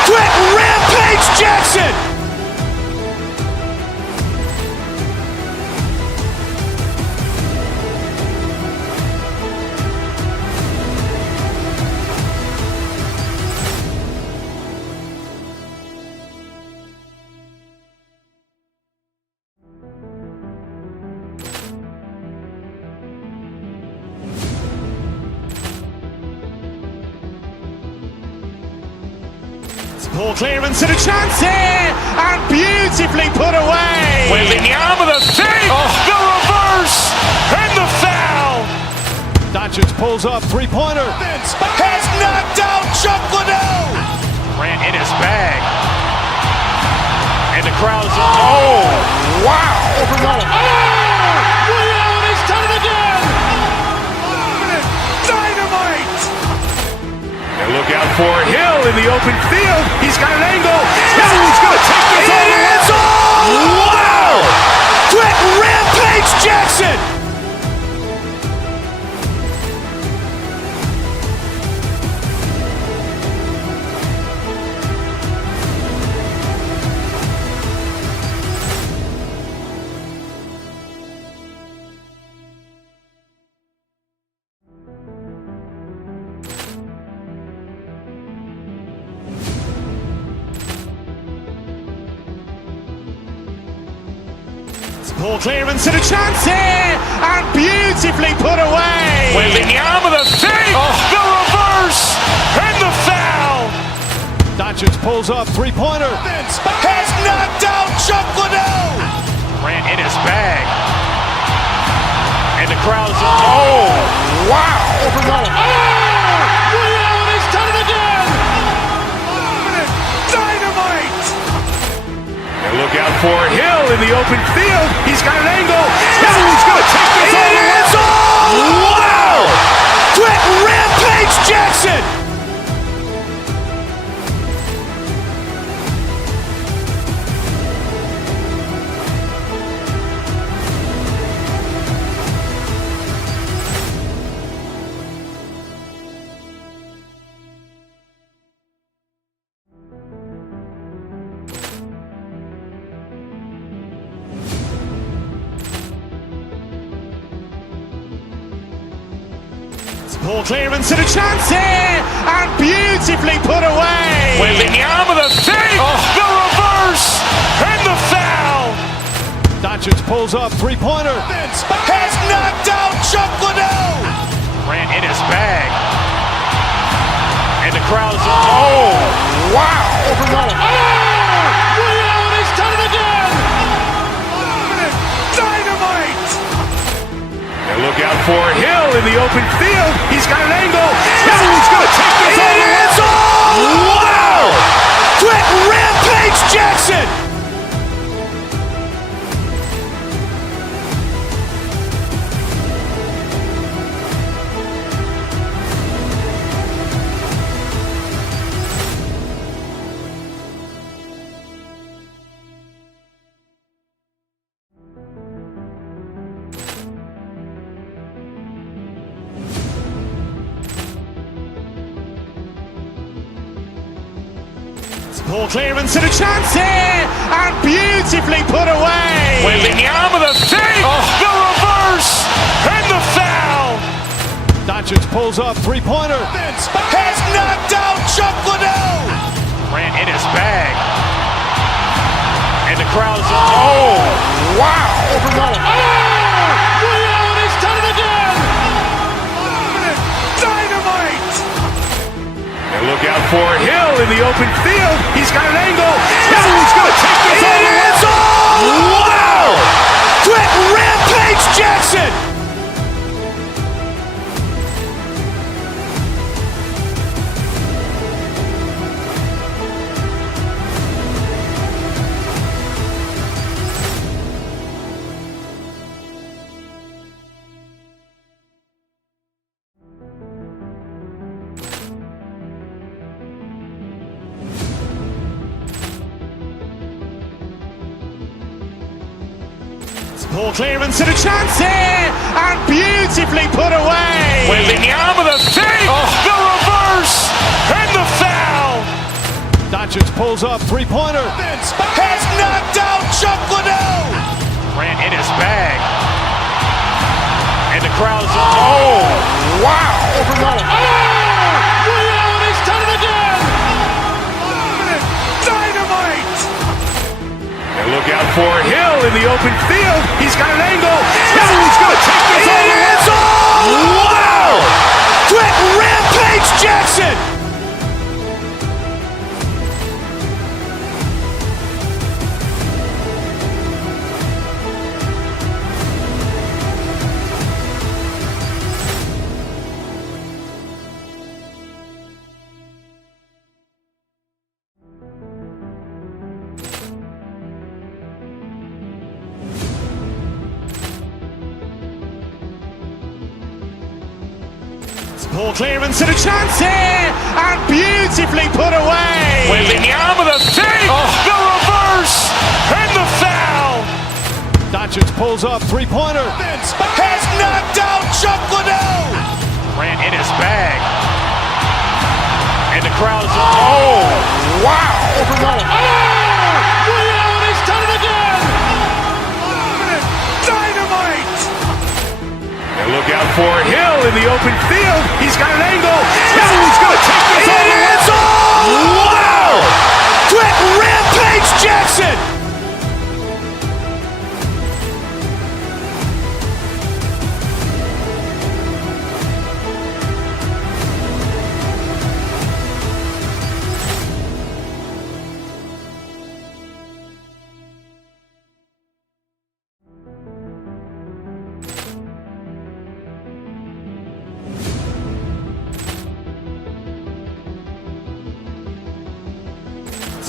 Brett Rampage Jackson. Ball clearance and a chance here, and beautifully put away. Wembanyama the save, the reverse, and the foul. Doncic pulls up, three-pointer. Has knocked out Chuck Liddell. Grant in his bag. And the crowd's oh, wow. Overrun. Oh, he's done it again. Dynamite. And look out for Hill in the open field. He's got an angle. He's going to take this all the way. Wow! Brett Rampage Jackson. Ball clearance and a chance here, and beautifully put away. Wembanyama the save, the reverse, and the foul. Doncic pulls up, three-pointer. Has knocked out Chuck Liddell. Grant in his bag. And the crowd's oh, wow. Overrun. Oh, he's done it again. Dynamite. And look out for Hill in the open field. He's got an angle. He's going to take this all the way. Wow! Brett Rampage Jackson. Ball clearance and a chance here, and beautifully put away. Wembanyama the save, the reverse, and the foul. Doncic pulls up, three-pointer. Has knocked out Chuck Liddell. Grant in his bag. And the crowd's oh, wow! He's done it again! Dynamite! And look out for Hill in the open field. He's got an angle. He's going to take this all the way. Wow! Quick rampage Jackson! Ball clearance and a chance here, and beautifully put away. Wembanyama the save, the reverse, and the foul. Doncic pulls up, three-pointer. Has knocked out Chuck Liddell. Ran in his bag. And the crowd is, oh, wow. He's done it again. Dynamite. And look out for Hill in the open field. He's got an angle. He's going to take this all the way. Wow! Quick rampage Jackson. Ball clearance and a chance here, and beautifully put away. Wembanyama the save, the reverse, and the foul. Doncic pulls up, three-pointer. Has knocked out Chuck Liddell. Ran in his bag. And the crowd is, oh, wow. He's done it again. Dynamite. And look out for Hill in the open field. He's got an angle. He's going to take this all the way. Wow! Quick rampage Jackson. Ball clearance and a chance here, and beautifully put away. Wembanyama the save, the reverse, and the foul. Doncic pulls up, three-pointer. Has knocked out Chuck Liddell. Ran in his bag. And the crowd is, oh, wow. He's done it again. Dynamite. And look out for Hill in the open field. He's got an angle. He's going to take this all the way. Wow! Quick rampage Jackson.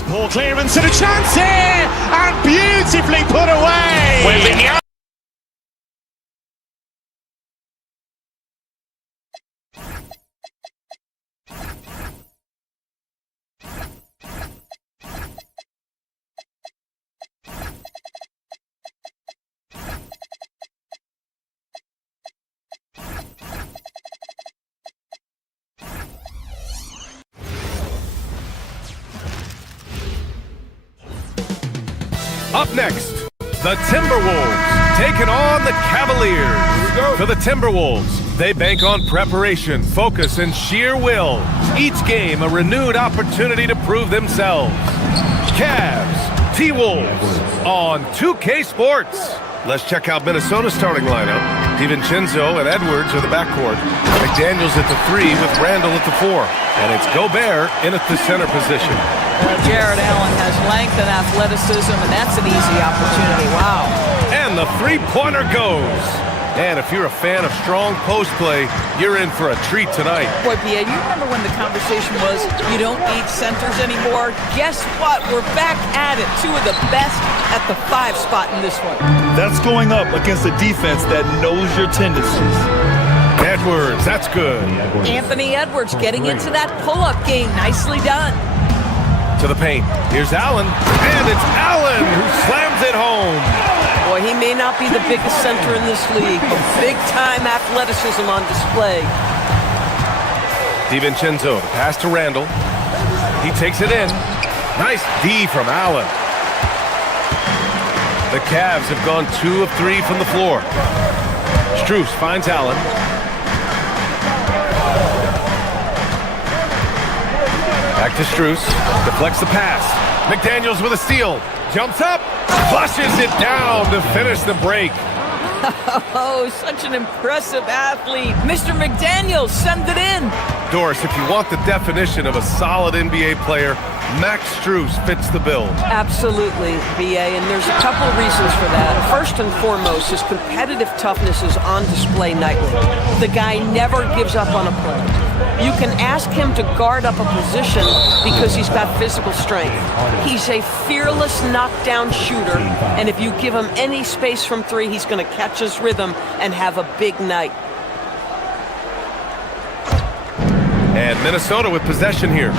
Ball clearance and a chance here, and beautifully put away. Wembanyama. Up next, the Timberwolves taking on the Cavaliers. For the Timberwolves, they bank on preparation, focus, and sheer will. Each game a renewed opportunity to prove themselves. Cavs, T-Wolves on 2K Sports. Let's check out Minnesota's starting lineup. DiVincenzo and Edwards are the backcourt. McDaniels at the 3 with Randall at the 4. And it's Gobert in at the center position. Jared Allen has length and athleticism, and that's an easy opportunity. Wow. And the three-pointer goes. And if you're a fan of strong post play, you're in for a treat tonight. Boy, P.A., you remember when the conversation was, you don't need centers anymore? Guess what? We're back at it. 2 of the best at the 5 spot in this one. That's going up against a defense that knows your tendencies. Edwards, that's good. Anthony Edwards getting into that pull-up game. Nicely done. To the paint. Here's Allen. And it's Allen who slams it home. Boy, he may not be the biggest center in this league, but big-time athleticism on display. DiVincenzo, the pass to Randall. He takes it in. Nice D from Allen. The Cavs have gone 2 of 3 from the floor. Strus finds Allen. Back to Strus. Deflects the pass. McDaniels with a steal. Jumps up. Flushes it down to finish the break. Oh, such an impressive athlete. Mr. McDaniels, send it in. Doris, if you want the definition of a solid NBA player, Max Strus fits the bill. Absolutely, B.A., and there's a couple of reasons for that. First and foremost, his competitive toughness is on display nightly. The guy never gives up on a play. You can ask him to guard up a position because he's got physical strength. He's a fearless knockdown shooter, and if you give him any space from 3, he's going to catch his rhythm and have a big night. And Minnesota with possession here.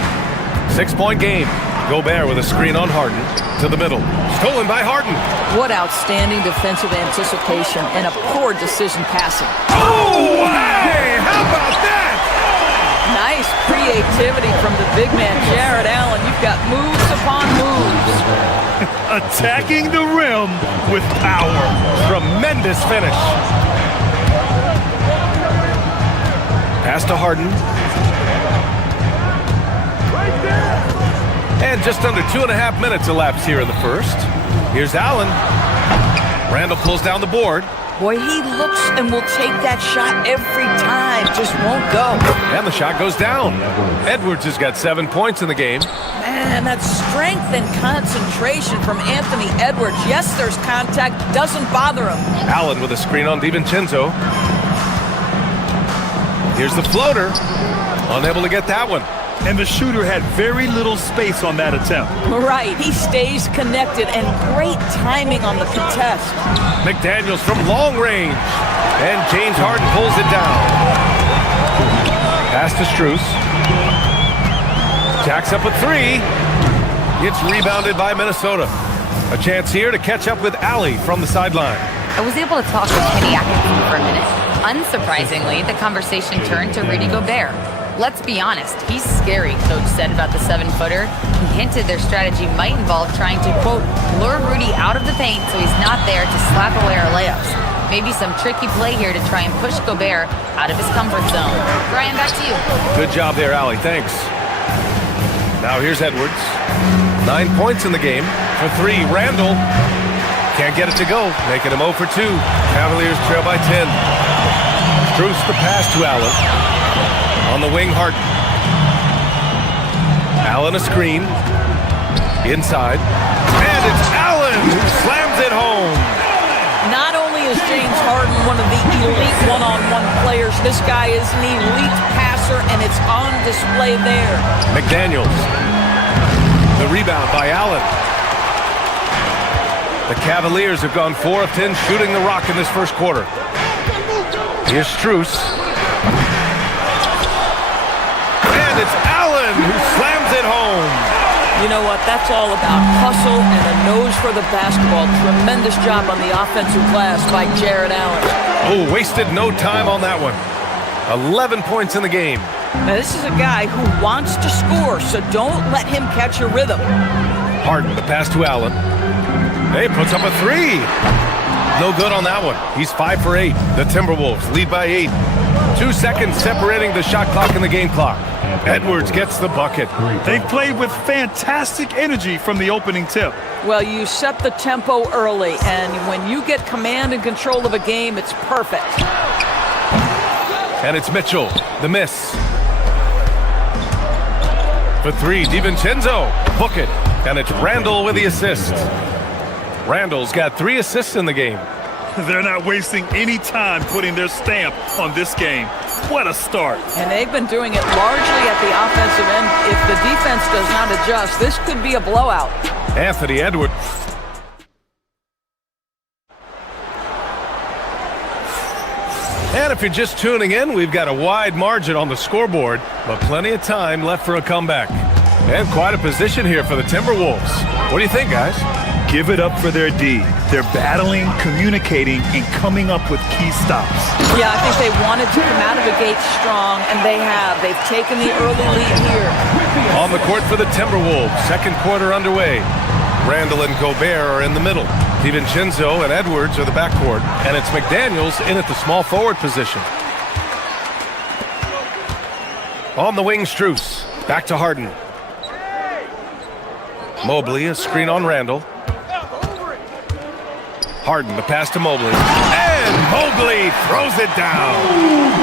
6-point game. Gobert with a screen on Harden to the middle. Stolen by Harden. What outstanding defensive anticipation and a poor decision passing. Oh, hey, how about that? Nice creativity from the big man, Jared Allen. You've got moves upon moves. Attacking the rim with power. Tremendous finish. Pass to Harden. And just under 2.5 minutes elapsed here in the first. Here's Allen. Randall pulls down the board. Boy, he looks and will take that shot every time. Just won't go. And the shot goes down. Edwards has got 7 points in the game. Man, that strength and concentration from Anthony Edwards. Yes, there's contact. Doesn't bother him. Allen with a screen on DiVincenzo. Here's the floater. Unable to get that one. And the shooter had very little space on that attempt. Right. He stays connected and great timing on the contest. McDaniels from long range. And James Harden pulls it down. Pass to Strus. Jacks up a 3. It's rebounded by Minnesota. A chance here to catch up with Allie from the sideline. I was able to talk with Kenny Atkinson for a minute. Unsurprisingly, the conversation turned to Rudy Gobert. Let's be honest, he's scary, Coach said about the 7-footer. He hinted their strategy might involve trying to, quote, lure Rudy out of the paint so he's not there to slap away our layups. Maybe some tricky play here to try and push Gobert out of his comfort zone. Brian, back to you. Good job there, Allie. Thanks. Now here's Edwards. 9 points in the game. For 3, Randall. Can't get it to go, making him 0 for 2. Cavaliers trail by 10. Strus the pass to Allen. On the wing, Harden. Allen a screen. Inside. And it's Allen who slams it home. Not only is James Harden one of the elite one-on-one players, this guy is an elite passer, and it's on display there. McDaniels. The rebound by Allen. The Cavaliers have gone 4 of 10 shooting the rock in this first quarter. Here's Strus. And it's Allen who slams it home. You know what? That's all about hustle and a nose for the basketball. Tremendous job on the offensive glass by Jared Allen. Oh, wasted no time on that one. 11 points in the game. Now, this is a guy who wants to score, so don't let him catch a rhythm. Harden, the pass to Allen. Hey, puts up a 3. No good on that one. He's 5 for 8. The Timberwolves lead by 8. 2 seconds separating the shot clock and the game clock. Edwards gets the bucket. They played with fantastic energy from the opening tip. Well, you set the tempo early, and when you get command and control of a game, it's perfect. And it's Mitchell, the miss. For three, DiVincenzo, book it. And it's Randall with the assist. Randall's got 3 assists in the game. They're not wasting any time putting their stamp on this game. What a start. And they've been doing it largely at the offensive end. If the defense does not adjust, this could be a blowout. Anthony Edwards. And if you're just tuning in, we've got a wide margin on the scoreboard, but plenty of time left for a comeback. And quite a position here for the Timberwolves. What do you think, guys? Give it up for their D. They're battling, communicating, and coming up with key stops. Yeah, I think they wanted to come out of the gate strong, and they have. They've taken the early lead here. On the court for the Timberwolves, second quarter underway. Randall and Gobert are in the middle. DiVincenzo and Edwards are the backcourt, and it's McDaniels in at the small forward position. On the wing, Strus. Back to Harden. Mobley, a screen on Randall. Harden, the pass to Mobley. And Mobley throws it down.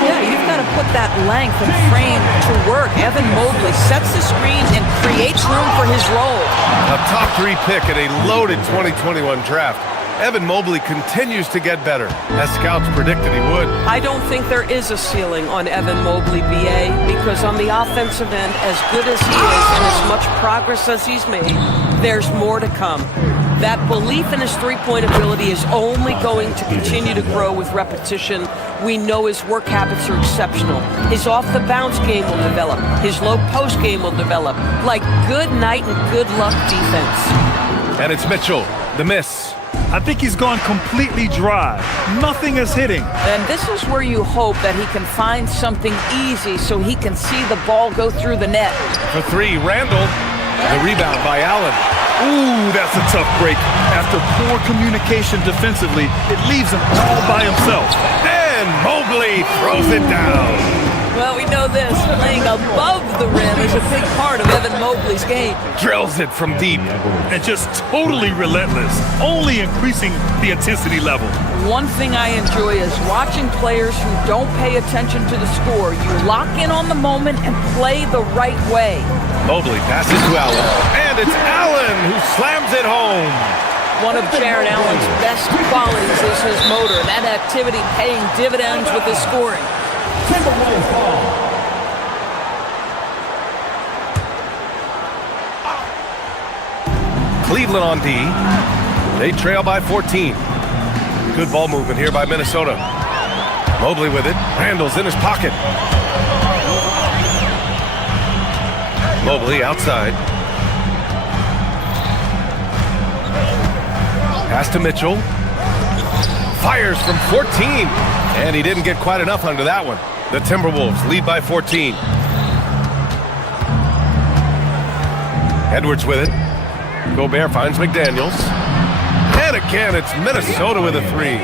Yeah, you've got to put that length and frame to work. Evan Mobley sets the screen and creates room for his role. A top 3 pick in a loaded 2021 draft. Evan Mobley continues to get better, as scouts predicted he would. I don't think there is a ceiling on Evan Mobley, BA, because on the offensive end, as good as he is and as much progress as he's made, there's more to come. That belief in his three-point ability is only going to continue to grow with repetition. We know his work habits are exceptional. His off-the-bounce game will develop. His low-post game will develop. Like good night and good luck defense. And it's Mitchell, the miss. I think he's gone completely dry. Nothing is hitting. And this is where you hope that he can find something easy so he can see the ball go through the net. For 3, Randall. The rebound by Allen. Ooh, that's a tough break. After poor communication defensively, it leaves him all by himself. And Mobley throws it down. Well, we know this. Playing above the rim is a big part of Evan Mobley's game. Drills it from deep. And just totally relentless, only increasing the intensity level. One thing I enjoy is watching players who don't pay attention to the score. You lock in on the moment and play the right way. Mobley passes to Allen. And it's Allen who slams it home. One of Jared Allen's best qualities is his motor, and that activity paying dividends with his scoring. Cleveland on D. They trail by 14. Good ball movement here by Minnesota. Mobley with it. Randall's in his pocket. Mobley outside. Pass to Mitchell. Fires from 14. And he didn't get quite enough under that one. The Timberwolves lead by 14. Edwards with it. Gobert finds McDaniels. And again, it's Minnesota with a 3.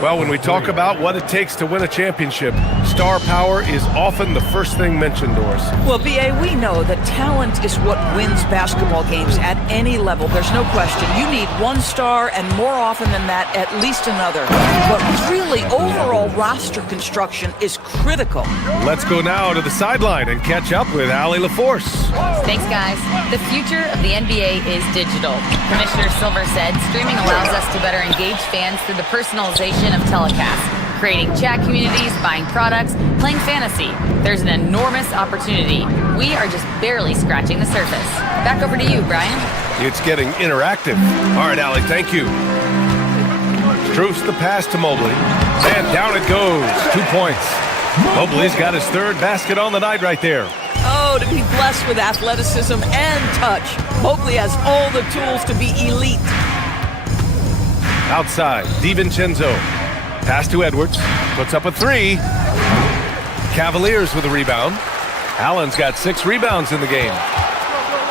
Well, when we talk about what it takes to win a championship, star power is often the first thing mentioned, Doris. Well, B.A., we know that talent is what wins basketball games at any level. There's no question. You need one star, and more often than that, at least another. But really, overall roster construction is critical. Let's go now to the sideline and catch up with Allie LaForce. Thanks, guys. The future of the NBA is digital. Commissioner Silver said streaming allows us to better engage fans through the personalization of telecasts, creating chat communities, buying products, playing fantasy. There's an enormous opportunity. We are just barely scratching the surface. Back over to you, Brian. It's getting interactive. All right, Allie, thank you. Strus the pass to Mobley. And down it goes. 2 points. Mobley's got his 3rd basket on the night right there. Oh, to be blessed with athleticism and touch. Mobley has all the tools to be elite. Outside, DiVincenzo. Pass to Edwards. Puts up a 3. Cavaliers with a rebound. Allen's got 6 rebounds in the game.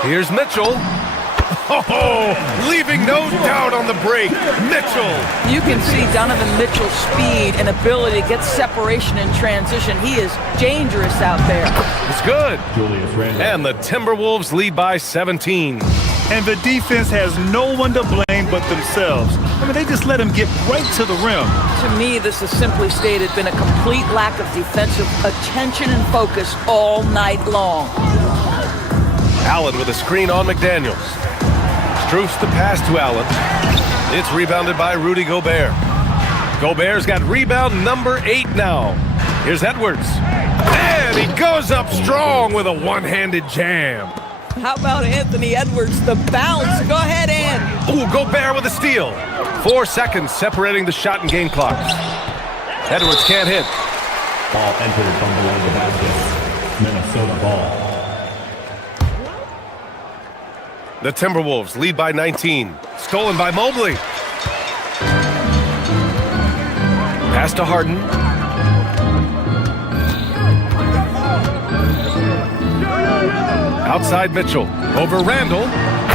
Here's Mitchell. Oh, leaving no doubt on the break. Mitchell. You can see Donovan Mitchell's speed and ability to get separation in transition. He is dangerous out there. It's good. And the Timberwolves lead by 17. And the defense has no one to blame but themselves. I mean, they just let him get right to the rim. To me, this has simply stated been a complete lack of defensive attention and focus all night long. Allen with a screen on McDaniels. Struth's the pass to Allen. It's rebounded by Rudy Gobert. Gobert's got rebound number 8 now. Here's Edwards. And he goes up strong with a one-handed jam. How about Anthony Edwards, the bounce? Go ahead, Ann. Ooh, Gobert with a steal. 4 seconds separating the shot and game clock. Edwards can't hit. Ball entered from below the basket. Minnesota ball. The Timberwolves lead by 19. Stolen by Mobley. Pass to Harden. Outside Mitchell. Over Randall.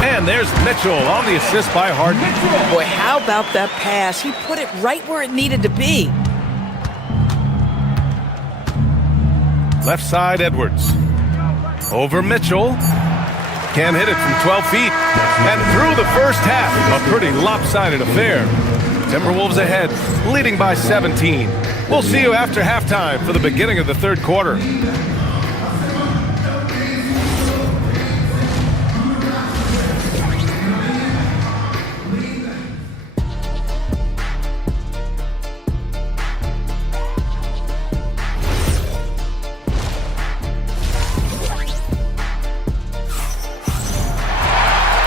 And there's Mitchell on the assist by Harden. Boy, how about that pass? He put it right where it needed to be. Left side Edwards. Over Mitchell. Can't hit it from 12 feet. And through the first half, a pretty lopsided affair. Timberwolves ahead, leading by 17. We'll see you after halftime for the beginning of the third quarter.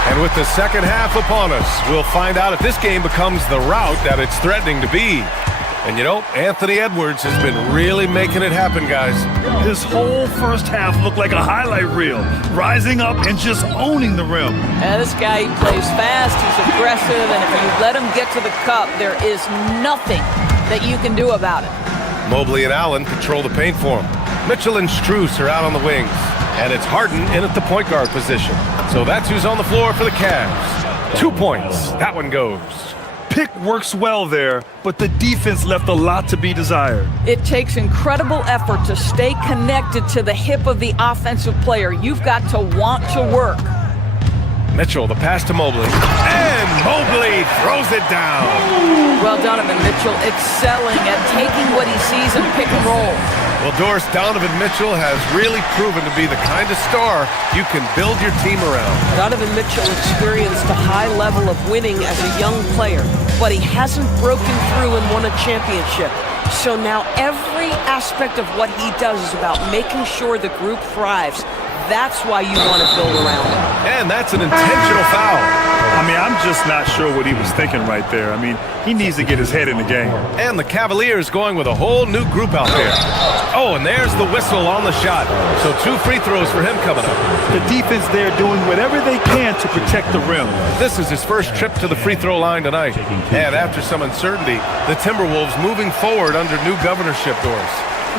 And with the second half upon us, we'll find out if this game becomes the rout that it's threatening to be. And you know, Anthony Edwards has been really making it happen, guys. His whole first half looked like a highlight reel, rising up and just owning the rim. And this guy, he plays fast, he's aggressive, and if you let him get to the cup, there is nothing that you can do about it. Mobley and Allen control the paint for him. Mitchell and Struth are out on the wings. And it's Harden in at the point guard position. So that's who's on the floor for the Cavs. 2 points. That one goes. Pick works well there, but the defense left a lot to be desired. It takes incredible effort to stay connected to the hip of the offensive player. You've got to want to work. Mitchell, the pass to Mobley. And Mobley throws it down. Well, Donovan Mitchell excelling at taking what he sees in pick and roll. Well, Doris, Donovan Mitchell has really proven to be the kind of star you can build your team around. Donovan Mitchell experienced a high level of winning as a young player, but he hasn't broken through and won a championship. So now every aspect of what he does is about making sure the group thrives. That's why you want to build around him. And that's an intentional foul. I mean, I'm just not sure what he was thinking right there. I mean, he needs to get his head in the game. And the Cavaliers going with a whole new group out there. Oh, and there's the whistle on the shot. So 2 free throws for him coming up. The defense there doing whatever they can to protect the rim. This is his first trip to the free throw line tonight. And after some uncertainty, the Timberwolves moving forward under new governorship doors.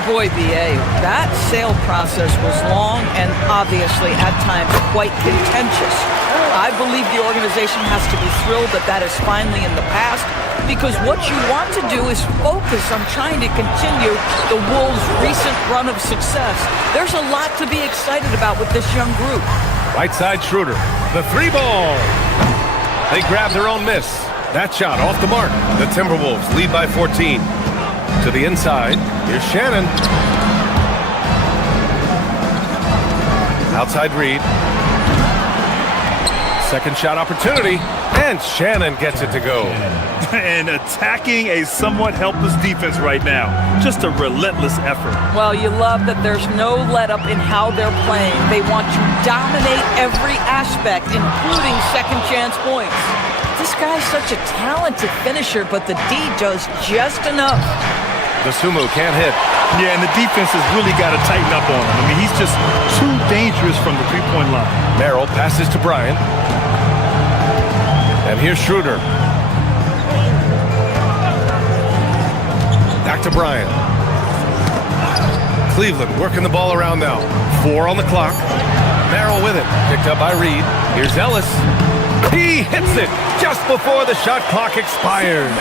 Boy, B.A., that sale process was long and obviously at times quite contentious. I believe the organization has to be thrilled that that is finally in the past, because what you want to do is focus on trying to continue the Wolves' recent run of success. There's a lot to be excited about with this young group. Right side Schroeder, the 3 ball. They grab their own miss. That shot off the mark. The Timberwolves lead by 14. To the inside, here's Shannon. Outside Reed. Second shot opportunity, and Shannon gets it to go. And attacking a somewhat helpless defense right now. Just a relentless effort. Well, you love that there's no let-up in how they're playing. They want to dominate every aspect, including second chance points. This guy's such a talented finisher, but the D does just enough. The Sumu can't hit. Yeah, and the defense has really got to tighten up on him. I mean, he's just too dangerous from the three-point line. Merrill passes to Bryant. And here's Schroeder. Back to Bryant. Cleveland working the ball around now. 4 on the clock. Merrill with it. Picked up by Reed. Here's Ellis. He hits it just before the shot clock expires.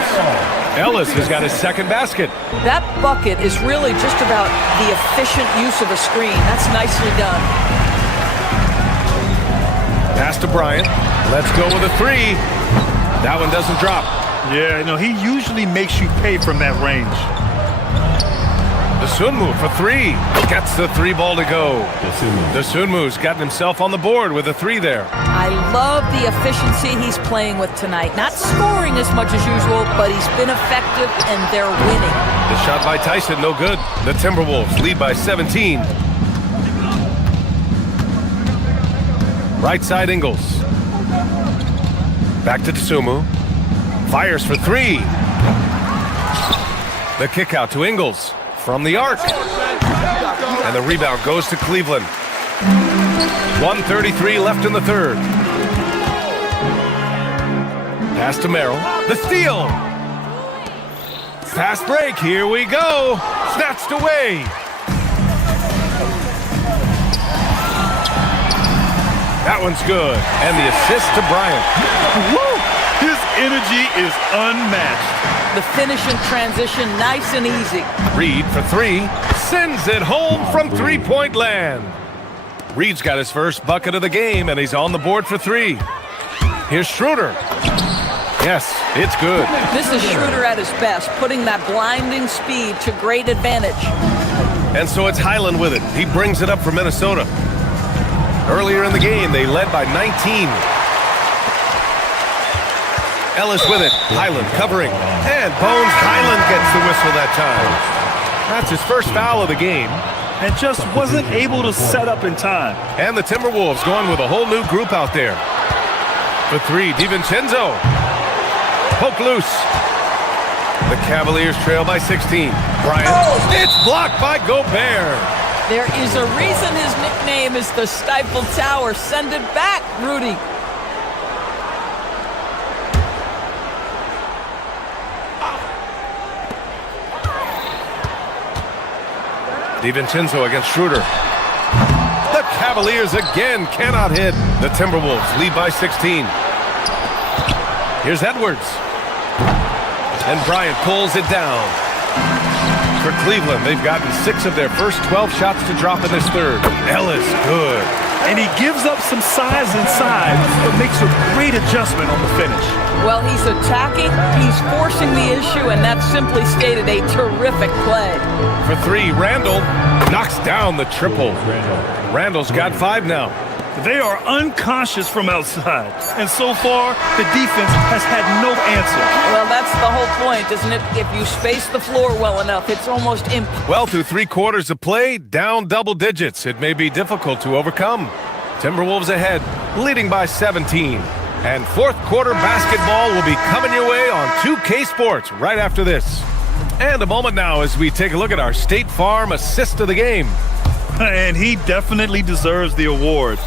Ellis has got his second basket. That bucket is really just about the efficient use of a screen. That's nicely done. Pass to Bryant. Let's go with a three. That one doesn't drop. Yeah, he usually makes you pay from that range. Dosunmu for three. Gets the three ball to go. Dosunmu's gotten himself on the board with a three there. I love the efficiency he's playing with tonight. Not scoring as much as usual, but he's been effective and they're winning. The shot by Tyson, no good. The Timberwolves lead by 17. Right side Ingles. Back to Dosunmu. Fires for three. The kick out to Ingles from the arc. And the rebound goes to Cleveland. 1:33 left in the third. Pass to Merrill. The steal. Fast break. Here we go. Snatched away. That one's good. And the assist to Bryant. Woo! His energy is unmatched. The finish in transition, nice and easy. Reed for three. Sends it home from three-point land. Reed's got his first bucket of the game, and he's on the board for three. Here's Schroeder. Yes, it's good. This is Schroeder at his best, putting that blinding speed to great advantage. And so it's Highland with it. He brings it up for Minnesota. Earlier in the game, they led by 19. Ellis with it. Highland covering. And Bones Highland gets the whistle that time. That's his first foul of the game. And just wasn't able to set up in time. And the Timberwolves going with a whole new group out there. For three, DiVincenzo. Poke loose. The Cavaliers trail by 16. Bryant. It's blocked by Gobert. There is a reason his nickname is the Stifle Tower. Send it back, Rudy. DiVincenzo against Schroeder. The Cavaliers again cannot hit. The Timberwolves lead by 16. Here's Edwards. And Bryant pulls it down. For Cleveland, they've gotten 6 of their first 12 shots to drop in this third. Ellis, good. And he gives up some size inside, but makes a great adjustment on the finish. Well, he's attacking, he's forcing the issue, and that's simply stated a terrific play. For three, Randall knocks down the triple. Randall's got 5 now. They are unconscious from outside, and so far, the defense has had no answer. Well, that's the whole point, isn't it? If you space the floor well enough, it's almost impossible. Well, through 3 quarters of play, down double digits. It may be difficult to overcome. Timberwolves ahead, leading by 17. And fourth quarter basketball will be coming your way on 2K Sports right after this. And a moment now as we take a look at our State Farm assist of the game. And he definitely deserves the award.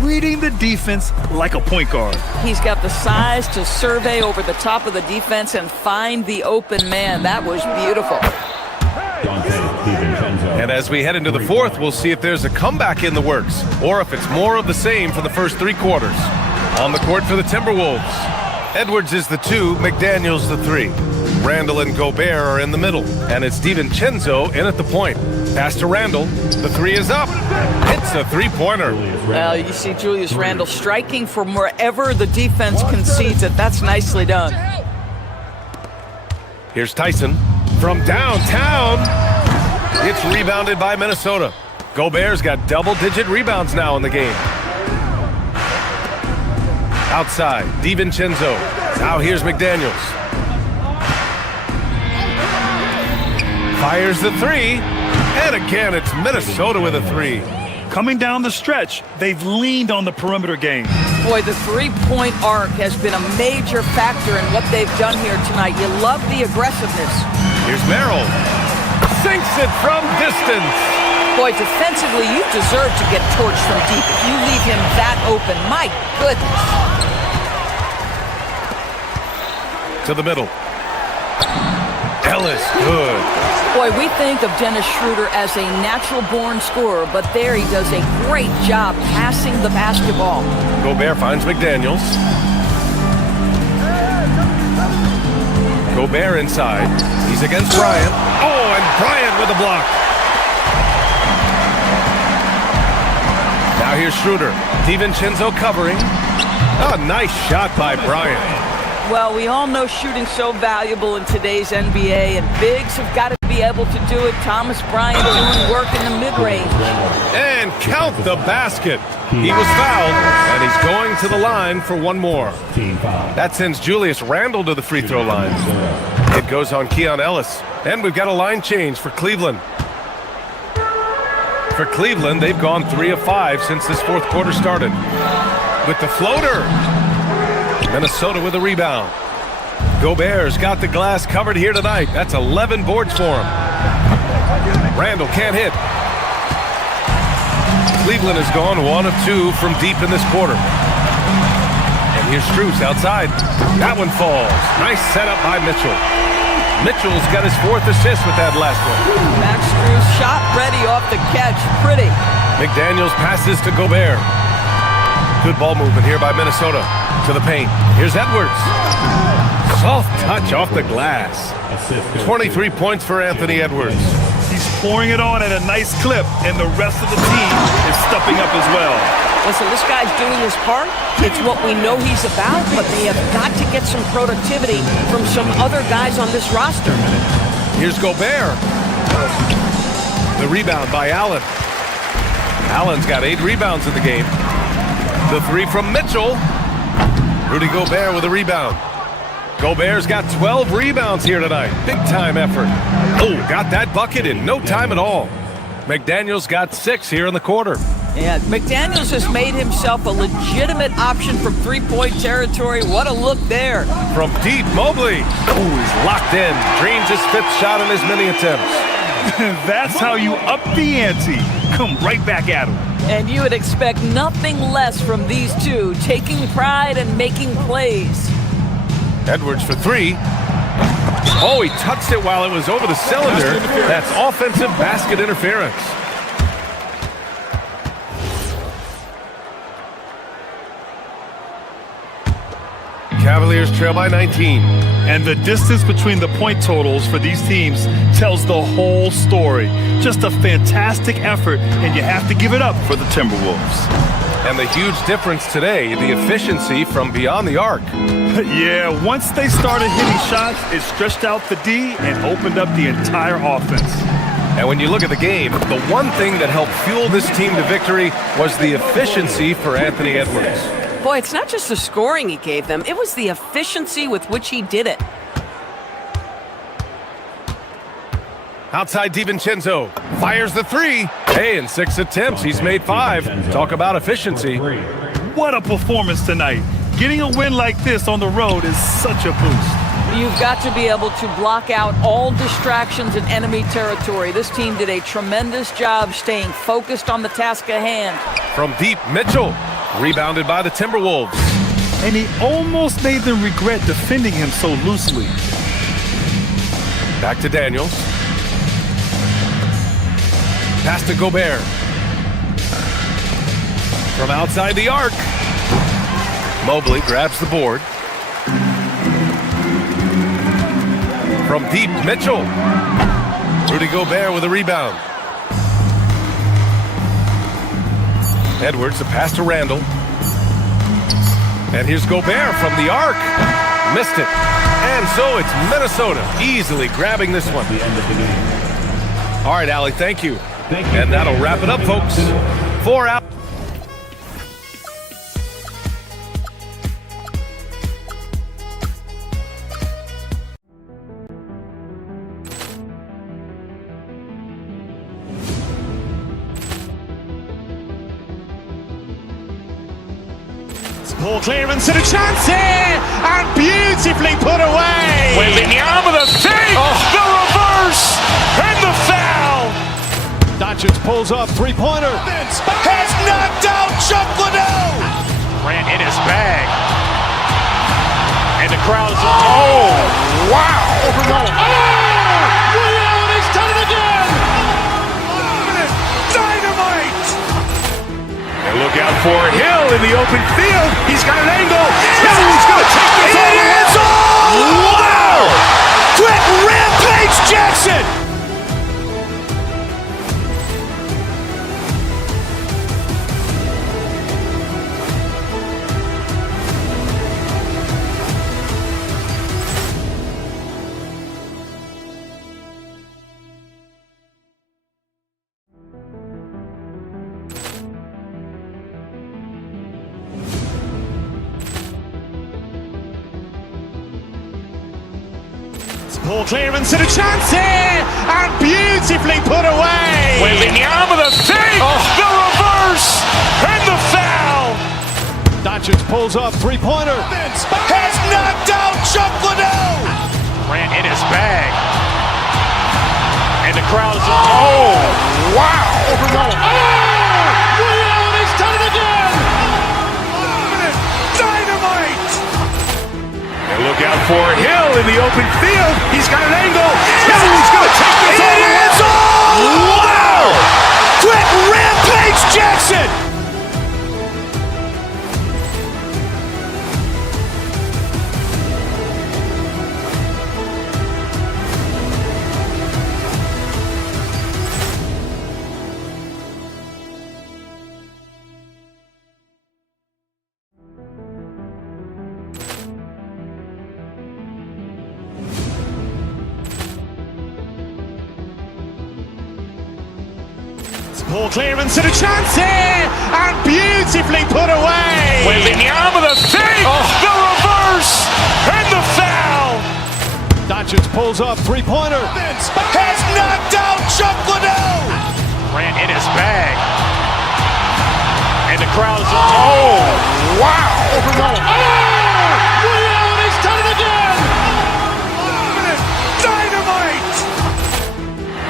Reading the defense like a point guard. He's got the size to survey over the top of the defense and find the open man. That was beautiful. And as we head into the fourth, we'll see if there's a comeback in the works or if it's more of the same for the first 3 quarters. On the court for the Timberwolves, Edwards is the 2, McDaniels the 3. Randall and Gobert are in the middle, and it's DiVincenzo in at the point. Pass to Randall. The 3 is up. It's a 3-pointer. Well, you see Julius Randle striking from wherever the defense concedes it. That's nicely done. Here's Tyson from downtown. It's rebounded by Minnesota. Gobert's got double-digit rebounds now in the game. Outside, DiVincenzo. Now here's McDaniels. Fires the 3. And again, it's Minnesota with a 3. Coming down the stretch, they've leaned on the perimeter game. Boy, the three-point arc has been a major factor in what they've done here tonight. You love the aggressiveness. Here's Merrill. Sinks it from distance. Boy, defensively, you deserve to get torched from deep if you leave him that open. My goodness. To the middle. Ellis, good. Boy, we think of Dennis Schroeder as a natural-born scorer, but there he does a great job passing the basketball. Gobert finds McDaniels. Gobert inside. He's against Bryant. Oh, and Bryant with a block. Now here's Schroeder. DiVincenzo covering. Oh, nice shot by Bryant. Well, we all know shooting's so valuable in today's NBA, and bigs have got to be able to do it. Thomas Bryant doing work in the mid-range. And count the basket. He was fouled, and he's going to the line for one more. That sends Julius Randle to the free throw line. It goes on Keon Ellis. And we've got a line change for Cleveland. For Cleveland, they've gone 3 of 5 since this fourth quarter started. With the floater. Minnesota with a rebound. Gobert's got the glass covered here tonight. That's 11 boards for him. Randle can't hit. Cleveland has gone 1 of 2 from deep in this quarter. And here's Strus outside. That one falls. Nice setup by Mitchell. Mitchell's got his 4th assist with that last one. Max Strus shot ready off the catch. Pretty. McDaniels passes to Gobert. Good ball movement here by Minnesota. To the paint. Here's Edwards. Soft touch off the glass. 23 points for Anthony Edwards. He's pouring it on at a nice clip, and the rest of the team is stepping up as well. Listen, this guy's doing his part. It's what we know he's about, but they have got to get some productivity from some other guys on this roster. Here's Gobert. The rebound by Allen. Allen's got 8 rebounds in the game. The 3 from Mitchell. Rudy Gobert with a rebound. Gobert's got 12 rebounds here tonight. Big time effort. Oh, got that bucket in no time at all. McDaniels got 6 here in the quarter. Yeah, McDaniels has made himself a legitimate option from three-point territory. What a look there. From deep, Mobley. Oh, he's locked in. Dreams his 5th shot in his many attempts. That's how you up the ante. Come right back at him. And you would expect nothing less from these two, taking pride and making plays. Edwards for 3. Oh, he touched it while it was over the cylinder. That's offensive basket interference. Cavaliers trail by 19. And the distance between the point totals for these teams tells the whole story. Just a fantastic effort, and you have to give it up for the Timberwolves. And the huge difference today, the efficiency from beyond the arc. Yeah, once they started hitting shots, it stretched out the D and opened up the entire offense. And when you look at the game, the one thing that helped fuel this team to victory was the efficiency for Anthony Edwards. Boy, it's not just the scoring he gave them, it was the efficiency with which he did it. Outside DiVincenzo fires the 3. Hey, in 6 attempts, he's made 5. Talk about efficiency. What a performance tonight. Getting a win like this on the road is such a boost. You've got to be able to block out all distractions in enemy territory. This team did a tremendous job staying focused on the task at hand. From deep, Mitchell. Rebounded by the Timberwolves. And he almost made them regret defending him so loosely. Back to Daniels. Pass to Gobert. From outside the arc. Mobley grabs the board. From deep, Mitchell. Rudy Gobert with a rebound. Edwards, a pass to Randle. And here's Gobert from the arc. Missed it. And so it's Minnesota easily grabbing this one. All right, Allie, thank you. And that'll wrap it up, folks. 4 out. Ball clearance and a chance here, and beautifully put away. Wembanyama the save, the reverse, and the foul. Doncic pulls up, three-pointer. Has knocked out Chuck Liddell. Ran in his bag. And the crowd is, oh, wow. Liddell has done it again. Dynamite. And look out for Hill in the open field. He's got an angle. He's going to take this all the way. Wow! wow! Quick rampage Jackson! Ball clearance and a chance here, and beautifully put away. Wembanyama the fake, the reverse, and the foul. Doncic pulls up, three-pointer. Has knocked out Chuck Liddell. Grant in his bag. And the crowd is, oh, wow. He's done it again. Dynamite. And look out for Hill in the open field. He's got an angle. He's going to take this all the way. Wow! Quick rampage Jackson. Ball clearance and a chance here, and beautifully put away. Wembanyama the fake, the reverse, and the foul. Doncic pulls up, three-pointer. Has knocked out Chuck Liddell. Grant in his bag. And the crowd is, oh, wow. He's done it again. Dynamite.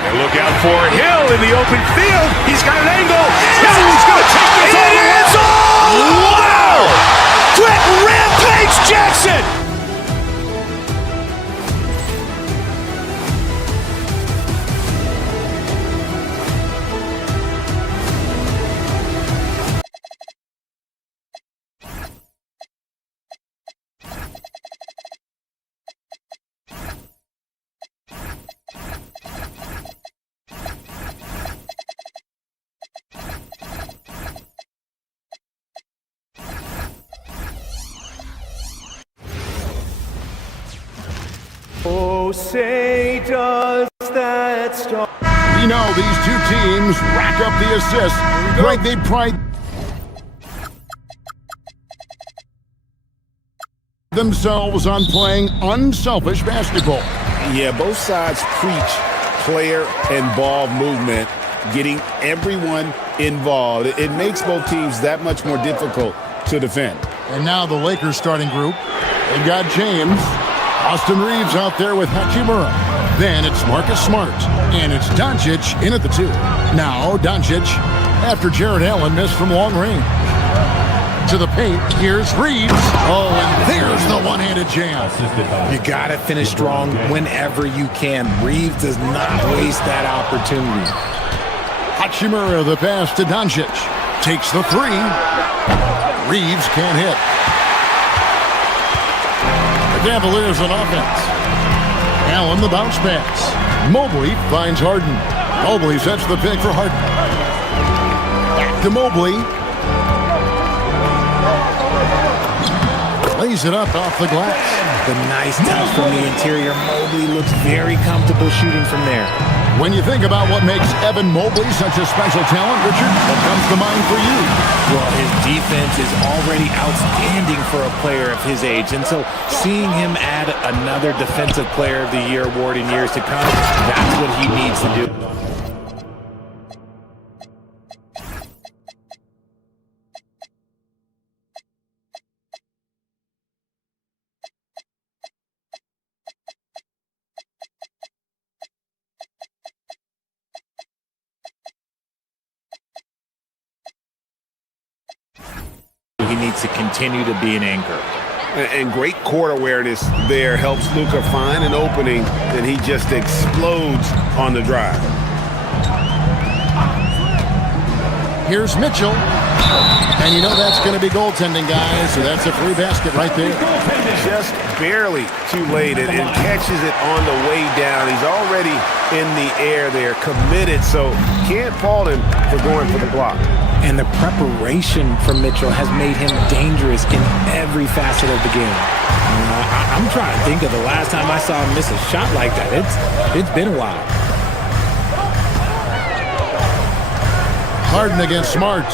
And look out for Hill in the open field. He's got an angle. He's going to take this all the way. Wow! Quick rampage Jackson. Oh, say does that start? We know these two teams rack up the assists. Greg, they pride themselves on playing unselfish basketball. Yeah, both sides preach player and ball movement, getting everyone involved. It makes both teams that much more difficult to defend. And now the Lakers starting group. They've got James, Austin Reeves out there with Hachimura. Then it's Marcus Smart, and it's Doncic in at the 2. Now Doncic, after Jared Allen missed from long range. To the paint, here's Reeves. Oh, and there's the one-handed jam. You got to finish strong whenever you can. Reeves does not waste that opportunity. Hachimura, the pass to Doncic. Takes the 3. Reeves can't hit. The Cavaliers on offense. Allen the bounce pass. Mobley finds Harden. Mobley sets the pick for Harden. Back to Mobley. Lays it up off the glass. The nice touch from the interior. Mobley looks very comfortable shooting from there. When you think about what makes Evan Mobley such a special talent, Richard, what comes to mind for you? Well, his defense is already outstanding for a player of his age. And so seeing him add another Defensive Player of the Year award in years to come, that's what he needs to do. He needs to continue to be an anchor. And great court awareness there helps Luka find an opening, and he just explodes on the drive. Here's Mitchell. And you know that's going to be goaltending, guys, so that's a free basket right there. Just barely too late and catches it on the way down. He's already in the air there, committed, so can't fault him for going for the block. And the preparation from Mitchell has made him dangerous in every facet of the game. I'm trying to think of the last time I saw him miss a shot like that. It's been a while. Harden against Smart.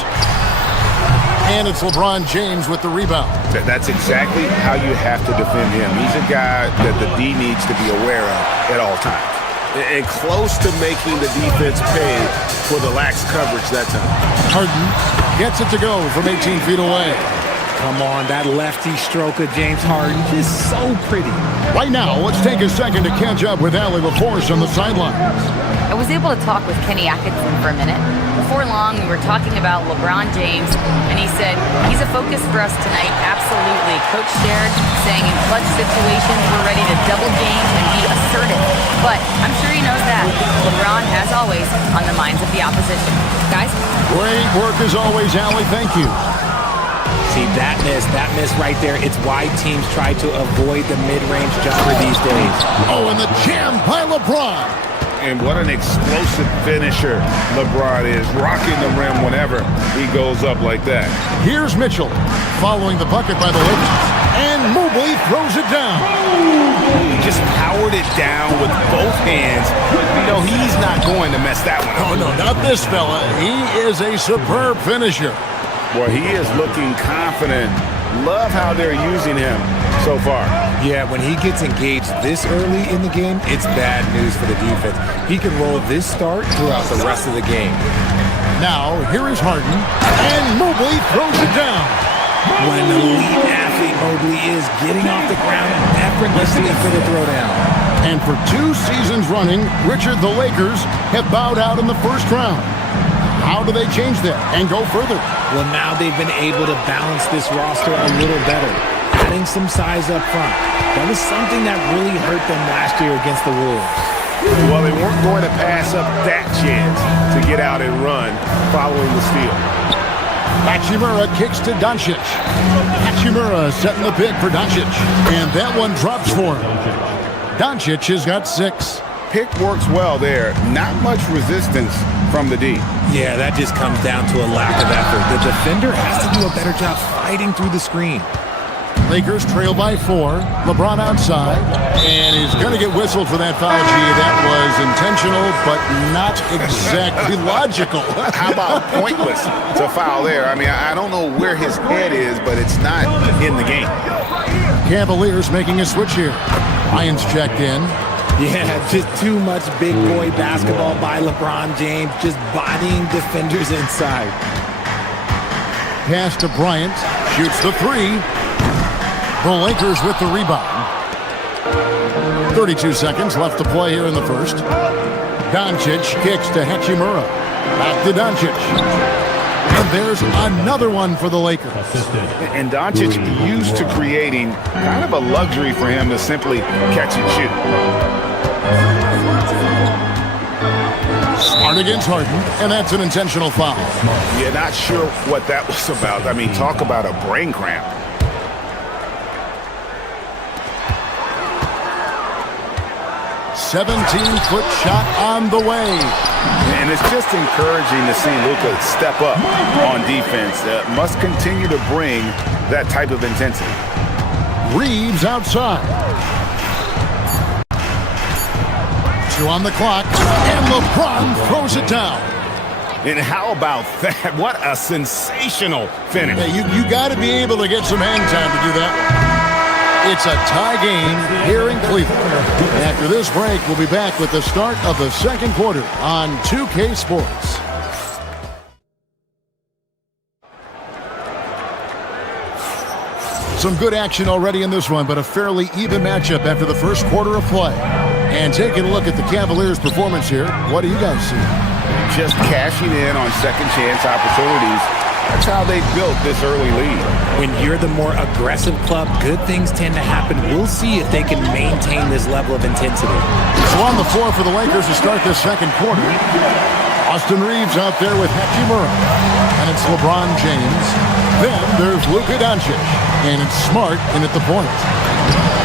And it's LeBron James with the rebound. That's exactly how you have to defend him. He's a guy that the D needs to be aware of at all times. And close to making the defense pay for the lax coverage that time. Harden gets it to go from 18 feet away. Come on, that lefty stroke of James Harden, just so pretty. Right now, let's take a second to catch up with Allie LaForce on the sideline. I was able to talk with Kenny Atkinson for a minute. Before long, we were talking about LeBron James, and he said, he's a focus for us tonight, absolutely. Coach shared, saying in clutch situations, we're ready to double game and be assertive. But I'm sure he knows that. LeBron, as always, on the minds of the opposition. Guys? Great work as always, Allie. Thank you. See, that miss right there, it's why teams try to avoid the mid-range jumper these days. Oh, and the jam by LeBron. And what an explosive finisher LeBron is, rocking the rim whenever he goes up like that. Here's Mitchell following the bucket by the Lakers. And Mobley throws it down. He just powered it down with both hands. You know, he's not going to mess that one up. Oh, no, not this fella. He is a superb finisher. Boy, he is looking confident. Love how they're using him so far. Yeah, when he gets engaged this early in the game, it's bad news for the defense. He can roll this start throughout the rest of the game. Now, here is Harden, and Mobley throws it down. When the elite athlete Mobley is getting off the ground effortlessly for the throwdown. And for 2 seasons running, Richard, the Lakers have bowed out in the first round. How do they change that and go further? Well, now they've been able to balance this roster a little better, adding some size up front. That was something that really hurt them last year against the Wolves. Well, they weren't going to pass up that chance to get out and run following the steal. Hachimura kicks to Doncic. Hachimura setting the pick for Doncic. And that one drops for him. Doncic has got 6. Pick works well there. Not much resistance from the D. Yeah, that just comes down to a lack of effort. The defender has to do a better job fighting through the screen. Lakers trail by 4. LeBron outside. And he's going to get whistled for that foul. Gee, that was intentional, but not exactly logical. How about pointless to foul there? I mean, I don't know where his head is, but it's not in the game. Cavaliers making a switch here. Ryan's checked in. Yeah, just too much big boy basketball by LeBron James, just bodying defenders inside. Pass to Bryant, shoots the 3. The Lakers with the rebound. 32 seconds left to play here in the first. Doncic kicks to Hachimura. Back to Doncic. And there's another one for the Lakers. And Doncic used to creating kind of a luxury for him to simply catch and shoot. Smart against Harden, and that's an intentional foul. Yeah, not sure what that was about. I mean, talk about a brain cramp. "17-foot shot on the way." And it's just encouraging to see Luka step up on defense. Must continue to bring that type of intensity. Reeves outside. 2 on the clock, and LeBron throws it down. And how about that? What a sensational finish. Hey, you got to be able to get some hang time to do that. It's a tie game here in Cleveland. After this break, we'll be back with the start of the second quarter on 2K Sports. Some good action already in this one, but a fairly even matchup after the first quarter of play. And taking a look at the Cavaliers' performance here, what do you guys see? Just cashing in on second chance opportunities. That's how they built this early lead. When you're the more aggressive club, good things tend to happen. We'll see if they can maintain this level of intensity. So on the floor for the Lakers to start this second quarter, Austin Reeves out there with Hachimura. and it's LeBron James. Then there's Luka Doncic, and it's Smart in at the point.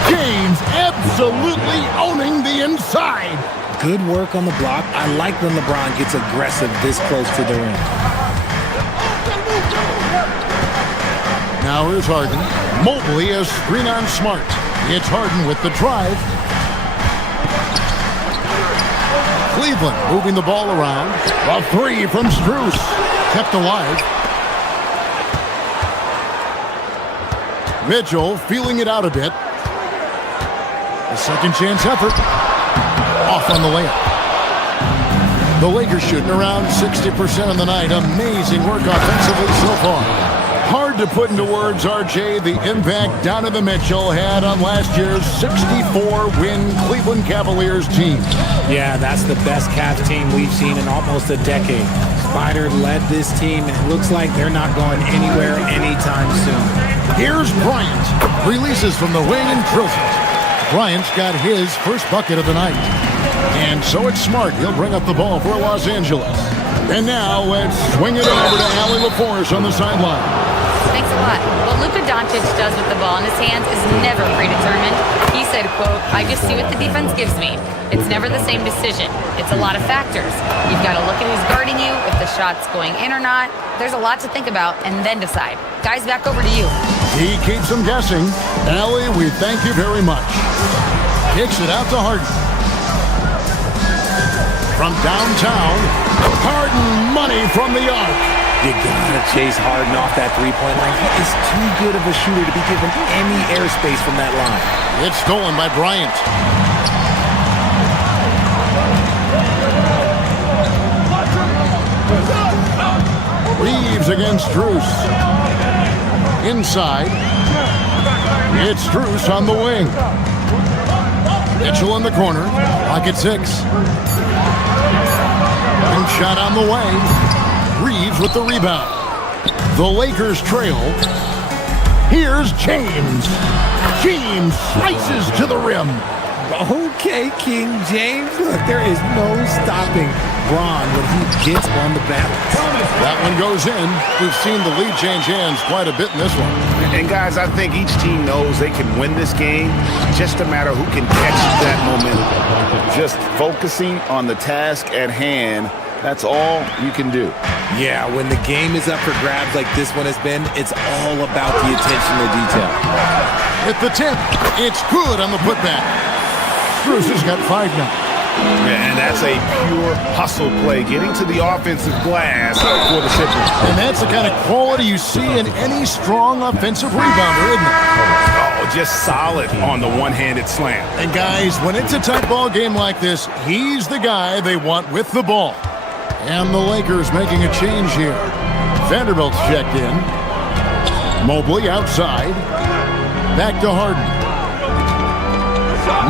James absolutely owning the inside. Good work on the block. I like when LeBron gets aggressive this close to the rim. Now here's Harden. Mobley a screen on Smart. It's Harden with the drive. Cleveland moving the ball around. A three from Strus. Kept alive. Mitchell feeling it out a bit. A second chance effort. Off on the layup. The Lakers shooting around 60% on the night. Amazing work offensively so far. Hard to put into words, RJ, the impact Donovan Mitchell had on last year's 64-win Cleveland Cavaliers team. Yeah, that's the best Cavs team we've seen in almost a decade. Spider led this team, and it looks like they're not going anywhere anytime soon. Here's Bryant. Releases from the wing and drills it. Bryant's got his first bucket of the night. And so it's Smart. He'll bring up the ball for Los Angeles. And now let's swing it over to Allie LaForce on the sideline. Thanks a lot. What Luka Doncic does with the ball in his hands is never predetermined. He said, quote, "I just see what the defense gives me. It's never the same decision. It's a lot of factors. You've got to look at who's guarding you, if the shot's going in or not. There's a lot to think about and then decide." Guys, back over to you. He keeps them guessing. Allie, we thank you very much. Kicks it out to Harden. From downtown, Harden money from the arc. You gotta chase Harden off that three-point line. He is too good of a shooter to be given any airspace from that line. It's stolen by Bryant. Reeves against Strus. Inside. It's Strus on the wing. Mitchell in the corner. Pocket six. And shot on the way. Reeves with the rebound. The Lakers trail. Here's James. James slices to the rim. Okay, King James. Look, there is no stopping Bron when he gets on the balance. That one goes in. We've seen the lead change hands quite a bit in this one. And guys, I think each team knows they can win this game. Just a matter who can catch that momentum. Just focusing on the task at hand. That's all you can do. Yeah, when the game is up for grabs like this one has been, it's all about the attention to detail. At the tip, it's good on the putback. Strus has got 5 now. And that's a pure hustle play, getting to the offensive glass for the Sixers. And that's the kind of quality you see in any strong offensive rebounder, isn't it? Oh, just solid on the one-handed slam. And guys, when it's a tight ball game like this, he's the guy they want with the ball. And the Lakers making a change here. Vanderbilt's checked in. Mobley outside. Back to Harden.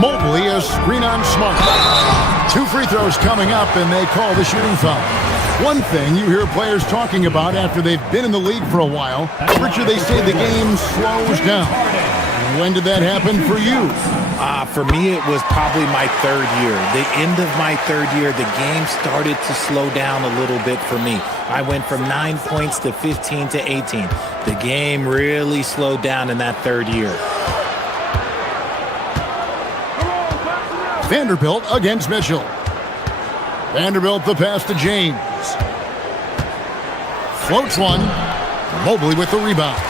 Mobley a screen on Smart. 2 free throws coming up, and they call the shooting foul. One thing you hear players talking about after they've been in the league for a while, Richard, they say the game slows down. When did that happen for you? For me, it was probably my 3rd year. The end of my 3rd year, the game started to slow down a little bit for me. I went from 9 points to 15 to 18. The game really slowed down in that 3rd year. Vanderbilt against Mitchell. Vanderbilt the pass to James. Floats one. Mobley with the rebound.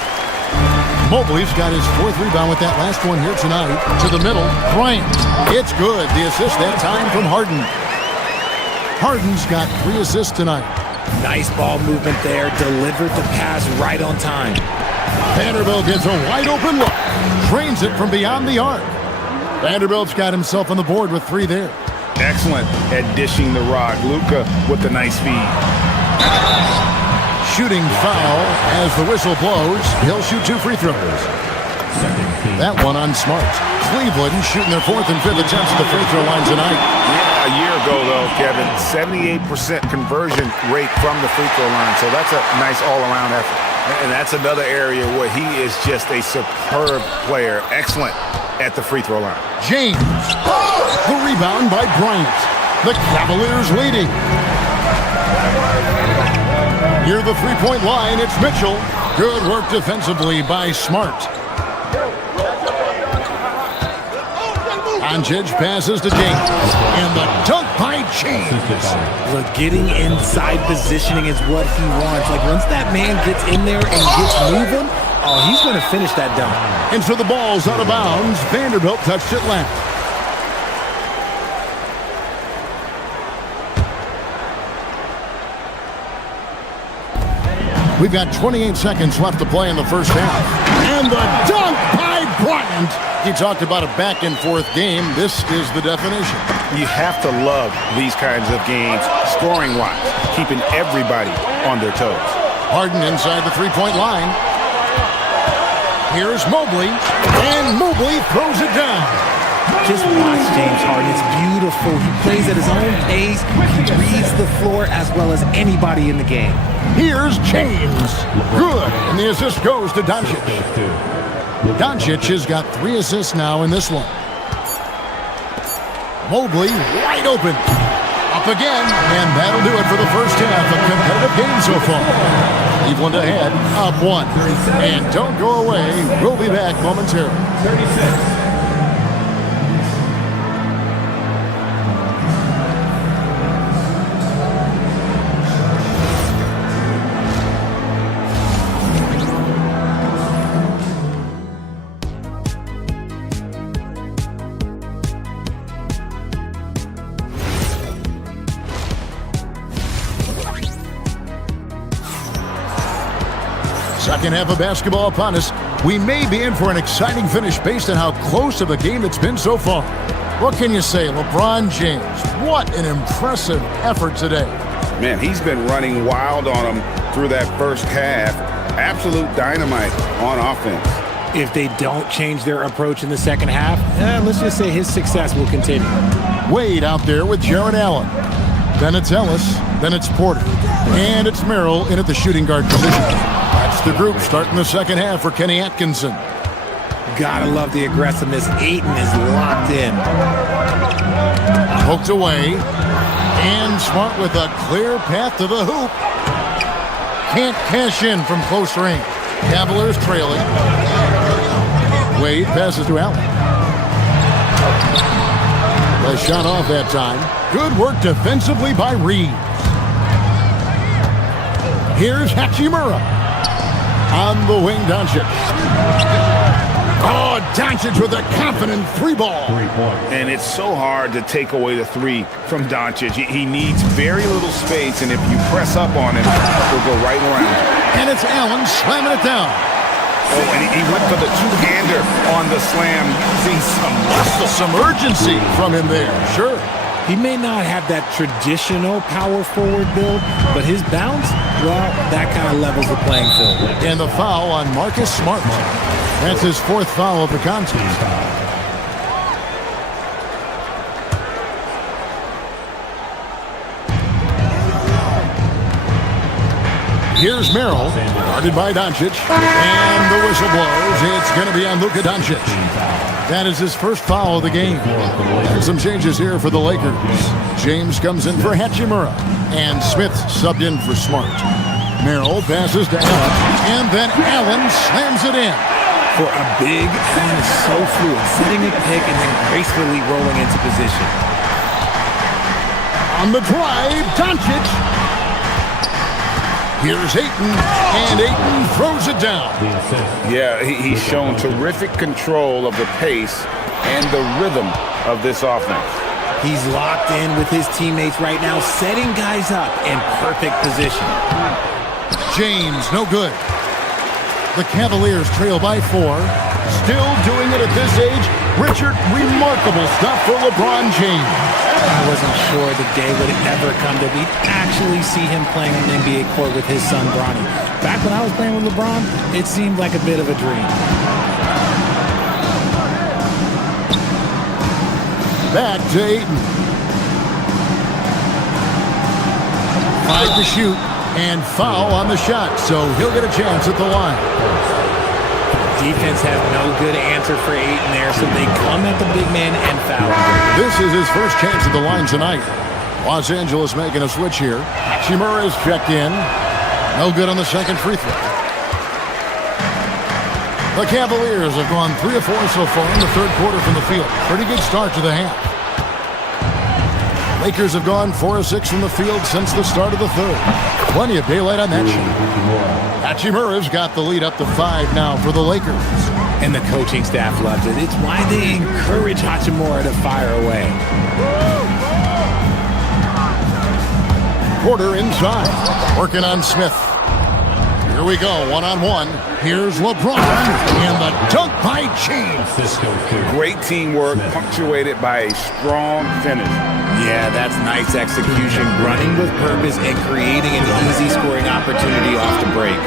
Mobley's got his 4th rebound with that last one here tonight. To the middle, Bryant. It's good. The assist that time from Harden. Harden's got 3 assists tonight. Nice ball movement there. Delivered the pass right on time. Vanderbilt gets a wide open look. Drains it from beyond the arc. Vanderbilt's got himself on the board with 3 there. Excellent at dishing the rock. Luka with the nice feed. Shooting foul as the whistle blows. He'll shoot 2 free throws. That one on Smart. Cleveland shooting their 4th and 5th attempts at the free throw line tonight. Yeah, a year ago, though, Kevin, 78% conversion rate from the free throw line. So that's a nice all-around effort. And that's another area where he is just a superb player. Excellent at the free throw line. James. The rebound by Bryant. The Cavaliers leading. Near the three-point line, it's Mitchell. Good work defensively by Smart. Doncic passes to James. And the dunk by James. Look, getting inside positioning is what he wants. Like, once that man gets in there and gets moving, oh, he's going to finish that dunk. And so the ball's out of bounds. Vanderbilt touched it left. We've got 28 seconds left to play in the first half. And the dunk by Bryant. He talked about a back-and-forth game. This is the definition. You have to love these kinds of games, scoring-wise, keeping everybody on their toes. Harden inside the three-point line. Here's Mobley, and Mobley throws it down. Just watch James Harden. It's beautiful. He plays at his own pace. He reads the floor as well as anybody in the game. Here's James. Good. And the assist goes to Doncic. Doncic has got 3 assists now in this one. Mobley wide open. Up again. And that'll do it for the first half. A competitive game so far. Cleveland ahead, up 1. And don't go away. We'll be back momentarily. 36. Second half of basketball upon us. We may be in for an exciting finish based on how close of a game it's been so far. What can you say, LeBron James? What an impressive effort today. Man, he's been running wild on them through that first half. Absolute dynamite on offense. If they don't change their approach in the second half, let's just say his success will continue. Wade out there with Jared Allen. Then it's Ellis. Then it's Porter. And it's Merrill in at the shooting guard position. That's the group starting the second half for Kenny Atkinson. Gotta love the aggressiveness. Ayton is locked in. Poked away. And Smart with a clear path to the hoop. Can't cash in from close range. Cavaliers trailing. Wade passes to Allen. The shot off that time. Good work defensively by Reeves. Here's Hachimura. On the wing, Doncic. Oh, Doncic with a confident 3-ball. And it's so hard to take away the 3 from Doncic. He needs very little space, and if you press up on him, he'll go right around. And it's Allen slamming it down. Oh, and he went for the two-hander on the slam, using some muscle. Some urgency from him there, sure. He may not have that traditional power forward build, but his bounce, well, that kind of levels the playing field. And the foul on Marcus Smart. That's his 4th foul of the contest. Here's Merrill, guarded by Doncic, and the whistle blows. It's going to be on Luka Doncic. That is his first foul of the game. And some changes here for the Lakers. James comes in for Hachimura, and Smith subbed in for Smart. Merrill passes to Allen, and then Allen slams it in. For a big, Allen is so fluid, setting a pick and then gracefully rolling into position. On the drive, Doncic. Here's Ayton, and Ayton throws it down. Yeah, he's shown terrific control of the pace and the rhythm of this offense. He's locked in with his teammates right now, setting guys up in perfect position. James, no good. The Cavaliers trail by 4. Still doing it at this age. Richard, remarkable stuff for LeBron James. I wasn't sure the day would ever come that we'd actually see him playing on an NBA court with his son, Bronny. Back when I was playing with LeBron, it seemed like a bit of a dream. Back to Ayton. 5 to shoot, and foul on the shot, so he'll get a chance at the line. Defense has no good answer for Ayton there, so they come at the big man and foul. This is his first chance at the line tonight. Los Angeles making a switch here. Hachimura is checked in. No good on the second free throw. The Cavaliers have gone 3 of 4 so far in the third quarter from the field. Pretty good start to the half. Lakers have gone 4 of 6 from the field since the start of the third. Plenty of daylight on that shot. Hachimura's got the lead up to 5 now for the Lakers. And the coaching staff loves it. It's why they encourage Hachimura to fire away. Porter inside, working on Smith. Here we go, one-on-one. Here's LeBron, and the dunk by James. Great teamwork, punctuated by a strong finish. Yeah, that's nice execution, running with purpose and creating an easy scoring opportunity off the break.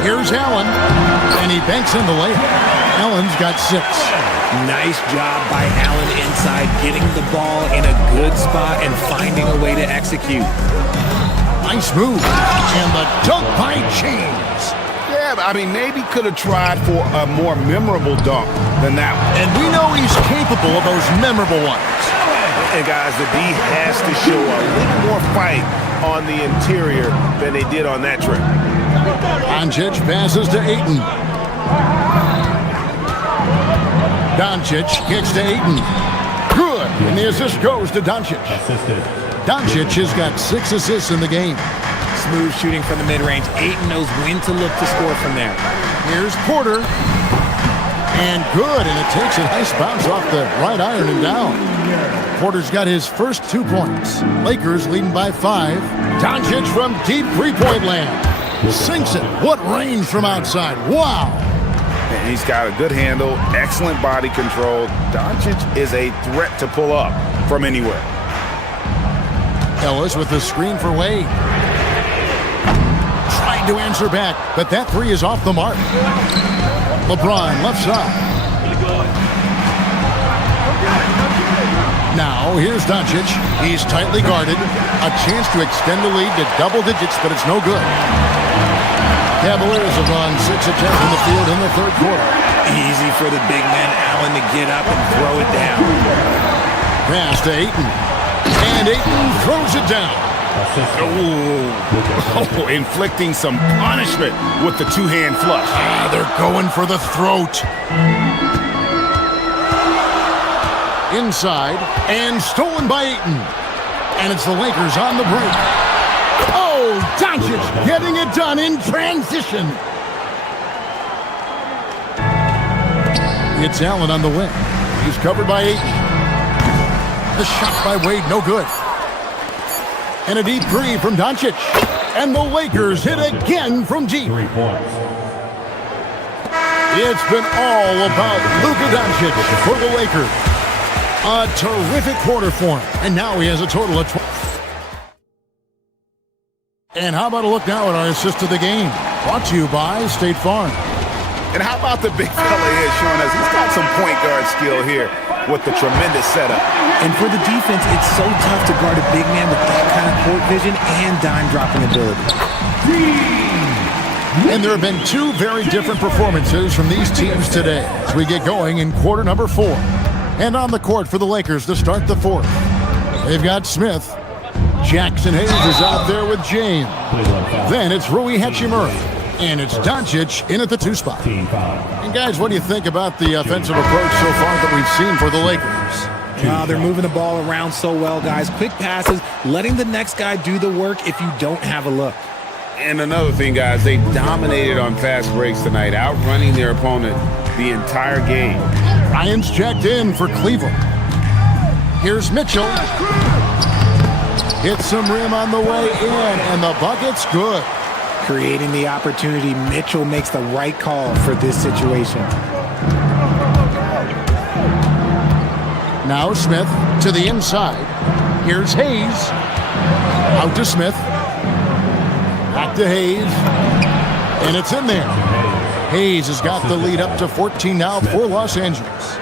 Here's Allen, and he banks in the layup. Allen's got 6. Nice job by Allen inside, getting the ball in a good spot and finding a way to execute. Nice move, and the dunk by James. Yeah, I mean, maybe could have tried for a more memorable dunk than that one. And we know he's capable of those memorable ones. And guys, the D has to show a little more fight on the interior than they did on that trip. Doncic passes to Ayton. Doncic kicks to Ayton. Good, and the assist goes to Doncic. Doncic has got 6 assists in the game. Smooth shooting from the mid-range. Ayton knows when to look to score from there. Here's Porter. And good, and it takes a nice bounce off the right iron and down. Porter's got his first 2 points. Lakers leading by 5. Doncic from deep three-point land. Sinks it. What range from outside. Wow. And he's got a good handle, excellent body control. Doncic is a threat to pull up from anywhere. Ellis with the screen for Wade. Trying to answer back, but that 3 is off the mark. LeBron left side. Now here's Doncic. He's tightly guarded. A chance to extend the lead to double digits, but it's no good. Cavaliers have gone 6 of 10 from the field in the third quarter. Easy for the big man Allen to get up and throw it down. Pass to Ayton. And Ayton throws it down. Oh, inflicting some punishment with the 2-hand flush. They're going for the throat. Inside, and stolen by Ayton. And it's the Lakers on the break. Oh, Doncic getting it done in transition. It's Allen on the wing. He's covered by Ayton. The shot by Wade, no good. And a deep 3 from Doncic. And the Lakers hit again from deep. 3 points. It's been all about Luka Doncic for the Lakers. A terrific quarter for him. And now he has a total of 12. And how about a look now at our assist of the game? Brought to you by State Farm. And how about the big fella here showing us he's got some point guard skill here with the tremendous setup. And for the defense, it's so tough to guard a big man with that kind of court vision and dime dropping ability. And there have been 2 very different performances from these teams today as we get going in quarter number 4. And on the court for the Lakers to start the 4th. They've got Smith. Jackson Hayes is out there with James. Then it's Rui Hachimura. And it's Doncic in at the 2 spot. And guys, what do you think about the offensive approach so far that we've seen for the Lakers? They're moving the ball around so well, guys. Quick passes, letting the next guy do the work if you don't have a look. And another thing, guys, they dominated on fast breaks tonight, outrunning their opponent the entire game. Ryan's checked in for Cleveland. Here's Mitchell. Hits some rim on the way in, and the bucket's good. Creating the opportunity, Mitchell makes the right call for this situation. Now Smith to the inside. Here's Hayes. Out to Smith. Back to Hayes. And it's in there. Hayes has got the lead up to 14 now for Los Angeles.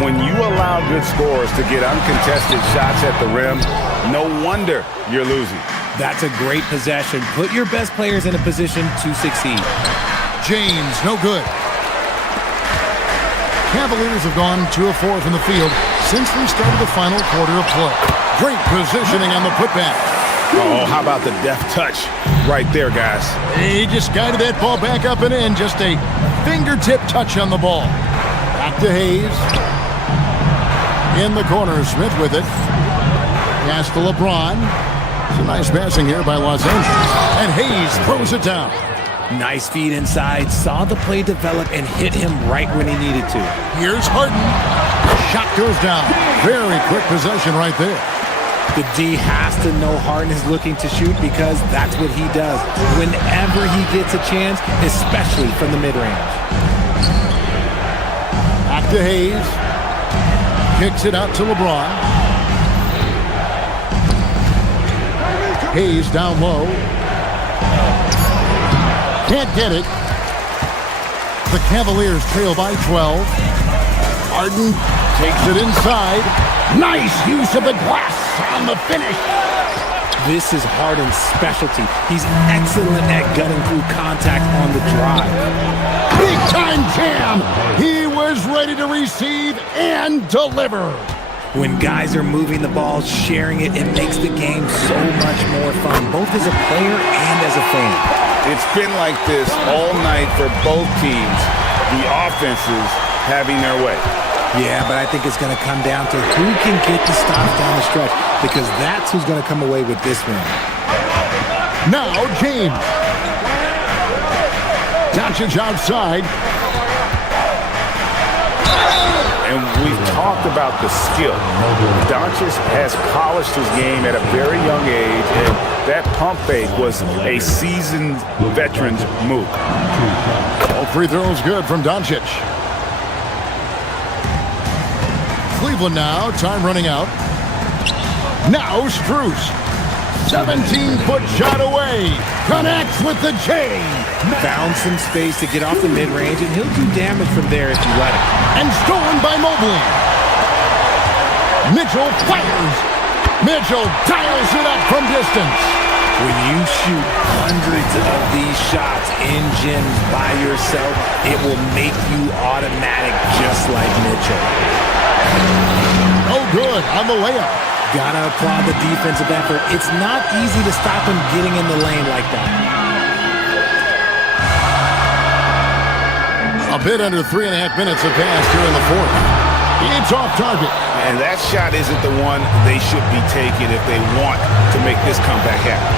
When you allow good scorers to get uncontested shots at the rim, no wonder you're losing. That's a great possession. Put your best players in a position to succeed. James, no good. Cavaliers have gone 2 of 4 from the field since we started the final quarter of play. Great positioning on the putback. Oh, how about the deft touch right there, guys? He just guided that ball back up and in. Just a fingertip touch on the ball. Back to Hayes. In the corner, Smith with it. Pass to LeBron. It's a nice passing here by Los Angeles. And Hayes throws it down. Nice feed inside. Saw the play develop and hit him right when he needed to. Here's Harden. Shot goes down. Very quick possession right there. The D has to know Harden is looking to shoot because that's what he does whenever he gets a chance, especially from the mid-range. Back to Hayes. Kicks it out to LeBron. Hayes down low. Can't get it. The Cavaliers trail by 12. Harden takes it inside. Nice use of the glass on the finish. This is Harden's specialty. He's excellent at gutting through contact on the drive. Big time jam. He was ready to receive and deliver. When guys are moving the ball, sharing it, it makes the game so much more fun, both as a player and as a fan. It's been like this all night for both teams. The offenses having their way. Yeah, but I think it's going to come down to who can get the stops down the stretch, because that's who's going to come away with this win. Now James. Doncic outside. And we've talked about the skill. Doncic has polished his game at a very young age, and that pump fake was a seasoned veteran's move. All free throws good from Doncic. Cleveland now, time running out. Now Strus. 17-foot shot away. Connects with the J. Found some space to get off the mid-range, and he'll do damage from there if you let him. And stolen by Mobley. Mitchell fires. Mitchell dials it up from distance. When you shoot hundreds of these shots in gyms by yourself, it will make you automatic just like Mitchell. Oh, good on the layup. Gotta applaud the defensive effort. It's not easy to stop him getting in the lane like that. A bit under 3.5 minutes have passed here in the fourth. It's off target. And that shot isn't the one they should be taking if they want to make this comeback happen.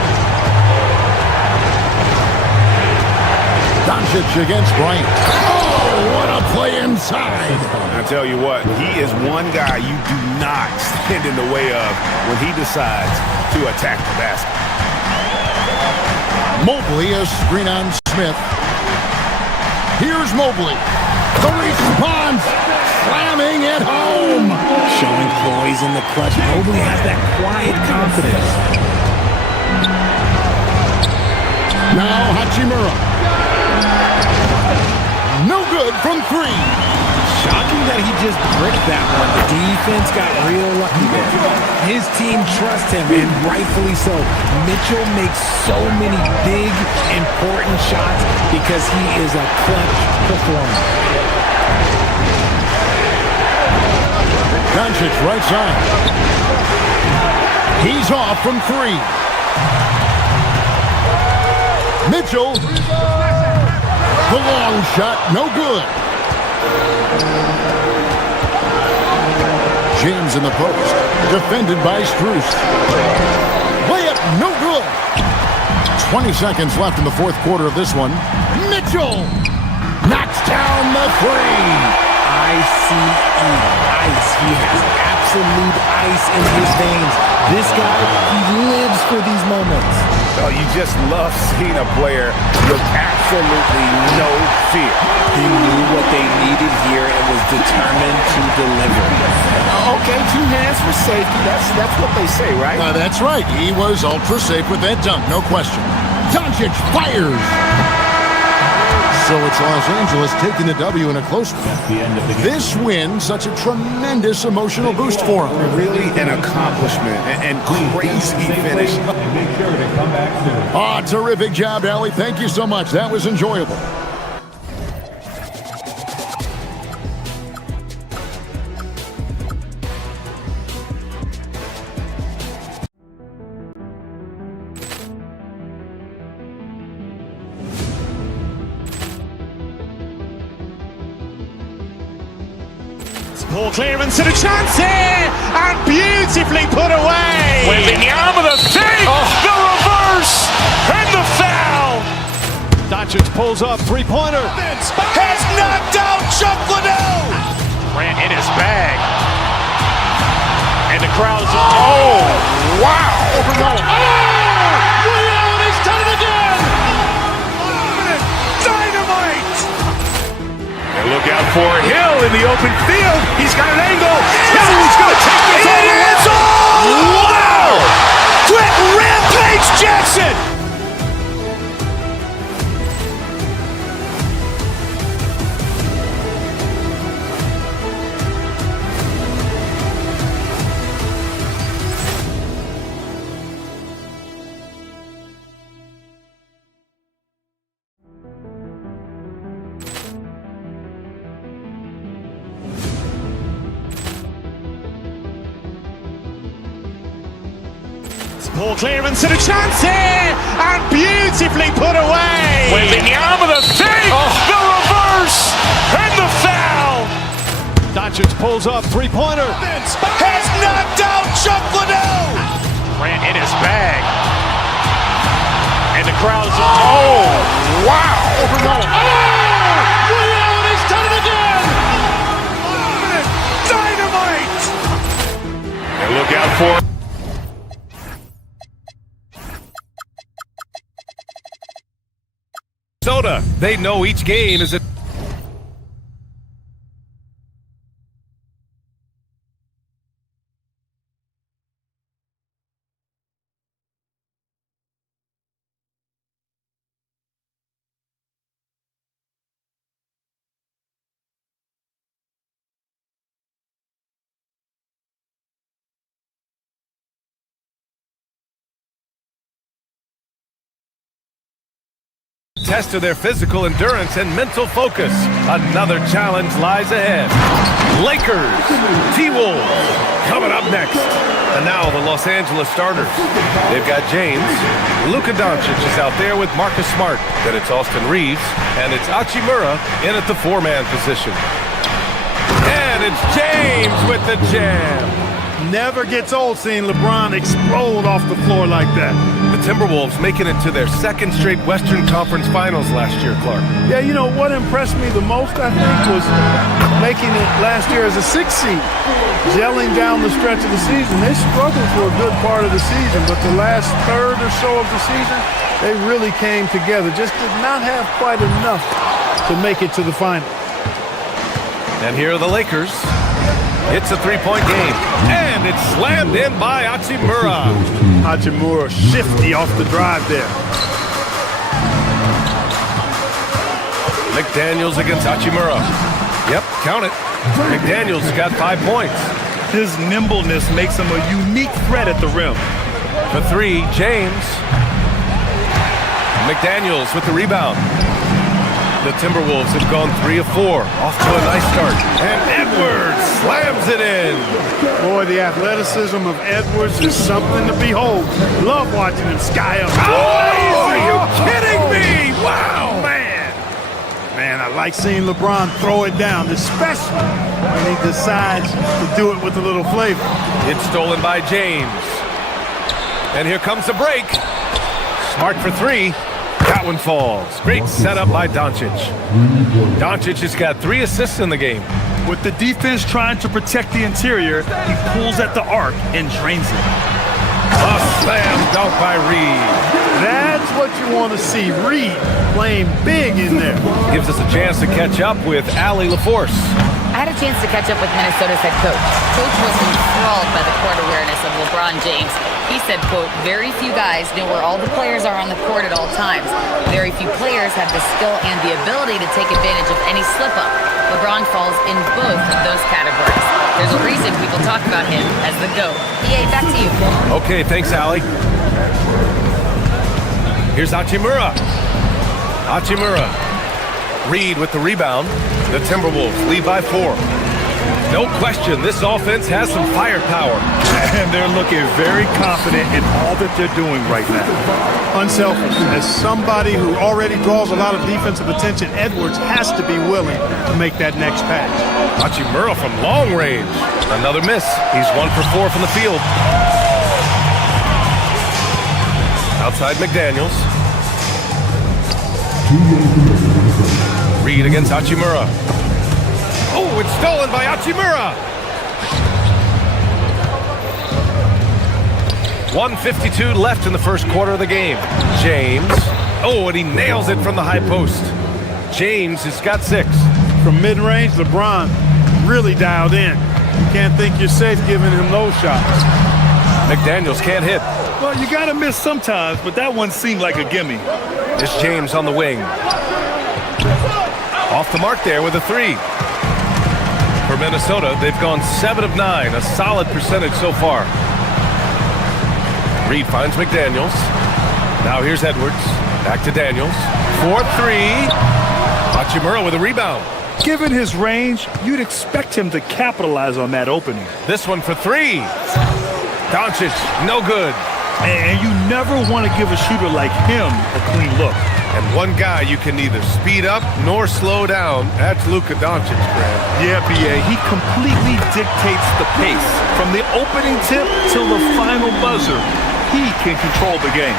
Doncic against Bryant. Oh, what a play inside. I tell you what, he is one guy you do not stand in the way of when he decides to attack the basket. Mobley, a screen on Smith. Here's Mobley. The response, slamming it home. Showing poise in the clutch. Mobley has that quiet confidence. Now Hachimura. No good from three. Shocking that he just bricked that one. The defense got real lucky there. His team trusts him, and rightfully so. Mitchell makes so many big, important shots because he is a clutch performer. Doncic right side. He's off from three. Mitchell. The long shot, no good. James in the post, defended by Strus. Layup, no good. 20 seconds left in the fourth quarter of this one. Mitchell knocks down the three. ICE, ice. He has absolute ice in his veins. This guy, he lives for these moments. Oh, you just love seeing a player with absolutely no fear. He knew what they needed here and was determined to deliver. Okay, 2 hands for safety. That's what they say, right? That's right. He was ultra safe with that dunk, no question. Doncic fires. So it's Los Angeles taking the W in a close one. This win, such a tremendous emotional boost for him. Really an accomplishment and crazy finish. Ah, terrific job, Allie. Thank you so much. That was enjoyable. Ball clearance and a chance here, and beautifully put away. Wembanyama the save, the reverse, and the foul. Doncic pulls up, three-pointer. Has knocked out Chuck Liddell. Ran in his bag. And the crowd's, oh, wow. Liddell, he's done it again. Dynamite. And look out for Hill in the open field. He's got an angle. He's going to take this all the way. Wow! Quick Rampage Jackson. Ball clearance and a chance here, and beautifully put away. Wembanyama the save, the reverse, and the foul. Doncic pulls up, three-pointer. Has knocked out Chuck Liddell. Ran in his bag. And the crowd's, oh, wow. Liddell, he's done it again. Dynamite. And look out for Minnesota. They know each game is a test of their physical endurance and mental focus. Another challenge lies ahead. Lakers, T-Wolves, coming up next. And now the Los Angeles starters. They've got James. Luka Doncic is out there with Marcus Smart. Then it's Austin Reeves. And it's Hachimura in at the four-man position. And it's James with the jam. Never gets old seeing LeBron explode off the floor like that. The Timberwolves making it to their second straight Western Conference Finals last year, Clark. Yeah, you know, what impressed me the most, I think, was making it last year as a 6 seed. Gelling down the stretch of the season. They struggled for a good part of the season, but the last third or so of the season, they really came together. Just did not have quite enough to make it to the final. And here are the Lakers. It's a three-point game, and it's slammed in by Hachimura. Hachimura shifty off the drive there. McDaniels against Hachimura. Yep, count it. McDaniels got 5 points. His nimbleness makes him a unique threat at the rim. For three, James. McDaniels with the rebound. The Timberwolves have gone 3 of 4, off to a nice start. And Edwards slams it in. Boy, the athleticism of Edwards is something to behold. Love watching him sky up. Oh, are you kidding me? Wow. Man, I like seeing LeBron throw it down, especially when he decides to do it with a little flavor. It's stolen by James. And here comes the break. Smart for three. That one falls. Great setup by Doncic. Doncic has got 3 assists in the game. With the defense trying to protect the interior, he pulls at the arc and drains it. A slam dunk by Reed. That's what you want to see. Reed playing big in there. Gives us a chance to catch up with Allie LaForce. I had a chance to catch up with Minnesota's head coach. Coach was enthralled by the court awareness of LeBron James. He said, quote, very few guys know where all the players are on the court at all times. Very few players have the skill and the ability to take advantage of any slip-up. LeBron falls in both of those categories. There's a reason people talk about him as the GOAT. EA, back to you. Okay, thanks, Allie. Here's Hachimura. Hachimura. Reed with the rebound. The Timberwolves lead by 4. No question, this offense has some firepower. And they're looking very confident in all that they're doing right now. Unselfish. As somebody who already draws a lot of defensive attention, Edwards has to be willing to make that next pass. Hachimura from long range. Another miss. He's 1 for 4 from the field. Outside McDaniels. Reed against Hachimura. Oh, it's stolen by Hachimura. 1:52 left in the first quarter of the game. James. Oh, and he nails it from the high post. James has got 6. From mid-range, LeBron really dialed in. You can't think you're safe giving him those shots. McDaniels can't hit. Well, you got to miss sometimes, but that one seemed like a gimme. It's James on the wing. Off the mark there with a 3. For Minnesota, they've gone 7 of 9, a solid percentage so far. Reed finds McDaniels. Now here's Edwards. Back to Daniels. 4-3. Hachimura with a rebound. Given his range, you'd expect him to capitalize on that opening. This one for 3. Doncic, no good. And you never want to give a shooter like him a clean look. And one guy you can neither speed up nor slow down. That's Luka Doncic, Grant. Yeah, B.A. He completely dictates the pace. From the opening tip till the final buzzer, he can control the game.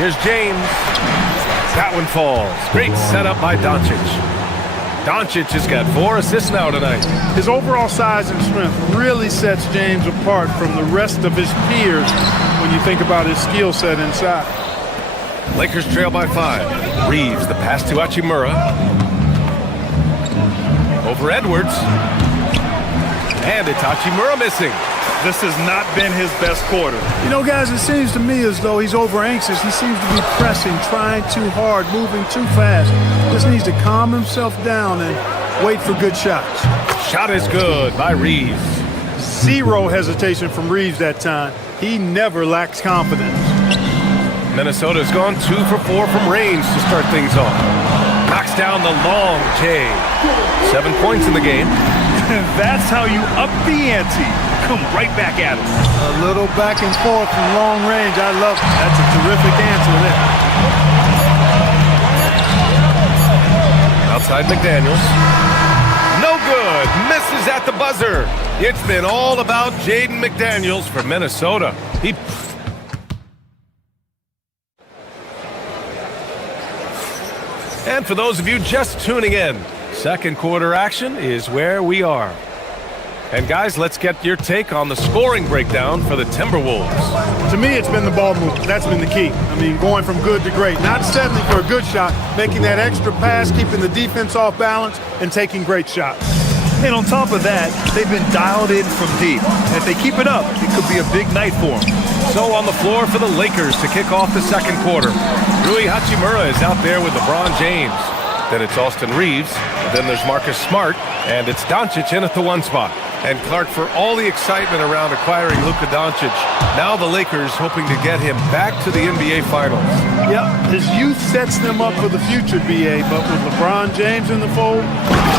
Here's James. That one falls. Great setup by Doncic. Doncic has got 4 assists now tonight. His overall size and strength really sets James apart from the rest of his peers when you think about his skill set inside. Lakers trail by 5. Reeves, the pass to Hachimura. Over Edwards. And it's Hachimura missing. This has not been his best quarter. You know, guys, it seems to me as though he's over anxious. He seems to be pressing, trying too hard, moving too fast. Just needs to calm himself down and wait for good shots. Shot is good by Reeves. 0 hesitation from Reeves that time. He never lacks confidence. Minnesota's gone 2 for 4 from range to start things off. Knocks down the long J. 7 points in the game. That's how you up the ante. Come right back at him. A little back and forth from long range. I love it. That's a terrific answer there. Outside McDaniels. No good. Misses at the buzzer. It's been all about Jaden McDaniels for Minnesota. And for those of you just tuning in, second quarter action is where we are. And guys, let's get your take on the scoring breakdown for the Timberwolves. To me, it's been the ball movement. That's been the key. I mean, going from good to great. Not settling for a good shot, making that extra pass, keeping the defense off balance, and taking great shots. And on top of that, they've been dialed in from deep. And if they keep it up, it could be a big night for them. So on the floor for the Lakers to kick off the second quarter. Rui Hachimura is out there with LeBron James. Then it's Austin Reeves. Then there's Marcus Smart. And it's Doncic in at the 1 spot. And Clark, for all the excitement around acquiring Luka Doncic, now the Lakers hoping to get him back to the NBA Finals. Yep, his youth sets them up for the future, B.A., but with LeBron James in the fold,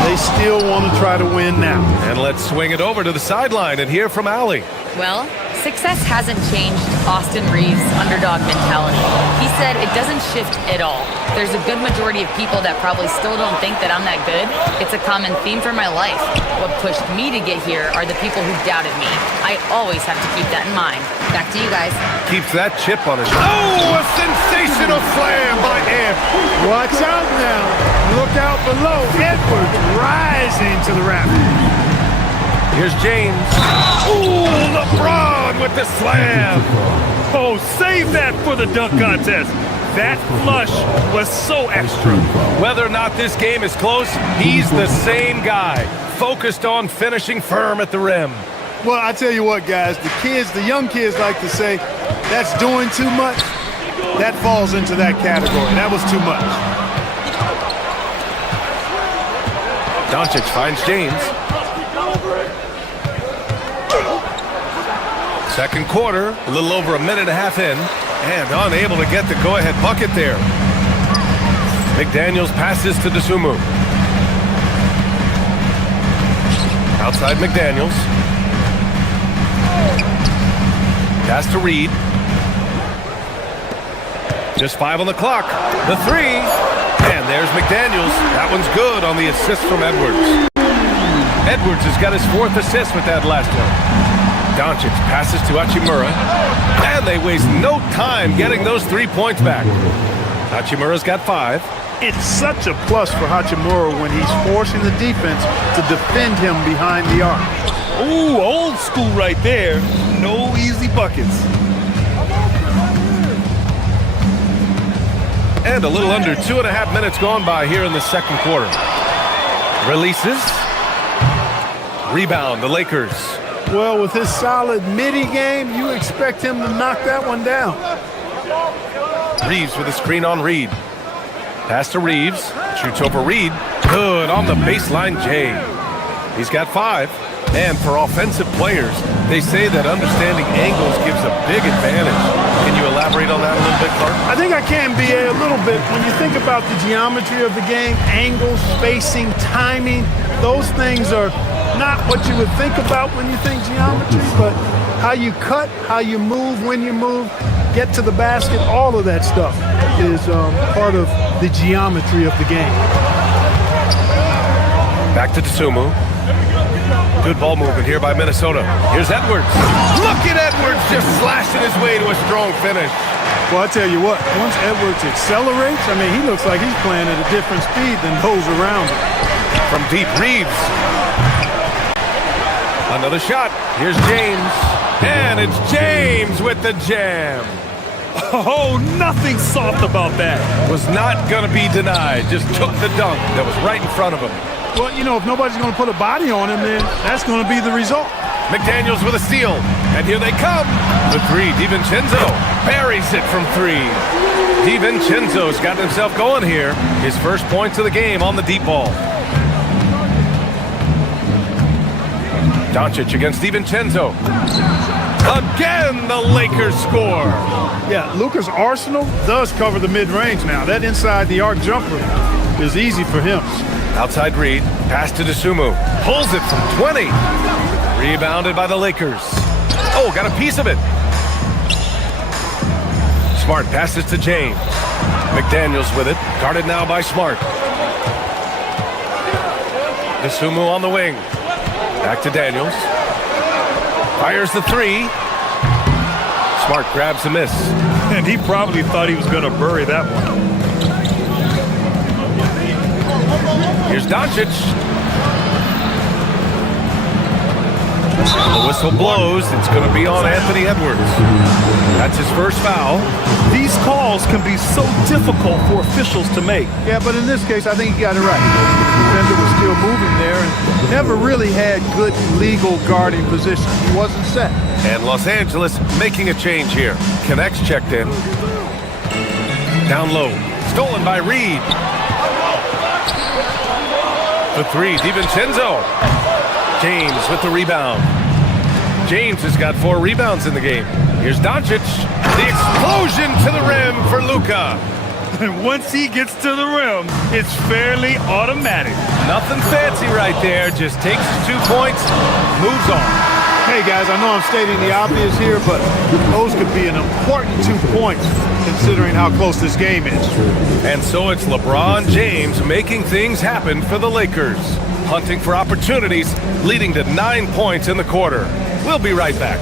they still want to try to win now. And let's swing it over to the sideline and hear from Allie. Well, success hasn't changed Austin Reeves' underdog mentality. He said it doesn't shift at all. There's a good majority of people that probably still don't think that I'm that good. It's a common theme for my life. What pushed me to get here are the people who doubted me. I always have to keep that in mind. Back to you guys. Keeps that chip on his shoulder. Oh, a sensational slam by Amp. Watch out now. Look out below. Edwards rising to the rafters. Here's James. Ooh, LeBron with the slam. Oh, save that for the dunk contest. That flush was so extra. Whether or not this game is close, he's the same guy, focused on finishing firm at the rim. Well, I tell you what, guys, the young kids like to say, that's doing too much. That falls into that category. That was too much. Doncic finds James. Second quarter, a little over a minute and a half in, and unable to get the go-ahead bucket there. McDaniels passes to Dosunmu. Outside McDaniels. Pass to Reed. Just 5 on the clock. The 3. And there's McDaniels. That one's good on the assist from Edwards. Edwards has got his 4th assist with that last one. Doncic passes to Hachimura. And they waste no time getting those 3 points back. Hachimura's got 5. It's such a plus for Hachimura when he's forcing the defense to defend him behind the arc. Ooh, old school right there. No easy buckets. And a little under 2.5 minutes gone by here in the second quarter. Releases. Rebound, the Lakers. Well, with his solid midi game, you expect him to knock that one down. Reeves with a screen on Reed. Pass to Reeves. Shoots over Reed. Good on the baseline, Jay. He's got 5. And for offensive players, they say that understanding angles gives a big advantage. Can you elaborate on that a little bit, Clark? I think I can, B.A., a little bit. When you think about the geometry of the game, angles, spacing, timing, those things are not what you would think about when you think geometry, but how you cut, how you move, when you move, get to the basket, all of that stuff is part of the geometry of the game. Back to Dosunmu. Good ball movement here by Minnesota. Here's Edwards. Look at Edwards just slashing his way to a strong finish. Well, I tell you what, once Edwards accelerates, I mean, he looks like he's playing at a different speed than those around him. From deep, Reeves. Another shot. Here's James. And it's James with the jam. Oh, nothing soft about that. Was not going to be denied. Just took the dunk that was right in front of him. Well, you know, if nobody's going to put a body on him, then that's going to be the result. McDaniels with a steal. And here they come. The 3, DiVincenzo buries it from 3. DiVincenzo's got himself going here. His first points of the game on the deep ball. Doncic against DiVincenzo. Again, the Lakers score. Yeah, Luka's arsenal does cover the mid-range now. That inside the arc jumper is easy for him. Outside Reed, pass to Dosunmu. Pulls it from 20. Rebounded by the Lakers. Oh, got a piece of it. Smart passes to James. McDaniels with it. Guarded now by Smart. Dosunmu on the wing. Back to Daniels. Fires the 3. Smart grabs a miss. And he probably thought he was going to bury that one. Here's Doncic. The whistle blows. It's going to be on Anthony Edwards. That's his first foul. These calls can be so difficult for officials to make. Yeah, but in this case, I think he got it right. The defender was still moving there and never really had good legal guarding position. He wasn't set. And Los Angeles making a change here. Connects checked in. Down low. Stolen by Reed. The 3, DiVincenzo. James with the rebound. James has got 4 rebounds in the game. Here's Doncic. The explosion to the rim for Luka. And once he gets to the rim, it's fairly automatic. Nothing fancy right there. Just takes his 2 points, moves on. Hey, guys, I know I'm stating the obvious here, but those could be an important 2 points considering how close this game is. And so it's LeBron James making things happen for the Lakers. Hunting for opportunities, leading to 9 points in the quarter. We'll be right back.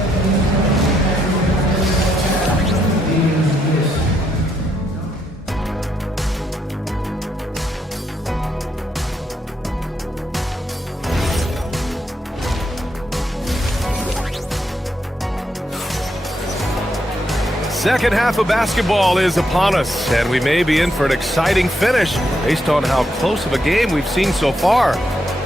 Second half of basketball is upon us, and we may be in for an exciting finish based on how close of a game we've seen so far.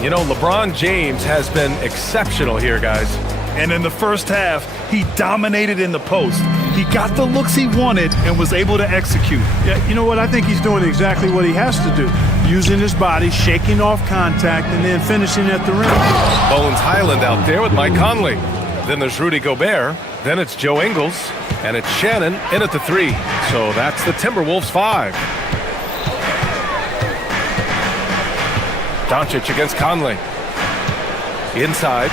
You know, LeBron James has been exceptional here, guys. And in the first half, he dominated in the post. He got the looks he wanted and was able to execute. Yeah, you know what? I think he's doing exactly what he has to do. Using his body, shaking off contact, and then finishing at the rim. Bones Highland out there with Mike Conley. Then there's Rudy Gobert. Then it's Joe Ingles. And it's Shannon in at the 3. So that's the Timberwolves 5. Doncic against Conley. Inside.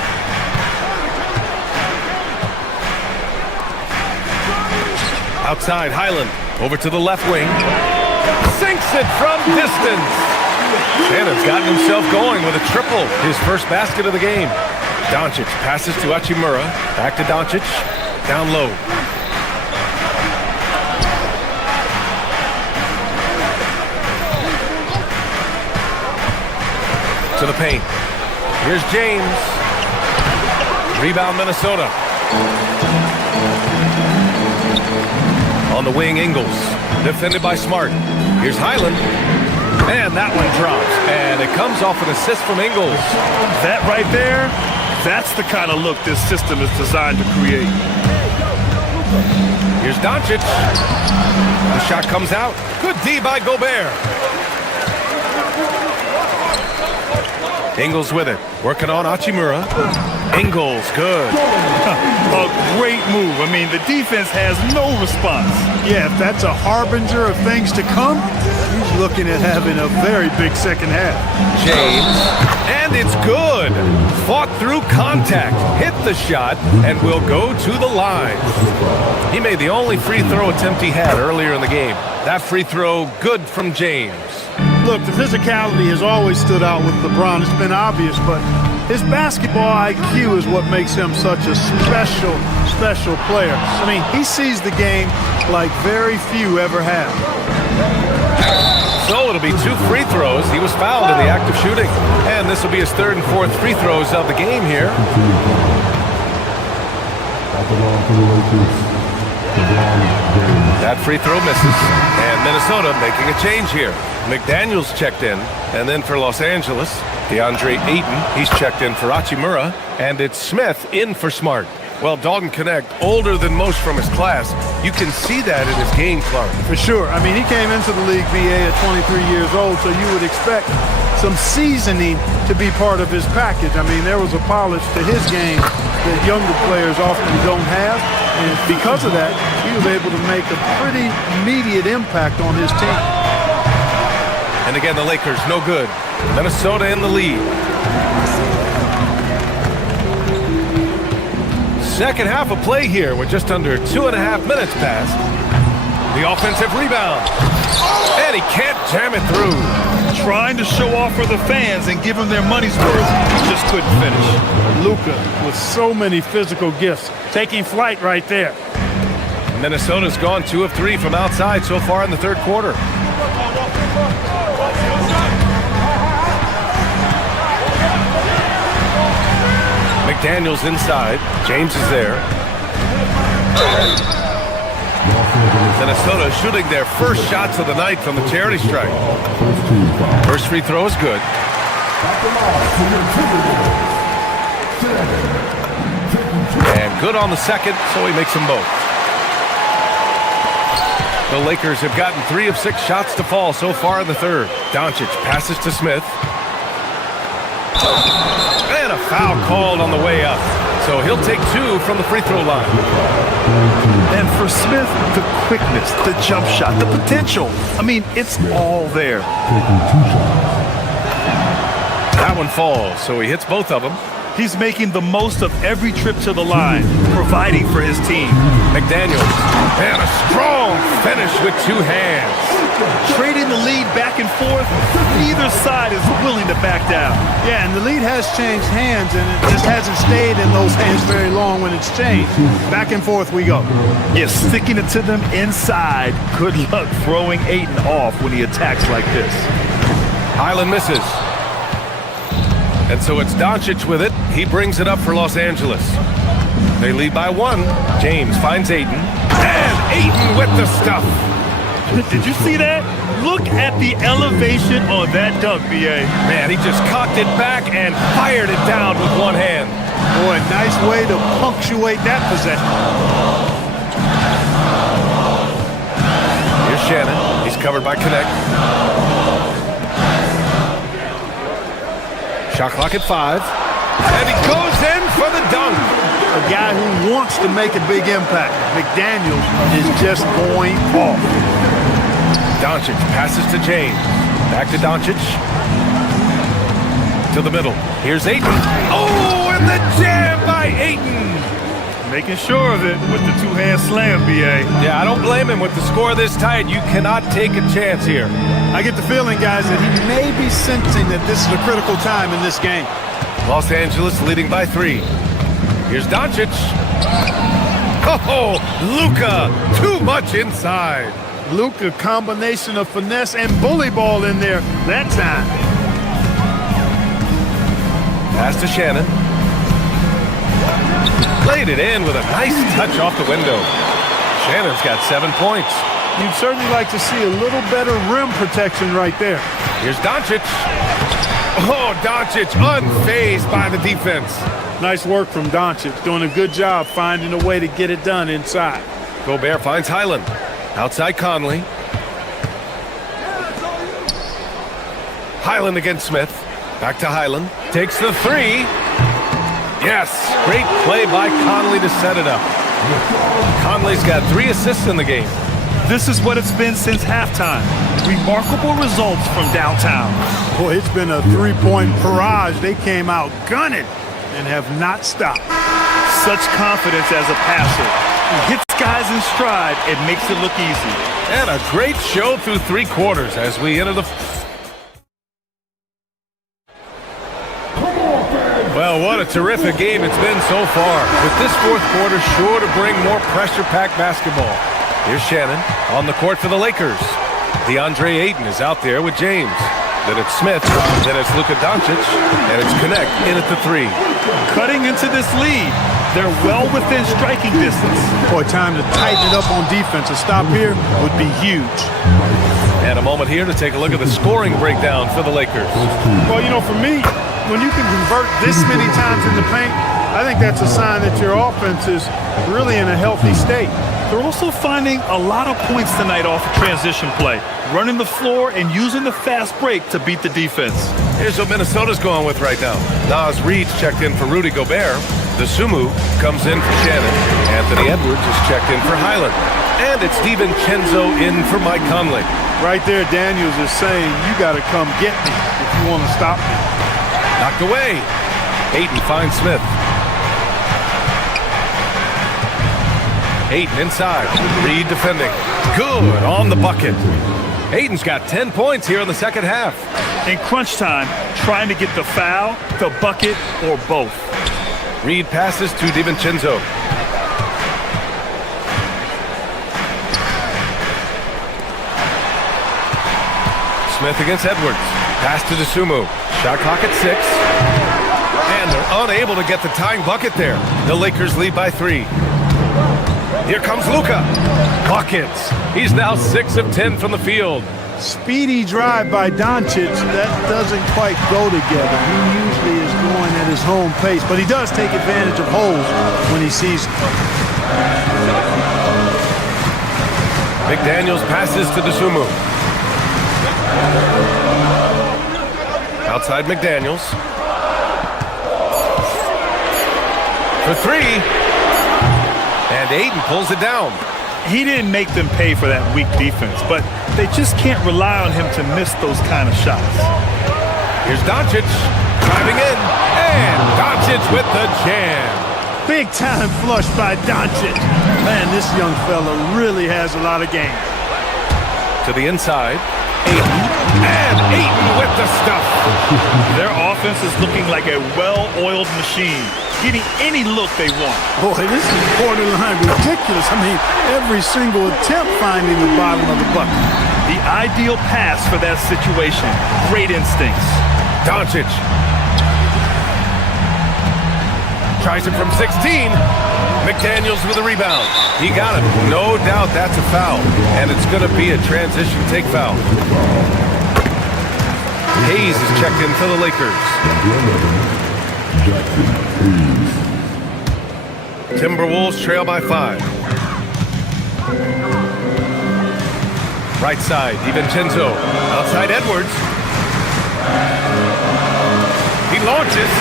Outside, Highland. Over to the left wing. Sinks it from distance. Shannon's gotten himself going with a triple. His first basket of the game. Doncic passes to Hachimura. Back to Doncic. Down low. To the paint. Here's James. Rebound, Minnesota. On the wing, Ingles. Defended by Smart. Here's Highland. And that one drops. And it comes off an assist from Ingles. That right there, that's the kind of look this system is designed to create. Here's Doncic. The shot comes out. Good D by Gobert. Ingles with it. Working on Hachimura. Ingles, good. A great move. I mean, the defense has no response. Yeah, if that's a harbinger of things to come, he's looking at having a very big second half. James. And it's good. Fought through contact. Hit the shot and will go to the line. He made the only free throw attempt he had earlier in the game. That free throw, good from James. Look, the physicality has always stood out with LeBron. It's been obvious, but his basketball IQ is what makes him such a special player. I mean, he sees the game like very few ever have. So it'll be 2 free throws. He was fouled in the act of shooting. And this will be his 3rd and 4th free throws of the game here. That free throw misses. And Minnesota making a change here. McDaniels checked in. And then for Los Angeles, DeAndre Ayton, he's checked in for Hachimura. And it's Smith in for Smart. Well, Dalton Connect, older than most from his class. You can see that in his game, Clark. For sure. I mean, he came into the league, BA, at 23 years old, so you would expect some seasoning to be part of his package. I mean, there was a polish to his game that younger players often don't have. And because of that, he was able to make a pretty immediate impact on his team. And again, the Lakers, no good. Minnesota in the lead. Second half of play here with just under 2.5 minutes passed. The offensive rebound. And he can't jam it through. Trying to show off for the fans and give them their money's worth. He just couldn't finish. Luka with so many physical gifts. Taking flight right there. Minnesota's gone 2 of 3 from outside so far in the 3rd quarter. McDaniels inside. James is there. Minnesota shooting their first shots of the night from the charity stripe. First free throw is good. And good on the second, so he makes them both. The Lakers have gotten 3 of 6 shots to fall so far in the 3rd. Doncic passes to Smith. And a foul called on the way up. So he'll take 2 from the free throw line. And for Smith, the quickness, the jump shot, the potential. I mean, it's all there. That one falls, so he hits both of them. He's making the most of every trip to the line, providing for his team. McDaniels, and a strong finish with 2 hands. Trading the lead back and forth, neither side is willing to back down. Yeah, and the lead has changed hands, and it just hasn't stayed in those hands very long when it's changed. Back and forth we go. Yeah, sticking it to them inside. Good luck throwing Ayton off when he attacks like this. Highland misses. And so it's Doncic with it. He brings it up for Los Angeles. They lead by 1. James finds Ayton. And Ayton with the stuff. Did you see that? Look at the elevation on that dunk, B.A. Man, he just cocked it back and fired it down with 1 hand. Boy, nice way to punctuate that possession. Here's Shannon. He's covered by Connect. Shot clock at 5. And he goes in for the dunk. A guy who wants to make a big impact. McDaniels is just going off. Doncic passes to James. Back to Doncic. To the middle. Here's Ayton. Oh! and the jam by Ayton. Making sure of it with the two-hand slam, B.A. Yeah, I don't blame him. With the score this tight, you cannot take a chance here. I get the feeling, guys, that he may be sensing that this is a critical time in this game. Los Angeles leading by 3. Here's Doncic. Oh, Luka, too much inside. Luka, combination of finesse and bully ball in there that time. Pass to Shannon. Played it in with a nice touch off the window. Shannon's got 7 points. You'd certainly like to see a little better rim protection right there. Here's Doncic. Oh, Doncic unfazed by the defense. Nice work from Doncic, doing a good job finding a way to get it done inside. Gobert finds Highland. Outside Conley. Highland against Smith. Back to Highland. Takes the 3. Yes, great play by Conley to set it up. Conley's got 3 assists in the game. This is what it's been since halftime. Remarkable results from downtown. Boy, it's been a three-point barrage. They came out gunning and have not stopped. Such confidence as a passer. He hits guys in stride and makes it look easy. And a great show through 3 quarters as we enter the... Well, what a terrific game it's been so far. With this 4th quarter sure to bring more pressure-packed basketball. Here's Shannon on the court for the Lakers. DeAndre Ayton is out there with James. Then it's Smith, then it's Luka Doncic, and it's Connect in at the 3. Cutting into this lead. They're well within striking distance. Boy, time to tighten it up on defense. A stop here would be huge. And a moment here to take a look at the scoring breakdown for the Lakers. Well, you know, for me, when you can convert this many times in the paint, I think that's a sign that your offense is really in a healthy state. They're also finding a lot of points tonight off of transition play, running the floor and using the fast break to beat the defense. Here's what Minnesota's going with right now. Nas Reed's checked in for Rudy Gobert. The Sumu comes in for Shannon. Anthony Edwards is checked in for Highland. And it's DiVincenzo in for Mike Conley. Right there, Daniels is saying, you got to come get me if you want to stop me. Knocked away. Ayton finds Smith. Ayton inside. Reed defending. Good on the bucket. Ayton's got 10 points here in the second half. In crunch time, trying to get the foul, the bucket, or both. Reed passes to DiVincenzo. Smith against Edwards. Pass to DeSumo. Shot clock at 6. And they're unable to get the tying bucket there. The Lakers lead by 3. Here comes Luka. Buckets. He's now 6 of 10 from the field. Speedy drive by Doncic. That doesn't quite go together. He usually is going at his home pace, but he does take advantage of holes when he sees them. McDaniels passes to DeSumo. Outside McDaniels. For 3. And Ayton pulls it down. He didn't make them pay for that weak defense, but they just can't rely on him to miss those kind of shots. Here's Doncic driving in, and Doncic with the jam. Big time flush by Doncic. Man, this young fella really has a lot of game. To the inside, Ayton, and Ayton with the stuff. Their offense is looking like a well-oiled machine, getting any look they want. Boy, this is borderline ridiculous. I mean, every single attempt finding the bottom of the bucket. The ideal pass for that situation. Great instincts. Doncic tries it from 16. McDaniels with a rebound. He got it. No doubt that's a foul. And it's going to be a transition take foul. Hayes is checked in for the Lakers. Timberwolves trail by 5. Right side, DiVincenzo. Outside Edwards. He launches.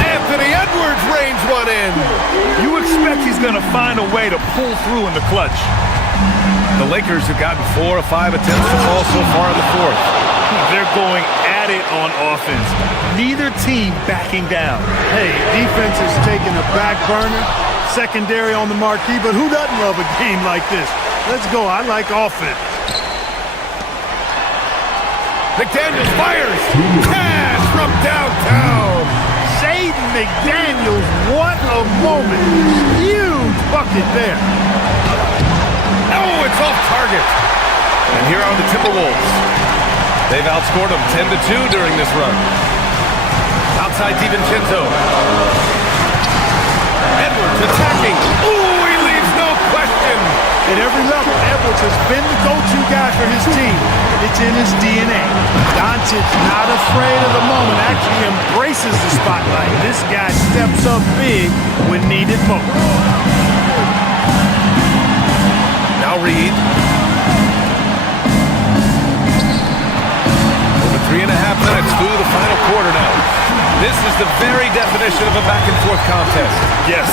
Anthony Edwards rains one in. You expect he's going to find a way to pull through in the clutch. The Lakers have gotten 4 of 5 attempts to fall so far in the 4th. They're going at it on offense. Neither team backing down. Hey, defense is taking a back burner, secondary on the marquee, but who doesn't love a game like this? Let's go. I like offense. McDaniels fires. Pass from downtown. Jaden McDaniels, what a moment. Huge bucket there. Oh, it's off target. And here are the Timberwolves. They've outscored them 10-2 during this run. Outside DiVincenzo. Edwards attacking. Ooh, he leaves no question. At every level, Edwards has been the go-to guy for his team. It's in his DNA. Doncic not afraid of the moment, actually embraces the spotlight. This guy steps up big when needed most. Now Reed. Over 3.5 minutes through the final quarter now. This is the very definition of a back-and-forth contest. Yes,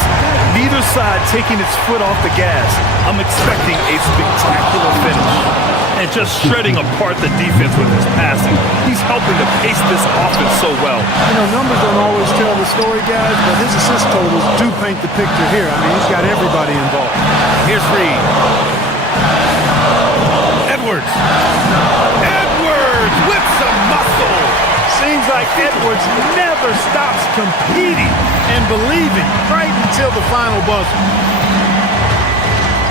neither side taking its foot off the gas. I'm expecting a spectacular finish. And just shredding apart the defense with his passing. He's helping to pace this offense so well. You know, numbers don't always tell the story, guys, but his assist totals do paint the picture here. I mean, he's got everybody involved. Here's Reed. Edwards. Edwards with some muscle. Seems like Edwards never stops competing and believing right until the final buzzer.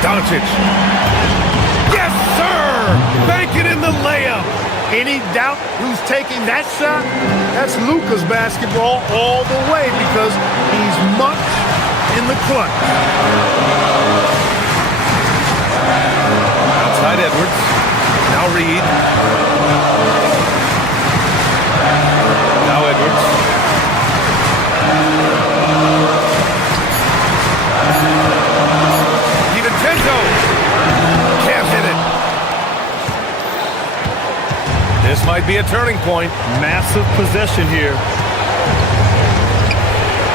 Doncic. Yes, sir! Banking in the layup. Any doubt who's taking that shot? That's Luka's basketball all the way because he's much in the clutch. Outside Edwards. Now Reed. Now Edwards. DiVincenzo. Can't hit it. This might be a turning point. Massive possession here.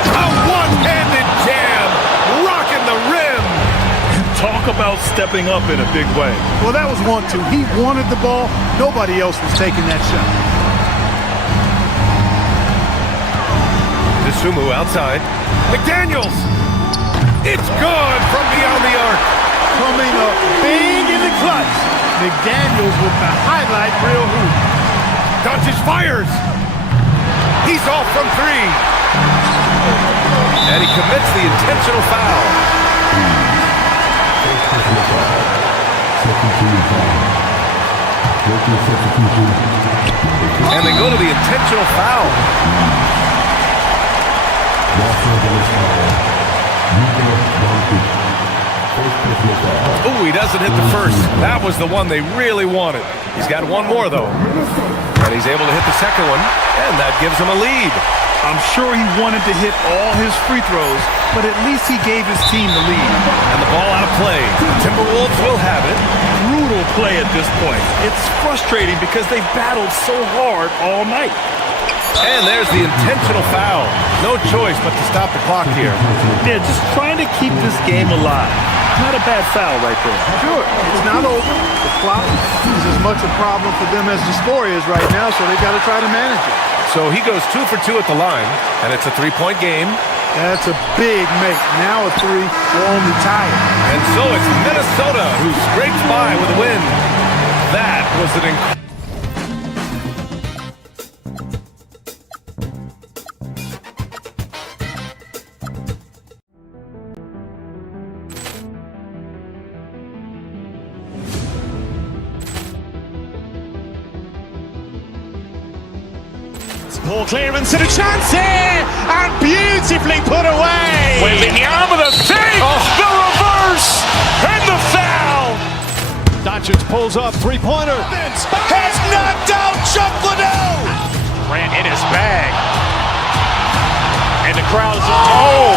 A one-handed jam. Rocking the rim. Talk about stepping up in a big way. Well, that was 1-2. He wanted the ball. Nobody else was taking that shot. Sumu outside. McDaniels! It's good from beyond the arc. Coming up big in the clutch. McDaniels with the highlight reel hoop. Doncic fires. He's off from three. And he commits the intentional foul. And they go to the intentional foul. Ooh, he doesn't hit the first. That was the one they really wanted. He's got one more, though. And he's able to hit the second one, and that gives him a lead. I'm sure he wanted to hit all his free throws, but at least he gave his team the lead. And the ball out of play. Timberwolves will have it. Brutal play at this point. It's frustrating because they've battled so hard all night. And there's the intentional foul. No choice but to stop the clock here. Yeah, just trying to keep this game alive. Not a bad foul right there. Sure, it's not over. The clock is as much a problem for them as the score is right now, so they've got to try to manage it. So he goes 2 for 2 at the line, and it's a three-point game. That's a big make. Now a three will only tie it. And so it's Minnesota who scrapes by with a win. That was an incredible. Ball clearance and a chance here, and beautifully put away. Wembanyama the save, the reverse, and the foul. Doncic pulls up, three-pointer. Has knocked out Chuck Liddell. Ran in his bag, and the crowd is. Oh,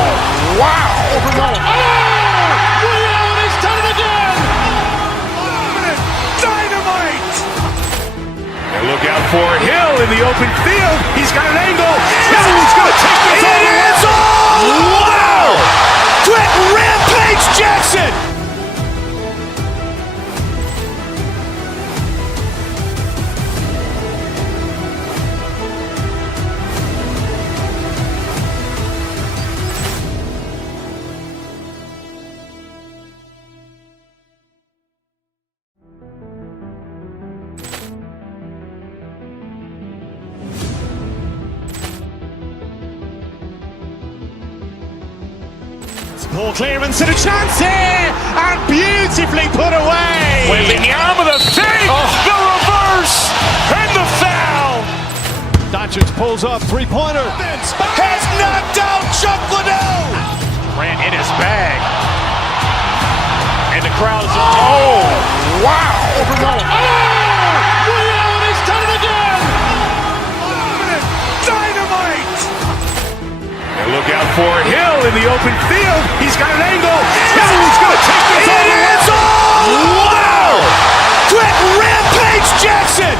wow! Reality's done it again. Dynamite. Look out for Hill in the open field. He's got an angle. He's going to take this all the way. It's all! Wow! Brett Rampage Jackson! Ball clearance and a chance here, and beautifully put away. Wembanyama the save, the reverse, and the foul. Doncic pulls up, three-pointer. Has knocked out Chuck Liddell. Ran in his bag. And the crowd is, oh, wow. Liddell, he's done it again. Dynamite. And look out for Hill in the open field. He's got an angle. Hill's going to take this all the way. Wow! Quick Rampage Jackson.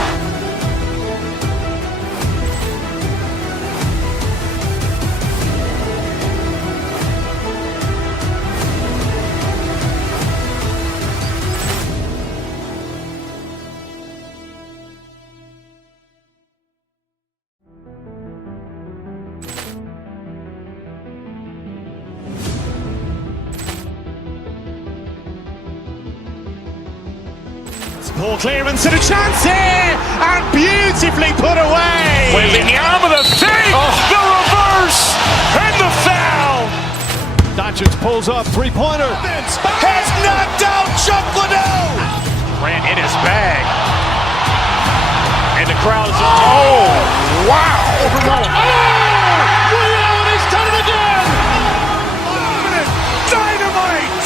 Ball clearance and a chance here, and beautifully put away. Wembanyama the save, the reverse, and the foul. Doncic pulls up, three-pointer. Has knocked out Chuck Liddell. Ran in his bag. And the crowd is, oh, wow. Liddell, he's done it again. Dynamite.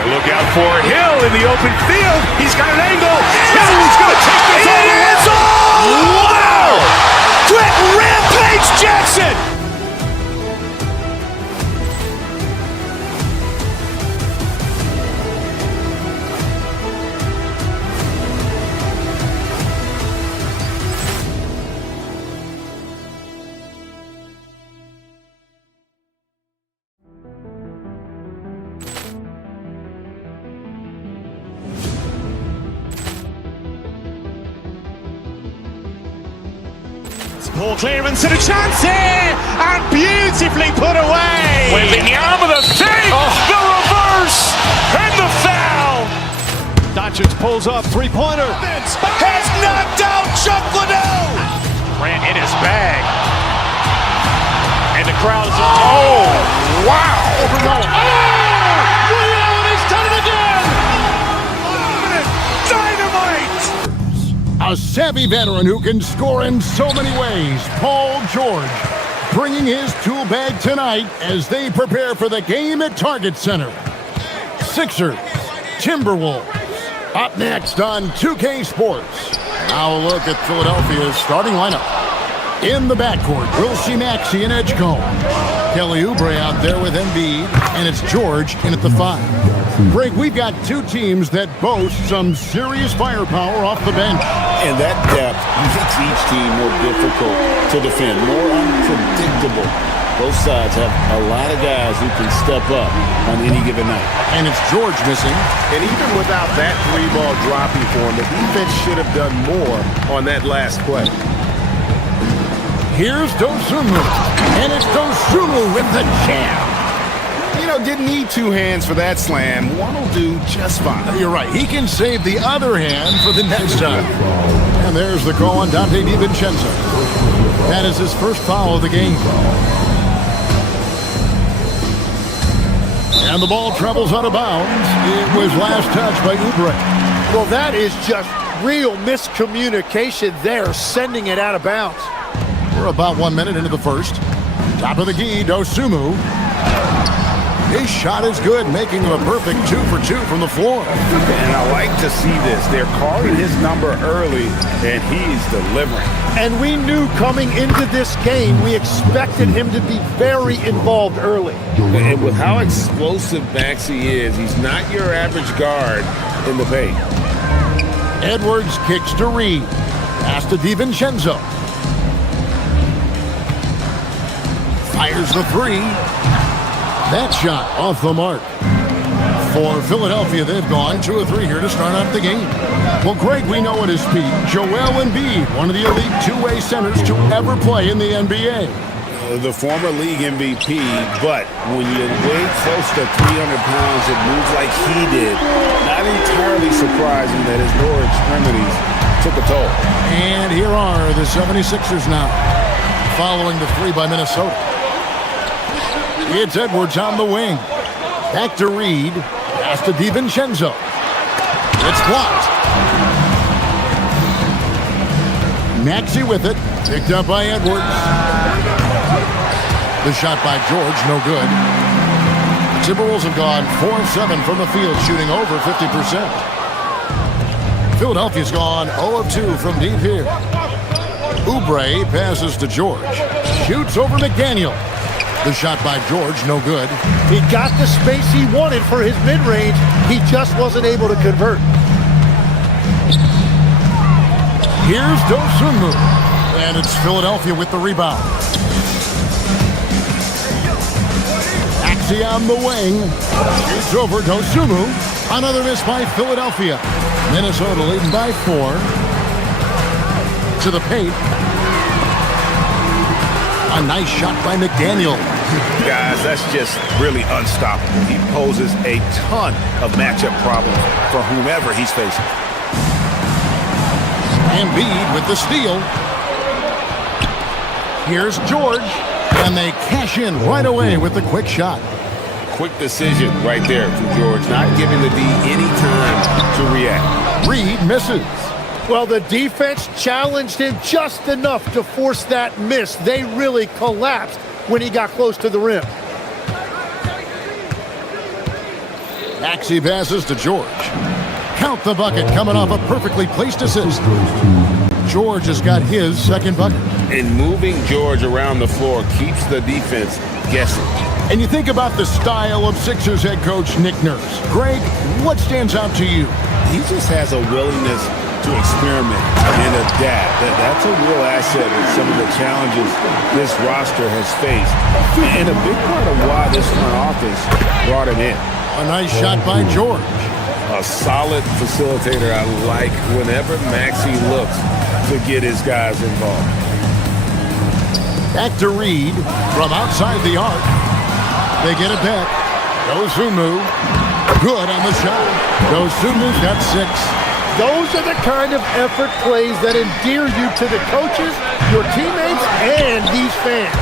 And look out for Hill in the open field. He's got an angle. Hill's going to take this all the way. Wow! Quick Rampage Jackson. Ball clearance and a chance here, and beautifully put away. Wembanyama the save, the reverse, and the foul. Doncic pulls up, three-pointer. Has knocked out Chuck Liddell. Ran in his bag. And the crowd is, oh, wow. Liddell, he's done it again. Dynamite. A savvy veteran who can score in so many ways, Paul George, bringing his tool bag tonight as they prepare for the game at Target Center. Sixers, Timberwolves, up next on 2K Sports. Now a look at Philadelphia's starting lineup. In the backcourt, we'll see Maxey and Edgecombe. Kelly Oubre out there with Embiid, and it's George in at the 5. Greg, we've got two teams that boast some serious firepower off the bench. And that depth makes each team more difficult to defend, more unpredictable. Both sides have a lot of guys who can step up on any given night. And it's George missing. And even without that three-ball dropping for him, the defense should have done more on that last play. Here's Dosunmu, and it's Dosunmu with the jam. You know, didn't need two hands for that slam. One will do just fine. You're right. He can save the other hand for the next time. And there's the call on Dante DiVincenzo. That is his first foul of the game. And the ball travels out of bounds. It was last touched by Oubre. Well, that is just real miscommunication there, sending it out of bounds. We're about 1 minute into the first. Top of the key, Dosunmu. His shot is good, making him a perfect 2 for 2 from the floor. And I like to see this. They're calling his number early, and he's delivering. And we knew coming into this game, we expected him to be very involved early. And with how explosive Maxey is, he's not your average guard in the paint. Edwards kicks to Reed. Pass to DiVincenzo. Fires the 3. That shot off the mark. For Philadelphia, they've gone 2 of 3 here to start out the game. Well, Greg, we know at his speed, Joel Embiid, one of the elite two-way centers to ever play in the NBA. The former league MVP, but when you weigh close to 300 pounds, it moves like he did. Not entirely surprising that his lower extremities took a toll. And here are the 76ers now, following the 3 by Minnesota. It's Edwards on the wing. Back to Reed. Pass to DiVincenzo. It's blocked. Maxey with it. Picked up by Edwards. The shot by George, no good. Timberwolves have gone 4 of 7 from the field, shooting over 50%. Philadelphia's gone 0 of 2 from deep here. Oubre passes to George. Shoots over McDaniel. The shot by George, no good. He got the space he wanted for his mid-range. He just wasn't able to convert. Here's Dosunmu. And it's Philadelphia with the rebound. Maxey on the wing. Shoots over Dosunmu. Another miss by Philadelphia. Minnesota leading by 4. To the paint. A nice shot by McDaniel. Guys, that's just really unstoppable. He poses a ton of matchup problems for whomever he's facing. Embiid with the steal. Here's George. And they cash in right away with the quick shot. Quick decision right there from George, not giving the D any time to react. Reed misses. Well, the defense challenged him just enough to force that miss. They really collapsed when he got close to the rim. Maxey passes to George. Count the bucket coming off a perfectly placed assist. George has got his second bucket. And moving George around the floor keeps the defense guessing. And you think about the style of Sixers head coach Nick Nurse. Greg, what stands out to you? He just has a willingness to experiment and adapt. That's a real asset with some of the challenges this roster has faced. And a big part of why this front office brought him in. A nice shot by George. A solid facilitator. I like whenever Maxey looks to get his guys involved. Back to Reed from outside the arc. They get it back. Dosunmu. Good on the shot. Dosumu's got 6. Those are the kind of effort plays that endear you to the coaches, your teammates, and these fans.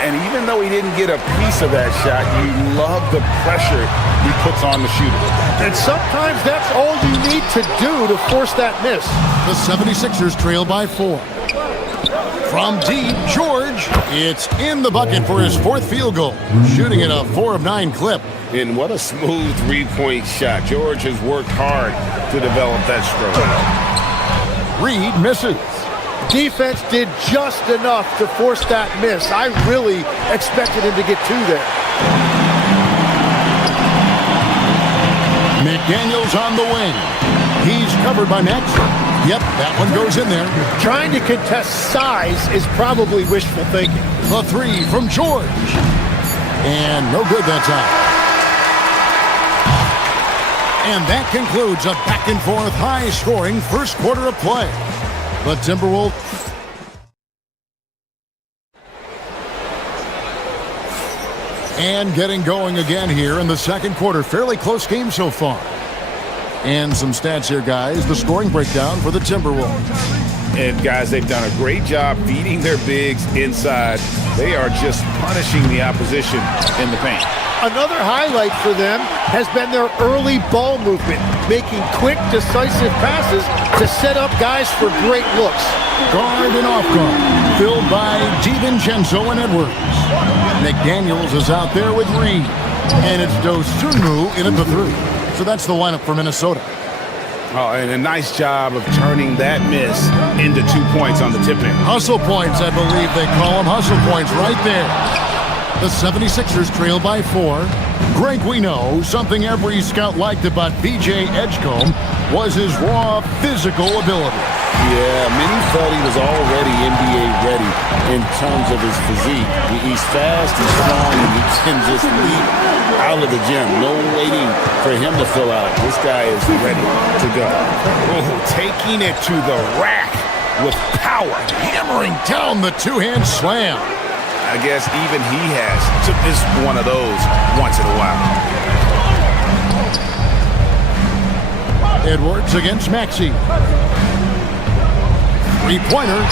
And even though he didn't get a piece of that shot, you love the pressure he puts on the shooter. And sometimes that's all you need to do to force that miss. The 76ers trail by 4. From deep, George. It's in the bucket for his 4th field goal. Shooting at a 4 of 9 clip. And what a smooth 3-point shot. George has worked hard to develop that stroke. Reed misses. Defense did just enough to force that miss. I really expected him to get 2 there. McDaniel's on the wing. He's covered by Maxey. Yep, that one goes in there. Trying to contest size is probably wishful thinking. The 3 from George. And no good that time. And that concludes a back-and-forth, high-scoring first quarter of play. The Timberwolves. And getting going again here in the second quarter. Fairly close game so far. And some stats here, guys. The scoring breakdown for the Timberwolves. And, guys, they've done a great job feeding their bigs inside. They are just punishing the opposition in the paint. Another highlight for them has been their early ball movement, making quick, decisive passes to set up guys for great looks. Guard and off guard, filled by DiVincenzo and Edwards. McDaniels is out there with Reed. And it's Dosunmu in at the 3. So that's the lineup for Minnesota. Oh, and a nice job of turning that miss into 2 points on the tip-in. Hustle points, I believe they call them. Hustle points right there. The 76ers trail by 4. Greg, we know something every scout liked about B.J. Edgecombe was his raw physical ability. Yeah, many felt he was already NBA ready in terms of his physique. He's fast, he's strong, and he can just leap out of the gym. No waiting for him to fill out. This guy is ready to go. Oh, taking it to the rack with power, hammering down the two-hand slam. I guess even he has to miss one of those once in a while. Edwards against Maxey. Three-pointer.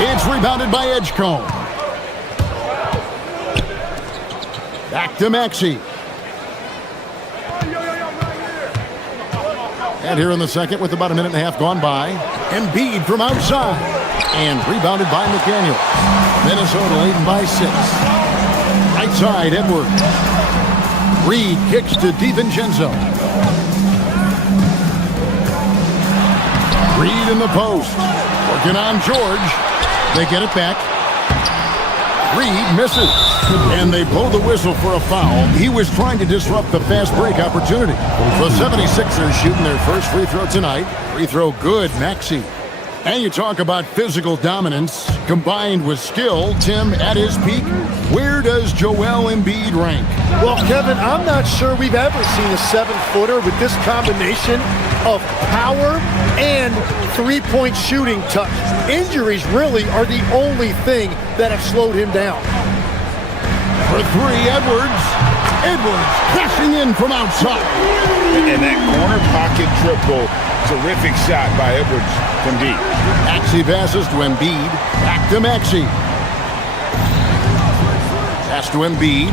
It's rebounded by Edgecombe. Back to Maxey. And here in the second with about a minute and a half gone by. Embiid from outside. And rebounded by McDaniel. Minnesota leading by 6. Right side, Edwards. Reed kicks to DiVincenzo. Reed in the post. Working on George. They get it back. Reed misses. And they blow the whistle for a foul. He was trying to disrupt the fast break opportunity. The 76ers shooting their first free throw tonight. Free throw good, Maxey. And you talk about physical dominance combined with skill. Tim, at his peak, where does Joel Embiid rank? Well, Kevin, I'm not sure we've ever seen a 7-footer with this combination of power and three-point shooting touch. Injuries really are the only thing that have slowed him down. For 3, Edwards. Edwards crashing in from outside. And that corner pocket triple, terrific shot by Edwards from deep. Maxey passes to Embiid. Back to Maxey. Pass to Embiid.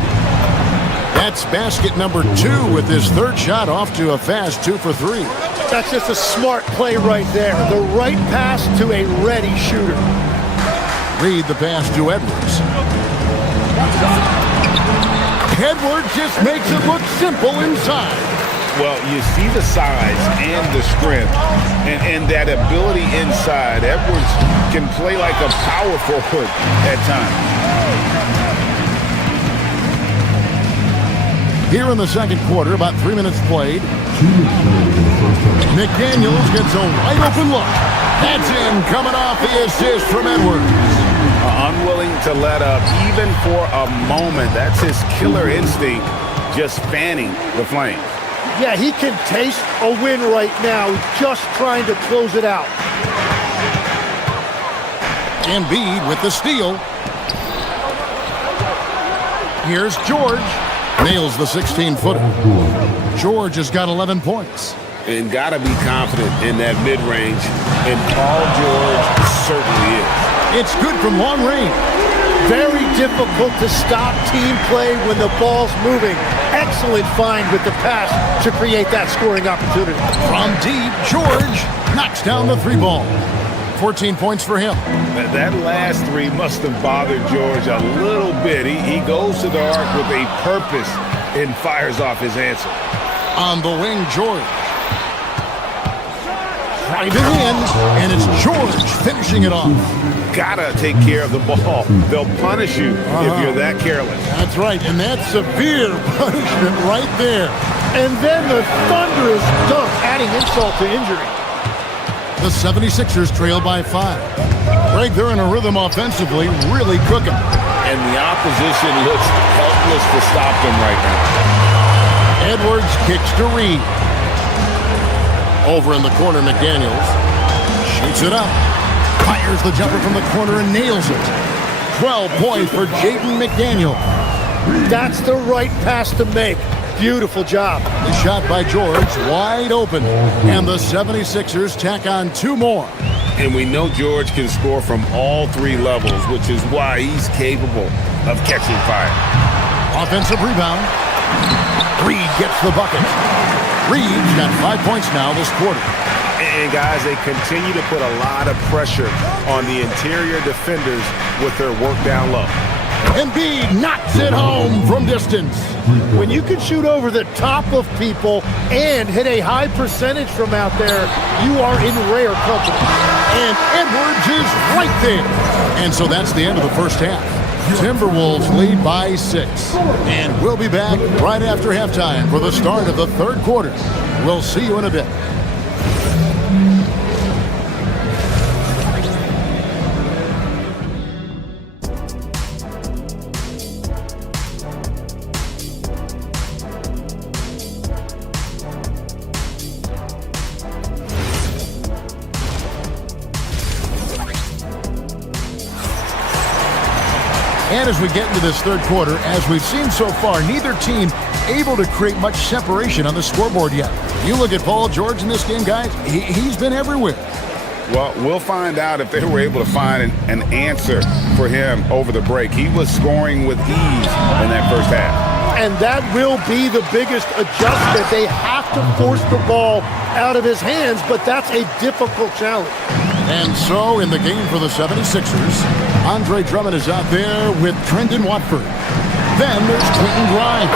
That's basket number 2 with his third shot off to a fast 2 for 3. That's just a smart play right there. The right pass to a ready shooter. Reed the pass to Edwards. Edwards just makes it look simple inside. Well, you see the size and the strength and that ability inside. Edwards can play like a power forward at times. Here in the second quarter, about 3 minutes played. McDaniels gets a wide open look. That's in, coming off the assist from Edwards. Unwilling to let up even for a moment. That's his killer instinct, just fanning the flames. Yeah, he can taste a win right now, just trying to close it out. Embiid with the steal. Here's George. Nails the 16-footer. George has got 11 points. And got to be confident in that mid-range. And Paul George certainly is. It's good from long range. Very difficult to stop team play when the ball's moving. Excellent find with the pass to create that scoring opportunity. From deep, George knocks down the 3-ball. 14 points for him. That last 3 must have bothered George a little bit. He goes to the arc with a purpose and fires off his answer. On the wing, George. Driving in, and it's George finishing it off. Gotta take care of the ball. They'll punish you if you're that careless. That's right, and that's severe punishment right there. And then the thunderous dunk, adding insult to injury. The 76ers trail by 5. Greg, they're in a rhythm offensively, really cooking. And the opposition looks helpless to stop them right now. Edwards kicks to Reed. Over in the corner, McDaniels shoots it up. Fires the jumper from the corner and nails it. 12 points for Jaden McDaniel. That's the right pass to make. Beautiful job. The shot by George, wide open. And the 76ers tack on 2 more. And we know George can score from all 3 levels, which is why he's capable of catching fire. Offensive rebound. Reed gets the bucket. Reed's got 5 points now this quarter. And guys, they continue to put a lot of pressure on the interior defenders with their work down low. Embiid knocks it home from distance. When you can shoot over the top of people and hit a high percentage from out there, you are in rare company. And Edwards is right there. And so that's the end of the first half. Timberwolves lead by 6. And we'll be back right after halftime for the start of the third quarter. We'll see you in a bit. And as we get into this third quarter, as we've seen so far, neither team able to create much separation on the scoreboard yet. You look at Paul George in this game, guys, he's been everywhere. Well, we'll find out if they were able to find an answer for him over the break. He was scoring with ease in that first half. and that will be the biggest adjustment. They have to force the ball out of his hands, but that's a difficult challenge. And so in the game for the 76ers, Andre Drummond is out there with Trendon Watford. Then there's Quentin Grimes.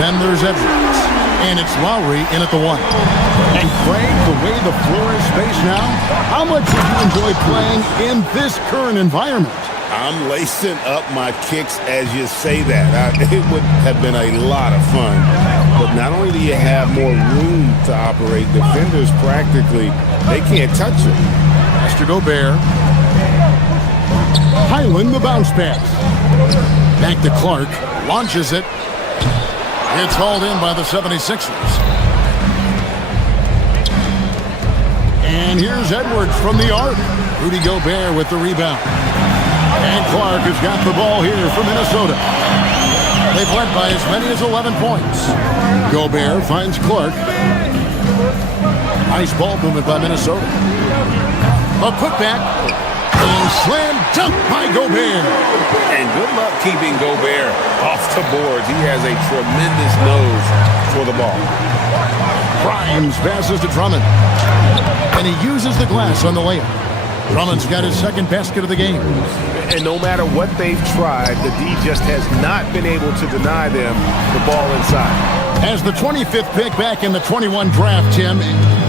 Then there's Edwards. And it's Lowry in at the 1. And Craig, the way the floor is spaced now, how much did you enjoy playing in this current environment? I'm lacing up my kicks as you say that. It would have been a lot of fun. But not only do you have more room to operate, defenders practically, they can't touch it. Master Gobert. Highland, the bounce pass. Back to Clark. Launches it. It's hauled in by the 76ers. And here's Edwards from the arc. Rudy Gobert with the rebound. And Clark has got the ball here for Minnesota. They've led by as many as 11 points. Gobert finds Clark. Nice ball movement by Minnesota. A putback. And slam dunk by Gobert. And good luck keeping Gobert off the boards. He has a tremendous nose for the ball. Grimes passes to Drummond. And he uses the glass on the layup. Drummond's got his second basket of the game. And no matter what they've tried, the D just has not been able to deny them the ball inside. As the 25th pick back in the 21 draft, Tim,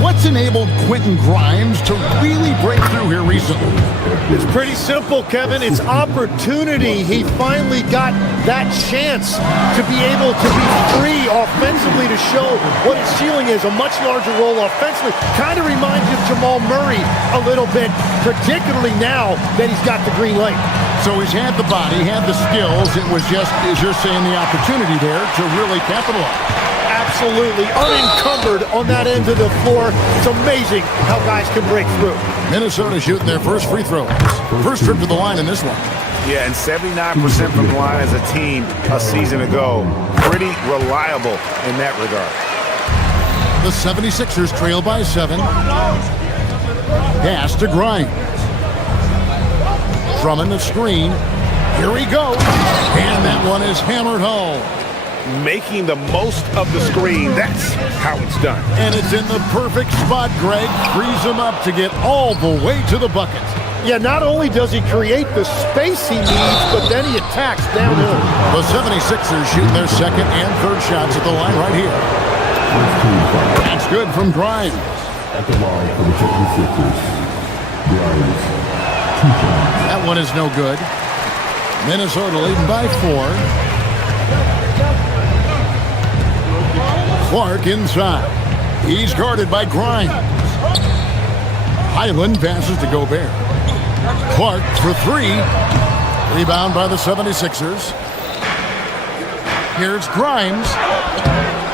what's enabled Quentin Grimes to really break through here recently? It's pretty simple, Kevin. It's opportunity. He finally got that chance to be able to be free offensively to show what his ceiling is. A much larger role offensively. Kind of reminds you of Jamal Murray a little bit, particularly now that he's got the green light. So he's had the body, had the skills. It was just, as you're saying, the opportunity there to really capitalize. Absolutely unencumbered on that end of the floor. It's amazing how guys can break through. Minnesota shooting their first free throws. First trip to the line in this one. Yeah, and 79% from the line as a team a season ago. Pretty reliable in that regard. The 76ers trail by 7. Pass to Grimes. Drummond the screen. Here he goes. And that one is hammered home. Making the most of the screen. That's how it's done. And it's in the perfect spot, Greg. Frees him up to get all the way to the bucket. Yeah, not only does he create the space he needs, but then he attacks downhill. The 76ers shooting their second and third shots at the line right here. That's good from Grimes. At the line for the 76ers, Grimes. That one is no good. Minnesota leading by 4. Clark inside. He's guarded by Grimes. Highland passes to Gobert. Clark for 3. Rebound by the 76ers. Here's Grimes.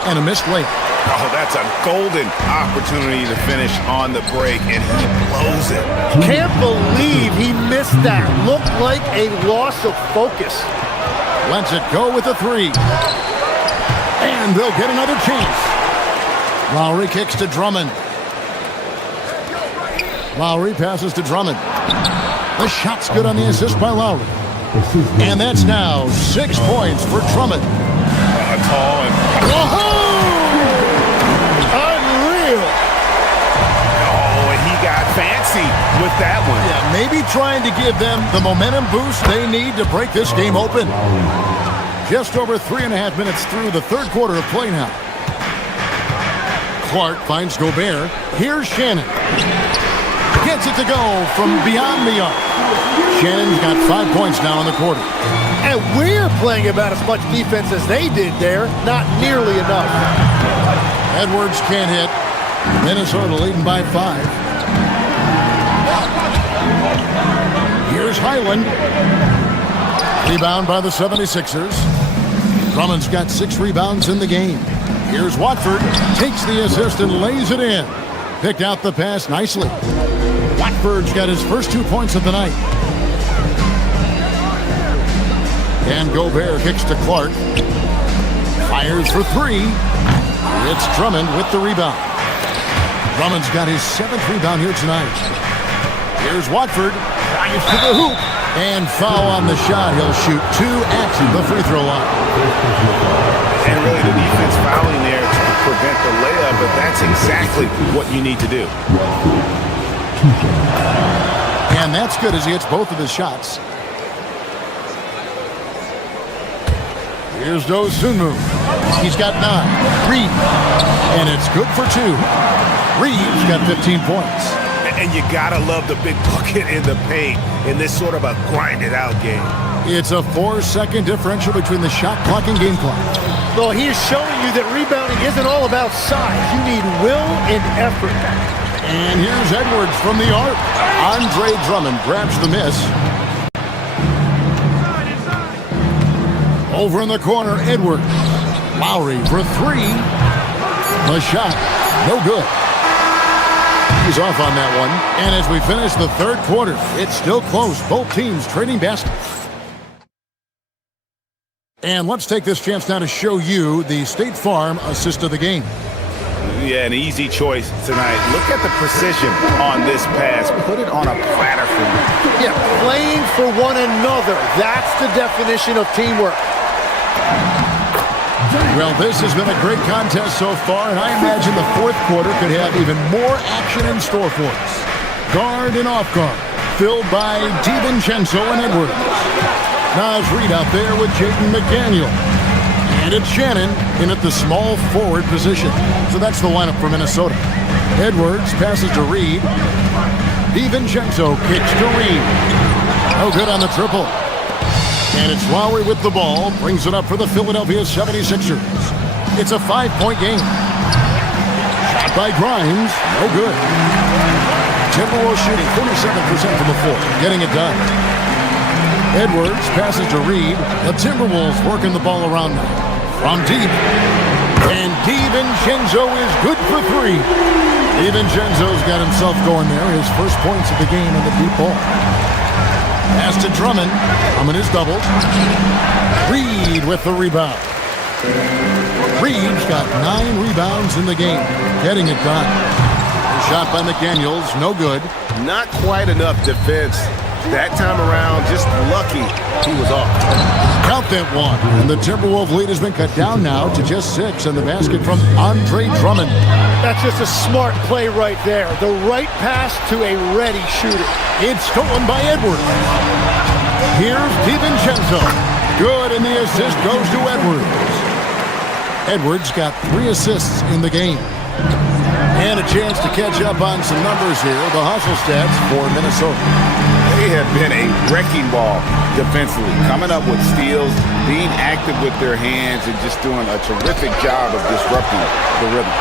And a missed layup. Oh, that's a golden opportunity to finish on the break, and he blows it. Can't believe he missed that. Looked like a loss of focus. Lets it go with a 3. And they'll get another chance. Lowry kicks to Drummond. Lowry passes to Drummond. The shot's good on the assist by Lowry. And that's now 6 points for Drummond. Tall and... Whoa! Unreal! Oh, and he got fancy with that one. Yeah, maybe trying to give them the momentum boost they need to break this game open. Just over 3.5 minutes through the third quarter of play now. Clark finds Gobert. Here's Shannon. Gets it to go from beyond the arc. Shannon's got 5 points now in the quarter. And we're playing about as much defense as they did there. Not nearly enough. Edwards can't hit. Minnesota leading by 5. Here's Highland. Rebound by the 76ers. Drummond's got 6 rebounds in the game. Here's Watford. Takes the assist and lays it in. Picked out the pass nicely. Watford's got his first 2 points of the night. And Gobert kicks to Clark. Fires for 3. It's Drummond with the rebound. Drummond's got his 7th rebound here tonight. Here's Watford. Drives to the hoop. And foul on the shot. He'll shoot 2 at the free throw line. That's exactly what you need to do. And that's good as he hits both of his shots. Here's Dosunmu. He's got 9. Reed. And it's good for 2. Reed's got 15 points. And you gotta love the big bucket in the paint in this sort of a grinded-out game. It's a 4-second differential between the shot clock and game clock. Well, he is showing you that rebounding isn't all about size. You need will and effort. And here's Edwards from the arc. Andre Drummond grabs the miss. Over in the corner, Edwards. Lowry for 3. The shot, no good. He's off on that one. And as we finish the third quarter, it's still close. Both teams trading baskets. And let's take this chance now to show you the State Farm assist of the game. Yeah, an easy choice tonight. Look at the precision on this pass. Put it on a platter for me. Yeah, playing for one another. That's the definition of teamwork. Well, this has been a great contest so far, and I imagine the fourth quarter could have even more action in store for us. Guard and off guard, filled by DiVincenzo and Edwards. Nas Reed out there with Jaden McDaniel. And it's Shannon in at the small forward position. So that's the lineup for Minnesota. Edwards passes to Reed. DiVincenzo kicks to Reed. No good on the triple. And it's Lowry with the ball. Brings it up for the Philadelphia 76ers. It's a 5-point game. Shot by Grimes. No good. Timberwolves shooting 47% from the floor. Getting it done. Edwards passes to Reed. The Timberwolves working the ball around now. From deep. And DiVincenzo is good for 3. DiVincenzo's got himself going there. His first points of the game in the deep ball. Pass to Drummond. Drummond is doubled. Reed with the rebound. Reed's got 9 rebounds in the game. Getting it done. The shot by McDaniels, no good. Not quite enough defense. That time around, just lucky he was off. Count that one. And the Timberwolves lead has been cut down now to just 6. And the basket from Andre Drummond. That's just a smart play right there. The right pass to a ready shooter. It's stolen by Edwards. Here's DiVincenzo. Good, and the assist goes to Edwards. Edwards got 3 assists in the game. And a chance to catch up on some numbers here. The hustle stats for Minnesota. They have been a wrecking ball defensively, coming up with steals, being active with their hands, and just doing a terrific job of disrupting the rhythm.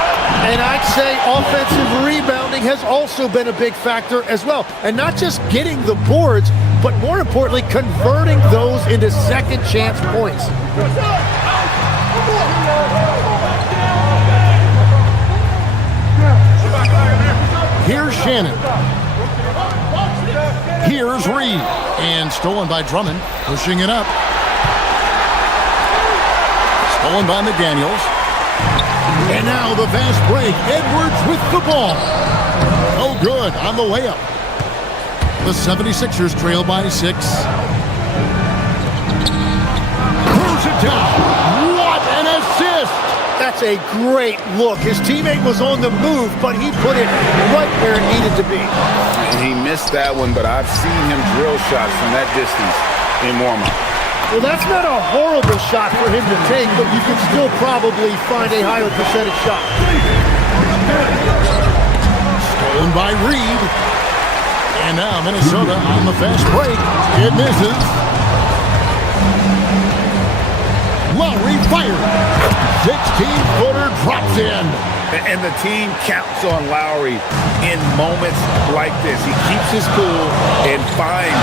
And I'd say offensive rebounding has also been a big factor as well. And not just getting the boards, but more importantly, converting those into second chance points. Here's Shannon. Here's Reed. And stolen by Drummond. Pushing it up. Stolen by McDaniels. And now the fast break. Edwards with the ball. Oh, good on the layup. The 76ers trail by 6. Throws it down. What an assist! That's a great look. His teammate was on the move, but he put it right where it needed to be. And he missed that one, but I've seen him drill shots from that distance in warm-up. Well, that's not a horrible shot for him to take, but you can still probably find a higher percentage shot. Stolen by Reed. And now Minnesota on the fast break. It misses. Lowry fired. 16-footer drops in. And the team counts on Lowry in moments like this. He keeps his cool and finds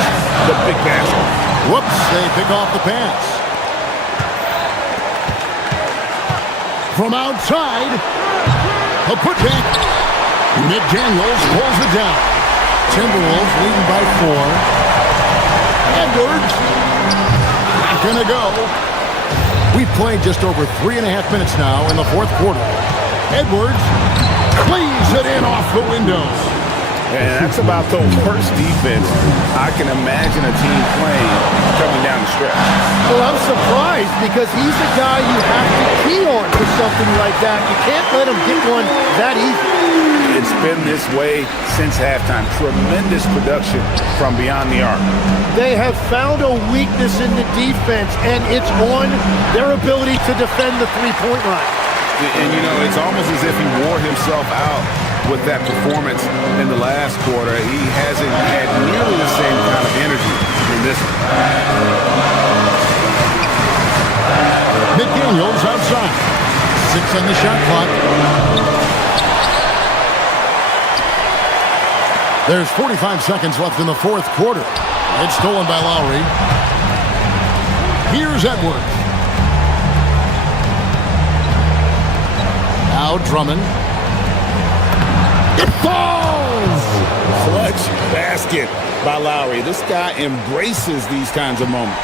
the big basket. Whoops, they pick off the pass. From outside, a putback. McDaniels pulls it down. Timberwolves leading by 4. Edwards, not gonna go. We've played just over 3.5 minutes now in the fourth quarter. Edwards cleans it in off the window. And that's about the worst defense I can imagine a team playing coming down the stretch. Well, I'm surprised because he's the guy you have to key on for something like that. You can't let him get one that easy. It's been this way since halftime. Tremendous production from beyond the arc. They have found a weakness in the defense, and it's on their ability to defend the three-point line. And, you know, it's almost as if he wore himself out with that performance in the last quarter. He hasn't had nearly the same kind of energy in this one. McDaniels outside. 6 on the shot clock. There's 45 seconds left in the fourth quarter. It's stolen by Lowry. Here's Edwards. Now Drummond. It falls! Clutch basket by Lowry. This guy embraces these kinds of moments.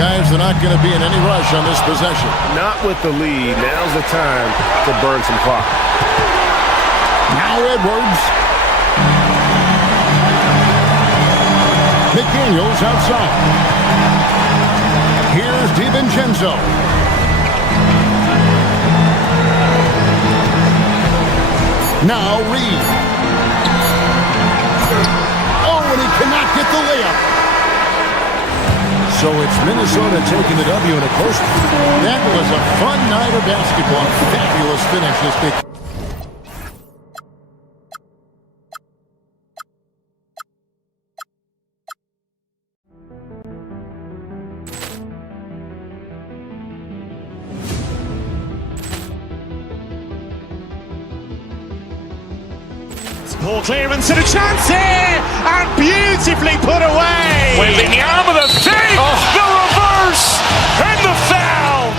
Guys, they're not going to be in any rush on this possession. Not with the lead. Now's the time to burn some clock. Now Edwards. McDaniels outside. Here's DiVincenzo. Now Reed. Oh, and he cannot get the layup. So it's Minnesota taking the W in a close one. That was a fun night of basketball. Fabulous finish this big. Poor clearance and a chance here, and beautifully put away. Wembanyama the fake, the reverse, and the foul.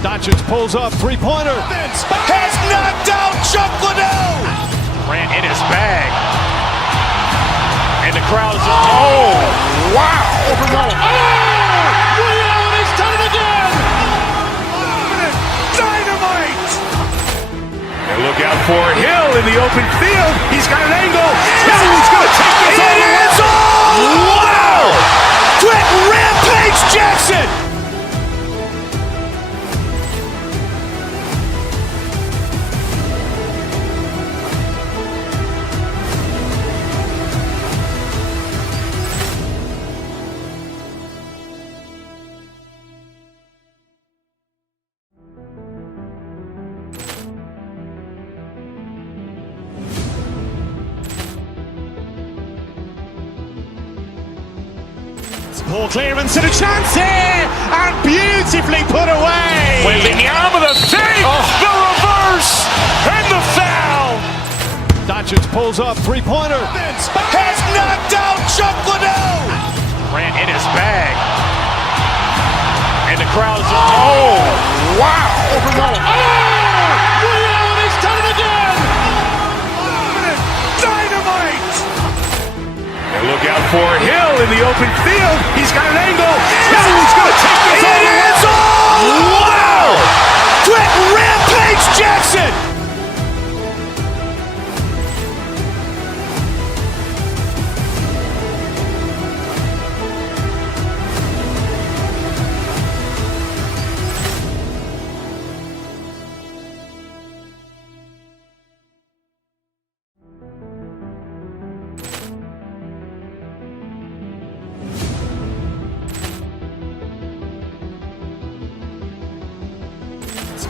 Doncic pulls up, three-pointer. Has knocked out Chuck Liddell. Ran in his bag. And the crowd is, oh, wow. Overrun. Oh, Liddell, and he's done it again. Dynamite. And look out for Hill in the open field. He's got an angle. He's going to take this all the way. Wow! Quick Rampage Jackson. Poor clearance and a chance here, and beautifully put away. Wembanyama the fake, the reverse, and the foul. Doncic pulls up, three-pointer. Has knocked out Chuck Liddell. Ran in his bag. And the crowd is, oh, wow. Overrun. Oh, Liddell, and he's done it again. Dynamite. And look out for Hill in the open field. He's got an angle. He's going to take this all the way. Wow! Quick Rampage Jackson.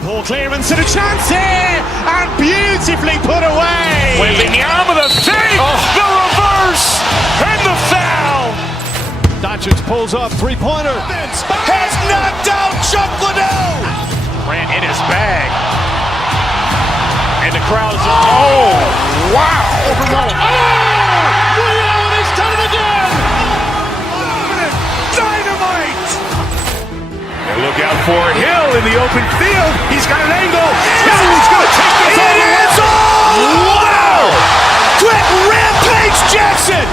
Poor clearance and a chance here, and beautifully put away. Wembanyama the fake, the reverse, and the foul. Doncic pulls up, three-pointer. Has knocked out Chuck Liddell. Ran in his bag. And the crowd is, oh, wow. Overrun. Oh, Liddell, and he's done it again. Dynamite. And look out for Hill in the open field. He's got an angle. He's going to take this all the way. Wow! Quick Rampage Jackson.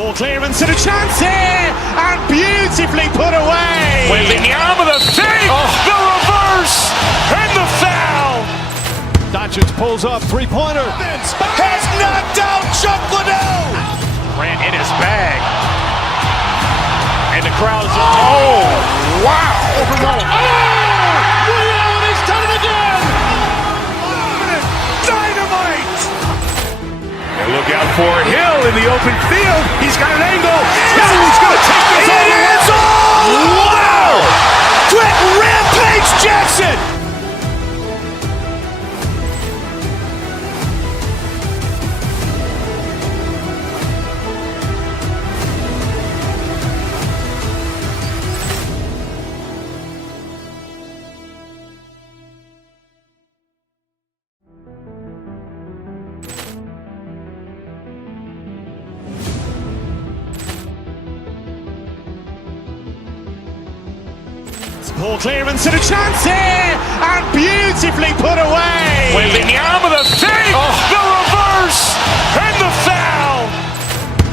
Poor clearance and a chance here, and beautifully put away. Wembanyama the save, the reverse, and the foul. Doncic pulls up, three-pointer. Has knocked out Chuck Liddell. Grant in his bag. And the crowd is, oh, wow. Overwhelmed. Oh, Leon has done it again. Dynamite. And look out for Hill in the open field. He's got an angle. He's going to take this all the way. Wow. Quick Rampage Jackson. Poor clearance and a chance here, and beautifully put away. Wembanyama the save, the reverse, and the foul.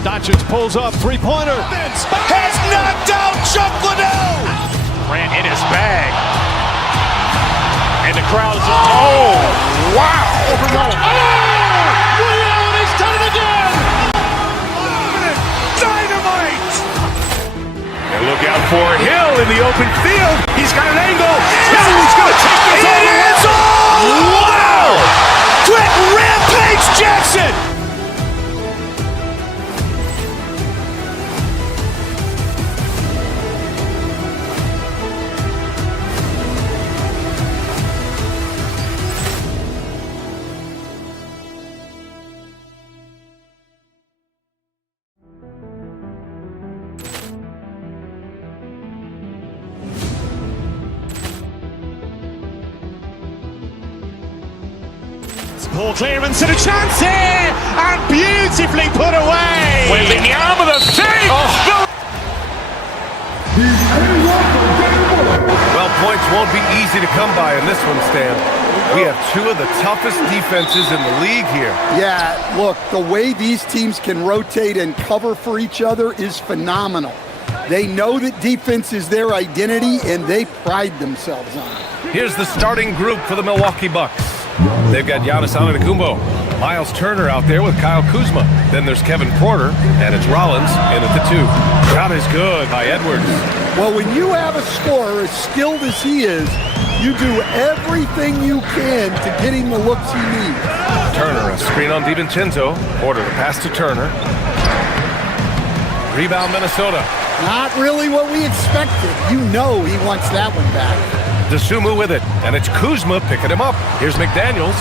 Doncic pulls up, three-pointer. Has knocked out Chuck Liddell. Grant in his bag. And the crowd is, oh, wow. Overwhelmed. Oh, Leon has done it again. Dynamite. And look out for Hill in the open field. He's got an angle. He's going to take this all the way. Wow! Quick Rampage Jackson. Poor clearance and a chance here, and beautifully put away. Wembanyama the save. Well, points won't be easy to come by in this one, Stan. We have two of the toughest defenses in the league here. Yeah, look, the way these teams can rotate and cover for each other is phenomenal. They know that defense is their identity, and they pride themselves on it. Here's the starting group for the Milwaukee Bucks. They've got Giannis Antetokounmpo, Miles Turner out there with Kyle Kuzma. Then there's Kevin Porter, and it's Rollins in at the 2. Shot is good by Edwards. Well, when you have a scorer as skilled as he is, you do everything you can to get him the looks he needs. Turner, a screen on DiVincenzo. Porter, the pass to Turner. Rebound, Minnesota. Not really what we expected. You know he wants that one back. DeSumo with it, and it's Kuzma picking him up. Here's McDaniels.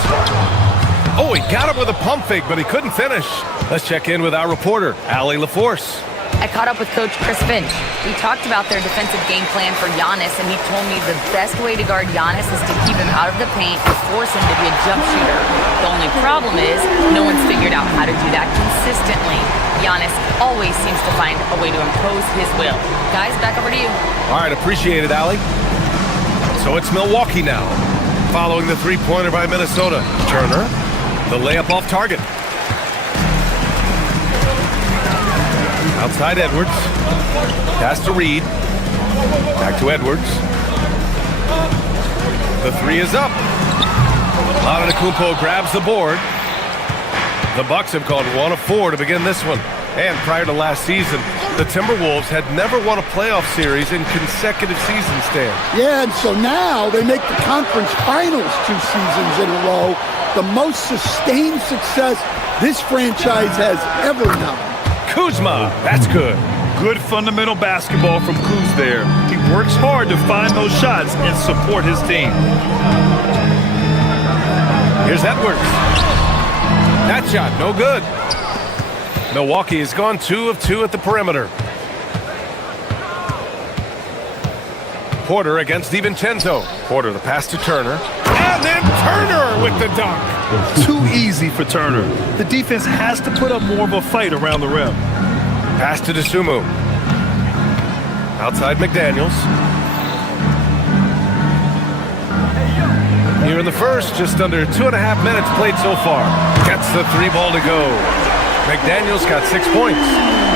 Oh, he got him with a pump fake, but he couldn't finish. Let's check in with our reporter, Allie LaForce. I caught up with Coach Chris Finch. We talked about their defensive game plan for Giannis, and he told me the best way to guard Giannis is to keep him out of the paint and force him to be a jump shooter. The only problem is no one's figured out how to do that consistently. Giannis always seems to find a way to impose his will. Guys, back over to you. All right, appreciate it, Allie. So it's Milwaukee now, following the three-pointer by Minnesota. Turner, the layup off target. Outside Edwards. Pass to Reed. Back to Edwards. The three is up. Antetokounmpo grabs the board. The Bucks have gone 1 of 4 to begin this one. And prior to last season, the Timberwolves had never won a playoff series in consecutive seasons, Stan. Yeah, and so now they make the conference finals 2 seasons in a row. The most sustained success this franchise has ever known. Kuzma, that's good. Good fundamental basketball from Kuz there. He works hard to find those shots and support his team. Here's Edwards. That shot, no good. Milwaukee has gone 2 of 2 at the perimeter. Porter against DiVincenzo. Porter, the pass to Turner. And then Turner with the dunk. Too easy for Turner. The defense has to put up more of a fight around the rim. Pass to DeSumo. Outside McDaniels. Here in the first, just under 2.5 minutes played so far. Gets the 3 ball to go. McDaniels got 6 points.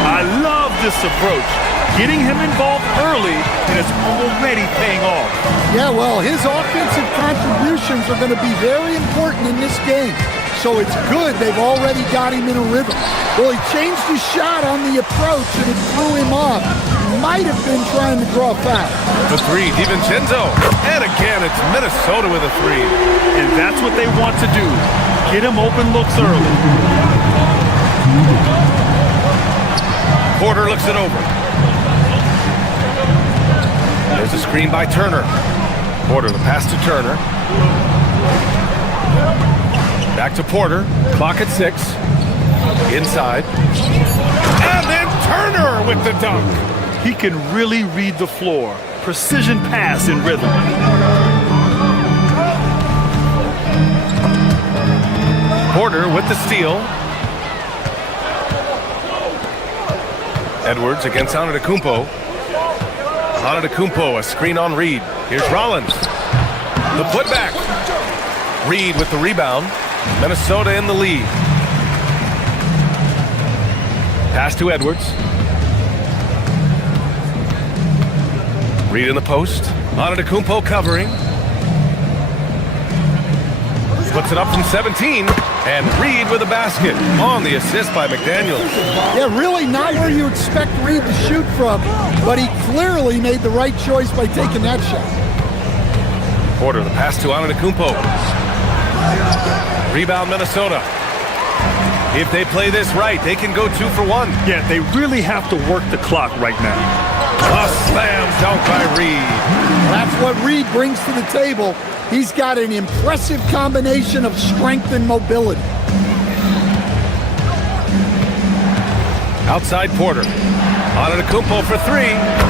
I love this approach. Getting him involved early, and it's already paying off. Yeah, well, his offensive contributions are going to be very important in this game. So it's good they've already got him in a rhythm. Well, he changed his shot on the approach, and it threw him off. He might have been trying to draw a foul. The three, DiVincenzo. And again, it's Minnesota with a three. And that's what they want to do. Get him open looks early. Porter looks it over. There's a screen by Turner. Porter, the pass to Turner. Back to Porter. Clock at 6. Inside. And then Turner with the dunk. He can really read the floor. Precision pass in rhythm. Porter with the steal. Edwards against Antetokounmpo. Antetokounmpo, a screen on Reed. Here's Rollins. The putback. Reed with the rebound. Minnesota in the lead. Pass to Edwards. Reed in the post. Antetokounmpo covering. Puts it up from 17. And Reed with a basket on the assist by McDaniels. Yeah, really not where you expect Reed to shoot from, but he clearly made the right choice by taking that shot. Porter, the pass to Antetokounmpo. Rebound Minnesota. If they play this right, they can go 2 for 1. Yeah, they really have to work the clock right now. A slam dunk by Reed. That's what Reed brings to the table. He's got an impressive combination of strength and mobility. Outside Porter. Antetokounmpo for 3.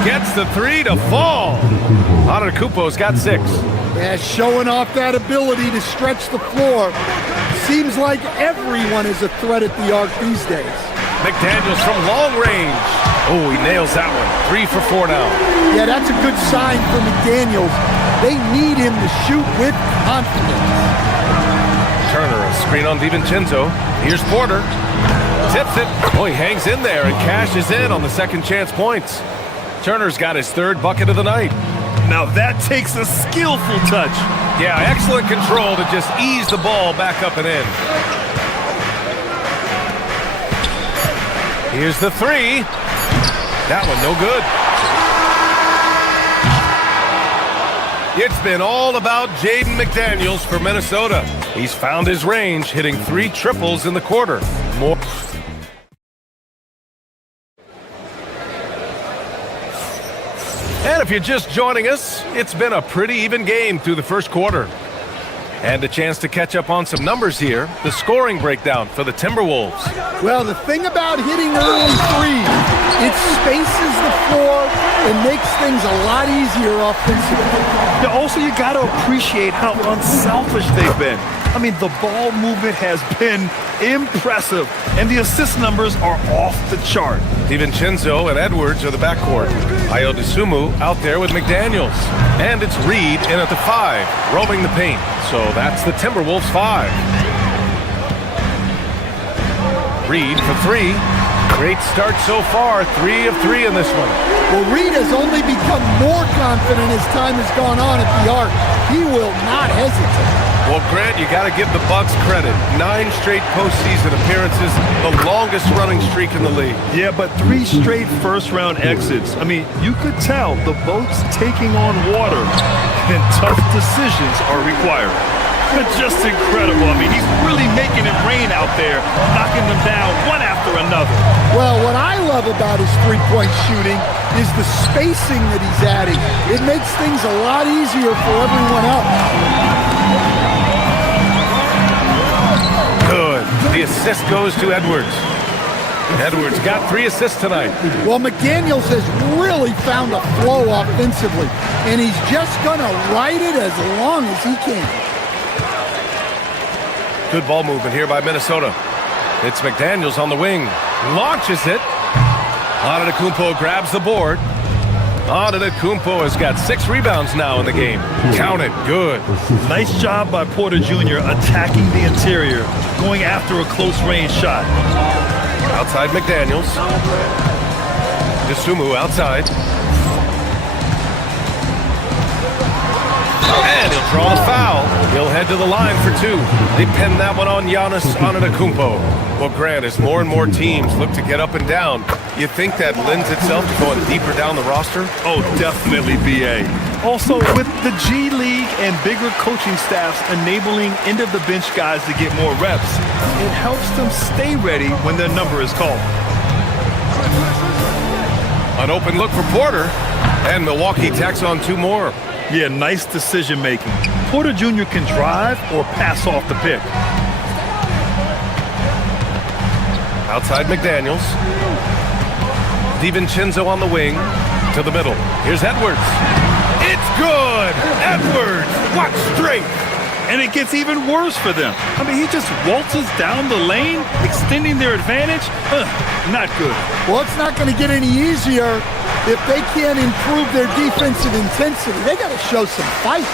Gets the 3 to fall. Antetokounmpo's got 6. Yeah, showing off that ability to stretch the floor. Seems like everyone is a threat at the arc these days. McDaniels from long range. Oh, he nails that one. 3 for 4 now. Yeah, that's a good sign for McDaniels. They need him to shoot with confidence. Turner, a screen on DiVincenzo. Here's Porter. Tips it. Oh, he hangs in there and cashes in on the second chance points. Turner's got his 3rd bucket of the night. Now that takes a skillful touch. Yeah, excellent control to just ease the ball back up and in. Here's the 3. That one no good. It's been all about Jaden McDaniels for Minnesota. He's found his range, hitting 3 triples in the quarter. More. And if you're just joining us, it's been a pretty even game through the first quarter. And a chance to catch up on some numbers here. The scoring breakdown for the Timberwolves. Well, the thing about hitting early threes, it spaces the floor and makes things a lot easier offensively. Now also, you got to appreciate how unselfish they've been. I mean, the ball movement has been impressive, and the assist numbers are off the chart. DiVincenzo and Edwards are the backcourt. Ayo Dosunmu out there with McDaniels. And it's Reed in at the 5, roaming the paint. So that's the Timberwolves 5. Reed for 3. Great start so far, 3 of 3 in this one. Well, Reed has only become more confident as time has gone on at the arc. He will not hesitate. Well, Grant, you got to give the Bucks credit. 9 straight postseason appearances, the longest running streak in the league. Yeah, but 3 straight first-round exits. I mean, you could tell the boat's taking on water, and tough decisions are required. Just incredible. I mean, he's really making it rain out there, knocking them down one after another. Well, what I love about his three-point shooting is the spacing that he's adding. It makes things a lot easier for everyone else. Good. The assist goes to Edwards. Edwards got 3 assists tonight. Well, McDaniels has really found a flow offensively, and he's just going to ride it as long as he can. Good ball movement here by Minnesota. It's McDaniels on the wing. Launches it. Antetokounmpo grabs the board. Antetokounmpo has got 6 rebounds now in the game. Count it. Good. Nice job by Porter Jr. attacking the interior, going after a close-range shot. Outside McDaniels. Dosunmu outside. And he'll draw the foul. He'll head to the line for 2. They pin that one on Giannis Antetokounmpo. Well, Grant, as more and more teams look to get up and down, you think that lends itself to going deeper down the roster? Oh, definitely, BA. Also, with the G League and bigger coaching staffs enabling end-of-the-bench guys to get more reps, it helps them stay ready when their number is called. An open look for Porter, and Milwaukee tacks on 2 more. Yeah, nice decision-making. Porter Jr. can drive or pass off the pick. Outside McDaniels. DiVincenzo on the wing to the middle. Here's Edwards. It's good! Edwards! What strength! And it gets even worse for them. I mean, he just waltzes down the lane, extending their advantage. Not good. Well, it's not going to get any easier if they can't improve their defensive intensity. They got to show some fight.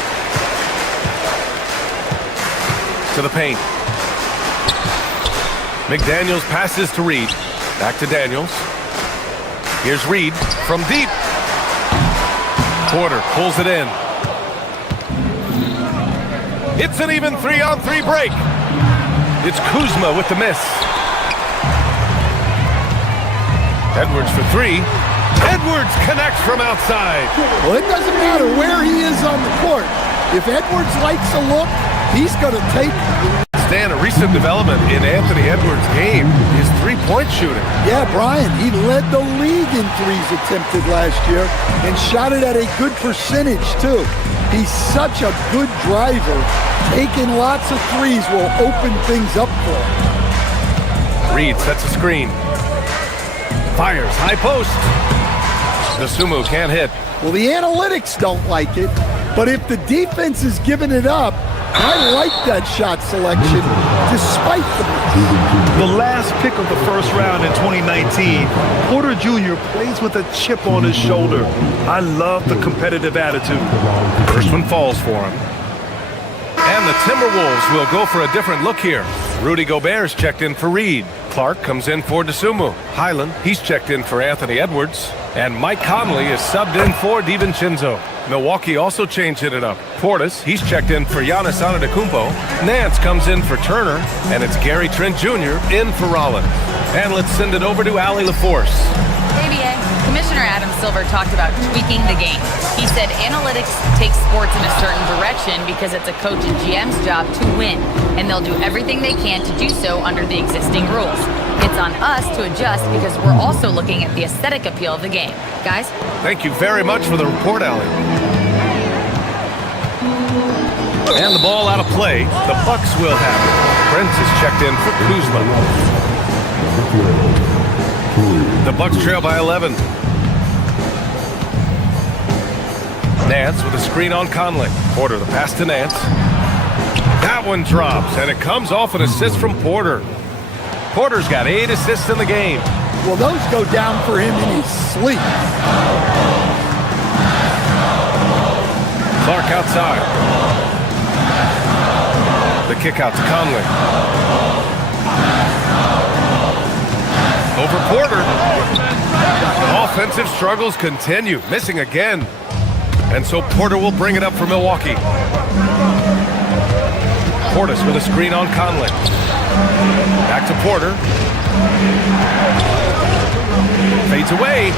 To the paint. McDaniels passes to Reed. Back to Daniels. Here's Reed from deep. Porter pulls it in. It's an even 3-on-3 break. It's Kuzma with the miss. Edwards for 3. Edwards connects from outside. Well, it doesn't matter where he is on the court. If Edwards likes a look, he's going to take it. Stan, a recent development in Anthony Edwards' game is 3-point shooting. Yeah, Brian, he led the league in threes attempted last year and shot it at a good percentage, too. He's such a good driver. Taking lots of threes will open things up for him. Reed sets a screen. Fires, high post. Dosunmu can't hit. Well, the analytics don't like it, but if the defense is giving it up, I like that shot selection, despite the miss. The last pick of the first round in 2019, Porter Jr. plays with a chip on his shoulder. I love the competitive attitude. First one falls for him. And the Timberwolves will go for a different look here. Rudy Gobert's checked in for Reed. Clark comes in for Dosunmu. Highland, he's checked in for Anthony Edwards. And Mike Conley is subbed in for DiVincenzo. Milwaukee also changed it up. Portis, he's checked in for Giannis Antetokounmpo. Nance comes in for Turner. And it's Gary Trent Jr. in for Rollins. And let's send it over to Allie LaForce. ABA, Commissioner Adam Silver talked about tweaking the game. He said analytics take sports in a certain direction because it's a coach and GM's job to win, and they'll do everything they can to do so under the existing rules. It's on us to adjust because we're also looking at the aesthetic appeal of the game. Guys? Thank you very much for the report, Allie. And the ball out of play. The Bucks will have it. Prince is checked in for Kuzma. The Bucks trail by 11. Nance with a screen on Conley. Porter, the pass to Nance. That one drops, and it comes off an assist from Porter. Porter's got 8 assists in the game. Well, those go down for him in his sleep. Clark outside. The kick out to Conley. Over Porter. Offensive struggles continue, missing again. And so Porter will bring it up for Milwaukee. Portis with a screen on Conley. Back to Porter. Fades away.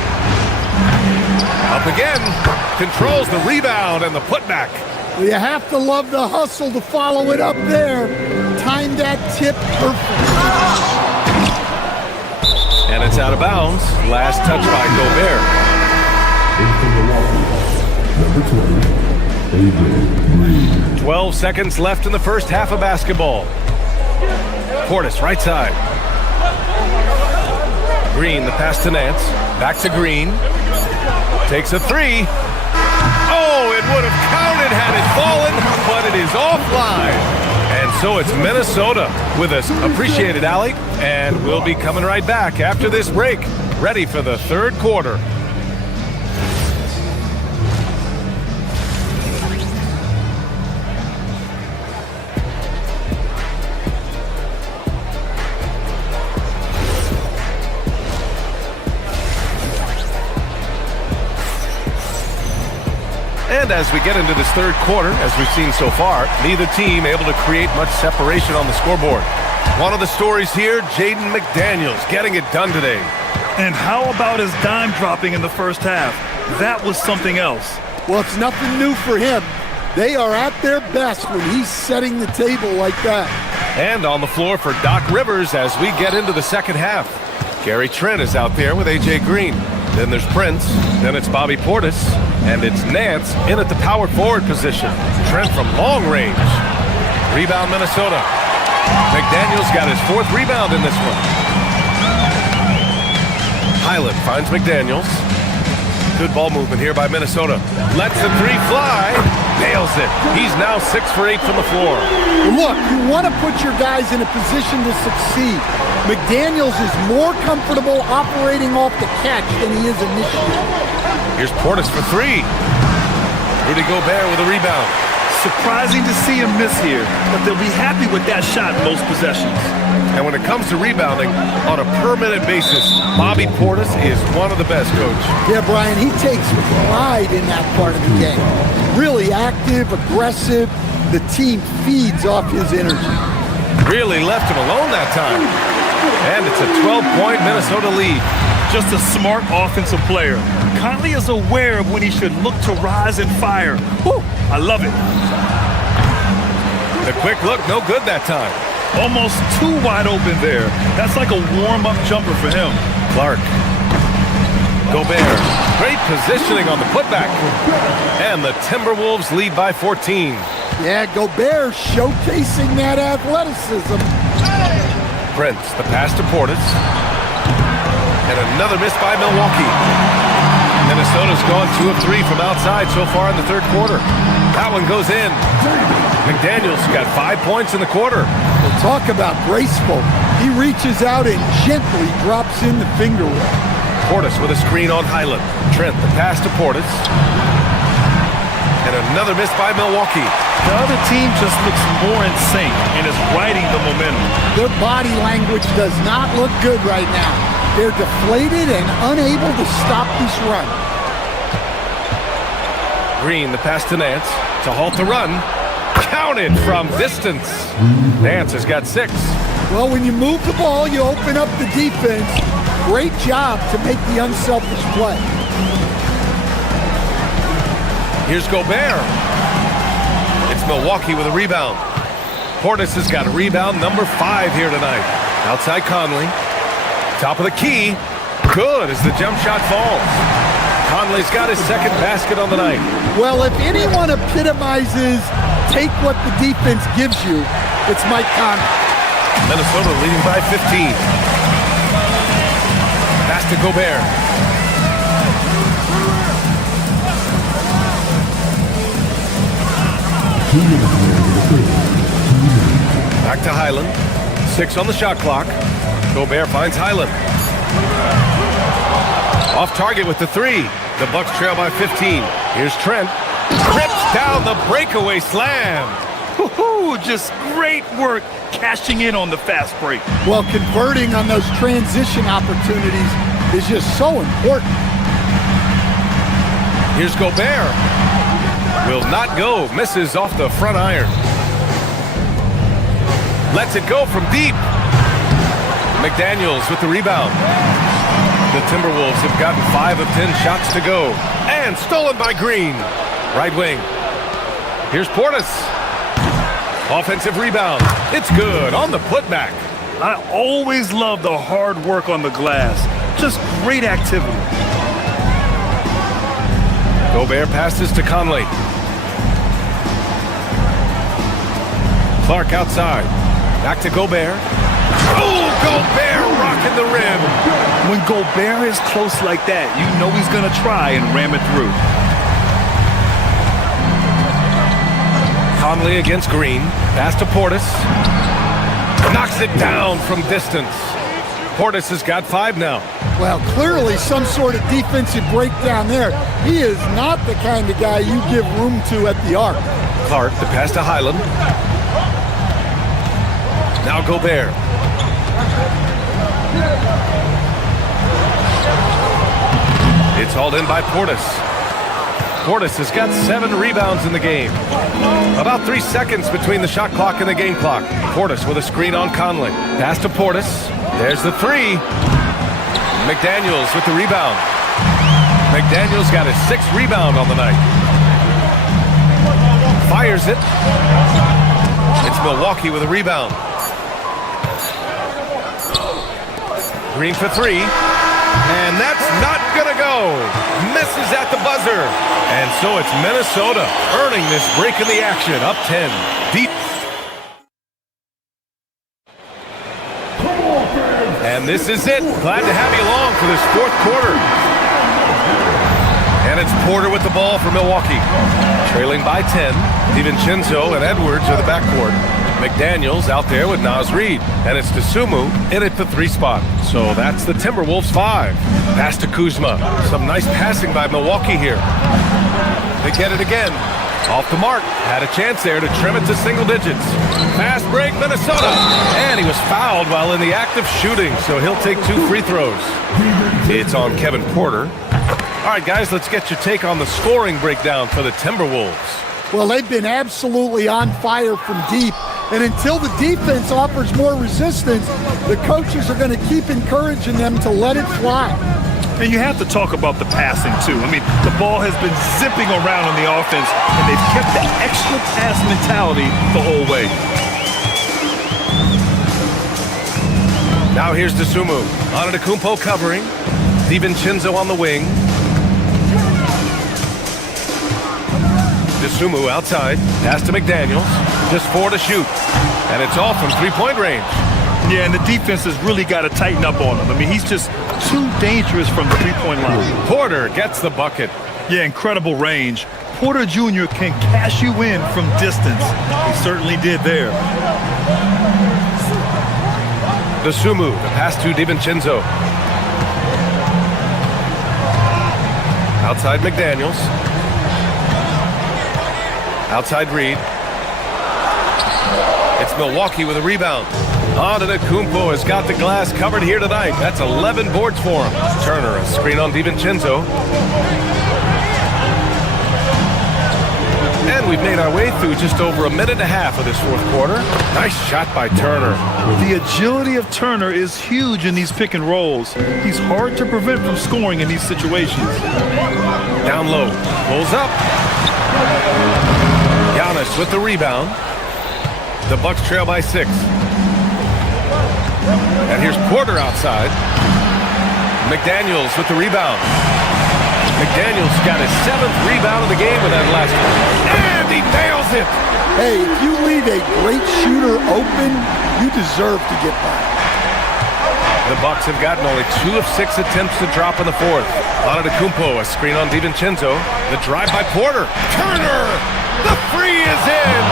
Up again. Controls the rebound and the putback. Well, you have to love the hustle to follow it up there. Timed that tip perfect. And it's out of bounds. Last touch by Gobert. 12 seconds left in the first half of basketball. Portis, right side. Green, the pass to Nance. Back to Green. Takes a 3. Oh, it would have counted had it fallen, but it is offline. And so it's Minnesota with us. Appreciate it, Allie. And we'll be coming right back after this break. Ready for the third quarter. And as we get into this third quarter, as we've seen so far, neither team able to create much separation on the scoreboard. One of the stories here, Jaden McDaniels getting it done today. And how about his dime dropping in the first half? That was something else. Well, it's nothing new for him. They are at their best when he's setting the table like that. And on the floor for Doc Rivers as we get into the second half. Gary Trent is out there with A.J. Green. Then there's Prince. Then it's Bobby Portis. And it's Nance in at the power forward position. Trent from long range. Rebound Minnesota. McDaniels got his 4th rebound in this one. Highland finds McDaniels. Good ball movement here by Minnesota. Lets the 3 fly. Nails it. He's now 6 for 8 from the floor. Look, you want to put your guys in a position to succeed. McDaniels is more comfortable operating off the catch than he is initiating. Here's Portis for 3. Rudy Gobert with a rebound. Surprising to see him miss here, but they'll be happy with that shot most possessions. And when it comes to rebounding, on a per-minute basis, Bobby Portis is one of the best, Coach. Yeah, Brian, he takes pride in that part of the game. Really active, aggressive. The team feeds off his energy. Really left him alone that time. And it's a 12-point Minnesota lead. Just a smart offensive player. Conley is aware of when he should look to rise and fire. Woo, I love it. The quick look, no good that time. Almost too wide open there. That's like a warm-up jumper for him. Clark. Gobert. Great positioning on the putback. And the Timberwolves lead by 14. Yeah, Gobert showcasing that athleticism. Prince, the pass to Portis. And another miss by Milwaukee. Minnesota's gone 2 of 3 from outside so far in the third quarter. That one goes in. McDaniels got 5 points in the quarter. Well, talk about graceful. He reaches out and gently drops in the finger roll. Portis with a screen on Highland. Trent, the pass to Portis. And another miss by Milwaukee. The other team just looks more in sync and is riding the momentum. Their body language does not look good right now. They're deflated and unable to stop this run. Green, the pass to Nance to halt the run. Counted from distance. Nance has got 6. Well, when you move the ball, you open up the defense. Great job to make the unselfish play. Here's Gobert. It's Milwaukee with a rebound. Portis has got a rebound number 5 here tonight. Outside Conley. Top of the key. Good as the jump shot falls. Conley's got his 2nd basket on the night. Well, if anyone epitomizes take what the defense gives you, it's Mike Conley. Minnesota leading by 15. Pass to Gobert. Back to Highland. 6 on the shot clock. Gobert finds Highland. Off target with the 3. The Bucks trail by 15. Here's Trent. Rips down the breakaway slam. Woohoo! Just great work cashing in on the fast break. Well, converting on those transition opportunities is just so important. Here's Gobert. Will not go. Misses off the front iron. Lets it go from deep. McDaniels with the rebound. The Timberwolves have gotten 5 of 10 shots to go. And stolen by Green. Right wing. Here's Portis. Offensive rebound. It's good on the putback. I always love the hard work on the glass. Just great activity. Gobert passes to Conley. Clark outside. Back to Gobert. Oh, Gobert rocking the rim. When Gobert is close like that, you know he's going to try and ram it through. Conley against Green. Pass to Portis. Knocks it down from distance. Portis has got 5 now. Well, clearly some sort of defensive breakdown there. He is not the kind of guy you give room to at the arc. Clark, the pass to Highland. Now Gobert. It's hauled in by Portis. Portis has got 7 rebounds in the game. About 3 seconds between the shot clock and the game clock. Portis with a screen on Conley. Pass to Portis. There's the 3. McDaniels with the rebound. McDaniels got his 6th rebound on the night. Fires it. It's Milwaukee with a rebound. Green for 3. And that's not gonna go. Misses at the buzzer. And so it's Minnesota earning this break in the action. Up 10. Deep. And this is it. Glad to have you along for this 4th quarter. And it's Porter with the ball for Milwaukee. Trailing by 10. DiVincenzo and Edwards are the backcourt. McDaniels out there with Naz Reid. And it's Dosunmu in at the 3 spot. So that's the Timberwolves 5. Pass to Kuzma. Some nice passing by Milwaukee here. They get it again. Off the mark. Had a chance there to trim it to single digits. Fast break, Minnesota. And he was fouled while in the act of shooting, so he'll take 2 free throws. It's on Kevin Porter. All right, guys, let's get your take on the scoring breakdown for the Timberwolves. Well, they've been absolutely on fire from deep. And until the defense offers more resistance, the coaches are going to keep encouraging them to let it fly. And you have to talk about the passing, too. I mean, the ball has been zipping around on the offense, and they've kept the extra pass mentality the whole way. Now here's Dosunmu. Antetokounmpo covering. DiVincenzo on the wing. Dosunmu outside. Pass to McDaniels. Just 4 to shoot. And it's off from 3-point range. Yeah, and the defense has really got to tighten up on him. I mean, he's just too dangerous from the 3-point line. Porter gets the bucket. Yeah, incredible range. Porter Jr. can cash you in from distance. He certainly did there. Dosunmu, the pass to DiVincenzo. Outside McDaniels. Outside Reid. It's Milwaukee with a rebound. Antetokounmpo has got the glass covered here tonight. That's 11 boards for him. Turner, a screen on DiVincenzo. And we've made our way through just over a minute and a half of this 4th quarter. Nice shot by Turner. The agility of Turner is huge in these pick and rolls. He's hard to prevent from scoring in these situations. Down low, pulls up. Giannis with the rebound. The Bucks trail by 6. And here's Porter outside. McDaniels with the rebound. McDaniels got his 7th rebound of the game with that last one. And he nails it! Hey, if you leave a great shooter open, you deserve to get by. The Bucks have gotten only 2 of 6 attempts to drop in the 4th. Antetokounmpo, a screen on DiVincenzo. The drive by Porter. Turner! The free is in!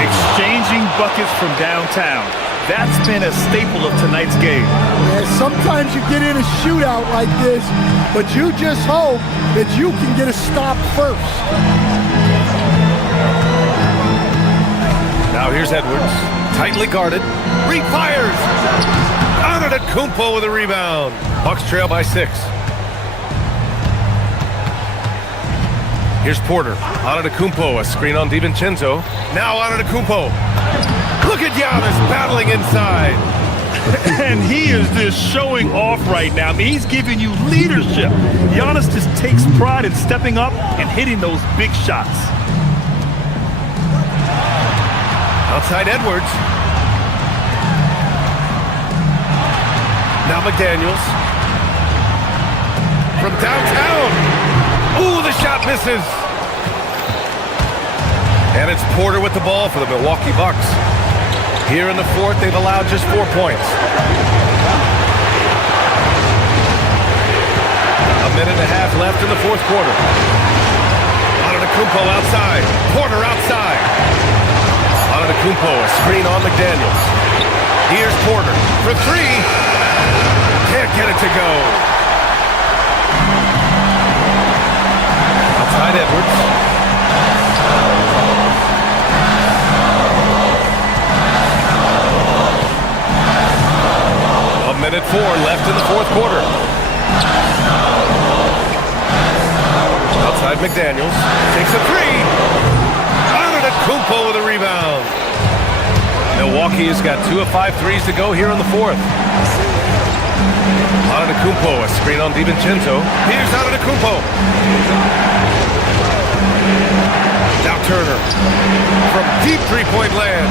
Exchanging buckets from downtown. That's been a staple of tonight's game. Yeah, sometimes you get in a shootout like this, but you just hope that you can get a stop first. Now here's Edwards. Tightly guarded. Reid fires! Antetokounmpo with a rebound. Bucks trail by 6. Here's Porter. Antetokounmpo, a screen on DiVincenzo. Now Antetokounmpo. Look at Giannis battling inside. And he is just showing off right now. I mean, he's giving you leadership. Giannis just takes pride in stepping up and hitting those big shots. Outside Edwards. Now McDaniels. From downtown. Ooh, the shot misses. And it's Porter with the ball for the Milwaukee Bucks. Here in the 4th, they've allowed just 4 points. A minute and a half left in the 4th quarter. Antetokounmpo outside. Porter outside. Antetokounmpo, a screen on McDaniels. Here's Porter for 3. Can't get it to go. Outside Edwards. Minute 4 left in the 4th quarter. Outside McDaniels. Takes a three. Antetokounmpo with a rebound. Milwaukee has got 2 of 5 threes to go here in the fourth. Antetokounmpo, a screen on DiVincenzo. Here's Antetokounmpo. Now Turner from deep three-point land.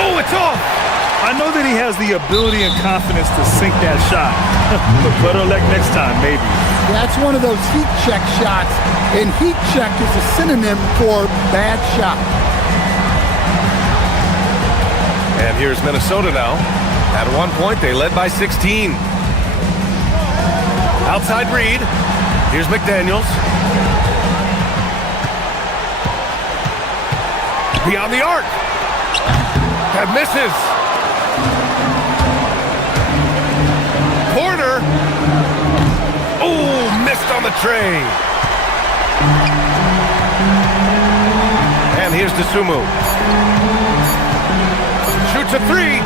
Oh, it's off. I know that he has the ability and confidence to sink that shot. But better luck next time, maybe. That's one of those heat check shots, and heat check is a synonym for bad shot. And here's Minnesota now. At one point, they led by 16. Outside Reed. Here's McDaniels. Beyond the arc. That misses. Porter. Oh, missed on the tray. And here's DeSumo. Shoots a three.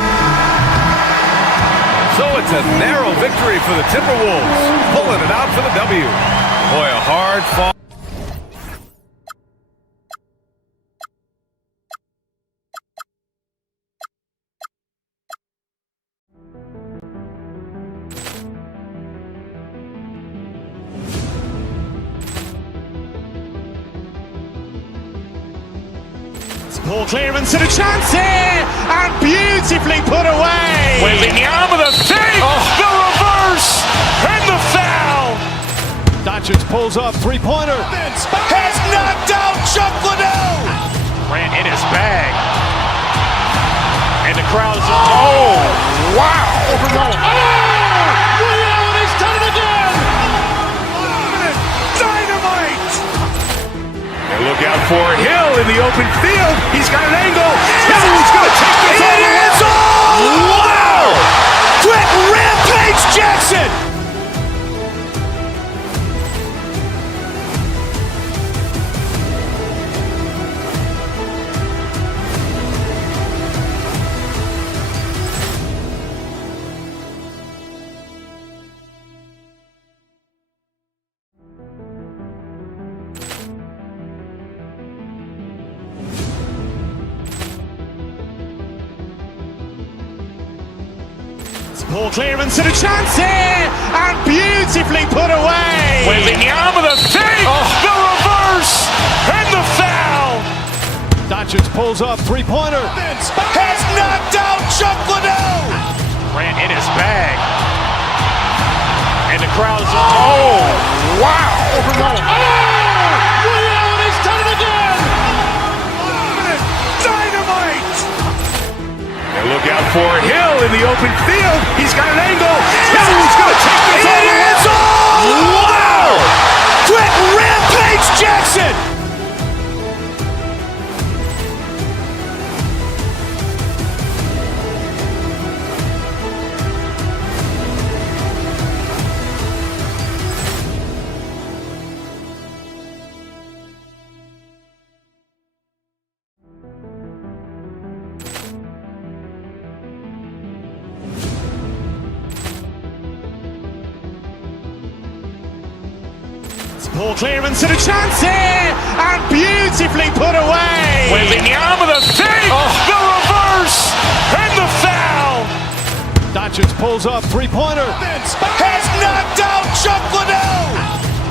So it's a narrow victory for the Timberwolves, pulling it out for the W. Boy, a hard fall. Ball clearance and a chance here, and beautifully put away. Wembanyama with a save, the reverse, and the foul. Doncic pulls up, three-pointer. Has knocked out Chuck Liddell. Ran in his bag. And the crowd is, oh, wow. Overruled. Oh, Reality's done it again. Dynamite. And look out for Hill in the open field. He's got an angle. He's going to take this all the way. It is all! Wow! Quick Rampage Jackson! Ball clearance and a chance here, and beautifully put away. Wembanyama with a save, the reverse, and the foul. Doncic pulls up, three-pointer. Has knocked out Chuck Liddell. Ran in his bag. And the crowd is, oh, wow. Overruled. Oh, Reality's done it again. Dynamite. And look out for Hill in the open field. He's got an angle. He's going to take this all the way. It is all! Wow! Quick Rampage Jackson! Ball clearance and a chance here, and beautifully put away. Wembanyama with a save, the reverse, and the foul. Doncic pulls up, three-pointer. Has knocked out Chuck Liddell.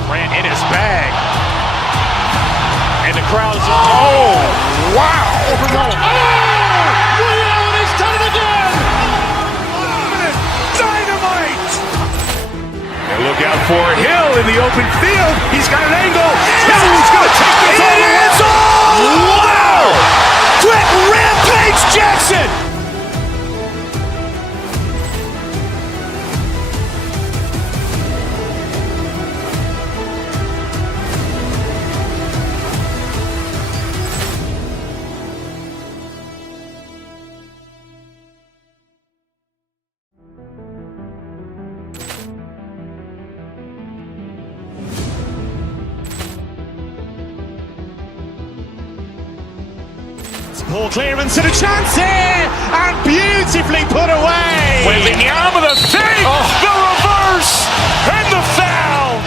Ran in his bag. And the crowd is, oh, wow. Overruled. Oh, Reality's done it again. Dynamite. And look out for Hill in the open field. He's got an angle. He's going to take this all the way. It is all! Wow! Quick Rampage Jackson! Ball clearance and a chance here, and beautifully put away. Wembanyama with a save, the reverse, and the foul.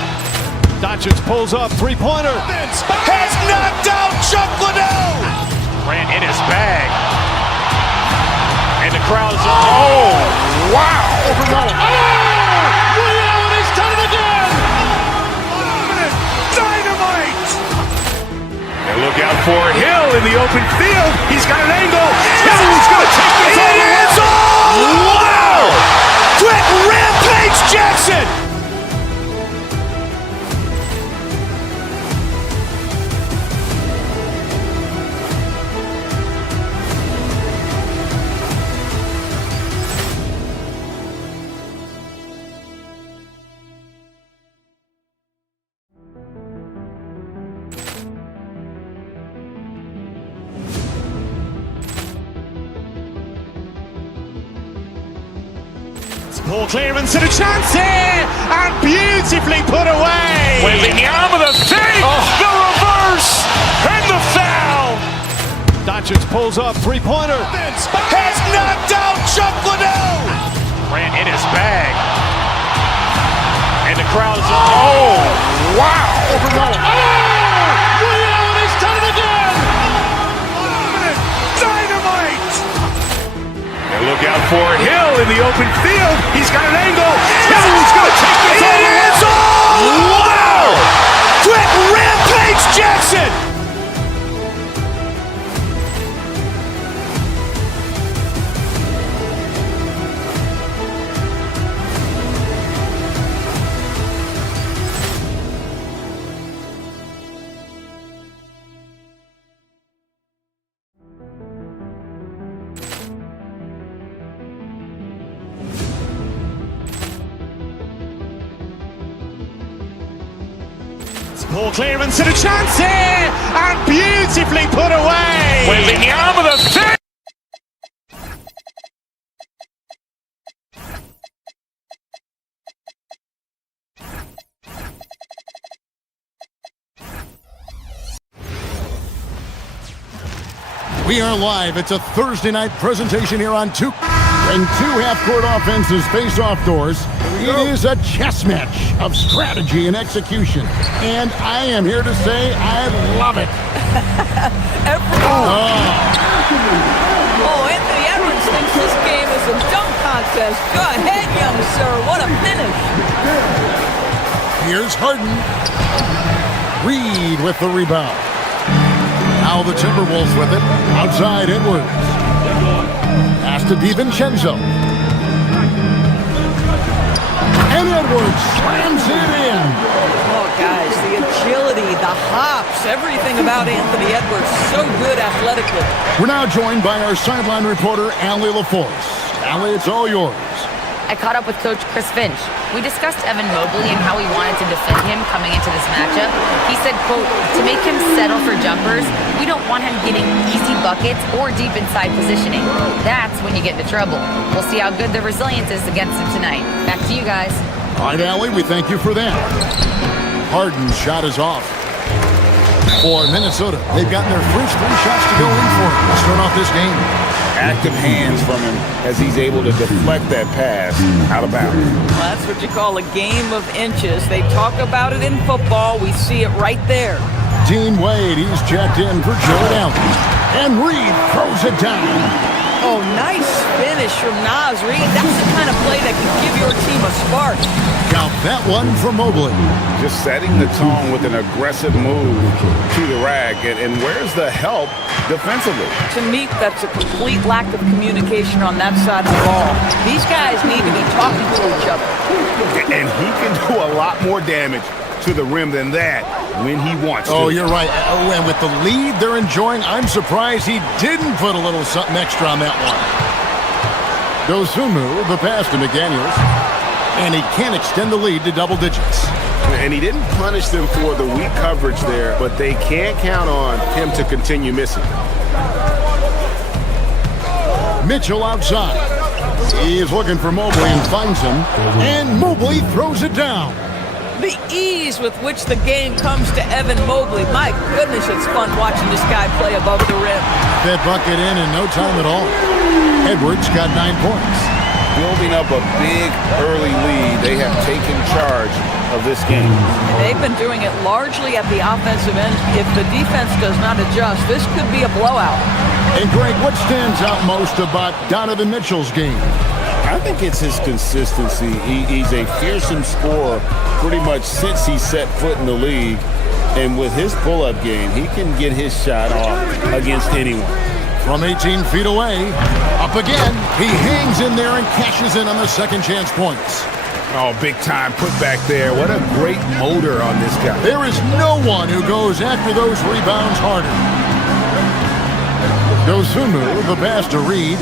Doncic pulls pulls up, three-pointer. Has knocked out Chuck Liddell. Grant in his bag. And the crowd is, oh, wow. Ray Allen has done it again. Dynamite. And look out for Hill in the open field. He's got an angle. Hill's going to take this all the way. Wow. Quick Rampage Jackson. Ball clearance and a chance here, and beautifully put away. Wembanyama the fake, the reverse, and the foul. Doncic pulls up, three-pointer. Has knocked out Chuck Liddell. Grant in his bag. And the crowd is, oh, wow. Ray Allen has done it again. Dynamite. And look out for Hill in the open field. He's got an angle. Hill's going to take this all the way. Wow. Quick Rampage Jackson. Ball clearance and a chance here, and beautifully put away. Wembanyama the fake. We are live. It's a Thursday night presentation here on Two. And two half-court offenses face off doors. It is a chess match of strategy and execution. And I am here to say I love it. Anthony Edwards thinks this game is a dunk contest. Go ahead, young sir. What a finish. Here's Harden. Reed with the rebound. Now the Timberwolves with it. Outside Edwards. Pass to DiVincenzo. And Edwards slams it in. Oh, guys, the agility, the hops, everything about Anthony Edwards, so good athletically. We're now joined by our sideline reporter, Allie LaForce. Allie, it's all yours. I caught up with Coach Chris Finch. We discussed Evan Mobley and how he wanted to defend him coming into this matchup. He said, quote, to make him settle for jumpers, we don't want him getting easy buckets or deep inside positioning. That's when you get into trouble. We'll see how good the resilience is against him tonight. Back to you guys. All right, Allie, we thank you for that. Harden's shot is off. For Minnesota, they've gotten their first 3 shots to go in for to start off this game. Active hands from him as he's able to deflect that pass out of bounds. Well, that's what you call a game of inches. They talk about it in football. We see it right there. Dean Wade, he's checked in for Jared Allen. And Reed throws it down. Oh, nice finish from Naz Reid. That's the kind of play that can give your team a spark. Count that one for Mobley. Just setting the tone with an aggressive move to the rack. And where's the help defensively? To me, that's a complete lack of communication on that side of the ball. These guys need to be talking to each other. And he can do a lot more damage to the rim than that when he wants to. Oh, you're right. Oh, and with the lead they're enjoying, I'm surprised he didn't put a little something extra on that one. Dosunmu, the pass to McDaniels. And he can't extend the lead to double digits. And he didn't punish them for the weak coverage there, but they can't count on him to continue missing. Mitchell outside. He is looking for Mobley and finds him. And Mobley throws it down. The ease with which the game comes to Evan Mobley. My goodness, it's fun watching this guy play above the rim. That bucket in no time at all. Edwards got 9 points. building up a big early lead. They have taken charge of this game. They've been doing it largely at the offensive end. If the defense does not adjust, this could be a blowout. And Greg, what stands out most about Donovan Mitchell's game? I think it's his consistency. He's a fearsome scorer pretty much since he set foot in the league. And with his pull-up game, he can get his shot off against anyone. From 18 feet away, up again, he hangs in there and cashes in on the second chance points. Oh, big time put back there. What a great motor on this guy. There is no one who goes after those rebounds harder. Dosunmu, the pass to Reed.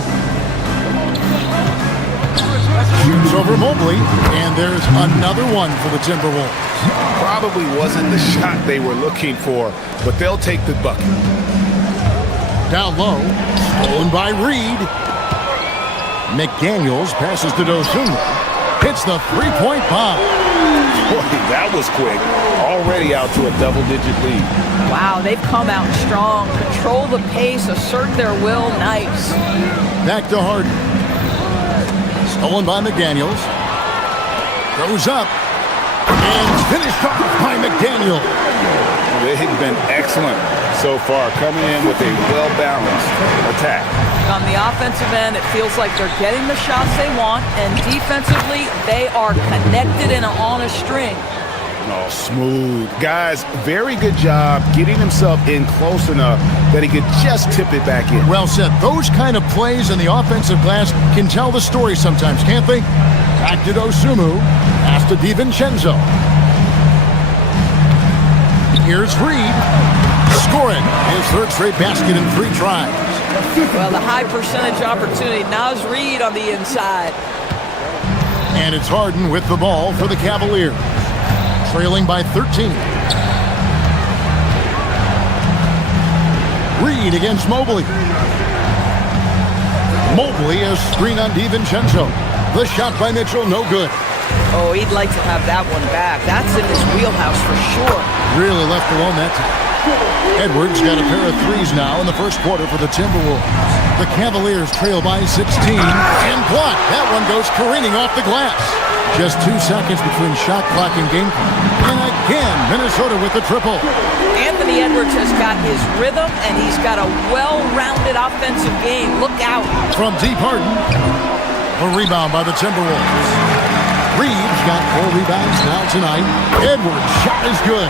Shoots over Mobley, and there's another one for the Timberwolves. Probably wasn't the shot they were looking for, but they'll take the bucket. Down low, stolen by Reed. McDaniels passes to Dosunmu. Hits the three-point bomb. Boy, that was quick. Already out to a double-digit lead. Wow, they've come out strong. Control the pace, assert their will. Nice. Back to Harden. Stolen by McDaniels. Goes up. And finished off by McDaniel. They've been excellent so far, coming in with a well-balanced attack. On the offensive end, it feels like they're getting the shots they want, and defensively, they are connected and on a string. Oh, smooth. Guys, very good job getting himself in close enough that he could just tip it back in. Well said. Those kind of plays in the offensive glass can tell the story sometimes, can't they? Back to Dosunmu. Pass to DiVincenzo. Here's Reed. Scoring his third straight basket in 3 tries. Well, the high percentage opportunity. Now's Reed on the inside. And it's Harden with the ball for the Cavaliers. Trailing by 13. Reed against Mobley. Mobley is screen on DiVincenzo. The shot by Mitchell, no good. Oh, he'd like to have that one back. That's in his wheelhouse for sure. Really left alone that time. Edwards got a pair of threes now in the first quarter for the Timberwolves. The Cavaliers trail by 16 and blocked. That one goes careening off the glass. Just 2 seconds between shot clock and game clock. And again, Minnesota with the triple. Anthony Edwards has got his rhythm, and he's got a well-rounded offensive game. Look out. From deep Harden. A rebound by the Timberwolves. Reeves got 4 rebounds now tonight. Edwards' shot is good.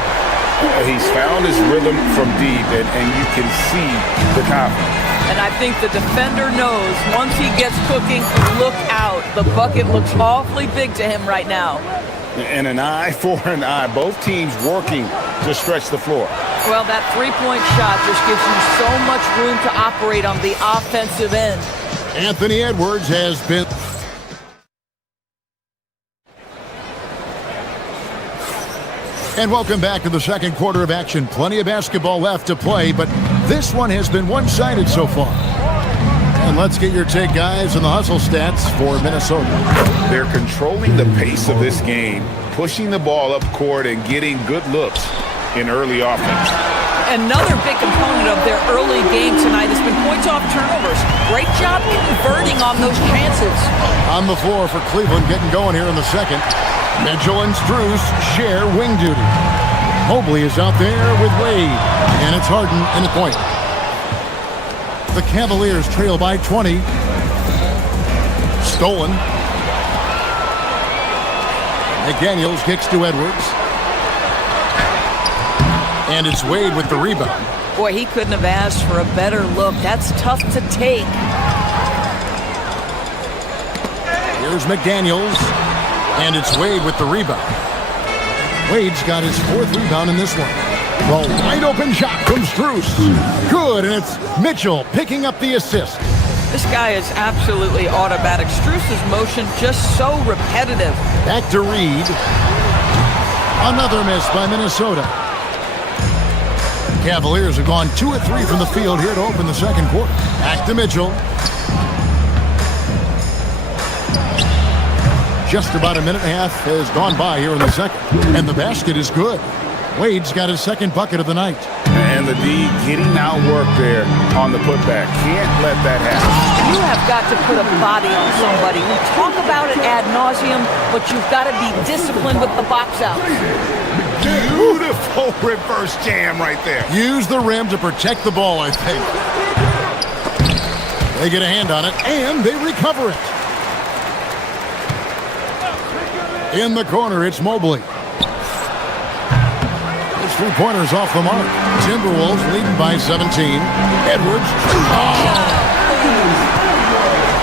He's found his rhythm from deep, and you can see the confidence. And I think the defender knows once he gets cooking, look out. The bucket looks awfully big to him right now. And an eye for an eye. Both teams working to stretch the floor. Well, that three-point shot just gives you so much room to operate on the offensive end. Anthony Edwards has been... And welcome back to the second quarter of action. Plenty of basketball left to play, but this one has been one-sided so far. And let's get your take, guys, on the hustle stats for Minnesota. They're controlling the pace of this game, pushing the ball up court and getting good looks in early offense. Another big component of their early game tonight has been points off turnovers. Great job converting on those chances. On the floor for Cleveland, getting going here in the second. Mitchell and Strus share wing duty. Mobley is out there with Wade, and it's Harden in the point. The Cavaliers trail by 20. Stolen. McDaniels kicks to Edwards. And it's Wade with the rebound. Boy, he couldn't have asked for a better look. That's tough to take. Here's McDaniels. And it's Wade with the rebound. Wade's got his 4th rebound in this one. The wide open shot from Strus. Good, and it's Mitchell picking up the assist. This guy is absolutely automatic. Strus's motion just so repetitive. Back to Reed. Another miss by Minnesota. Cavaliers have gone 2 of 3 from the field here to open the second quarter. Back to Mitchell. Just about a minute and a half has gone by here in the second. And the basket is good. Wade's got his second bucket of the night. And the D getting outworked there on the putback. Can't let that happen. You have got to put a body on somebody. We talk about it ad nauseum, but you've got to be disciplined with the box out. Beautiful reverse jam right there. Use the rim to protect the ball, I think. They get a hand on it, and they recover it. In the corner, it's Mobley. His three-pointer's off the mark. Timberwolves leading by 17. Edwards.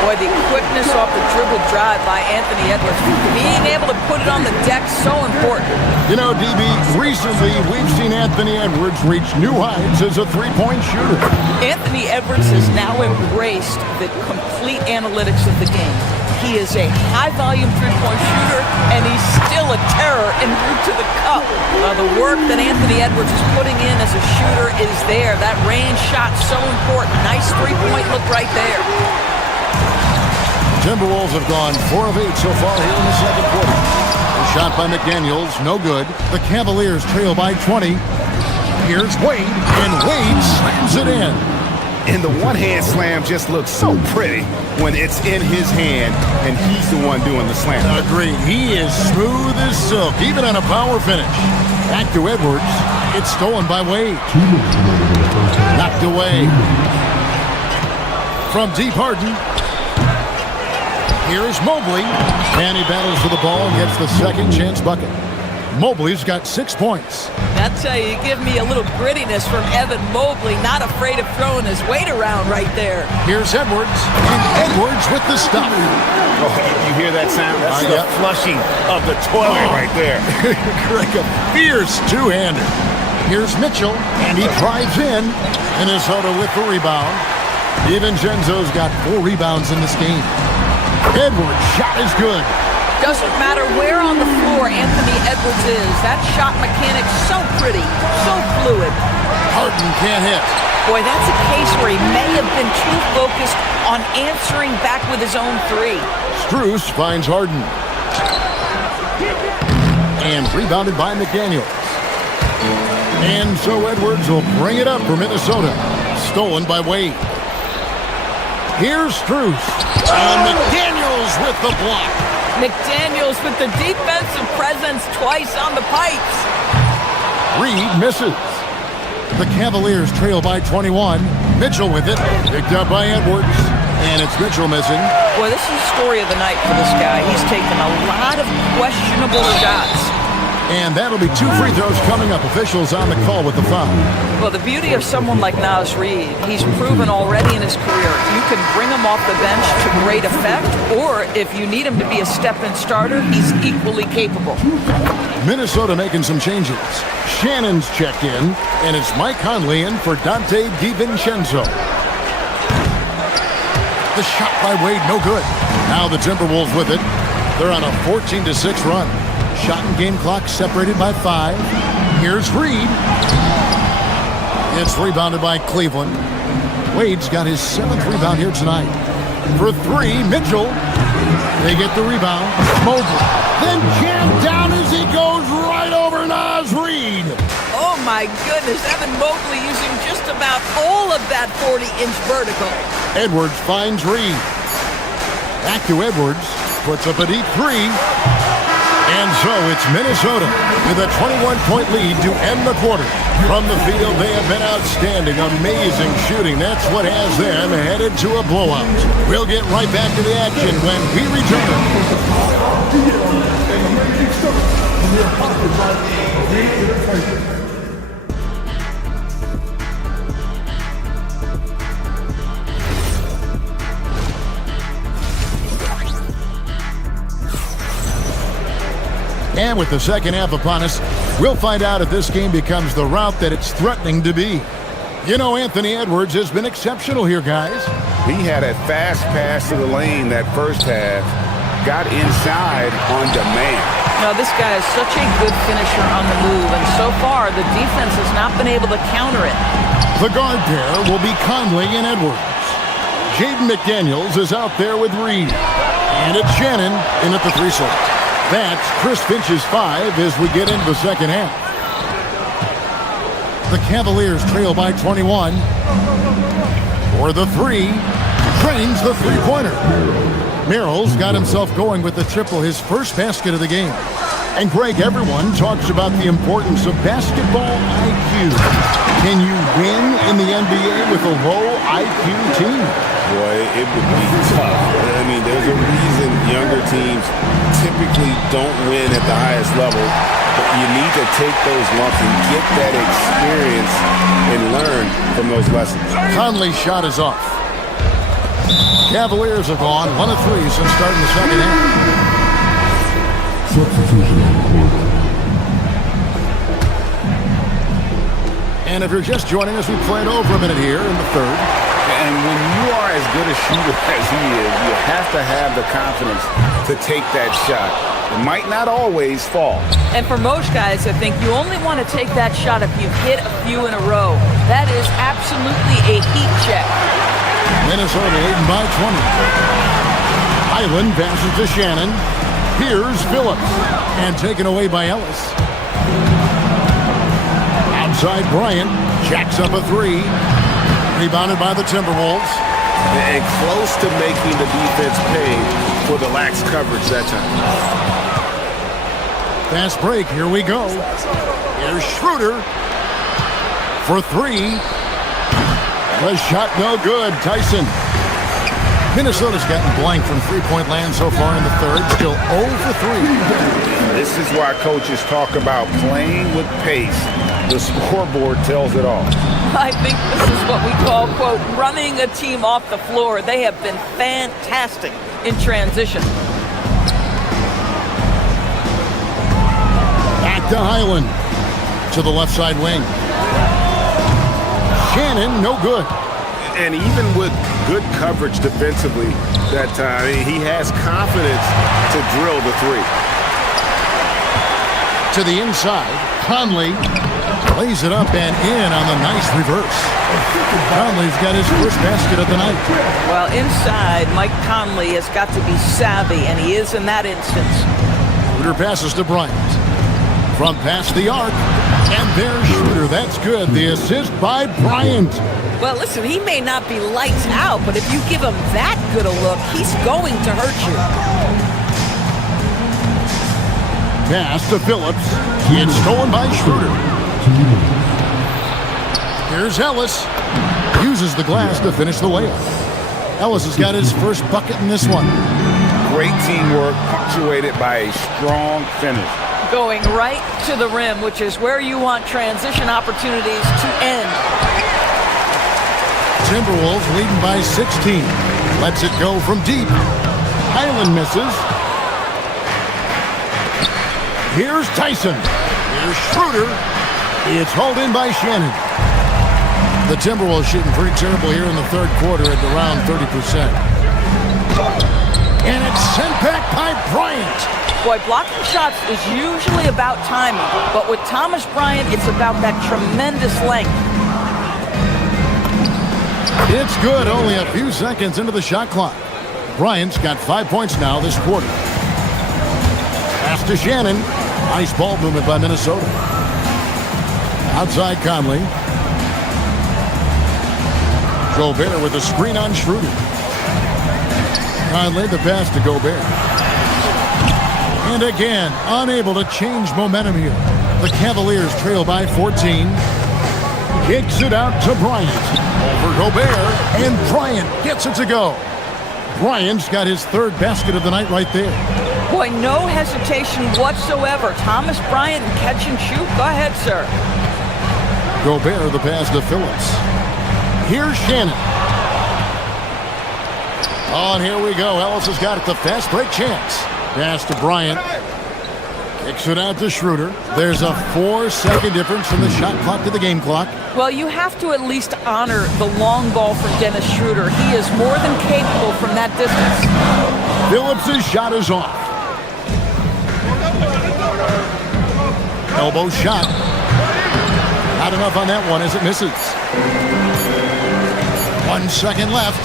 Boy, the quickness off the dribble drive by Anthony Edwards. Being able to put it on the deck, so important. You know, DB, recently we've seen Anthony Edwards reach new heights as a three-point shooter. Anthony Edwards has now embraced the complete analytics of the game. He is a high-volume three-point shooter, and he's still a terror en route to the cup. The work that Anthony Edwards is putting in as a shooter is there. That range shot, so important. Nice three-point look right there. Timberwolves have gone 4 of 8 so far here in the second quarter. A shot by McDaniels, no good. The Cavaliers trail by 20. Here's Wade, and Wade slams it in. And the one-hand slam just looks so pretty when it's in his hand and he's the one doing the slam. Agreed. He is smooth as silk, even on a power finish. Back to Edwards. It's stolen by Wade. Knocked away. From deep Harden. Here's Mobley. And he battles for the ball and gets the second chance bucket. Mobley's got 6 points. I'll tell you, you give me a little grittiness from Evan Mobley, not afraid of throwing his weight around right there. Here's Edwards, and Edwards with the stop. Oh, you hear that sound? That's the flushing of the toilet right there. Like a fierce two-hander. Here's Mitchell, and he drives in. Minnesota with the rebound. DiVincenzo's got 4 rebounds in this game. Edwards' shot is good. Doesn't matter where on the floor Anthony Edwards is. That shot mechanic so pretty, so fluid. Harden can't hit. Boy, that's a case where he may have been too focused on answering back with his own three. Strus finds Harden. And rebounded by McDaniels. And so Edwards will bring it up for Minnesota. Stolen by Wade. Here's Strus. And McDaniels with the block. McDaniels with the defensive presence twice on the pipes. Reed misses. The Cavaliers trail by 21. Mitchell with it. Picked up by Edwards. And it's Mitchell missing. Boy, this is the story of the night for this guy. He's taken a lot of questionable shots. And that'll be 2 free throws coming up. Officials on the call with the foul. Well, the beauty of someone like Naz Reid, he's proven already in his career, you can bring him off the bench to great effect, or if you need him to be a step-in starter, he's equally capable. Minnesota making some changes. Shannon's checked in, and it's Mike Conley in for Dante DiVincenzo. The shot by Wade, no good. Now the Timberwolves with it. They're on a 14-6 run. Shot and game clock separated by 5. Here's Reed. It's rebounded by Cleveland. Wade's got his 7th rebound here tonight. For 3, Mitchell. They get the rebound. Mobley. Then jammed down as he goes right over Naz Reid. Oh my goodness, Evan Mobley using just about all of that 40-inch vertical. Edwards finds Reed. Back to Edwards. Puts up a deep 3. And so it's Minnesota with a 21-point lead to end the quarter. From the field, they have been outstanding. Amazing shooting. That's what has them headed to a blowout. We'll get right back to the action when we return. And with the second half upon us, we'll find out if this game becomes the rout that it's threatening to be. You know, Anthony Edwards has been exceptional here, guys. He had a fast pass to the lane that first half. Got inside on demand. No, this guy is such a good finisher on the move, and so far the defense has not been able to counter it. The guard pair will be Conley and Edwards. Jaden McDaniels is out there with Reed. And it's Shannon in at the 3 slot. That's Chris Finch's 5 as we get into the second half. The Cavaliers trail by 21. For the three, drains the three-pointer. Merrill's got himself going with the triple, his first basket of the game. And Greg, everyone talks about the importance of basketball IQ. Can you win in the NBA with a low IQ team? Boy, it would be tough. I mean, there's a reason younger teams typically don't win at the highest level. But you need to take those lumps and get that experience and learn from those lessons. Conley's shot is off. Cavaliers have gone 1 of 3 since starting the second half. Substitution on the court. And if you're just joining us, we played over a minute here in the third. And when you are as good a shooter as he is, you have to have the confidence to take that shot. It might not always fall. And for most guys, I think you only want to take that shot if you've hit a few in a row. That is absolutely a heat check. Minnesota leading by 20. Highland passes to Shannon. Here's Phillips. And taken away by Ellis. Outside Bryant. Jacks up a three. Rebounded by the Timberwolves. And close to making the defense pay for the lax coverage that time. Fast break. Here we go. Here's Schroeder for three. The shot no good. Tyson. Minnesota's gotten blank from three-point land so far in the third. Still 0 for 3. This is why coaches talk about playing with pace. The scoreboard tells it all. I think this is what we call, quote, running a team off the floor. They have been fantastic in transition. Back to Highland. To the left side wing. Shannon, no good. And even with good coverage defensively that time, he has confidence to drill the three. To the inside, Conley lays it up and in on the nice reverse. Conley's got his first basket of the night. Well, inside, Mike Conley has got to be savvy, and he is in that instance. Schroeder passes to Bryant. From past the arc, and there's Schroeder. That's good. The assist by Bryant. Well, listen, he may not be lights out, but if you give him that good a look, he's going to hurt you. Pass to Phillips. It's stolen by Schroeder. Here's Ellis. Uses the glass to finish the layup. Ellis has got his first bucket in this one. Great teamwork punctuated by a strong finish. Going right to the rim, which is where you want transition opportunities to end. Timberwolves leading by 16. Lets it go from deep. Highland misses. Here's Tyson. Here's Schroeder. It's hauled in by Shannon. The Timberwolves shooting pretty terrible here in the third quarter at around 30%. And it's sent back by Bryant. Boy, blocking shots is usually about timing, but with Thomas Bryant, it's about that tremendous length. It's good, only a few seconds into the shot clock. Bryant's got 5 points now this quarter. Pass to Shannon. Nice ball movement by Minnesota. Outside Conley. Gobert with a screen on Schroeder. Conley the pass to Gobert. And again, unable to change momentum here. The Cavaliers trail by 14. Kicks it out to Bryant. Over Gobert, and Bryant gets it to go. Bryant's got his third basket of the night right there. Boy, no hesitation whatsoever. Thomas Bryant and catch and shoot. Go ahead, sir. Gobert the pass to Phillips. Here's Shannon. Oh, and here we go. Ellis has got it. The fast break chance. Pass to Bryant. Kicks it out to Schroeder. There's a 4-second difference from the shot clock to the game clock. Well, you have to at least honor the long ball from Dennis Schroeder. He is more than capable from that distance. Phillips' shot is off. Elbow shot. Not enough on that one as it misses. 1 second left.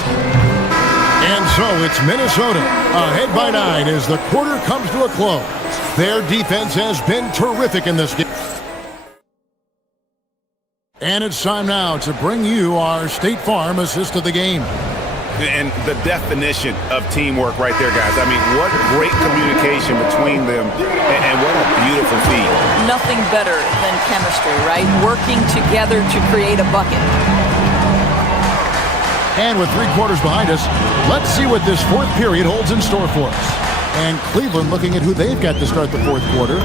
And so it's Minnesota ahead by 9 as the quarter comes to a close. Their defense has been terrific in this game. And it's time now to bring you our State Farm assist of the game. And the definition of teamwork right there, guys. I mean, what great communication between them, and what a beautiful feat. Nothing better than chemistry, right? Working together to create a bucket. And with 3 quarters behind us, let's see what this 4th period holds in store for us. And Cleveland looking at who they've got to start the 4th quarter.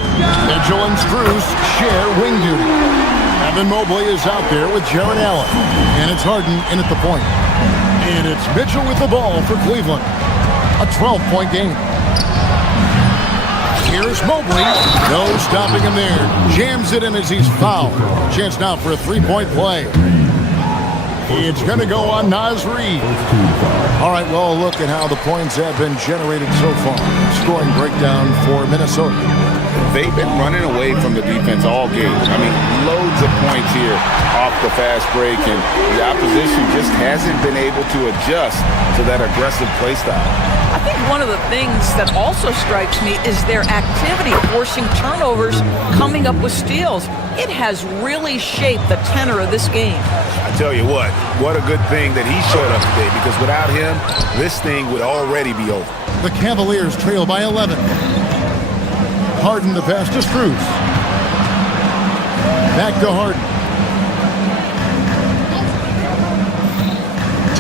Mitchell and Strus share wing duty. Evan Mobley is out there with Jared Allen. And it's Harden in at the point. And it's Mitchell with the ball for Cleveland. A 12-point game. Here's Mobley. No stopping him there. Jams it in as he's fouled. Chance now for a 3-point play. It's going to go on Naz Reid. All right, well, look at how the points have been generated so far. Scoring breakdown for Minnesota. They've been running away from the defense all game. I mean, loads of points here off the fast break, and the opposition just hasn't been able to adjust to that aggressive play style. I think one of the things that also strikes me is their activity forcing turnovers, coming up with steals. It has really shaped the tenor of this game. I tell you what a good thing that he showed up today, because without him, this thing would already be over. The Cavaliers trail by 11. Harden the pass to Strus. Back to Harden.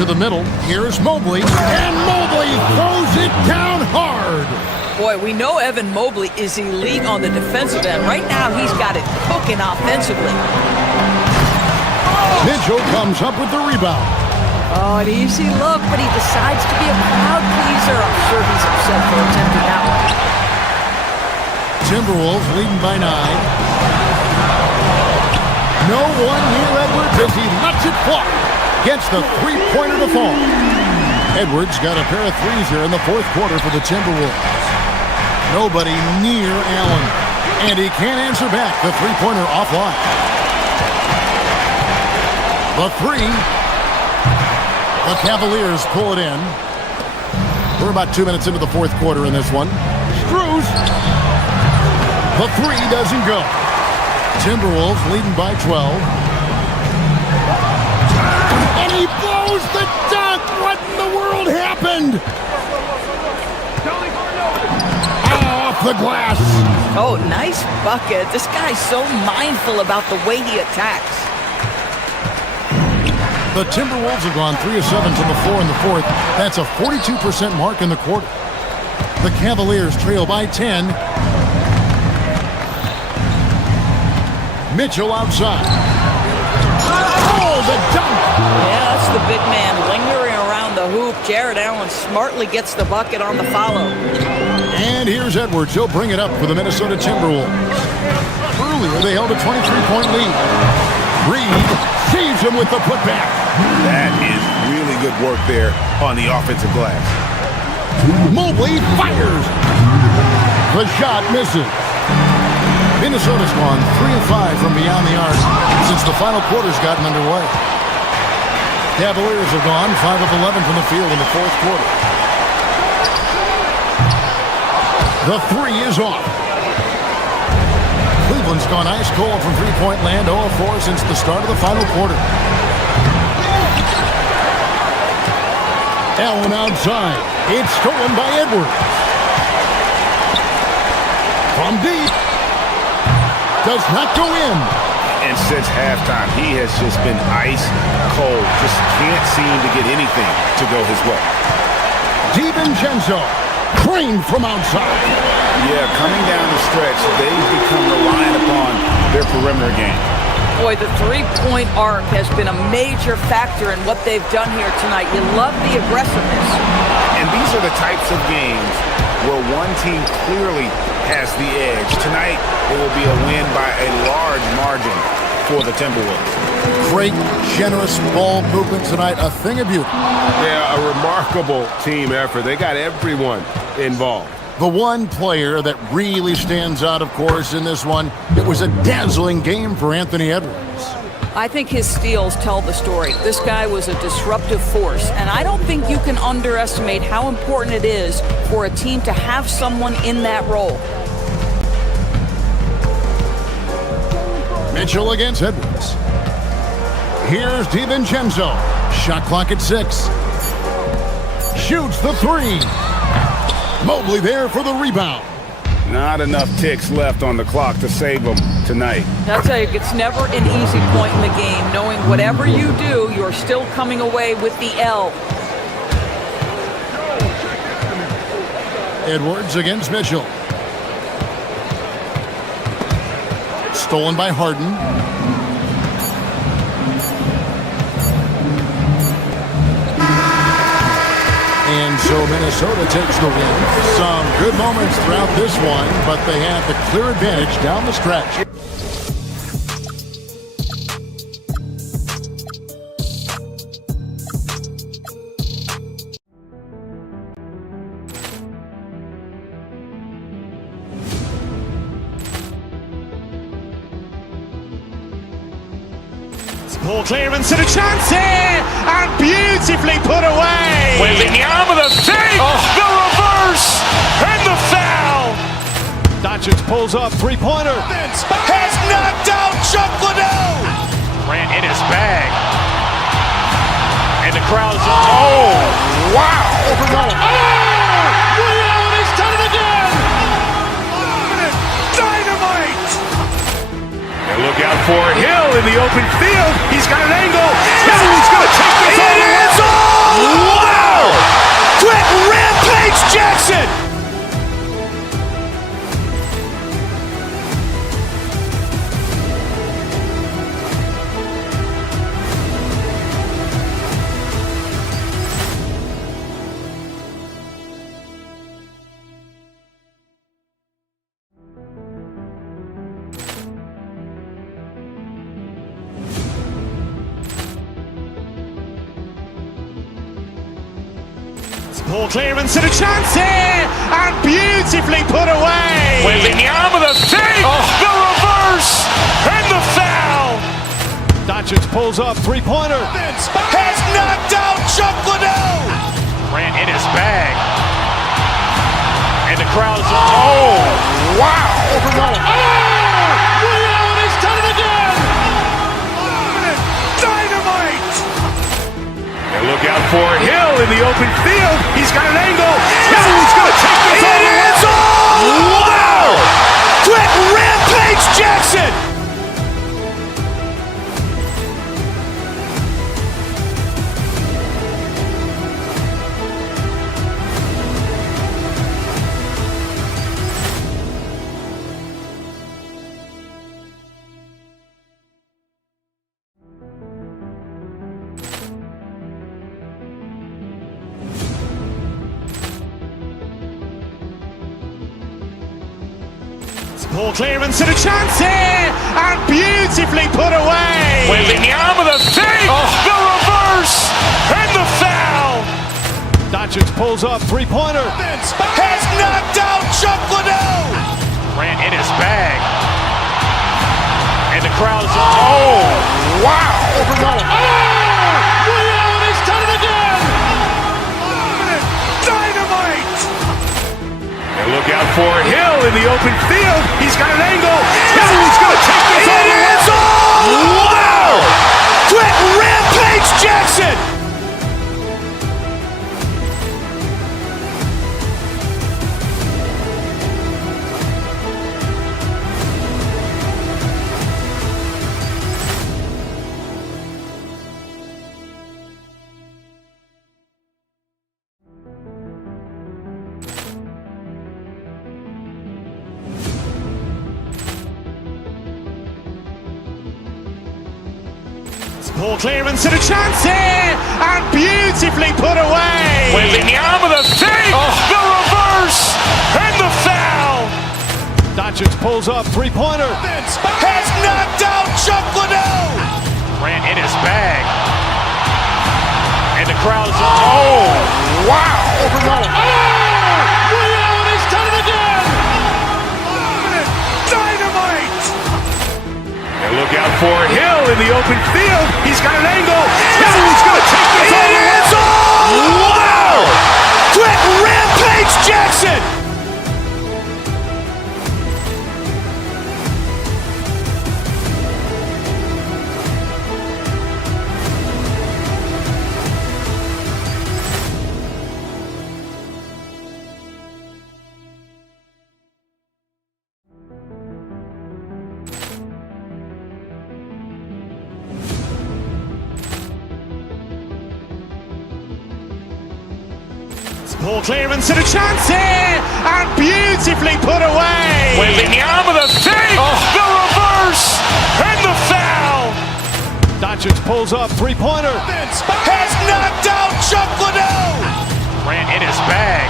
To the middle. Here's Mobley. And Mobley throws it down hard. Boy, we know Evan Mobley is elite on the defensive end. Right now, he's got it cooking offensively. Mitchell comes up with the rebound. Oh, an easy look, but he decides to be a crowd pleaser. I'm sure he's upset for attempting that one. Timberwolves leading by 9. No one near Edwards as he lets it fly. Gets the 3-pointer to fall. Edwards got a pair of threes here in the 4th quarter for the Timberwolves. Nobody near Allen. And he can't answer back. The 3-pointer offline. The 3. The Cavaliers pull it in. We're about 2 minutes into the 4th quarter in this one. Strus. The 3 doesn't go. Timberwolves leading by 12. And he blows the dunk. What in the world happened? Off the glass. Oh, nice bucket. This guy's so mindful about the way he attacks. The Timberwolves have gone 3 of 7 from the floor in the 4th. That's a 42% mark in the quarter. The Cavaliers trail by 10. Mitchell outside. Oh, the dunk! Yeah, that's the big man lingering around the hoop. Jared Allen smartly gets the bucket on the follow. And here's Edwards. He'll bring it up for the Minnesota Timberwolves. Earlier, they held a 23-point lead. Reid saves him with the putback. That is really good work there on the offensive glass. Mobley fires. The shot misses. Minnesota's gone 3 of 5 from beyond the arc since the final quarter's gotten underway. Cavaliers have gone 5 of 11 from the field in the 4th quarter. The 3 is off. Cleveland's gone ice cold from three-point land, 0 of 4 since the start of the final quarter. Allen outside. It's stolen by Edwards. From deep. Does not go in. And since halftime, he has just been ice cold. Just can't seem to get anything to go his way. DiVincenzo, trained from outside. Yeah, coming down the stretch, they've become reliant upon their perimeter game. Boy, the three-point arc has been a major factor in what they've done here tonight. You love the aggressiveness. And these are the types of games where one team clearly has the edge. Tonight, it will be a win by a large margin for the Timberwolves. Great, generous ball movement tonight. A thing of beauty. Yeah, a remarkable team effort. They got everyone involved. The one player that really stands out, of course, in this one, it was a dazzling game for Anthony Edwards. I think his steals tell the story. This guy was a disruptive force, and I don't think you can underestimate how important it is for a team to have someone in that role. Mitchell against Edwards. Here's DiVincenzo. Shot clock at 6. Shoots the 3. Mobley there for the rebound. Not enough ticks left on the clock to save them tonight. I'll tell you, it's never an easy point in the game, knowing whatever you do, you're still coming away with the L. Edwards against Mitchell. Stolen by Harden. And so Minnesota takes the win. Some good moments throughout this one, but they have the clear advantage down the stretch. Ball clearance and a chance here, and beautifully put away. Wembanyama the fake, the reverse, and the foul. Doncic pulls up, three-pointer. Has knocked out Chuck Liddell. Ran in his bag. And the crowd's, oh, wow. Liddell, he's done it again. Dynamite. And look out for Hill in the open field. He's got an angle. He's going to take this all the way. Wow! Quick rampage Jackson. Ball clearance and a chance here, and beautifully put away. Wembanyama the fake, the reverse, and the foul. Doncic pulls up, three-pointer. Has knocked out Chuck Liddell. Ran in his bag. And the crowd's, oh, wow. Liddell, he's done it again. Dynamite. And look out for Hill in the open field. He's got an angle. He's going to take this all the way. Wow! Quick rampage Jackson. Ball clearance and a chance here, and beautifully put away. Wembanyama the fake, the reverse, and the foul. Doncic pulls up, three-pointer. Has knocked out Chuck Liddell. Ran in his bag. And the crowd's, oh, wow. Liddell, he's done it again. Dynamite. And look out for Hill in the open field. He's got an angle. He's going to take this all the way. Wow! Quick rampage Jackson. Ball clearance and a chance here, and beautifully put away. Wembanyama the fake, the reverse, and the foul. Doncic pulls up, three-pointer. Has knocked out Chuck Liddell. Ran in his bag. And the crowd's, oh, wow. Liddell, he's done it again. Dynamite. And look out for Hill in the open field. He's got an angle. He's going to take this all the way. Wow! Quick rampage Jackson. Ball clearance and a chance here, and beautifully put away. Wembanyama the save, the reverse, and the foul. Doncic pulls up, three-pointer. Has knocked out Chocolate. Grant in his bag.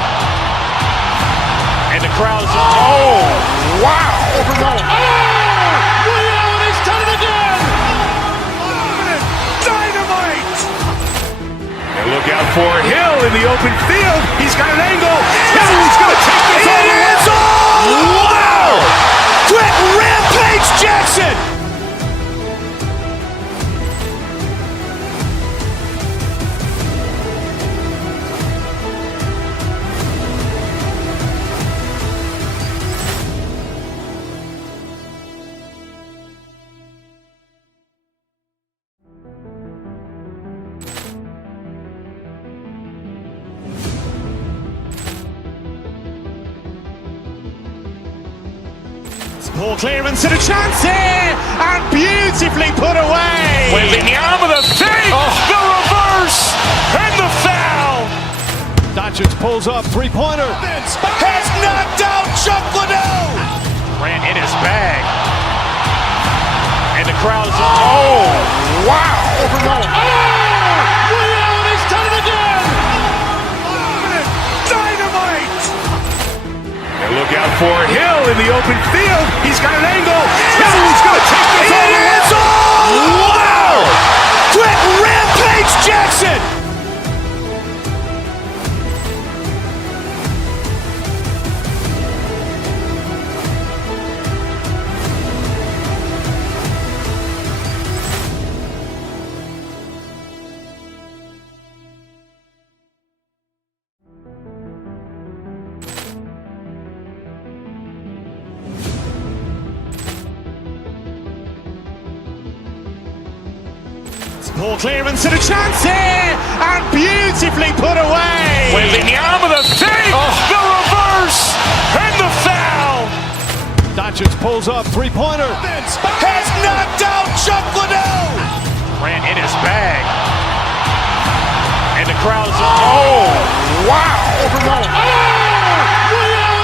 And the crowd is, oh, wow. He's done it again. Dynamite. And look out for Hill in the open field. He's got an angle. Hill's going to take this all the way. Wow. Quick Rampage Jackson. Ball clearance and a chance here, and beautifully put away. Wembanyama the save, the reverse, and the foul. Doncic pulls up, three-pointer. Has knocked out Chocolate. Grant in his bag. And the crowd is, oh, wow. He's done it again. Dynamite. And look out for Hill in the open field. He's got an angle. Hill's going to take this all the way. Wow. Quick Rampage Jackson. Ball clearance and a chance here, and beautifully put away. Wembanyama the save, the reverse, and the foul. Doncic pulls up, three-pointer. Has knocked out Chocolate. Grant in his bag. And the crowd is, oh, wow.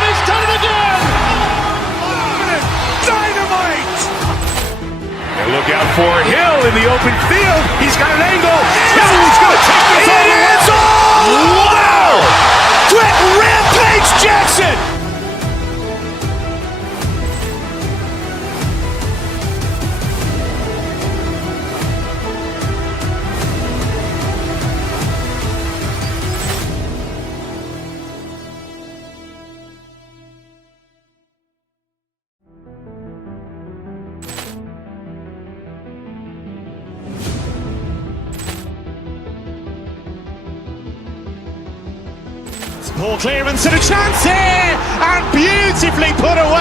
He's done it again. Dynamite. And look out for Hill in the open field. He's got an angle. Hill's going to take this all the way. Wow. Quick Rampage Jackson. Ball clearance and a chance here, and beautifully put away.